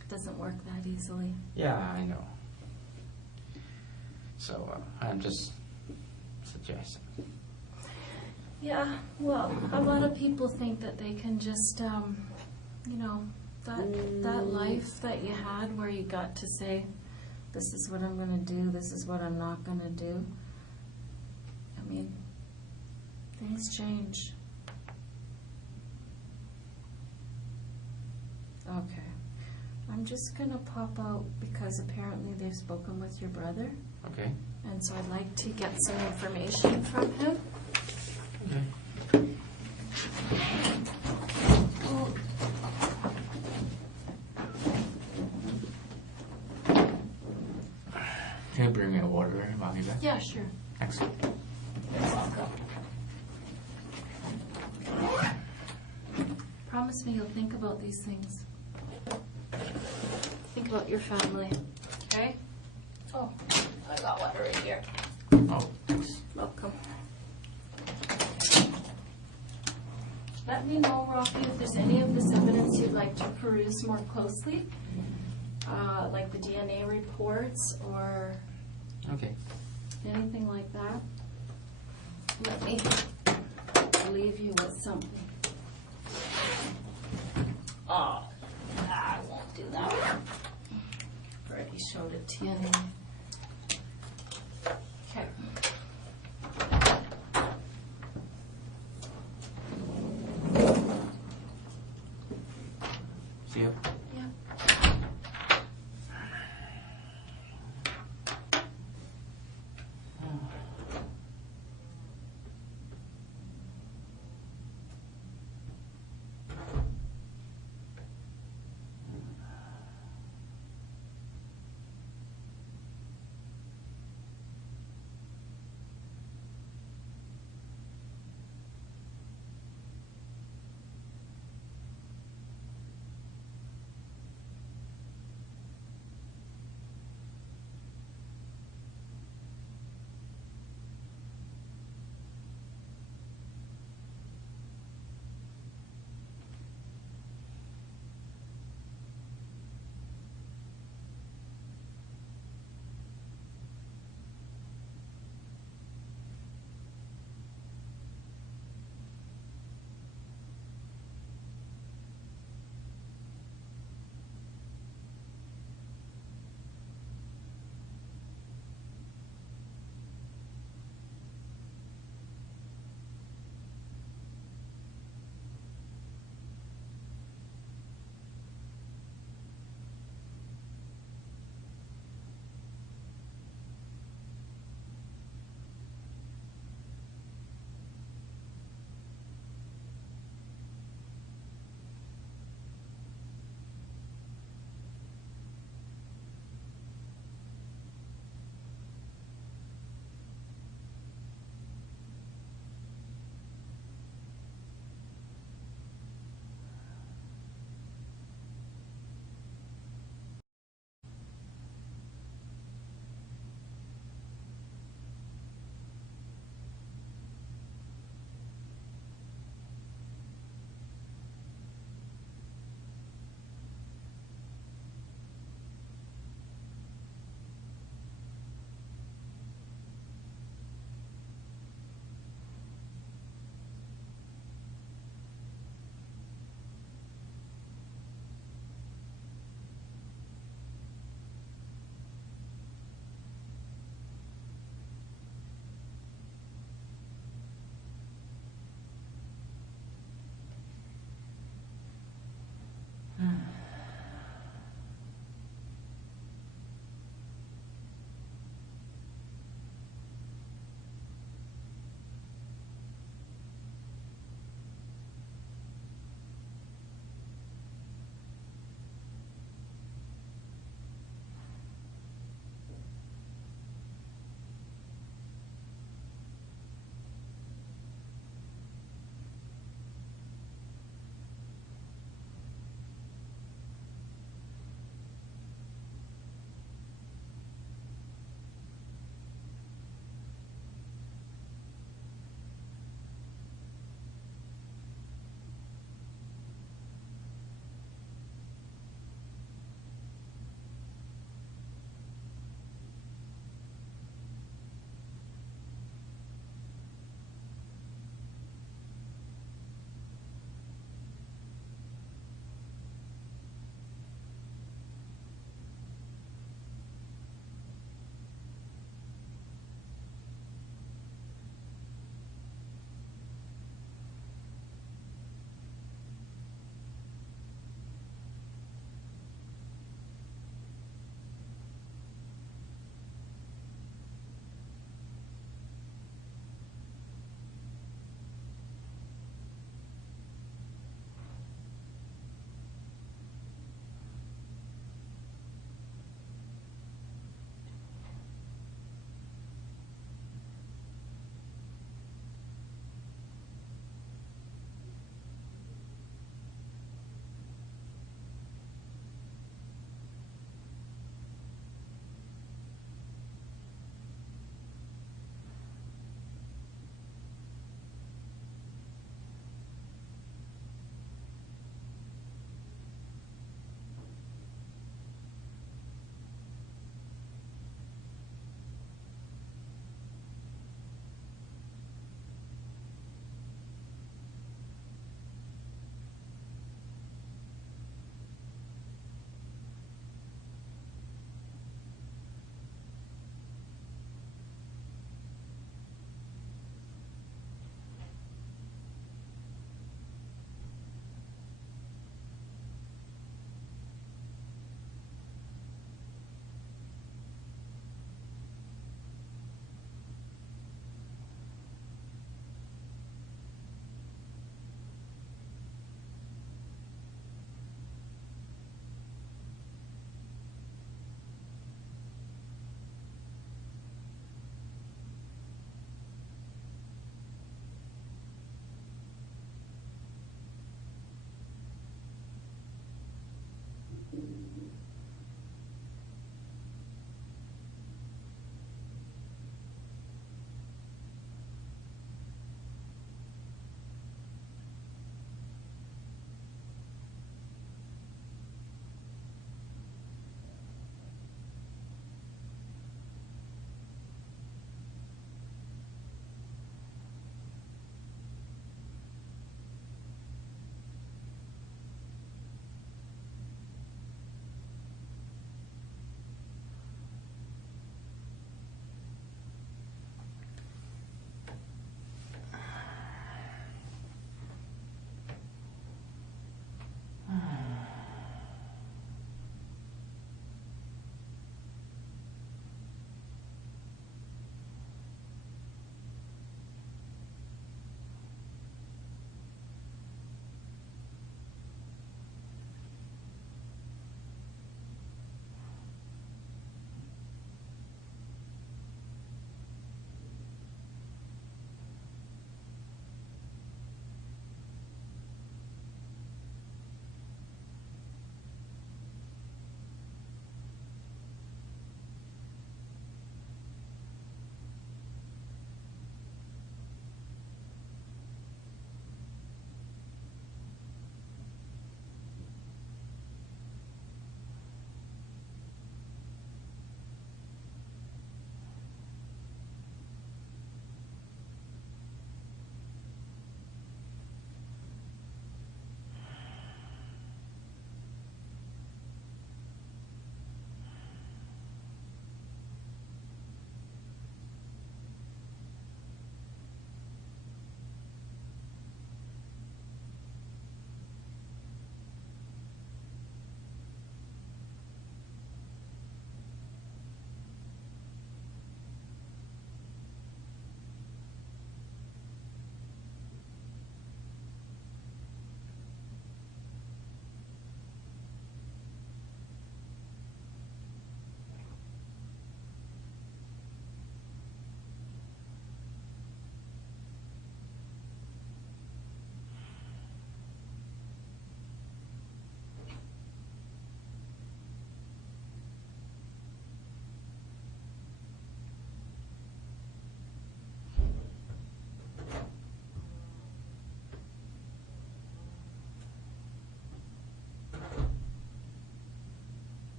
It doesn't work that easily. Yeah, I know. So I'm just suggesting. Yeah, well, a lot of people think that they can just, you know, that life that you had where you got to say, this is what I'm going to do, this is what I'm not going to do. I mean, things change. Okay. I'm just going to pop out because apparently they've spoken with your brother. Okay. And so I'd like to get some information from him. Okay. Can you bring me a water while you're back? Yeah, sure. Excellent. You're welcome. Promise me you'll think about these things. Think about your family, okay? Oh, I got water right here. Oh, thanks. Welcome. Let me know, Rocky, if there's any of this evidence you'd like to peruse more closely, like the DNA reports or Okay. anything like that. Let me leave you with something. Oh, I won't do that one. Already showed it to you anyway. Okay. See you. Yeah.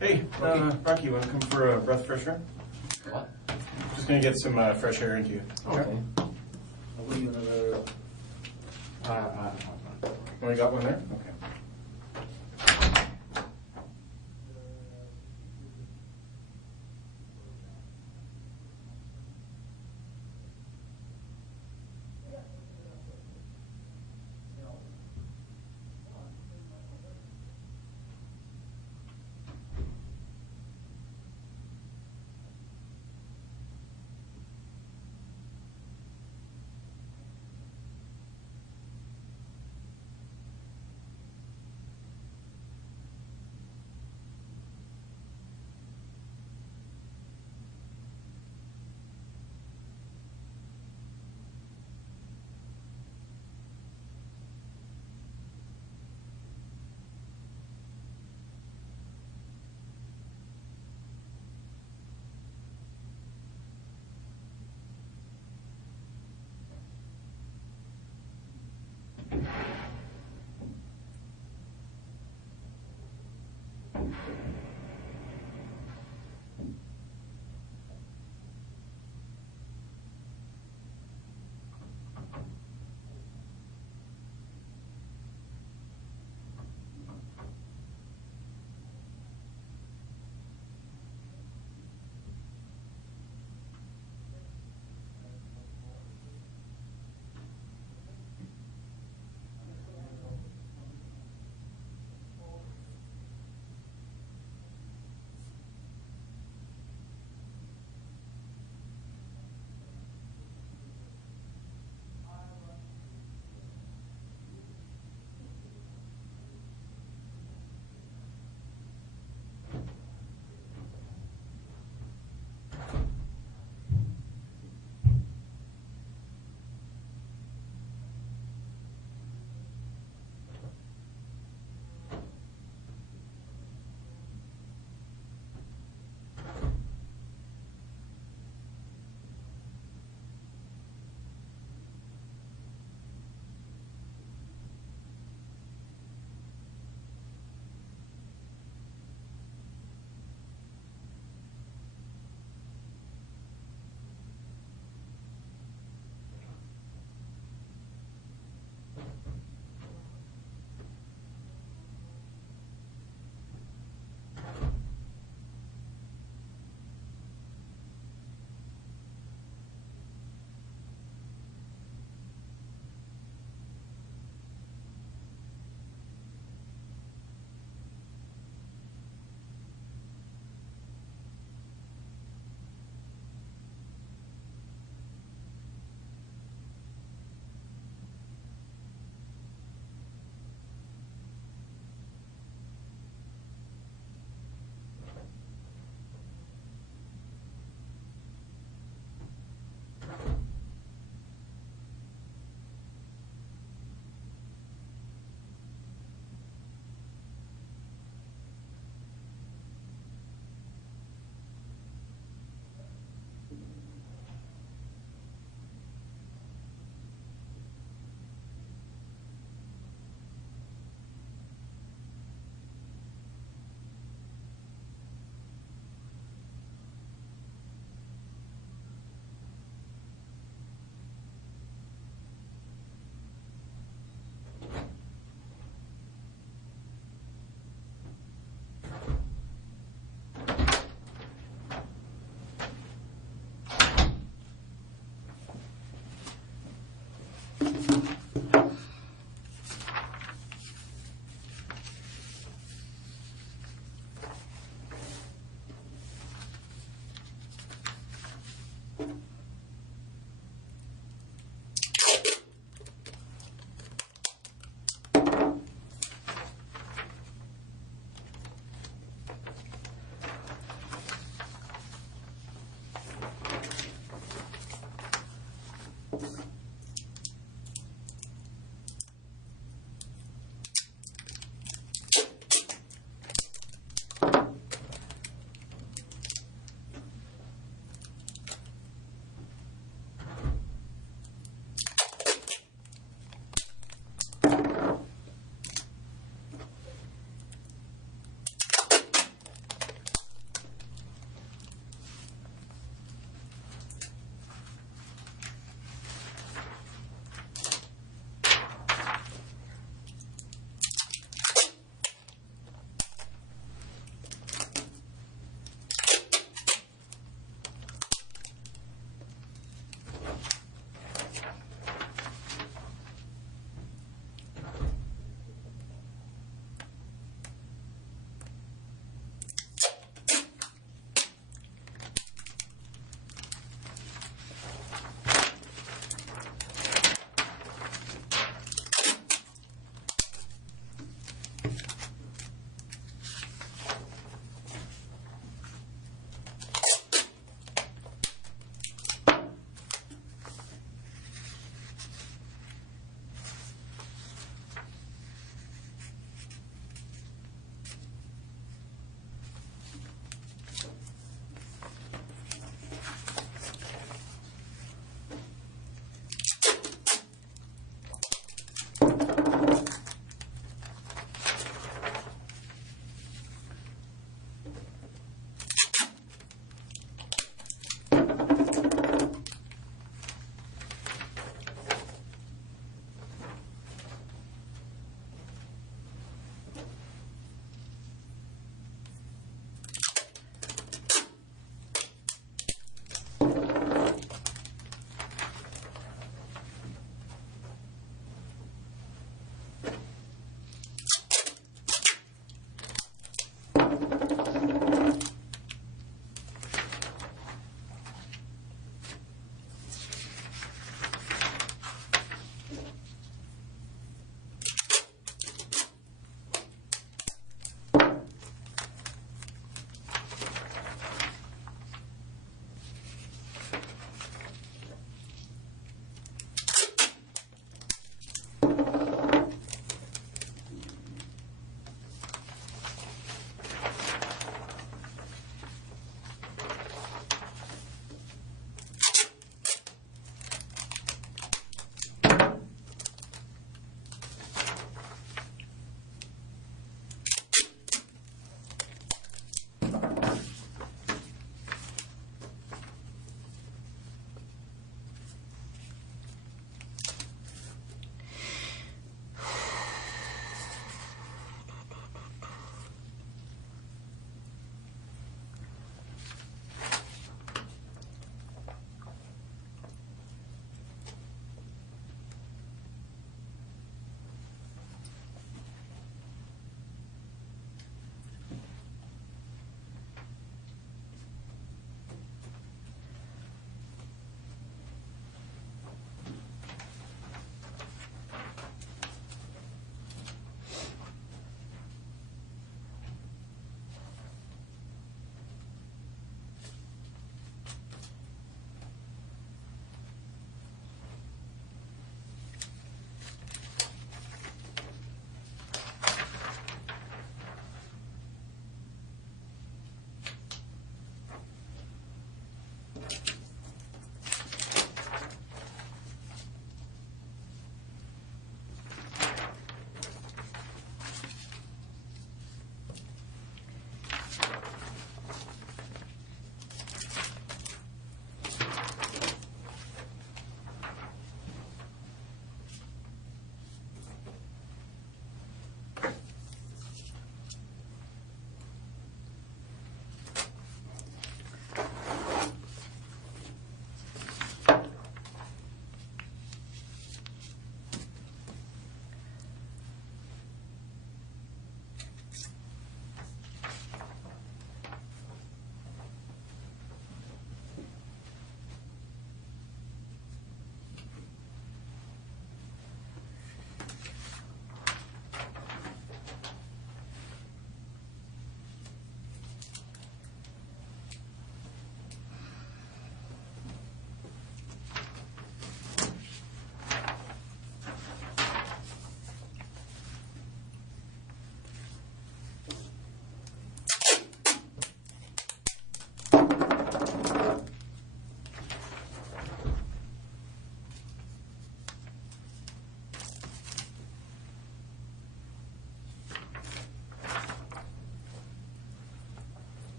Hey, Rocky, you want to come for a breath of fresh air? What? Just going to get some fresh air into you. Okay. I'll leave you another. Only got one there? Okay.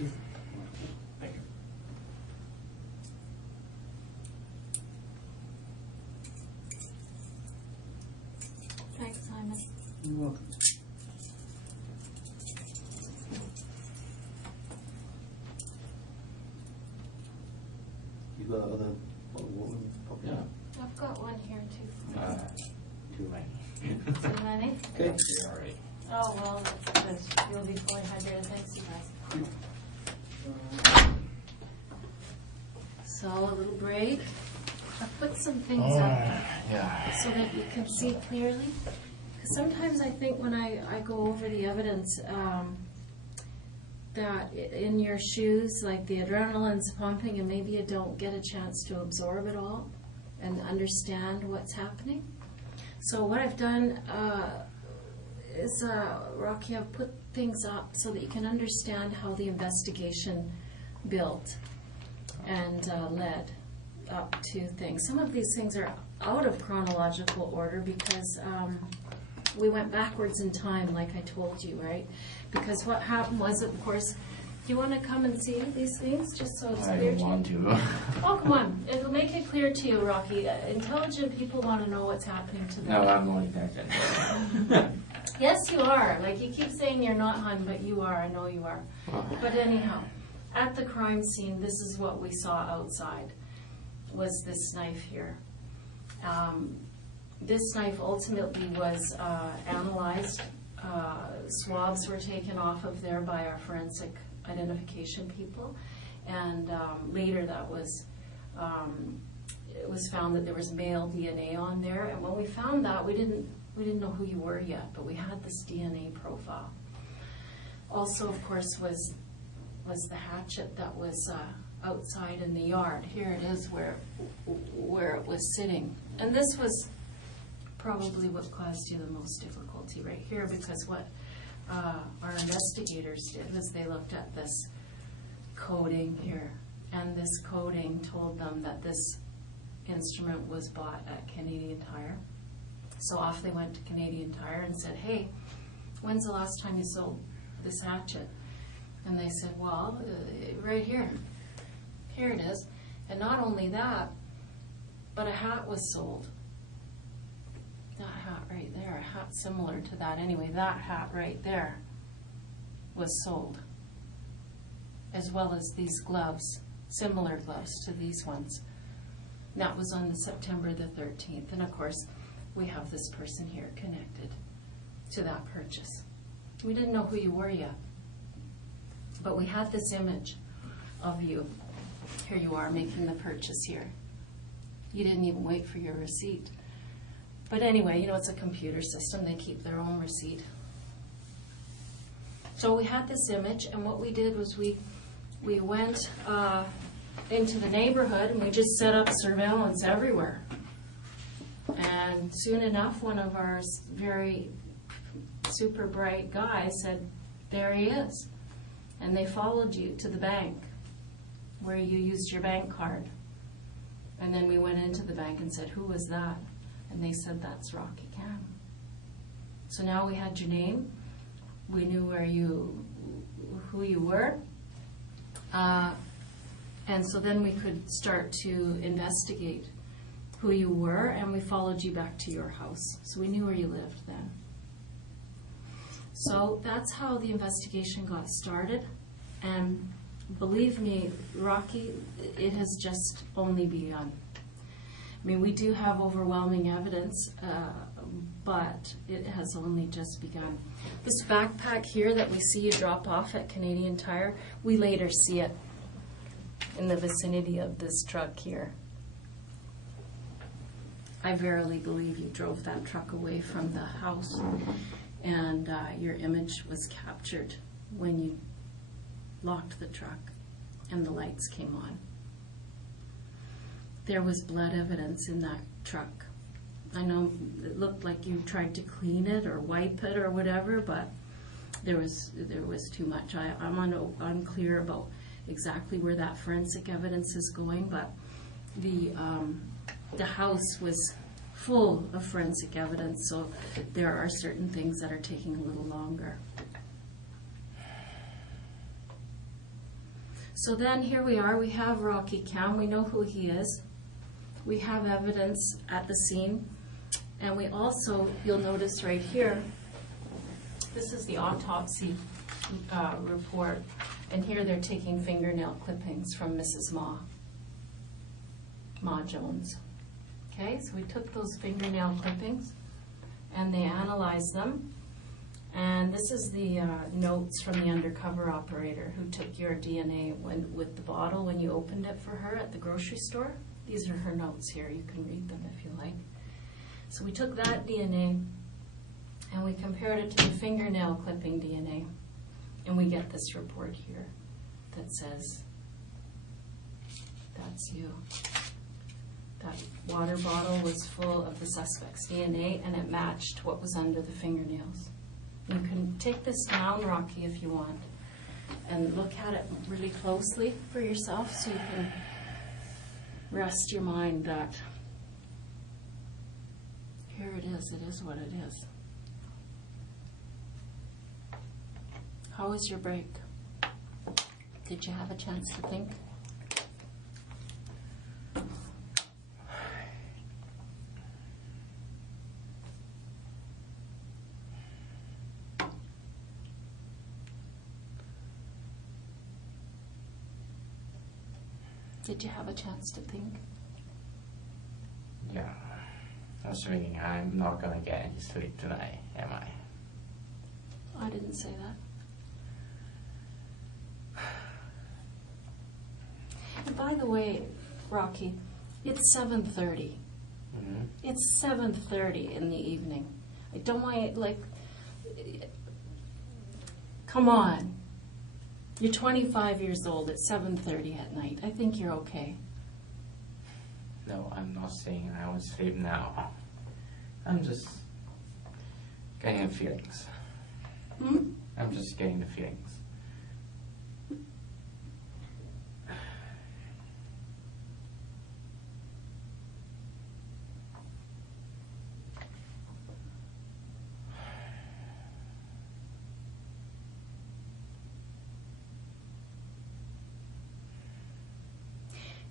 Thank you. Thanks, Simon. You're welcome. You got other water? Yeah. I've got one here too. Too many. Too many? Okay. Already. Oh, well, that's good. You'll be fully hydrated. Thanks, you guys. So, a little break. I've put some things up Yeah. so that you can see clearly. Because sometimes I think when I go over the evidence, that in your shoes, like the adrenaline's pumping and maybe you don't get a chance to absorb it all and understand what's happening. So what I've done is, Rocky, I've put things up so that you can understand how the investigation built and led up to things. Some of these things are out of chronological order because we went backwards in time, like I told you, right? Because what happened was, of course, do you want to come and see these things just so it's I clear don't to you? want to. Oh, come on. It'll make it clear to you, Rocky. Intelligent people want to know what's happening to them. No, I'm going there. Yes, you are. Like, you keep saying you're not, hon, but you are. I know you are. But anyhow, at the crime scene, this is what we saw outside, was this knife here. This knife ultimately was analyzed. Swabs were taken off of there by our forensic identification people. And later that was, it was found that there was male DNA on there. And when we found that, we didn't know who you were yet, but we had this DNA profile. Also, of course, was the hatchet that was outside in the yard. Here it is where it was sitting. And this was probably what caused you the most difficulty right here, because what our investigators did was they looked at this coding here, and this coding told them that this instrument was bought at Canadian Tire. So off they went to Canadian Tire and said, hey, when's the last time you sold this hatchet? And they said, well, right here. Here it is. And not only that, but a hat was sold. That hat right there, a hat similar to that. Anyway, that hat right there was sold, as well as these gloves, similar gloves to these ones. That was on September the 13th. And of course, we have this person here connected to that purchase. We didn't know who you were yet, but we had this image of you. Here you are making the purchase here. You didn't even wait for your receipt. But anyway, you know, it's a computer system. They keep their own receipt. So we had this image, and what we did was we went into the neighborhood, and we just set up surveillance everywhere. And soon enough, one of our very super bright guys said, there he is. And they followed you to the bank where you used your bank card. And then we went into the bank and said, who was that? And they said, that's Rocky Kam. So now we had your name. We knew who you were. And so then we could start to investigate who you were, and we followed you back to your house. So we knew where you lived then. So that's how the investigation got started. And believe me, Rocky, it has just only begun. I mean, we do have overwhelming evidence, but it has only just begun. This backpack here that we see you drop off at Canadian Tire, we later see it in the vicinity of this truck here. I verily believe you drove that truck away from the house, and your image was captured when you locked the truck and the lights came on. There was blood evidence in that truck. I know it looked like you tried to clean it or wipe it or whatever, but there was too much. I'm unclear about exactly where that forensic evidence is going, but the house was full of forensic evidence, so there are certain things that are taking a little longer. So then here we are, we have Rocky Kam, we know who he is. We have evidence at the scene. And we also, you'll notice right here, this is the autopsy report. And here they're taking fingernail clippings from Mrs. Ma Jones. Okay, so we took those fingernail clippings and they analyzed them. And this is the notes from the undercover operator who took your DNA with the bottle when you opened it for her at the grocery store. These are her notes here. You can read them if you like. So we took that DNA and we compared it to the fingernail clipping DNA. And we get this report here that says, that's you. That water bottle was full of the suspect's DNA and it matched what was under the fingernails. You can take this down, Rocky, if you want, and look at it really closely for yourself so you can rest your mind that here it is what it is. How was your break? Did you have a chance to think? Did you have a chance to think? Yeah. I was thinking I'm not gonna get any sleep tonight, am I? I didn't say that. And by the way, Rocky, it's 7:30. Mm-hmm. It's 7:30 in the evening. I don't want you, come on. You're 25 years old at 7:30 at night. I think you're okay. No, I'm not saying I will sleep now. I'm just getting the feelings. Hmm? I'm just getting the feelings.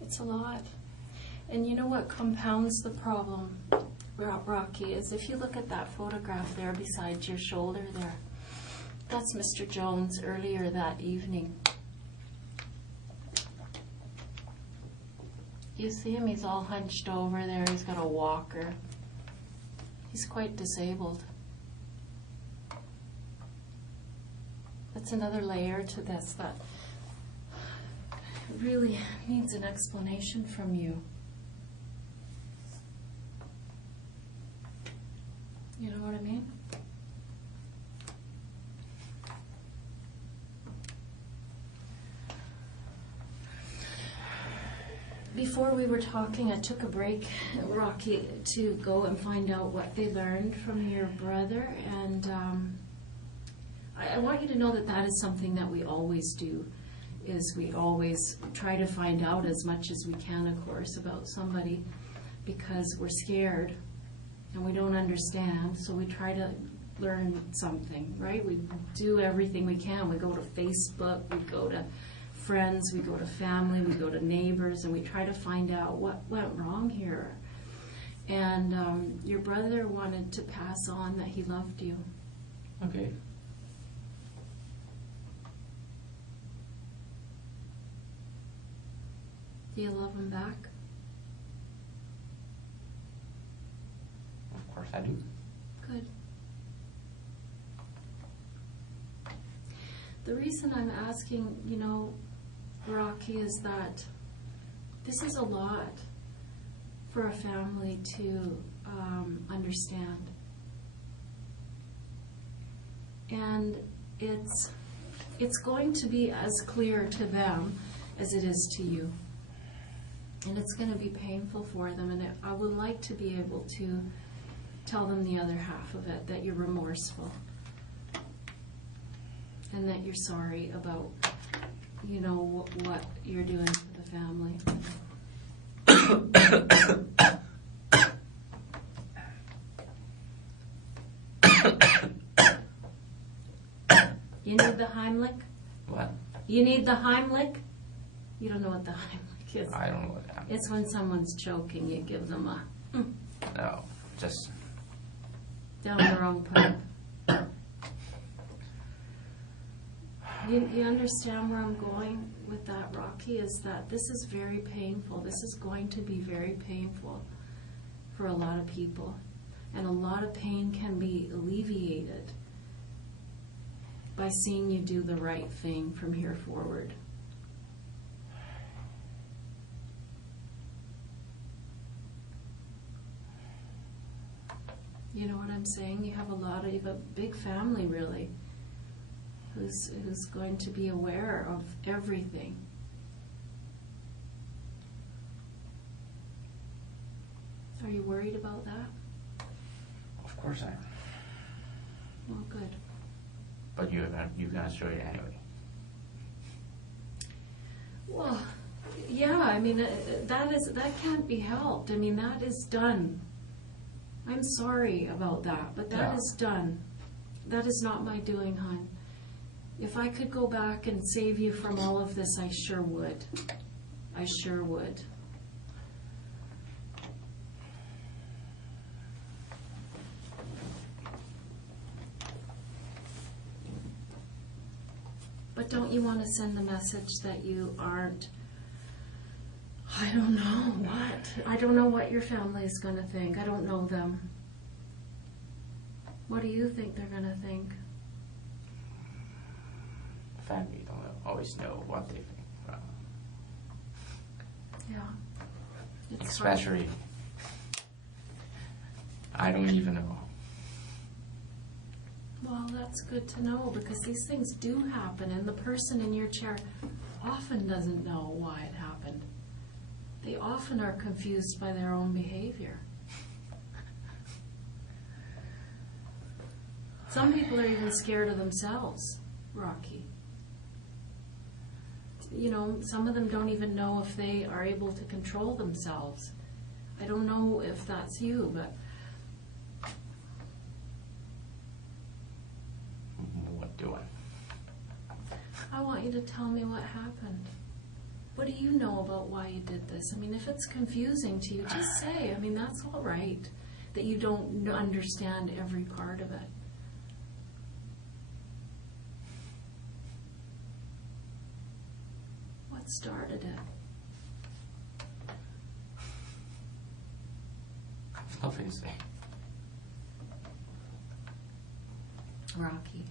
It's a lot. And you know what compounds the problem, Rocky, is if you look at that photograph there beside your shoulder there, that's Mr. Jones earlier that evening. You see him? He's all hunched over there. He's got a walker. He's quite disabled. That's another layer to this that really needs an explanation from you. You know what I mean? Before we were talking, I took a break, Rocky, to go and find out what they learned from your brother, and I want you to know that that is something that we always do. Is we always try to find out as much as we can, of course, about somebody because we're scared and we don't understand, so we try to learn something, right? We do everything we can. We go to Facebook, we go to friends, we go to family, we go to neighbors, and we try to find out what went wrong here. And your brother wanted to pass on that he loved you. Okay. Do you love him back? Of course I do. Good. The reason I'm asking, Rocky, is that this is a lot for a family to understand. And it's going to be as clear to them as it is to you. And it's going to be painful for them, and I would like to be able to tell them the other half of it, that you're remorseful and that you're sorry about, what you're doing for the family. You need the Heimlich? What? You need the Heimlich? You don't know what the Heimlich is? I don't know what that It's when someone's choking, you give them a No, just down the wrong pipe. You understand where I'm going with that, Rocky, is that this is very painful. This is going to be very painful for a lot of people. And a lot of pain can be alleviated by seeing you do the right thing from here forward. You know what I'm saying? You have a big family, really, who's going to be aware of everything. Are you worried about that? of course I am. Well, good. But you're gonna show it anyway. Well, yeah, I mean, that can't be helped. I mean, that is done. I'm sorry about that, but that is done. That is not my doing, hon. If I could go back and save you from all of this, I sure would. I sure would. But don't you want to send the message that you aren't, I don't know what. I don't know what your family is going to think. I don't know them. What do you think they're going to think? Family don't always know what they think. Yeah. It's hard. Especially, I don't even know. Well, that's good to know, because these things do happen, and the person in your chair often doesn't know why it happened. They often are confused by their own behavior. Some people are even scared of themselves, Rocky. You know, some of them don't even know if they are able to control themselves. I don't know if that's you, but What do I want you to tell me what happened. What do you know about why you did this? I mean, if it's confusing to you, just say. I mean, that's all right, that you don't understand every part of it. What started it? I have nothing to say. Rocky,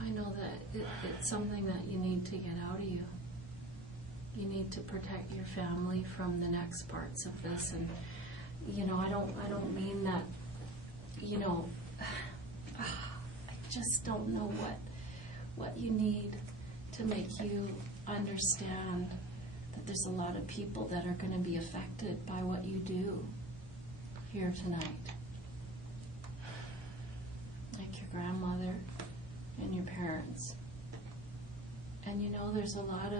I know that it's something that you need to get out of you. You need to protect your family from the next parts of this, and you know, I don't mean that, you know, I just don't know what you need to make you understand that there's a lot of people that are going to be affected by what you do here tonight. Like your grandmother and your parents. And you know, there's a lot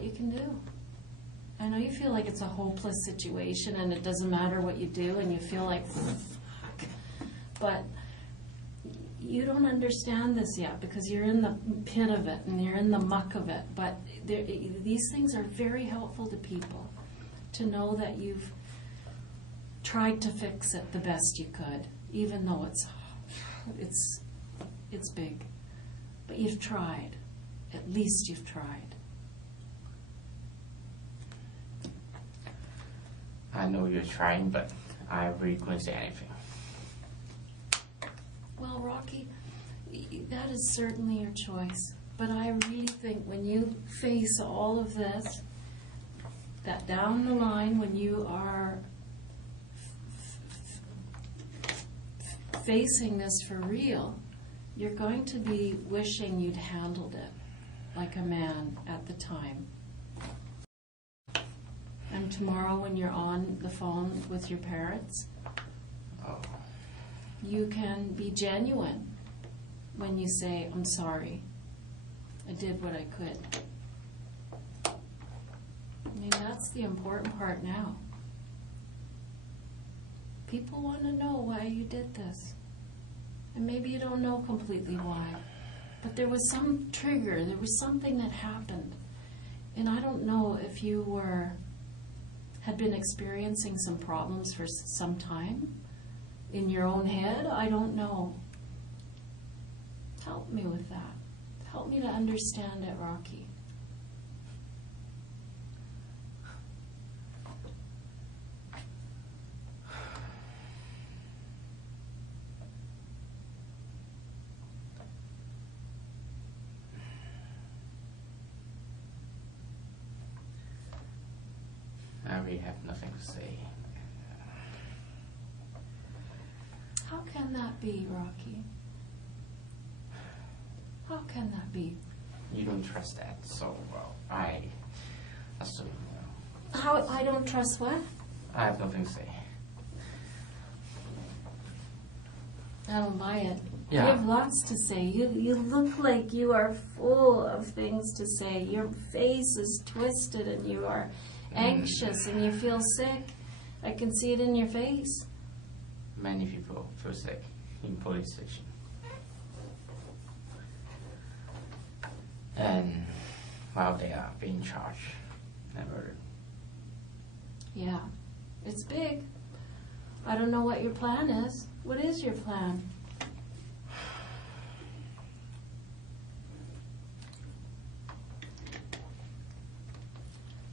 you can do. I know you feel like it's a hopeless situation and it doesn't matter what you do and you feel like, fuck. But you don't understand this yet because you're in the pit of it and you're in the muck of it. But these things are very helpful to people, to know that you've tried to fix it the best you could, even though it's big. But you've tried. At least you've tried. I know you're trying, but I really couldn't say anything. Well, Rocky, that is certainly your choice. But I really think when you face all of this, that down the line, when you are facing this for real, you're going to be wishing you'd handled it like a man at the time. And tomorrow when you're on the phone with your parents, you can be genuine when you say, I'm sorry, I did what I could. I mean, that's the important part now. People want to know why you did this. And maybe you don't know completely why, But there was some trigger, there was something that happened. And I don't know if you had been experiencing some problems for some time in your own head. I don't know. Help me with that. Help me to understand it, Rocky. I really have nothing to say. How can that be, Rocky? How can that be? You don't trust that, so well, I assume. How I don't trust what? I have nothing to say. I don't buy it. Yeah. You have lots to say. You look like you are full of things to say. Your face is twisted and you are anxious and you feel sick. I can see it in your face. Many people feel sick in police station. And while they are being charged and murdered. Yeah, it's big. I don't know what your plan is. What is your plan?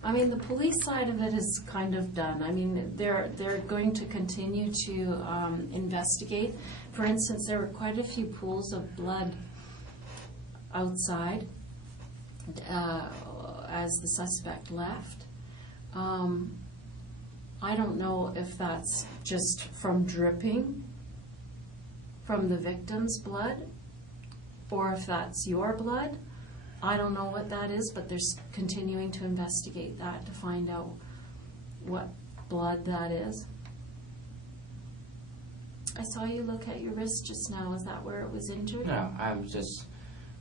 I mean, the police side of it is kind of done. I mean, they're going to continue to investigate. For instance, there were quite a few pools of blood outside as the suspect left. I don't know if that's just from dripping from the victim's blood or if that's your blood. I don't know what that is, but they're continuing to investigate that to find out what blood that is. I saw you look at your wrist just now. Is that where it was injured? No, I'm just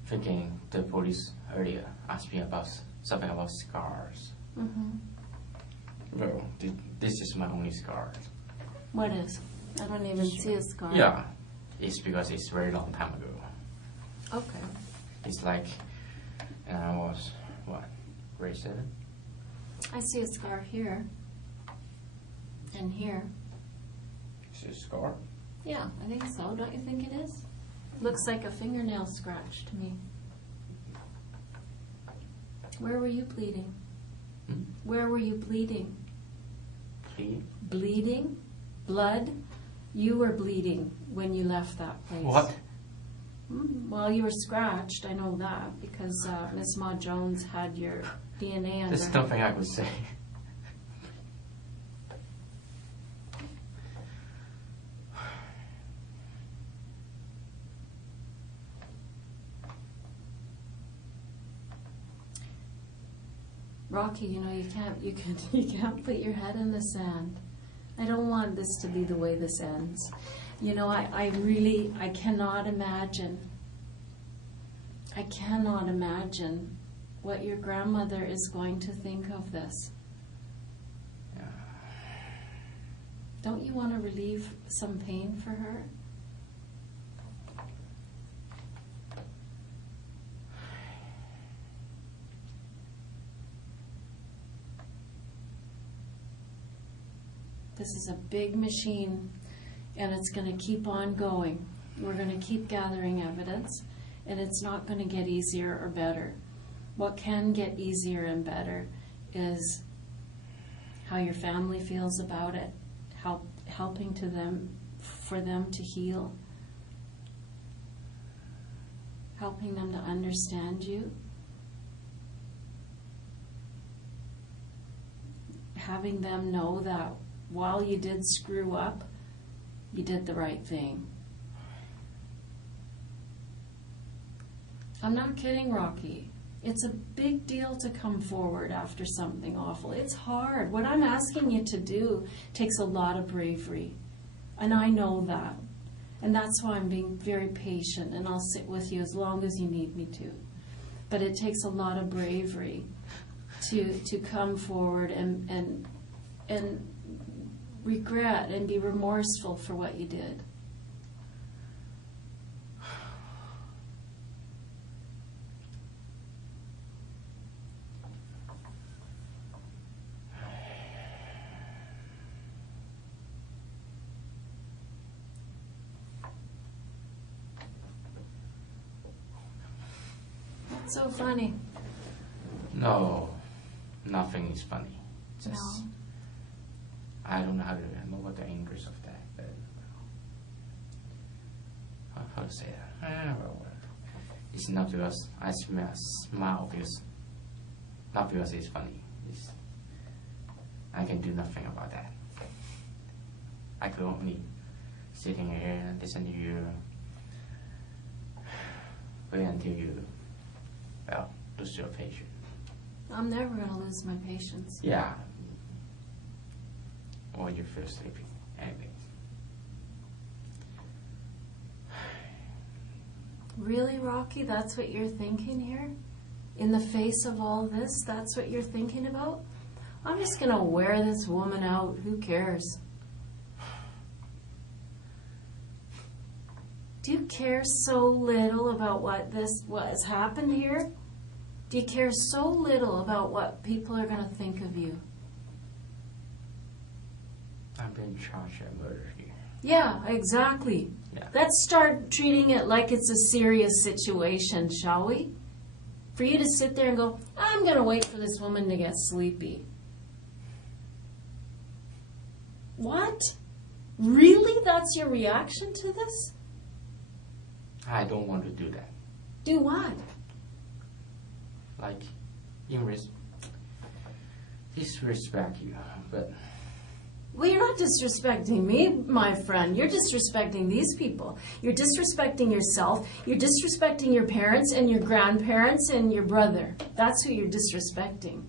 thinking the police earlier asked me about something about scars. Mm-hmm. Well, this is my only scar. What is? I don't even see a scar. Yeah, it's because it's very long time ago. Okay. It's like, and I was, what, grade 7? I see a scar here. And here. Is it a scar? Yeah, I think so. Don't you think it is? Looks like a fingernail scratch to me. Where were you bleeding? Hmm? Where were you bleeding? Clean? Bleeding? Blood? You were bleeding when you left that place. What? Well, you were scratched. I know that because Miss Ma Jones had your DNA under There's her. nothing I could say. Rocky, you know, you can't put your head in the sand. I don't want this to be the way this ends. You know, I cannot imagine. I cannot imagine what your grandmother is going to think of this. Yeah. Don't you want to relieve some pain for her? This is a big machine, and it's going to keep on going. We're going to keep gathering evidence, and it's not going to get easier or better. What can get easier and better is how your family feels about it, helping for them to heal, helping them to understand you, having them know that while you did screw up, you did the right thing. I'm not kidding, Rocky. It's a big deal to come forward after something awful. It's hard. What I'm asking you to do takes a lot of bravery. And I know that. And that's why I'm being very patient, and I'll sit with you as long as you need me to. But it takes a lot of bravery to come forward and regret and be remorseful for what you did. What's so funny? No, nothing is funny. Just, No. I don't know how to remember what the English of that, but how to say that? It's not because I smile because, not because it's funny. I can do nothing about that. I could only sitting here and listen to you, wait until you, lose your patience. I'm never going to lose my patience. Yeah. Or you feel sleepy. Anyway. Really, Rocky? That's what you're thinking here? In the face of all this, that's what you're thinking about? I'm just going to wear this woman out. Who cares? Do you care so little about what has happened here? Do you care so little about what people are going to think of you? I'm being charged of murder here. Yeah, exactly. Yeah. Let's start treating it like it's a serious situation, shall we? For you to sit there and go, I'm going to wait for this woman to get sleepy. What? Really? That's your reaction to this? I don't want to do that. Do what? Like, disrespect you, but Well, you're not disrespecting me, my friend. You're disrespecting these people. You're disrespecting yourself. You're disrespecting your parents and your grandparents and your brother. That's who you're disrespecting.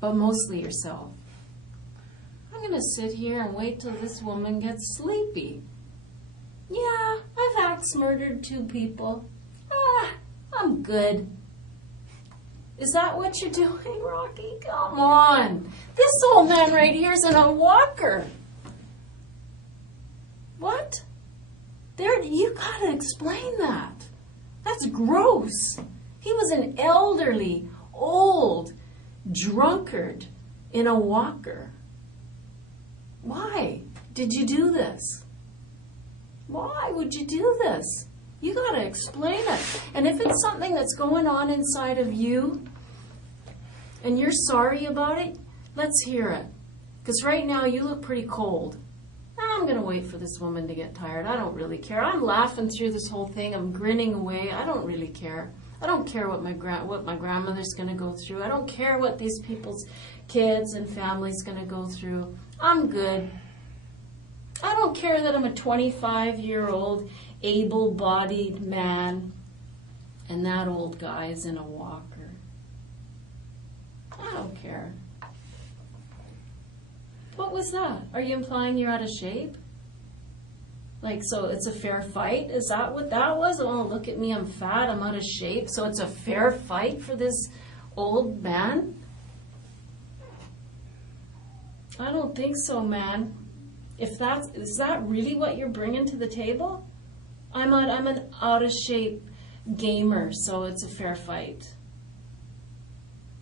But mostly yourself. I'm going to sit here and wait till this woman gets sleepy. Yeah, I've axe-murdered 2 people. I'm good. Is that what you're doing, Rocky? Come on. This old man right here is in a walker. What? You gotta explain that. That's gross. He was an elderly, old drunkard in a walker. Why did you do this? Why would you do this? You gotta explain it. And if it's something that's going on inside of you and you're sorry about it, let's hear it. Because right now you look pretty cold. I'm gonna wait for this woman to get tired. I don't really care. I'm laughing through this whole thing. I'm grinning away. I don't really care. I don't care what my grandmother's gonna go through. I don't care what these people's kids and families gonna go through. I'm good. I don't care that I'm a 25-year-old able-bodied man and that old guy is in a walker. I don't care. What was that? Are you implying you're out of shape? Like, so it's a fair fight? Is that what that was? Oh, look at me, I'm fat, I'm out of shape. So it's a fair fight for this old man? I don't think so, man. Is that really what you're bringing to the table? I'm an out of shape gamer, so it's a fair fight.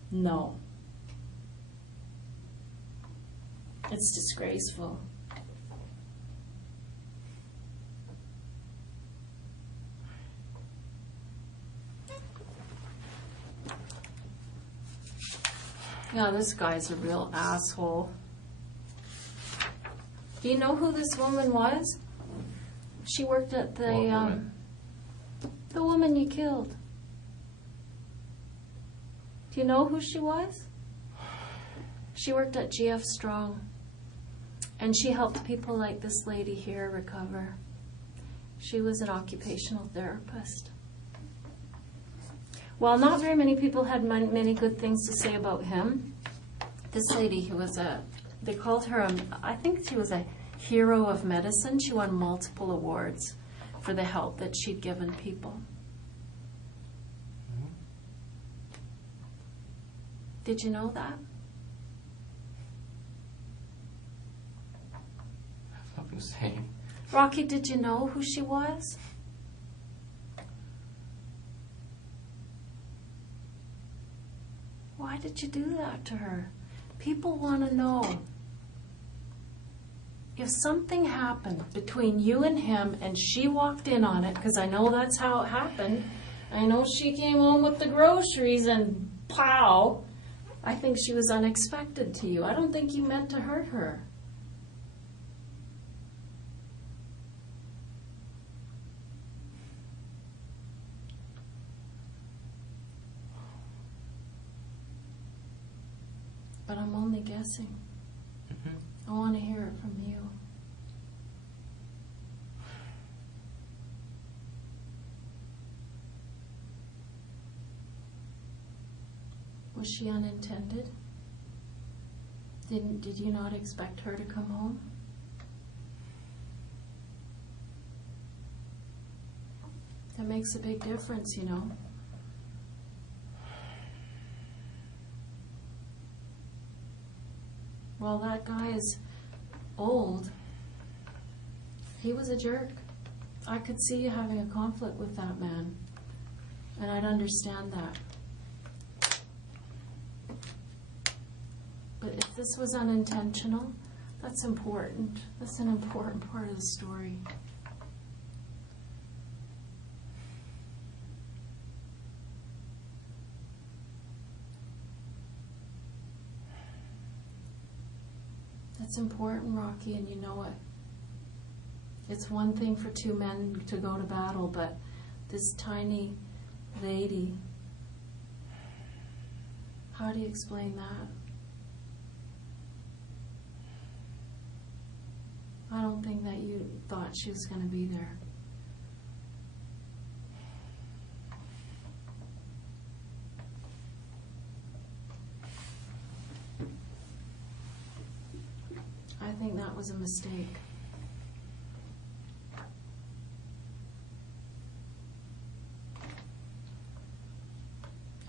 No. It's disgraceful. Yeah, this guy's a real asshole. Do you know who this woman was? She worked at the woman you killed. Do you know who she was? She worked at GF Strong. And she helped people like this lady here recover. She was an occupational therapist. While not very many people had many good things to say about him, this lady who was they called her, I think she was a hero of medicine. She won multiple awards for the help that she'd given people. Did you know that? I have nothing to say. Rocky, did you know who she was? Why did you do that to her? People want to know. If something happened between you and him and she walked in on it, because I know that's how it happened, I know she came home with the groceries and pow! I think she was unexpected to you. I don't think you meant to hurt her. But I'm only guessing. I want to hear it from you. Was she unintended? Did you not expect her to come home? That makes a big difference, you know. Well, that guy is old. He was a jerk. I could see you having a conflict with that man. And I'd understand that. But if this was unintentional, that's important. That's an important part of the story. That's important, Rocky, and you know it. It's one thing for two men to go to battle, but this tiny lady, how do you explain that? I don't think that you thought she was going to be there. I think that was a mistake.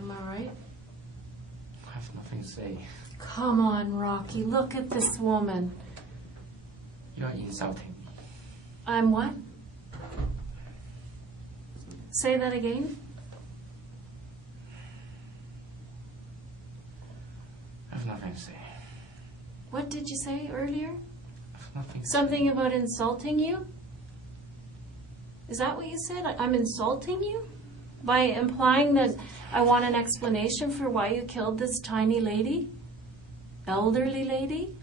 Am I right? I have nothing to say. Come on, Rocky. Look at this woman. You're insulting me. I'm what? Say that again. I have nothing to say. What did you say earlier? I have nothing to say. Something about insulting you? Is that what you said? I'm insulting you? By implying that I want an explanation for why you killed this tiny lady? Elderly lady?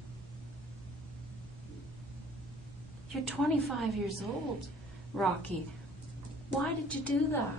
You're 25 years old, Rocky. Why did you do that?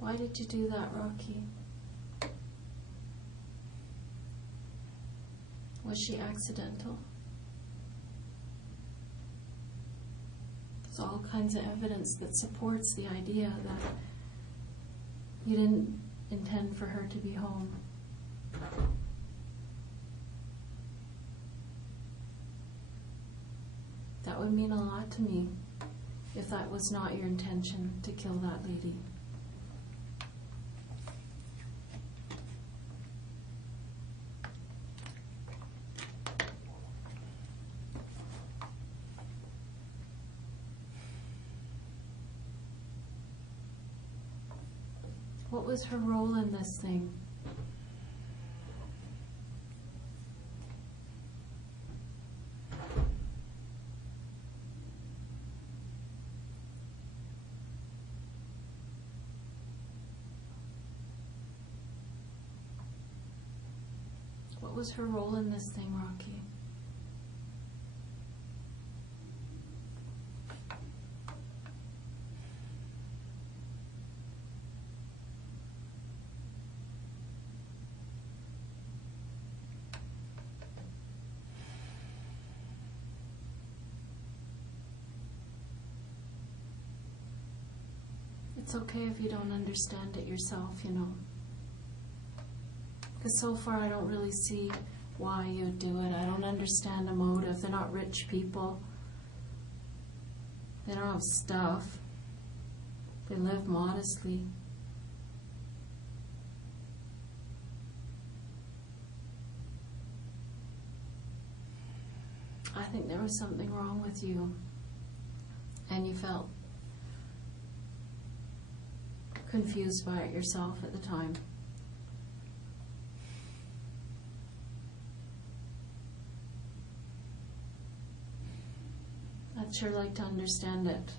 Why did you do that, Rocky? Was she accidental? There's all kinds of evidence that supports the idea that you didn't intend for her to be home. That would mean a lot to me if that was not your intention to kill that lady. What was her role in this thing? What was her role in this thing, Rocky? It's okay if you don't understand it yourself, you know. Because so far I don't really see why you'd do it. I don't understand the motive. They're not rich people. They don't have stuff. They live modestly. I think there was something wrong with you, and you felt confused by it yourself at the time. I'd sure like to understand it.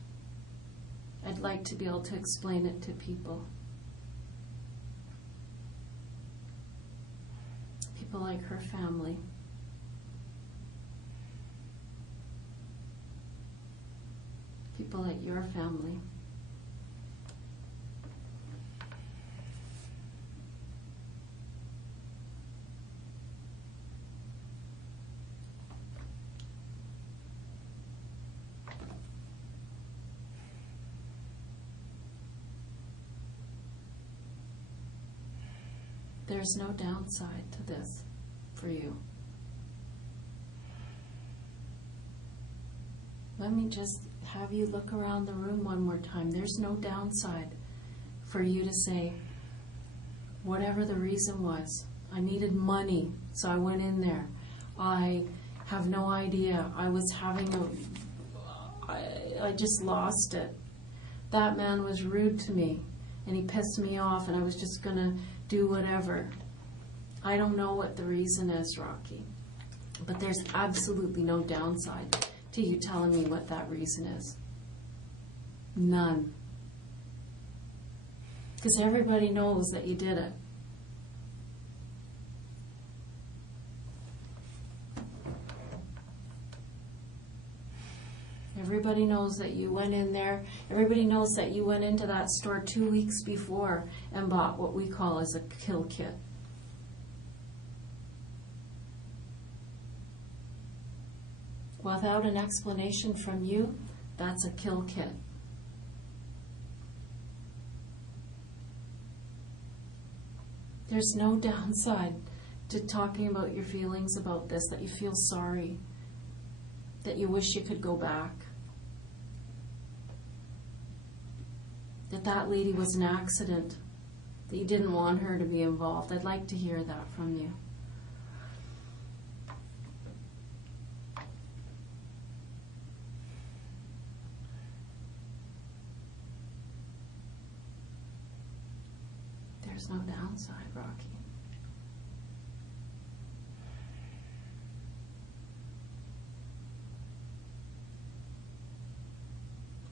I'd like to be able to explain it to people. People like her family. People like your family. There's no downside to this for you. Let me just have you look around the room one more time. There's no downside for you to say, whatever the reason was, I needed money, so I went in there. I have no idea. I was having I just lost it. That man was rude to me, and he pissed me off, and I was just going to do whatever. I don't know what the reason is, Rocky, but there's absolutely no downside to you telling me what that reason is. None. Because everybody knows that you did it. Everybody knows that you went in there. Everybody knows that you went into that store 2 weeks before and bought what we call as a kill kit. Without an explanation from you, that's a kill kit. There's no downside to talking about your feelings about this, that you feel sorry, that you wish you could go back, that that lady was an accident, that you didn't want her to be involved. I'd like to hear that from you. There's no downside, Rocky.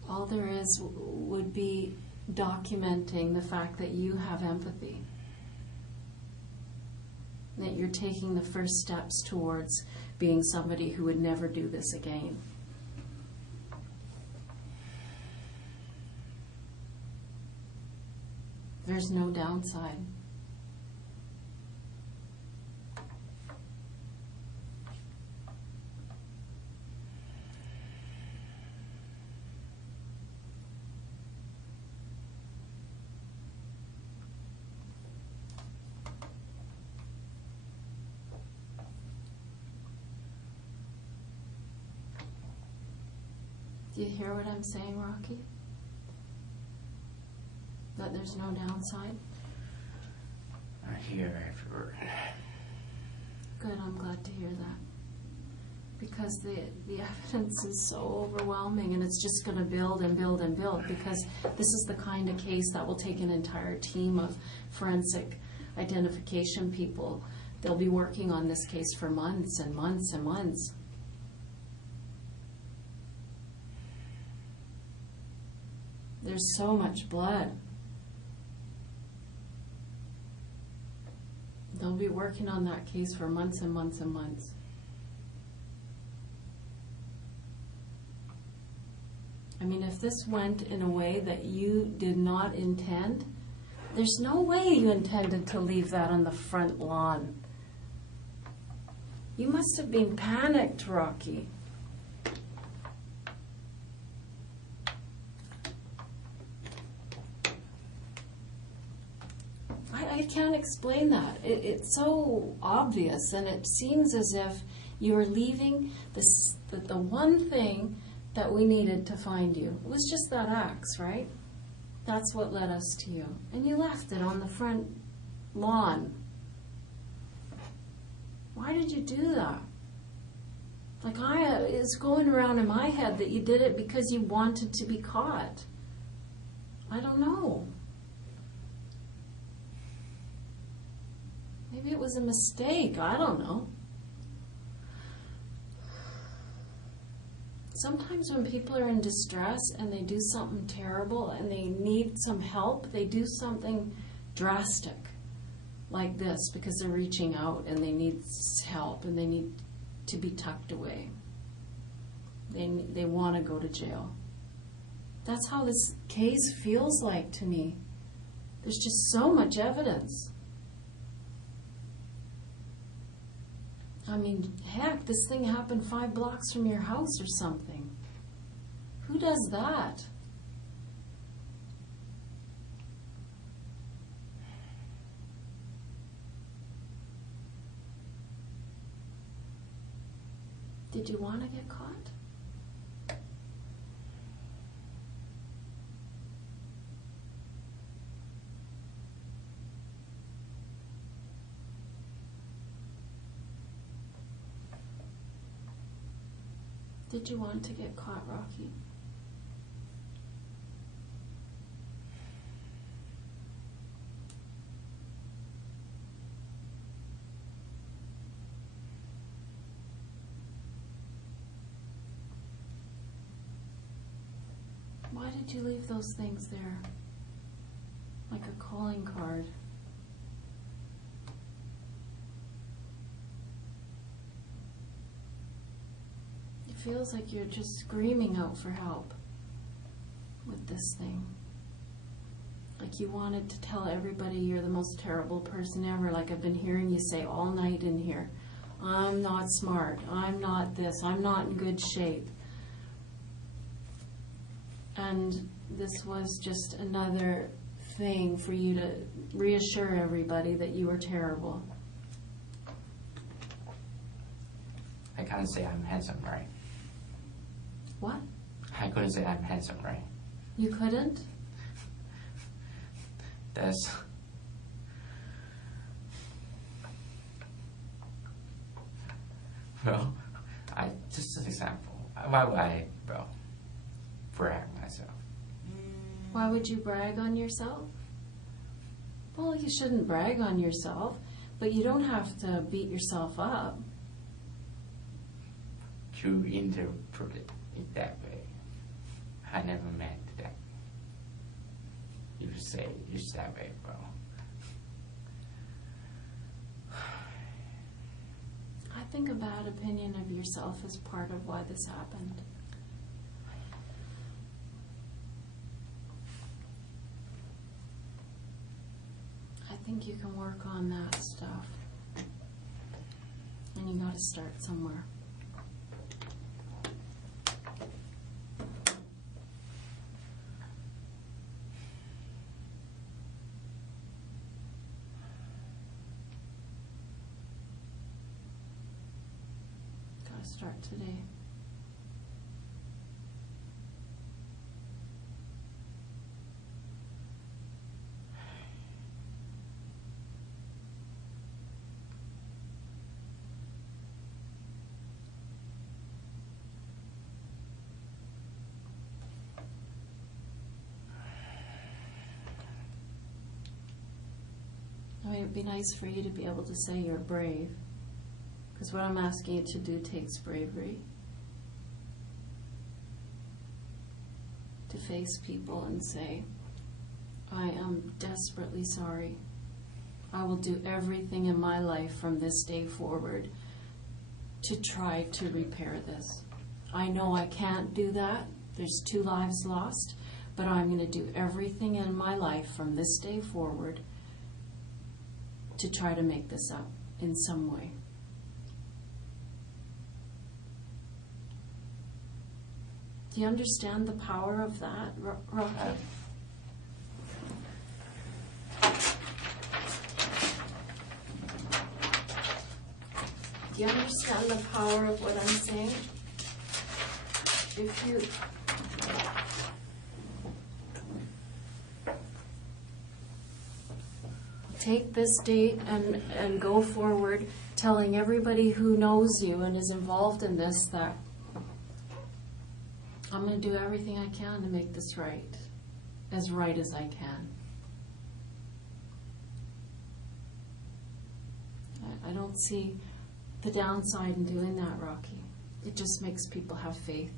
All there is would be documenting the fact that you have empathy, that you're taking the first steps towards being somebody who would never do this again. There's no downside. Do you hear what I'm saying, Rocky? That there's no downside? I hear every word. Good, I'm glad to hear that. Because the evidence is so overwhelming, and it's just going to build and build and build, because this is the kind of case that will take an entire team of forensic identification people. They'll be working on this case for months and months and months. There's so much blood. They'll be working on that case for months and months and months. I mean, if this went in a way that you did not intend, there's no way you intended to leave that on the front lawn. You must have been panicked, Rocky. I can't explain that. It's so obvious, and it seems as if you were leaving the one thing that we needed to find you. It was just that axe, right? That's what led us to you. And you left it on the front lawn. Why did you do that? Like, it's going around in my head that you did it because you wanted to be caught. I don't know. Maybe it was a mistake. I don't know. Sometimes when people are in distress and they do something terrible and they need some help, they do something drastic like this because they're reaching out and they need help and they need to be tucked away. They want to go to jail. That's how this case feels like to me. There's just so much evidence. I mean, heck, this thing happened 5 blocks from your house or something. Who does that? Did you want to get caught? Did you want to get caught, Rocky? Why did you leave those things there? Like a calling card. It feels like you're just screaming out for help with this thing. Like you wanted to tell everybody you're the most terrible person ever, like I've been hearing you say all night in here. I'm not smart, I'm not this, I'm not in good shape. And this was just another thing for you to reassure everybody that you were terrible. I can't say I'm handsome, right? What? I couldn't say I'm handsome, right? You couldn't? That's... Well, just an example. Why would I, brag myself? Why would you brag on yourself? Well, you shouldn't brag on yourself, but you don't have to beat yourself up. To interpret it that way. I never meant that. You say it's that way, bro. I think a bad opinion of yourself is part of why this happened. I think you can work on that stuff. And you gotta start somewhere. Gotta start today. I mean, it'd be nice for you to be able to say you're brave, because what I'm asking you to do takes bravery. To face people and say, I am desperately sorry. I will do everything in my life from this day forward to try to repair this. I know I can't do that. There's 2 lives lost, but I'm going to do everything in my life from this day forward to try to make this up in some way. Do you understand the power of that, Rocky? You understand the power of what I'm saying? If you take this date and go forward telling everybody who knows you and is involved in this that I'm going to do everything I can to make this right as I can. I don't see the downside in doing that, Rocky. It just makes people have faith.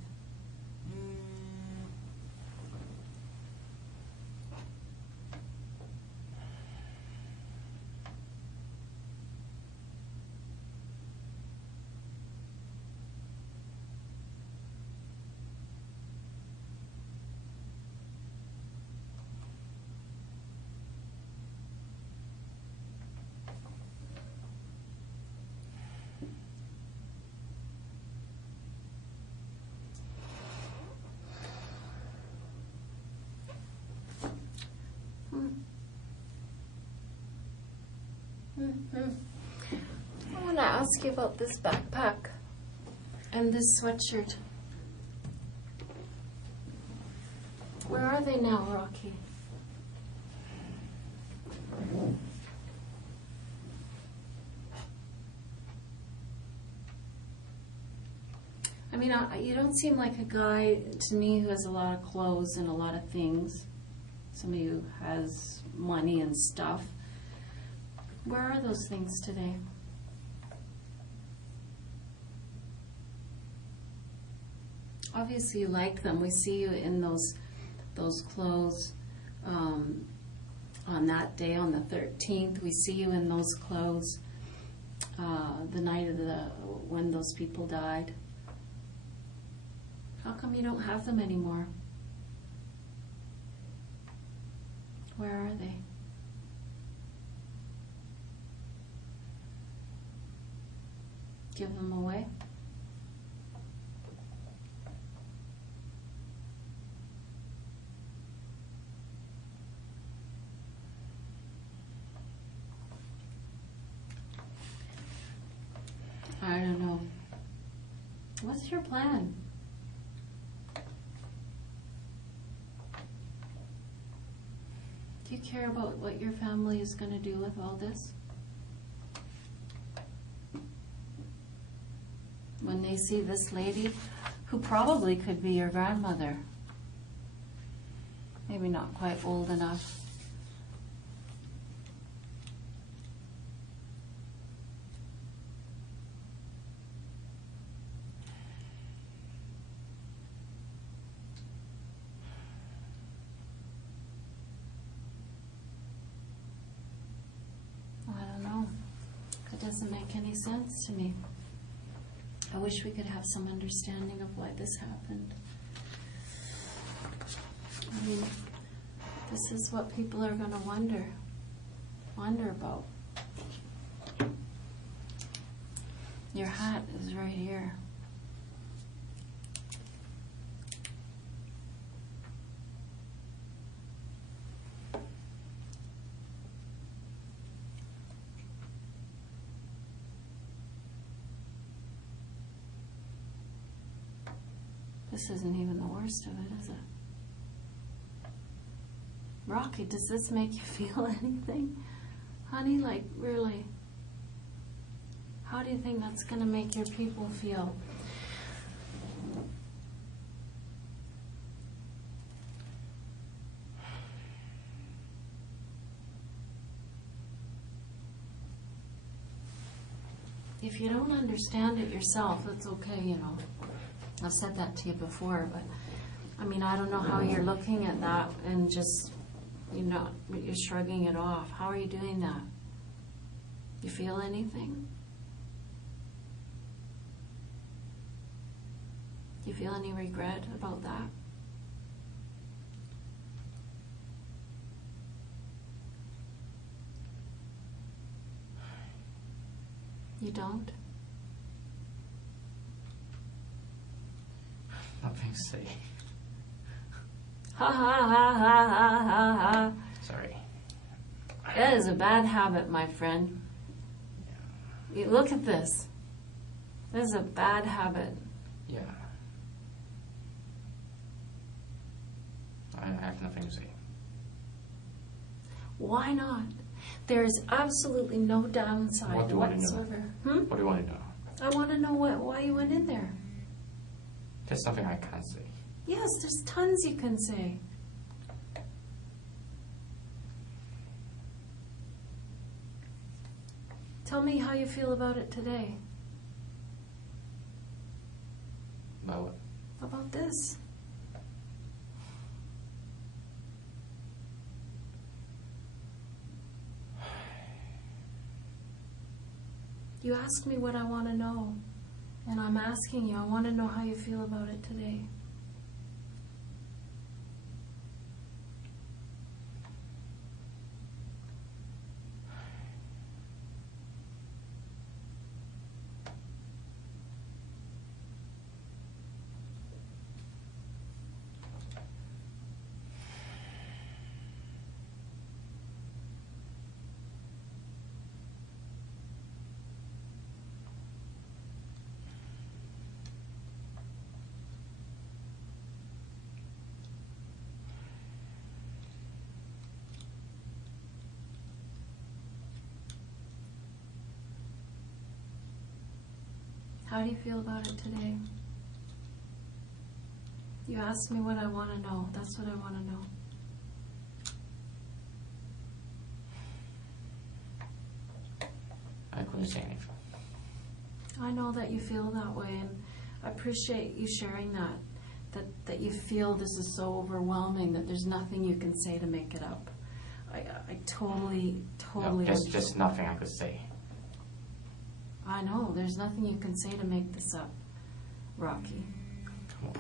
I want to ask you about this backpack and this sweatshirt. Where are they now, Rocky? I mean, you don't seem like a guy to me who has a lot of clothes and a lot of things. Somebody who has money and stuff. Where are those things today? Obviously you like them. We see you in those clothes on that day, on the 13th. We see you in those clothes the night of when those people died. How come you don't have them anymore? Where are they? Give them away? I don't know. What's your plan? Do you care about what your family is going to do with all this? When they see this lady, who probably could be your grandmother, maybe not quite old enough. I don't know. It doesn't make any sense to me. I wish we could have some understanding of why this happened. I mean, this is what people are going to wonder about. Your hat is right here. This isn't even the worst of it, is it? Rocky, does this make you feel anything? Honey, like, really? How do you think that's going to make your people feel? If you don't understand it yourself, it's okay, you know. I've said that to you before, but I mean, I don't know how you're looking at that and just, you're shrugging it off. How are you doing that? You feel anything? Do you feel any regret about that? You don't? Nothing to say. Ha ha ha ha ha ha ha. Sorry. That is a bad habit, my friend. You look at this. This is a bad habit. Yeah. I have nothing to say. Why not? There is absolutely no downside What do you want to know? whatsoever. What do you want to know? I want to know why you went in there. There's something I can't say. Yes, there's tons you can say. Tell me how you feel about it today. About what? About this. You asked me what I want to know, and I'm asking you, I want to know how you feel about it today. How do you feel about it today? You asked me what I want to know. That's what I want to know. I couldn't say anything. I know that you feel that way, and I appreciate you sharing that you feel this is so overwhelming that there's nothing you can say to make it up. I totally No, just nothing I could say. I know, there's nothing you can say to make this up, Rocky. Come on.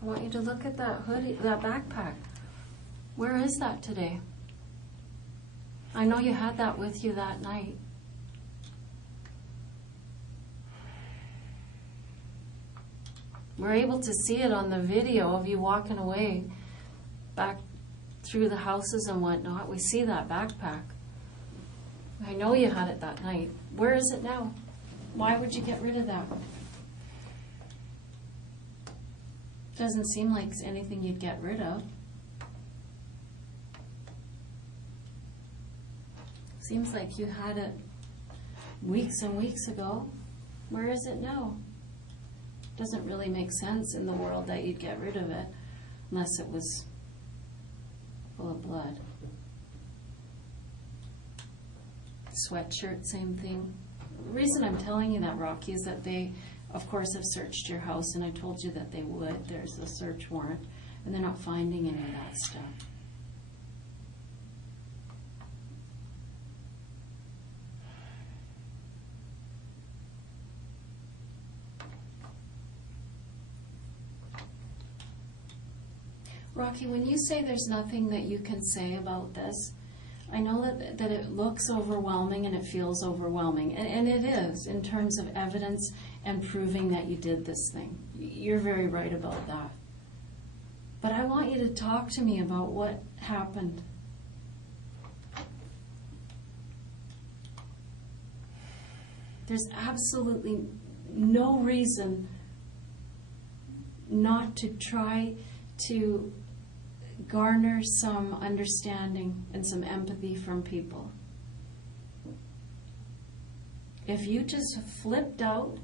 I want you to look at that hoodie, that backpack. Where is that today? I know you had that with you that night. We're able to see it on the video of you walking away back through the houses and whatnot. We see that backpack. I know you had it that night. Where is it now? Why would you get rid of that? Doesn't seem like anything you'd get rid of. Seems like you had it weeks and weeks ago. Where is it now? Doesn't really make sense in the world that you'd get rid of it unless it was full of blood. Sweatshirt, same thing. The reason I'm telling you that, Rocky, is that they, of course, have searched your house, and I told you that they would. There's a search warrant, and they're not finding any of that stuff. Rocky, when you say there's nothing that you can say about this, I know that it looks overwhelming and it feels overwhelming, and it is in terms of evidence and proving that you did this thing. You're very right about that. But I want you to talk to me about what happened. There's absolutely no reason not to try to garner some understanding and some empathy from people. If you just flipped out,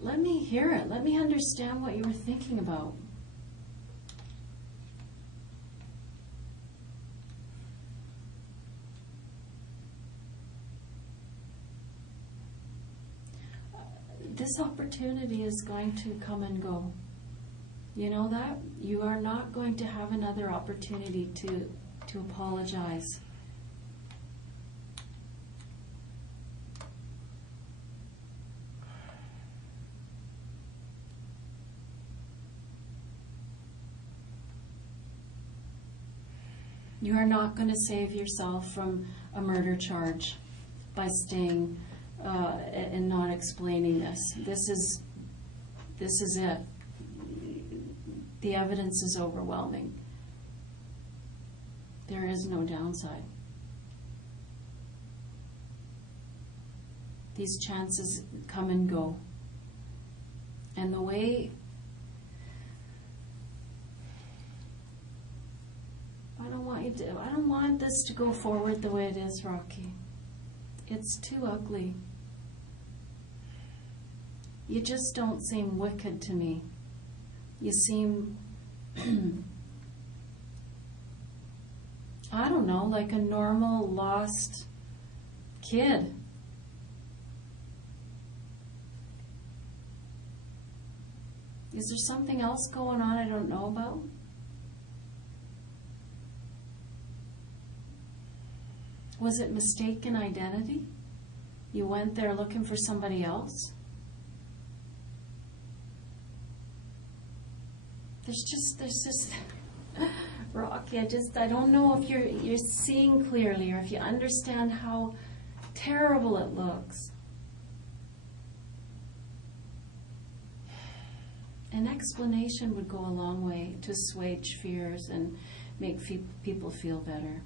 let me hear it. Let me understand what you were thinking about. This opportunity is going to come and go. You know that? You are not going to have another opportunity to apologize. You are not going to save yourself from a murder charge by staying and not explaining this. This is it. The evidence is overwhelming. There is no downside. These chances come and go. And the way I don't want this to go forward the way it is, Rocky. It's too ugly. You just don't seem wicked to me. You seem, I don't know, like a normal lost kid. Is there something else going on I don't know about? Was it mistaken identity? You went there looking for somebody else? There's just Rocky, I don't know if you're seeing clearly or if you understand how terrible it looks. An explanation would go a long way to assuage fears and make people feel better.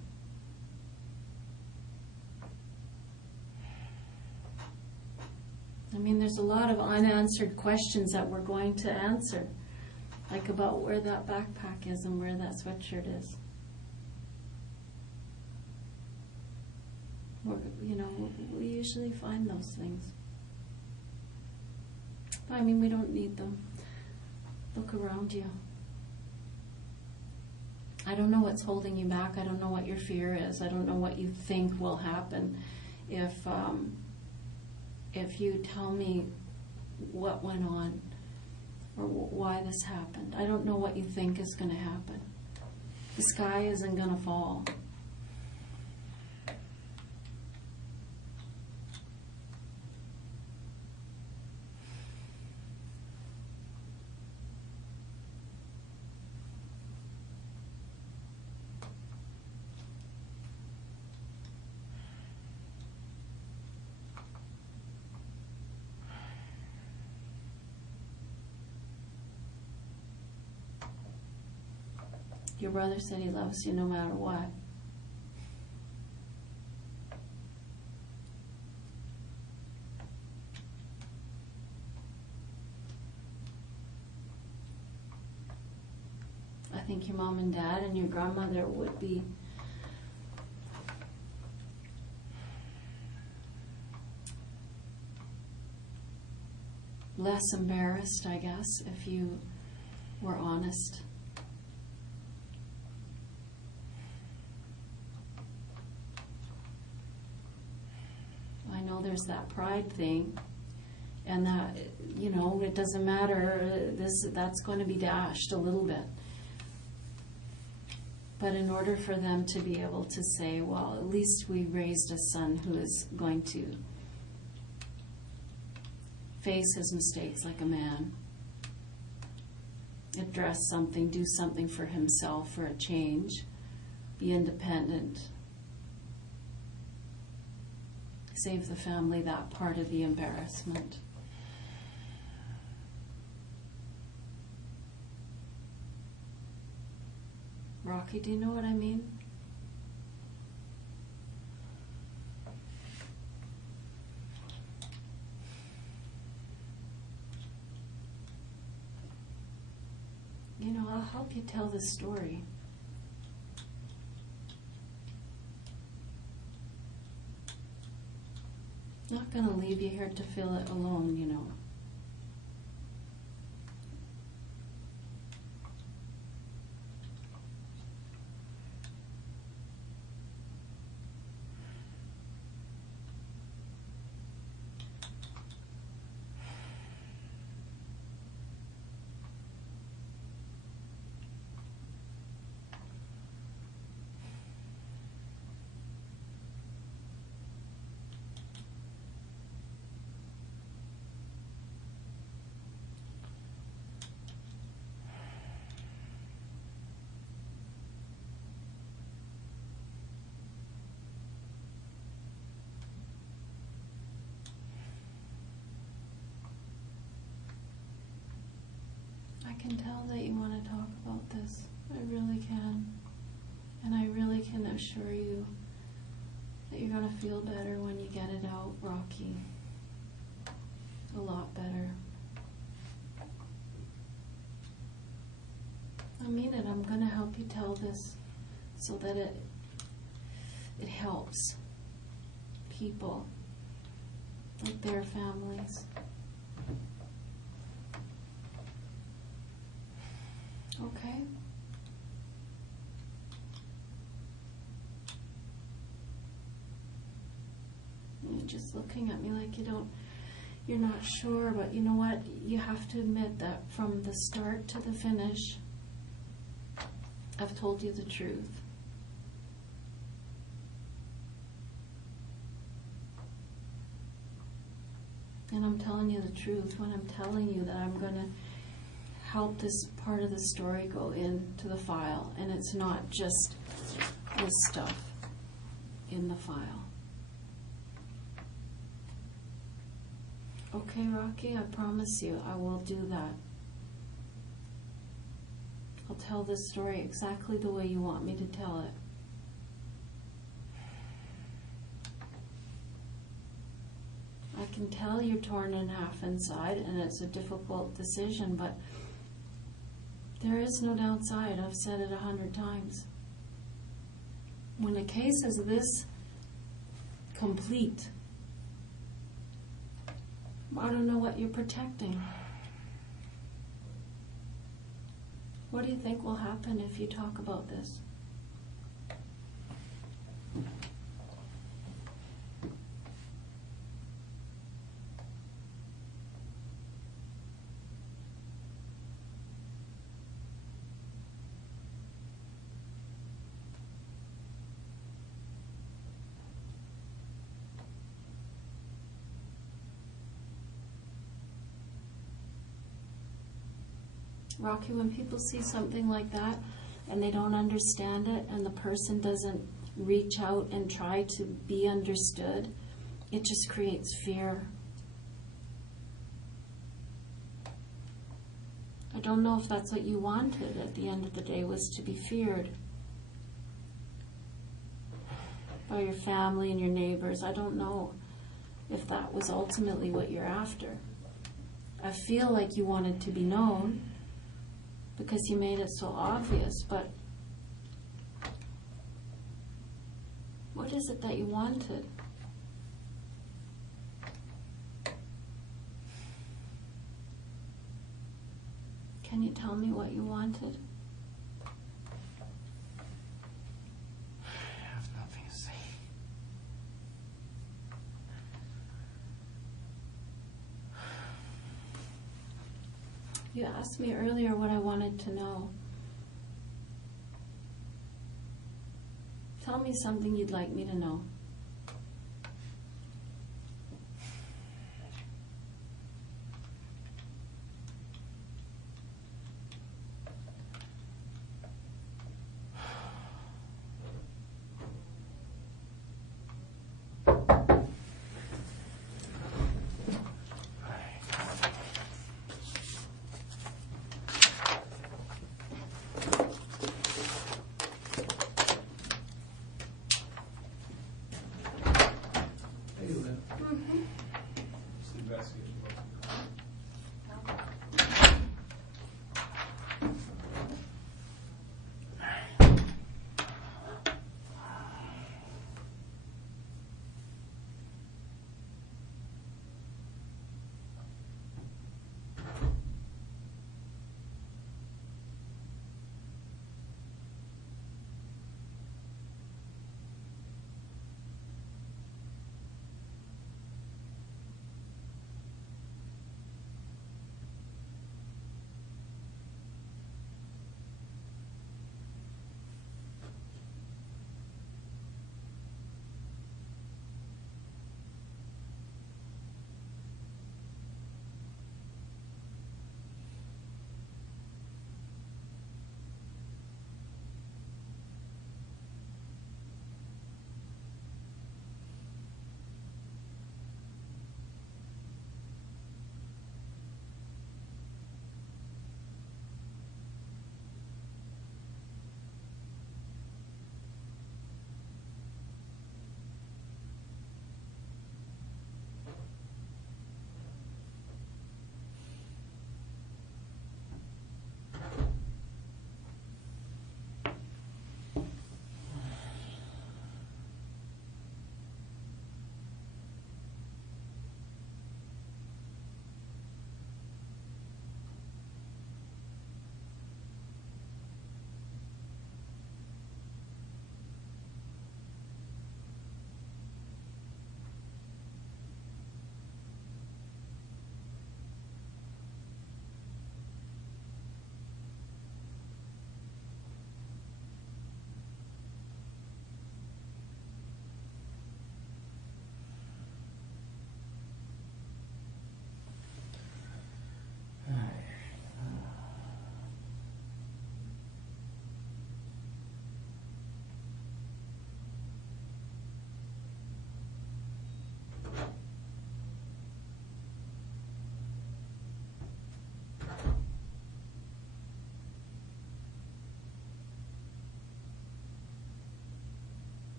I mean, there's a lot of unanswered questions that we're going to answer, like about where that backpack is and where that sweatshirt is. We usually find those things. I mean, we don't need them. Look around you. I don't know what's holding you back. I don't know what your fear is. I don't know what you think will happen if you tell me what went on or why this happened. I don't know what you think is going to happen. The sky isn't going to fall. Your brother said he loves you no matter what. I think your mom and dad and your grandmother would be less embarrassed, I guess, if you were honest. I know there's that pride thing, and that, it doesn't matter, that's going to be dashed a little bit. But in order for them to be able to say, well, at least we raised a son who is going to face his mistakes like a man, address something, do something for himself for a change, be independent, save the family that part of the embarrassment. Rocky, do you know what I mean? I'll help you tell this story. Not going to leave you here to feel it alone, can tell that you want to talk about this. I really can. And I really can assure you that you're going to feel better when you get it out, Rocky. A lot better. I mean it. I'm going to help you tell this so that it helps people, like their families. Okay? You're just looking at me like you're not sure, but you know what? You have to admit that from the start to the finish, I've told you the truth. And I'm telling you the truth when I'm telling you that I'm going to help this part of the story go into the file, and it's not just this stuff in the file. Okay, Rocky, I promise you I will do that. I'll tell this story exactly the way you want me to tell it. I can tell you're torn in half inside and it's a difficult decision, but there is no downside. I've said it 100 times. When a case is this complete, I don't know what you're protecting. What do you think will happen if you talk about this? Rocky, when people see something like that and they don't understand it and the person doesn't reach out and try to be understood, it just creates fear. I don't know if that's what you wanted at the end of the day, was to be feared by your family and your neighbors. I don't know if that was ultimately what you're after. I feel like you wanted to be known, because you made it so obvious, but what is it that you wanted? Can you tell me what you wanted? I have nothing to say. You asked me earlier what I wanted to know. Tell me something you'd like me to know.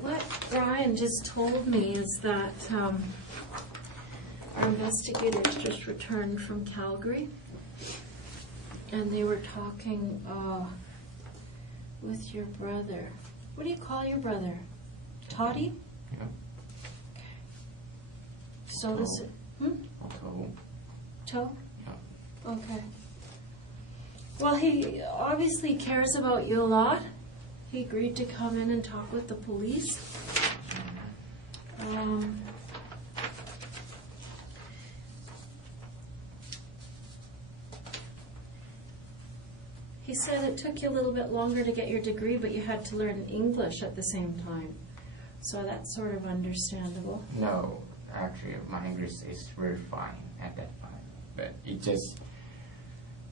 what Brian just told me is that our investigators just returned from Calgary, and they were talking with your brother. What do you call your brother? Toddy? Yeah. So this is... Also, Toe? yeah. Okay. Well, he obviously cares about you a lot. He agreed to come in and talk with the police. He said it took you a little bit longer to get your degree, but you had to learn English at the same time. So that's sort of understandable. No, actually, my English is very fine at that time. But it just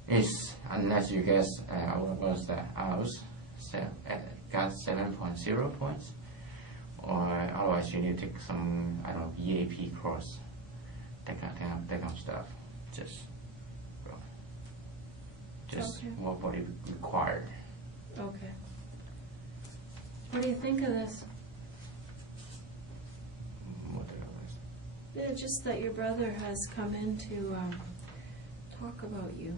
is, unless you guess what was the hours, got 7.0 points, or otherwise you need to take some, I don't know, EAP course, that kind of stuff. Just Okay. what it required. Okay. What do you think of this? What the hell is? Yeah, just that your brother has come in to talk about you.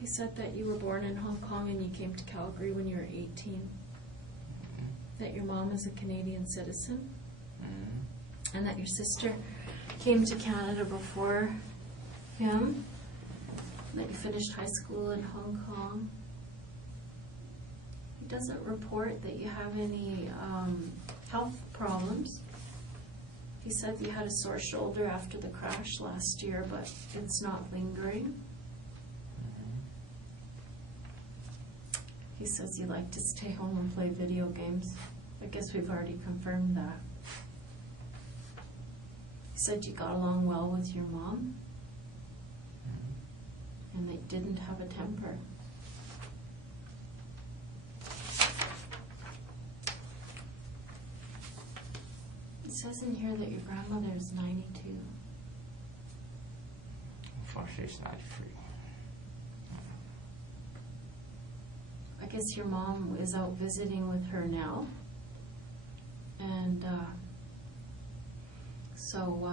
He said that you were born in Hong Kong and you came to Calgary when you were 18. Mm-hmm. That your mom is a Canadian citizen. Mm-hmm. And that your sister came to Canada before him. And that you finished high school in Hong Kong. He doesn't report that you have any health problems. He said you had a sore shoulder after the crash last year, but it's not lingering. He says you like to stay home and play video games. I guess we've already confirmed that. He said you got along well with your mom, and they didn't have a temper. It says in here that your grandmother is 92. Unfortunately, it's 93. I guess your mom is out visiting with her now. And so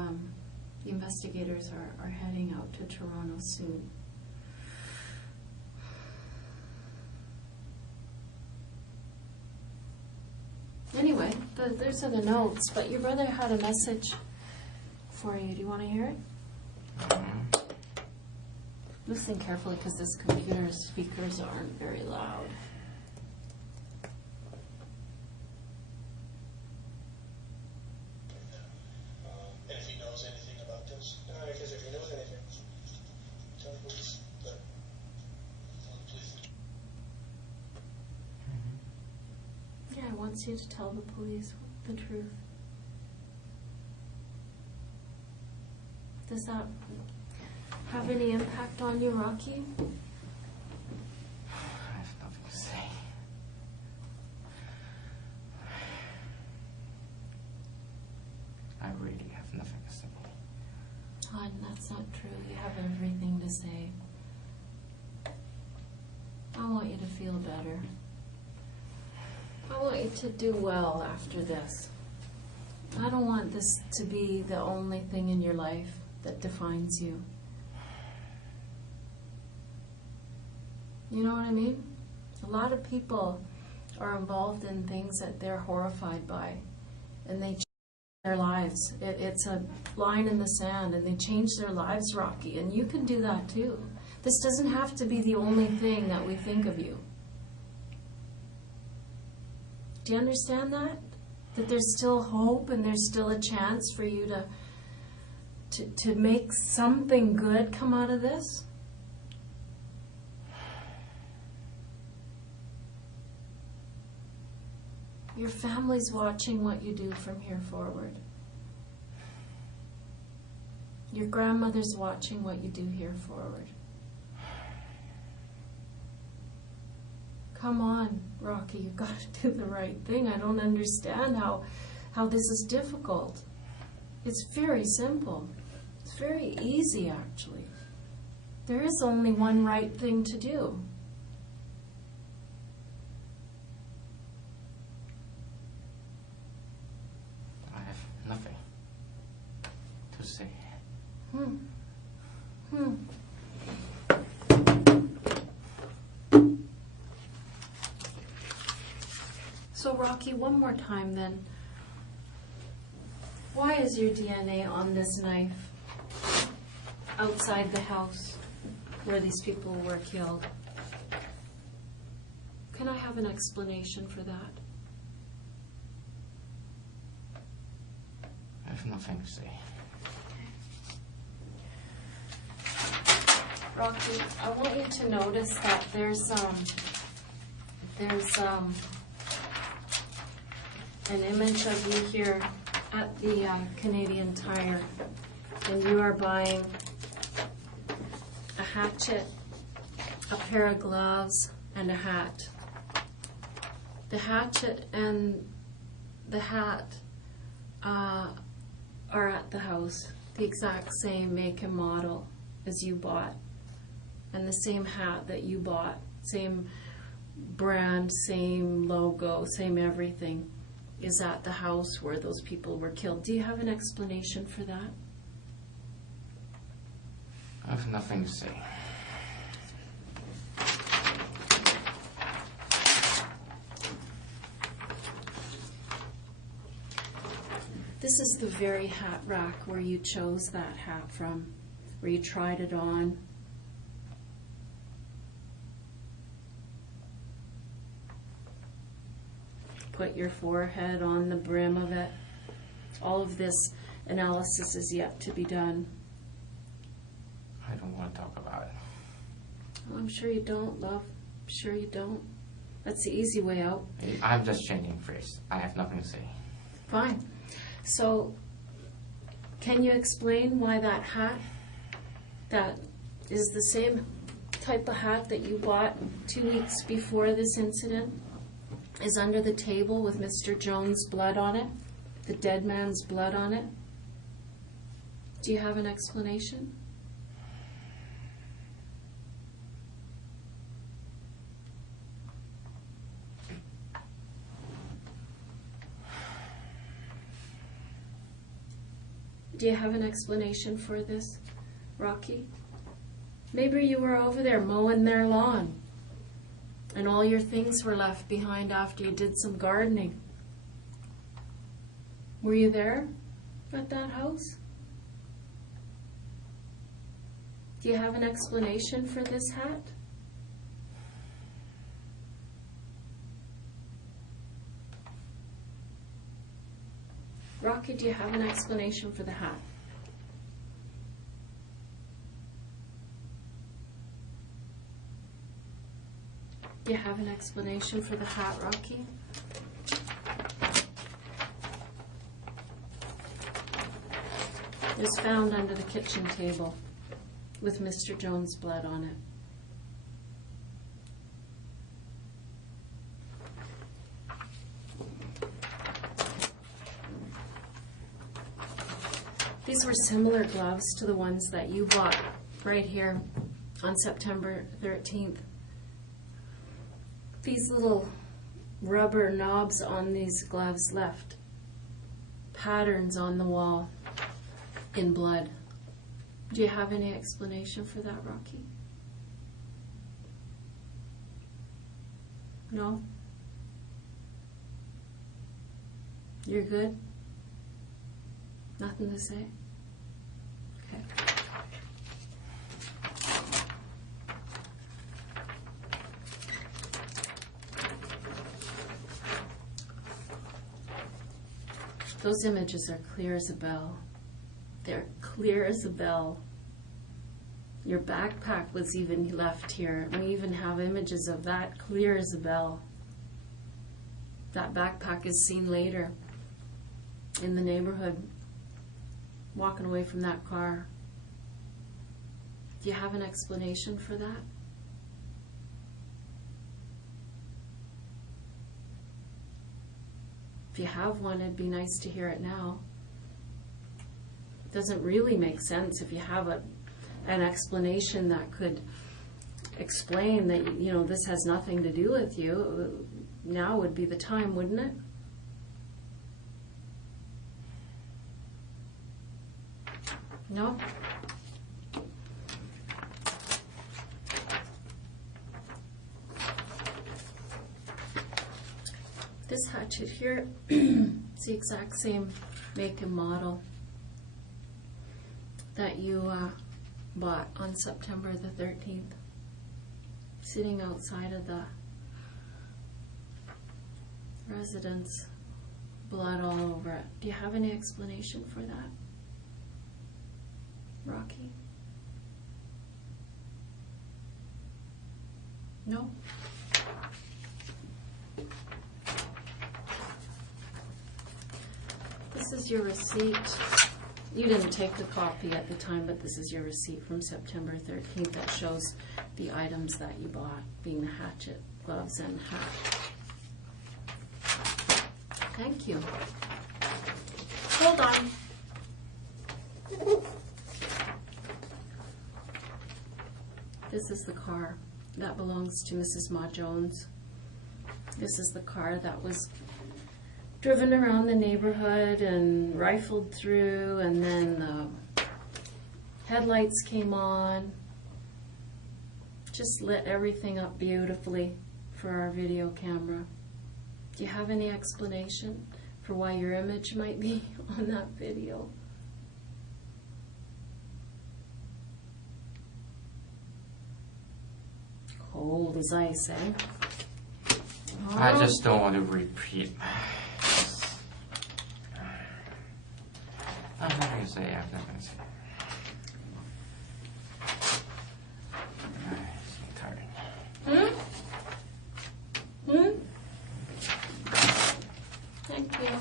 the investigators are heading out to Toronto soon. Anyway, there's other notes, but your brother had a message for you. Do you want to hear it? Mm-hmm. Listen carefully because this computer's speakers aren't very loud. And if he knows anything about this, because if he knows anything, tell the police. But tell the police. Yeah, he wants you to tell the police the truth. Does that have any impact on you, Rocky? I have nothing to say. I really have nothing to say. Hon, that's not true. You have everything to say. I want you to feel better. I want you to do well after this. I don't want this to be the only thing in your life that defines you. You know what I mean? A lot of people are involved in things that they're horrified by, and they change their lives. It's a line in the sand, and they change their lives, Rocky, and you can do that too. This doesn't have to be the only thing that we think of you. Do you understand that? That there's still hope and there's still a chance for you to make something good come out of this? Your family's watching what you do from here forward. Your grandmother's watching what you do here forward. Come on, Rocky, you've got to do the right thing. I don't understand how this is difficult. It's very simple. It's very easy, actually. There is only one right thing to do. So Rocky, one more time then. Why is your DNA on this knife outside the house where these people were killed? Can I have an explanation for that? I have nothing to say. Rocky, I want you to notice that there's an image of you here at the Canadian Tire, and you are buying a hatchet, a pair of gloves, and a hat. The hatchet and the hat are at the house, the exact same make and model as you bought, and the same hat that you bought, same brand, same logo, same everything, is at the house where those people were killed. Do you have an explanation for that? I have nothing to say. This is the very hat rack where you chose that hat from, where you tried it on. Put your forehead on the brim of it. All of this analysis is yet to be done. I don't want to talk about it. Well, I'm sure you don't, love. I'm sure you don't. That's the easy way out. I'm just changing phrase. I have nothing to say. Fine. So, can you explain why that hat, that is the same type of hat that you bought 2 weeks before this incident, is under the table with Mr. Jones' blood on it, the dead man's blood on it? Do you have an explanation? Do you have an explanation for this, Rocky? Maybe you were over there mowing their lawn, and all your things were left behind after you did some gardening. Were you there at that house? Do you have an explanation for this hat? Rocky, do you have an explanation for the hat? Do you have an explanation for the hat, Rocky? It was found under the kitchen table with Mr. Jones' blood on it. These were similar gloves to the ones that you bought right here on September 13th. These little rubber knobs on these gloves left patterns on the wall in blood. Do you have any explanation for that, Rocky? No? You're good? Nothing to say? Okay. Those images are clear as a bell. They're clear as a bell. Your backpack was even left here. We even have images of that clear as a bell. That backpack is seen later in the neighborhood, walking away from that car. Do you have an explanation for that? If you have one, it'd be nice to hear it now. It doesn't really make sense if you have an explanation that could explain that, you know, this has nothing to do with you. Now would be the time, wouldn't it? No? This hatchet here, it's the exact same make and model that you bought on September the 13th. Sitting outside of the residence, blood all over it. Do you have any explanation for that, Rocky? No? This is your receipt. You didn't take the copy at the time, but this is your receipt from September 13th that shows the items that you bought, being the hatchet, gloves, and hat. Thank you. Hold on. This is the car that belongs to Mrs. Ma Jones. This is the car that was driven around the neighborhood and rifled through, and then the headlights came on. Just lit everything up beautifully for our video camera. Do you have any explanation for why your image might be on that video? Cold as ice, eh? I just don't want to repeat. I'm not going to say it. I'm not going to say it. I'm tired. Thank you.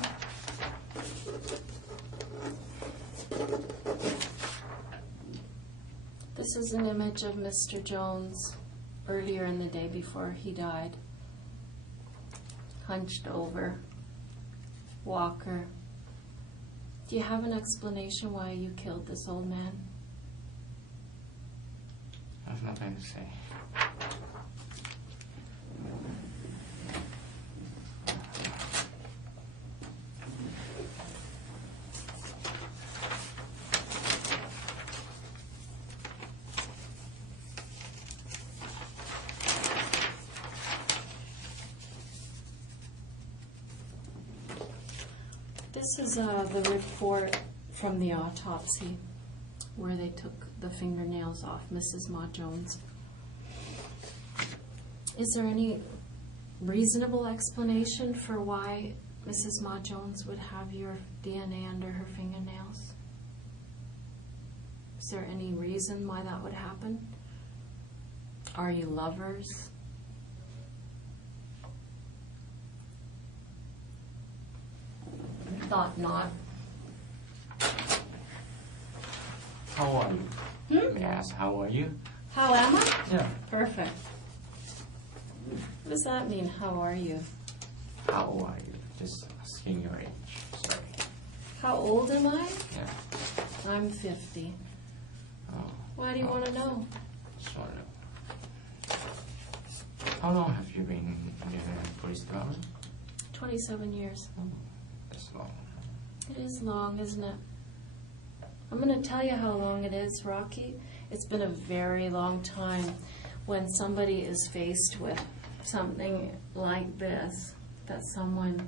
This is an image of Mr. Jones earlier in the day before he died. Hunched over, walker. Do you have an explanation why you killed this old man? I have nothing to say. This is the report from the autopsy where they took the fingernails off Mrs. Ma Jones. Is there any reasonable explanation for why Mrs. Ma Jones would have your DNA under her fingernails? Is there any reason why that would happen? Are you lovers? Thought not. How are you? May I ask, how are you? How am I? Yeah. Perfect. What does that mean, how are you? How are you? Just asking your age. Sorry. How old am I? Yeah. I'm 50. Oh. Why do you want to know? Just want to know. How long have you been in the police department? 27 years. Oh, that's long. It is long, isn't it? I'm going to tell you how long it is, Rocky. It's been a very long time when somebody is faced with something like this, that someone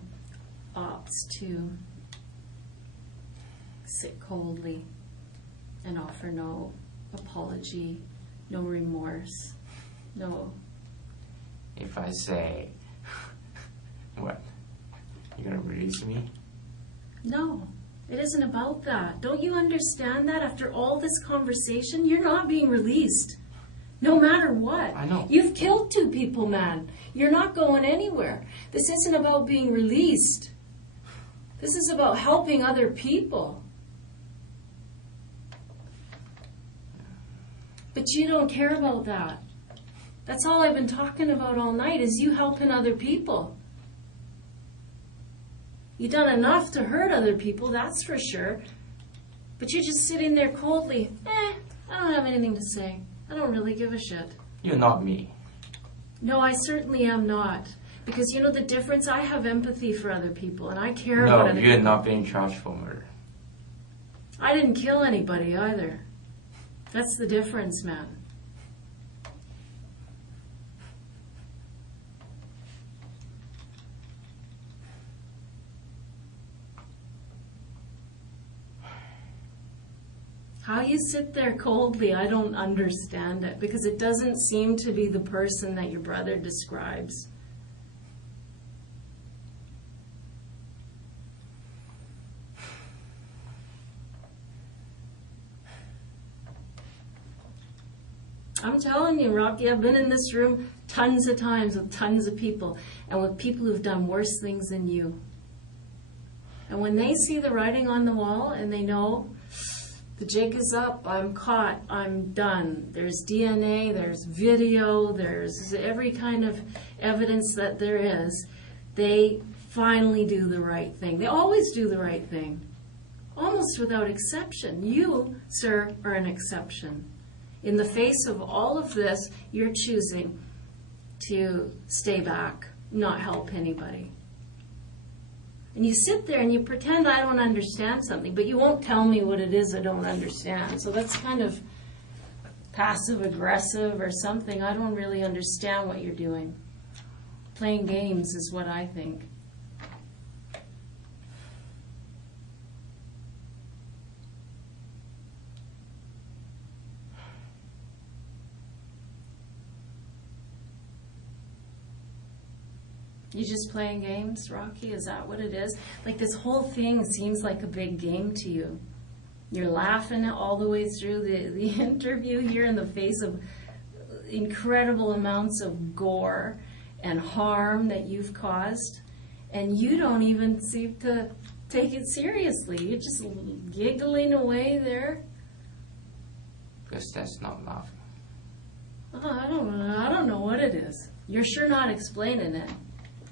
opts to sit coldly and offer no apology, no remorse, no... If I say, what? You're going to release me? No, it isn't about that. Don't you understand that after all this conversation, you're not being released? No matter what. I know. You've killed 2 people, man. You're not going anywhere. This isn't about being released. This is about helping other people. But you don't care about that. That's all I've been talking about all night, is you helping other people. You've done enough to hurt other people, that's for sure. But you're just sitting there coldly. I don't have anything to say. I don't really give a shit. You're not me. No, I certainly am not. Because you know the difference? I have empathy for other people, and I care about other No, you're people. not being charged for murder. I didn't kill anybody either. That's the difference, man. How you sit there coldly, I don't understand it, because it doesn't seem to be the person that your brother describes. I'm telling you, Rocky, I've been in this room tons of times with tons of people, and with people who've done worse things than you. And when they see the writing on the wall and they know the jig is up, I'm caught, I'm done. There's DNA, there's video, there's every kind of evidence that there is, they finally do the right thing. They always do the right thing, almost without exception. You, sir, are an exception. In the face of all of this, you're choosing to stay back, not help anybody. And you sit there and you pretend I don't understand something, but you won't tell me what it is I don't understand. So that's kind of passive-aggressive or something. I don't really understand what you're doing. Playing games is what I think. You just playing games, Rocky? Is that what it is? Like, this whole thing seems like a big game to you. You're laughing all the way through the interview here in the face of incredible amounts of gore and harm that you've caused, and you don't even seem to take it seriously. You're just giggling away there. Because that's not laughing. Oh, I don't know what it is. You're sure not explaining it.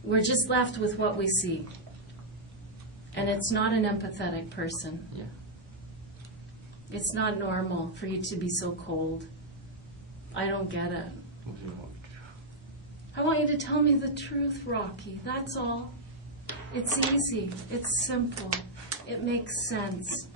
We're just left with what we see. And it's not an empathetic person. Yeah. It's not normal for you to be so cold. I don't get it. What do you want me to do? I want you to tell me the truth, Rocky. That's all. It's easy. It's simple. It makes sense.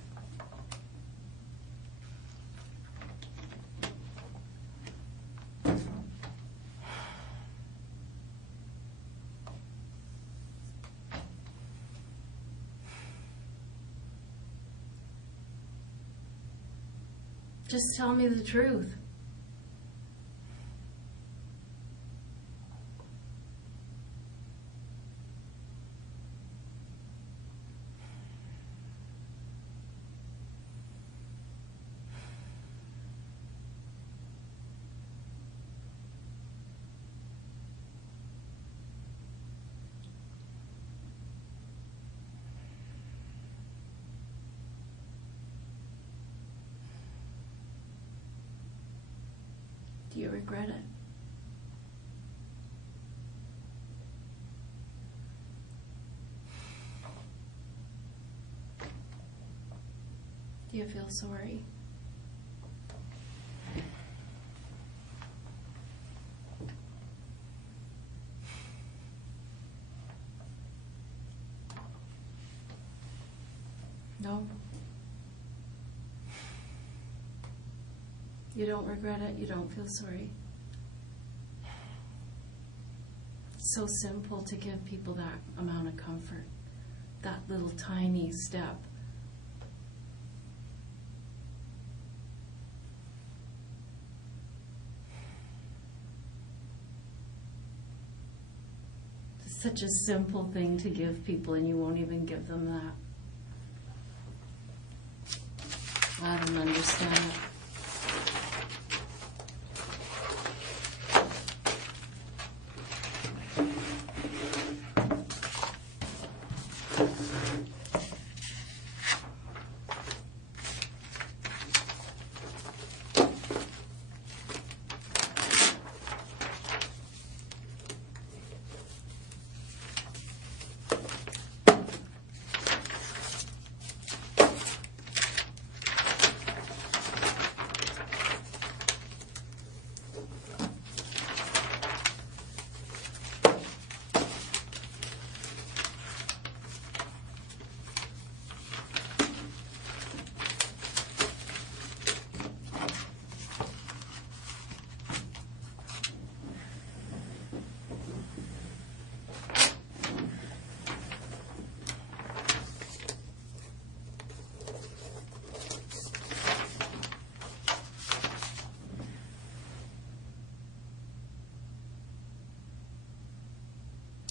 Just tell me the truth. Do you regret it? Do you feel sorry? No? You don't regret it? You don't feel sorry? It's so simple to give people that amount of comfort, that little tiny step. It's such a simple thing to give people, and you won't even give them that. I don't understand it.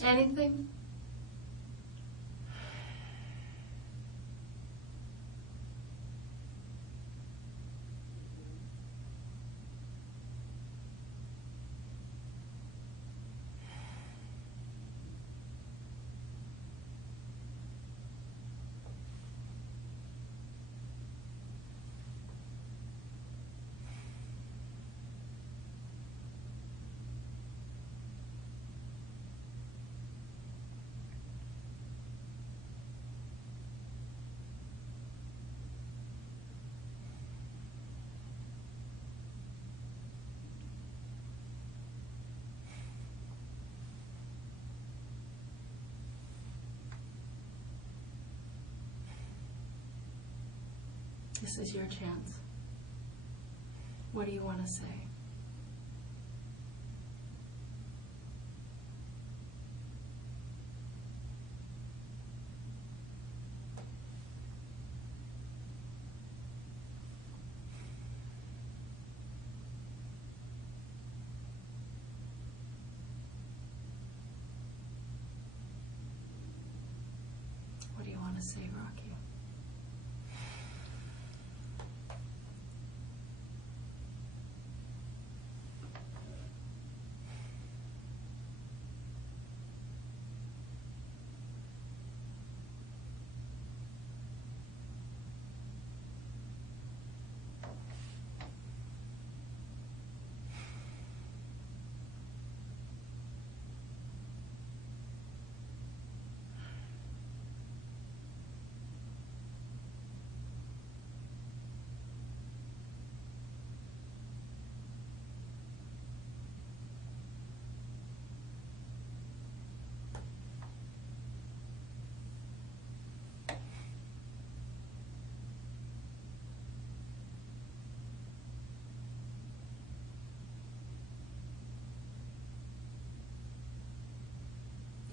Anything? This is your chance. What do you want to say? What do you want to say, Rocky?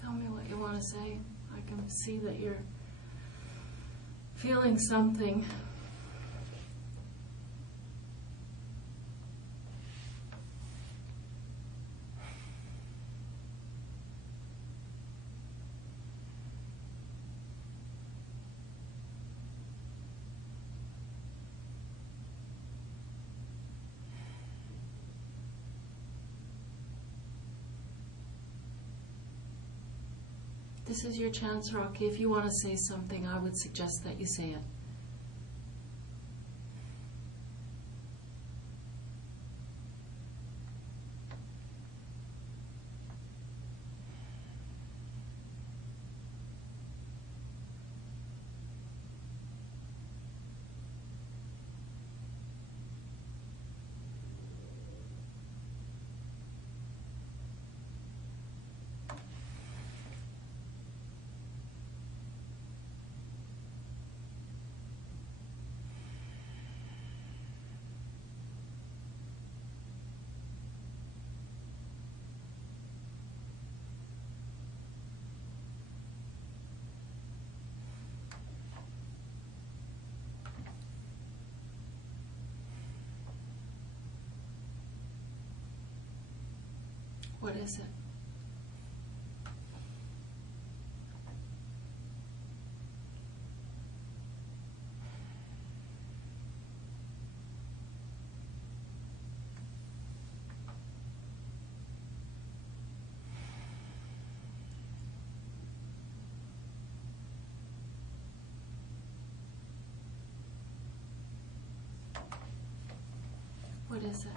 Tell me what you want to say. I can see that you're feeling something. This is your chance, Rocky. If you want to say something, I would suggest that you say it. What is it? What is it?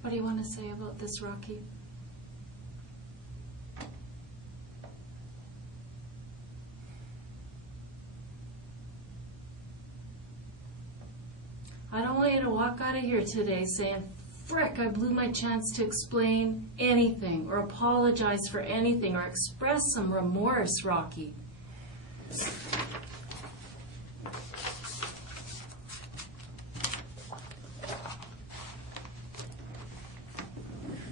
What do you want to say about this, Rocky? I don't want you to walk out of here today saying, frick, I blew my chance to explain anything or apologize for anything or express some remorse, Rocky.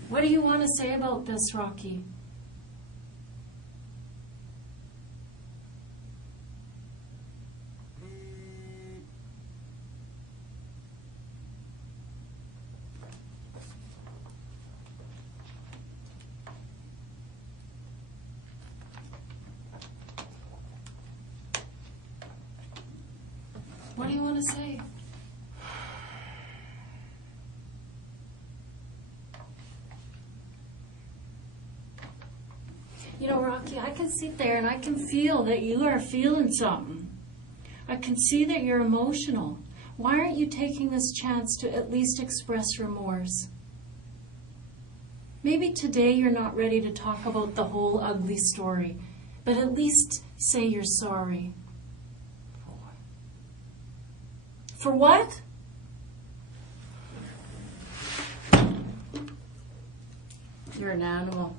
What do you want to say about this, Rocky? What do you want to say? You know, Rocky, I can sit there and I can feel that you are feeling something. I can see that you're emotional. Why aren't you taking this chance to at least express remorse? Maybe today you're not ready to talk about the whole ugly story, but at least say you're sorry. For what? You're an animal.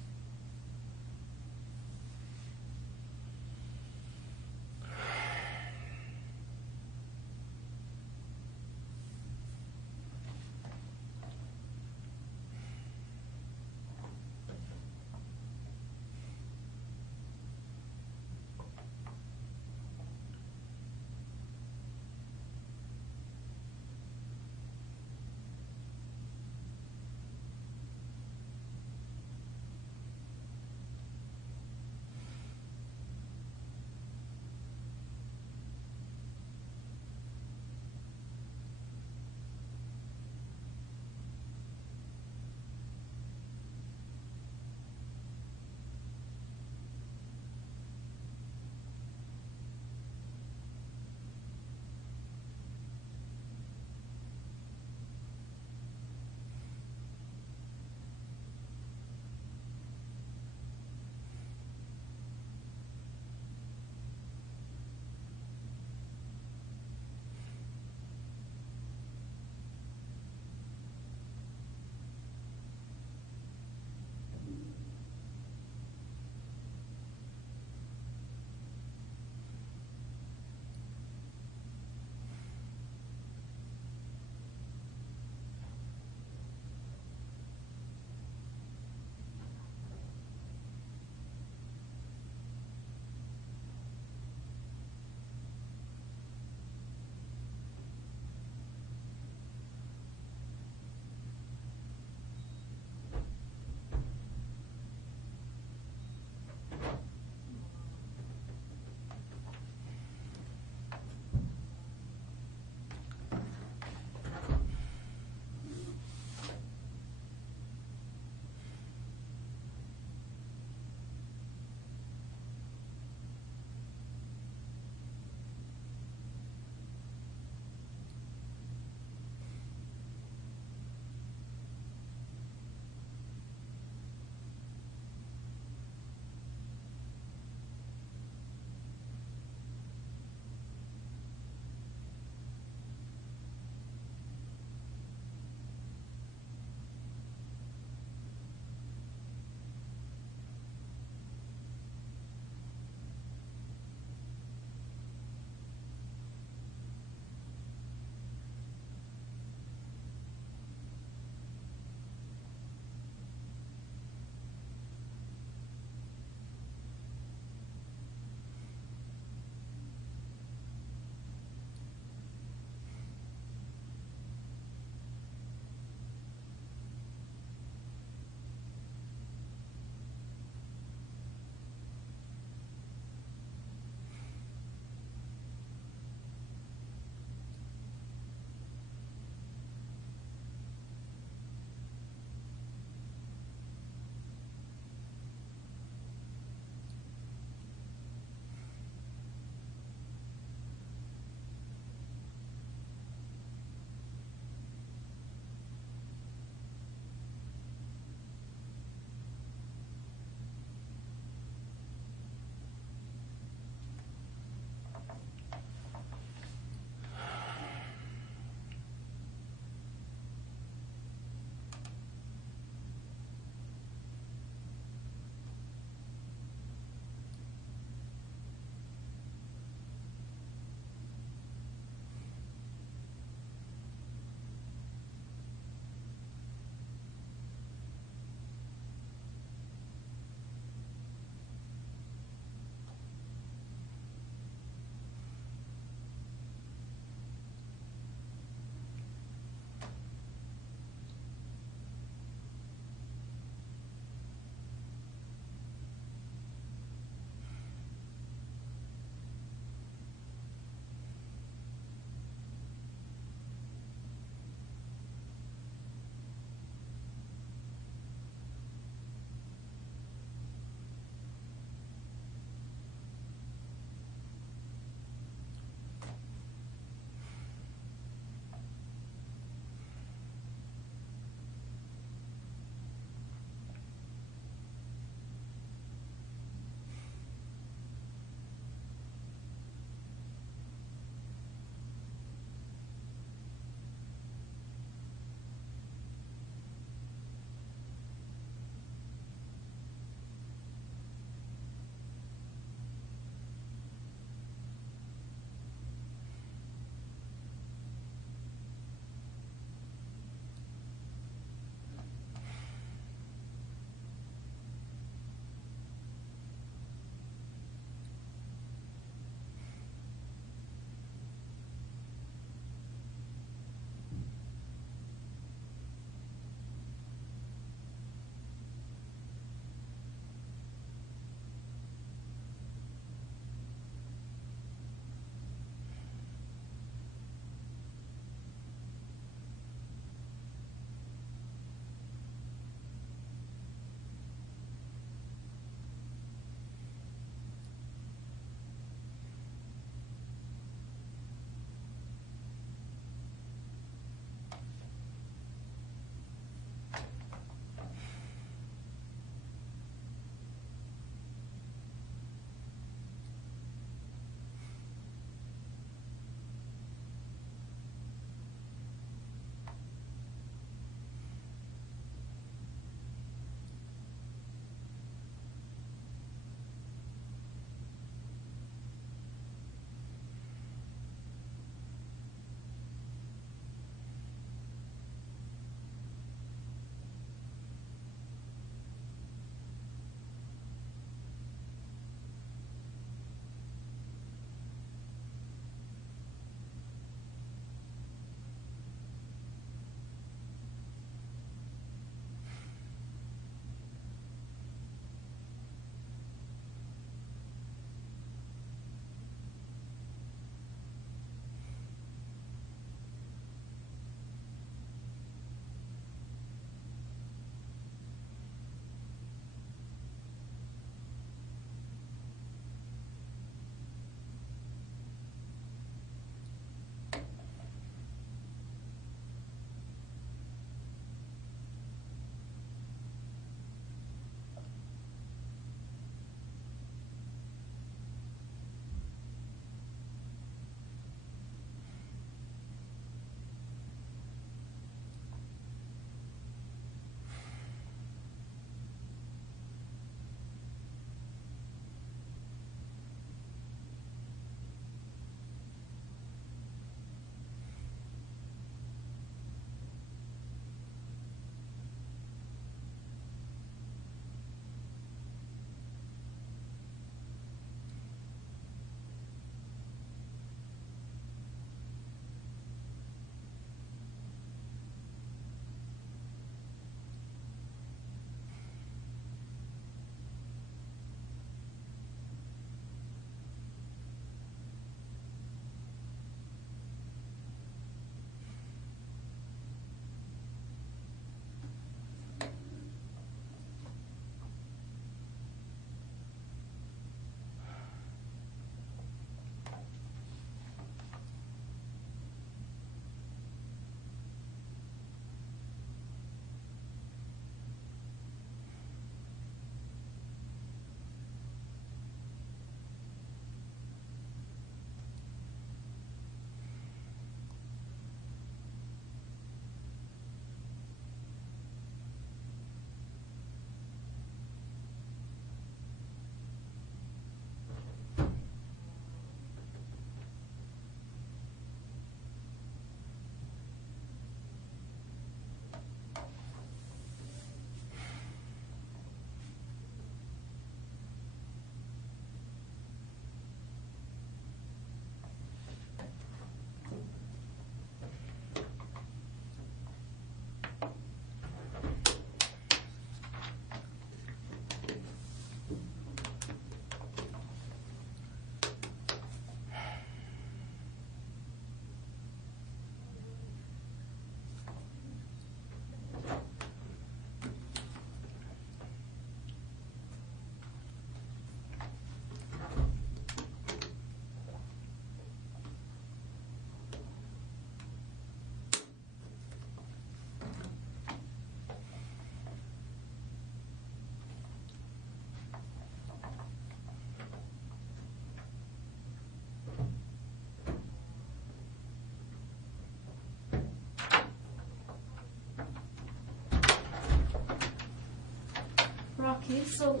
Rocky. So,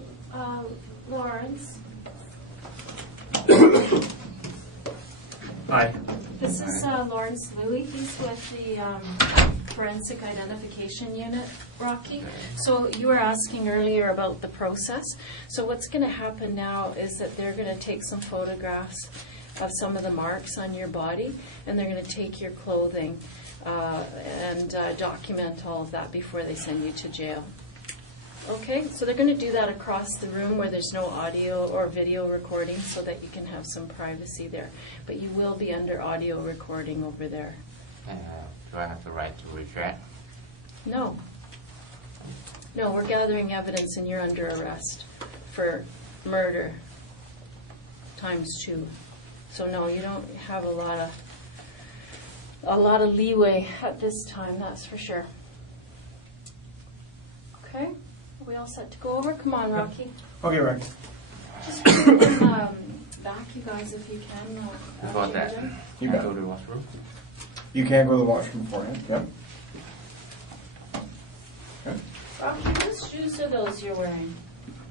Lawrence, Hi. this is Lawrence Louie. He's with the Forensic Identification Unit, Rocky. So you were asking earlier about the process. So what's going to happen now is that they're going to take some photographs of some of the marks on your body, and they're going to take your clothing and document all of that before they send you to jail. Okay, so they're going to do that across the room where there's no audio or video recording so that you can have some privacy there. But you will be under audio recording over there. Do I have the right to retract? No. No, we're gathering evidence and you're under arrest for murder ×2. So no, you don't have a lot of leeway at this time, that's for sure. Okay? Are we all set to go over? Come on, Rocky. Okay, Rex. Just bring them back, you guys, if you can. Before that, You I bet. go to the washroom. You can go to the washroom beforehand. Yep. Okay. Rocky, whose shoes are those you're wearing?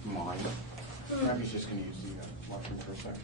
Mine. Rocky's just going to use the washroom for a second.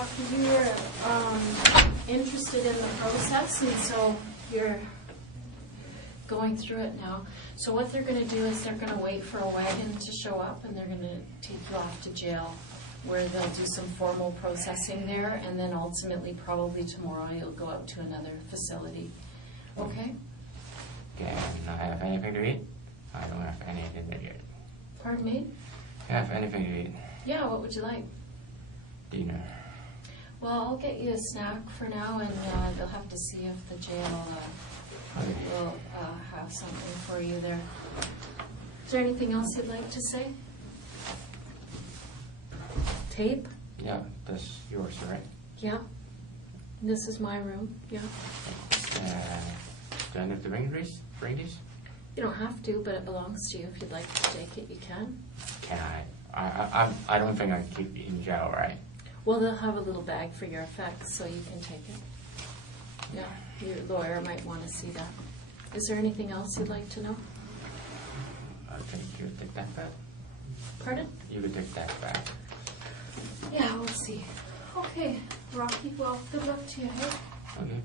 Rocky, you were interested in the process, and so you're going through it now. So what they're going to do is they're going to wait for a wagon to show up, and they're going to take you off to jail, where they'll do some formal processing there, and then ultimately, probably tomorrow, you'll go out to another facility. Okay? Can I have anything to eat? I don't have anything to eat. Pardon me? Can I have anything to eat? Yeah, what would you like? Dinner. Well, I'll get you a snack for now, and they'll have to see if the jail Okay. will have something for you there. Is there anything else you'd like to say? Tape? Yeah, that's yours, right? Yeah. This is my room. Yeah. Do I need to bring this? You don't have to, but it belongs to you. If you'd like to take it, you can. Can I don't think I can keep it in jail, right? Well, they'll have a little bag for your effects, so you can take it. Yeah, your lawyer might want to see that. Is there anything else you'd like to know? I think you could take that back. Pardon? You could take that back. Yeah, we'll see. Okay, Rocky, well, good luck to you, hey? Okay.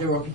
Okay, Rocky.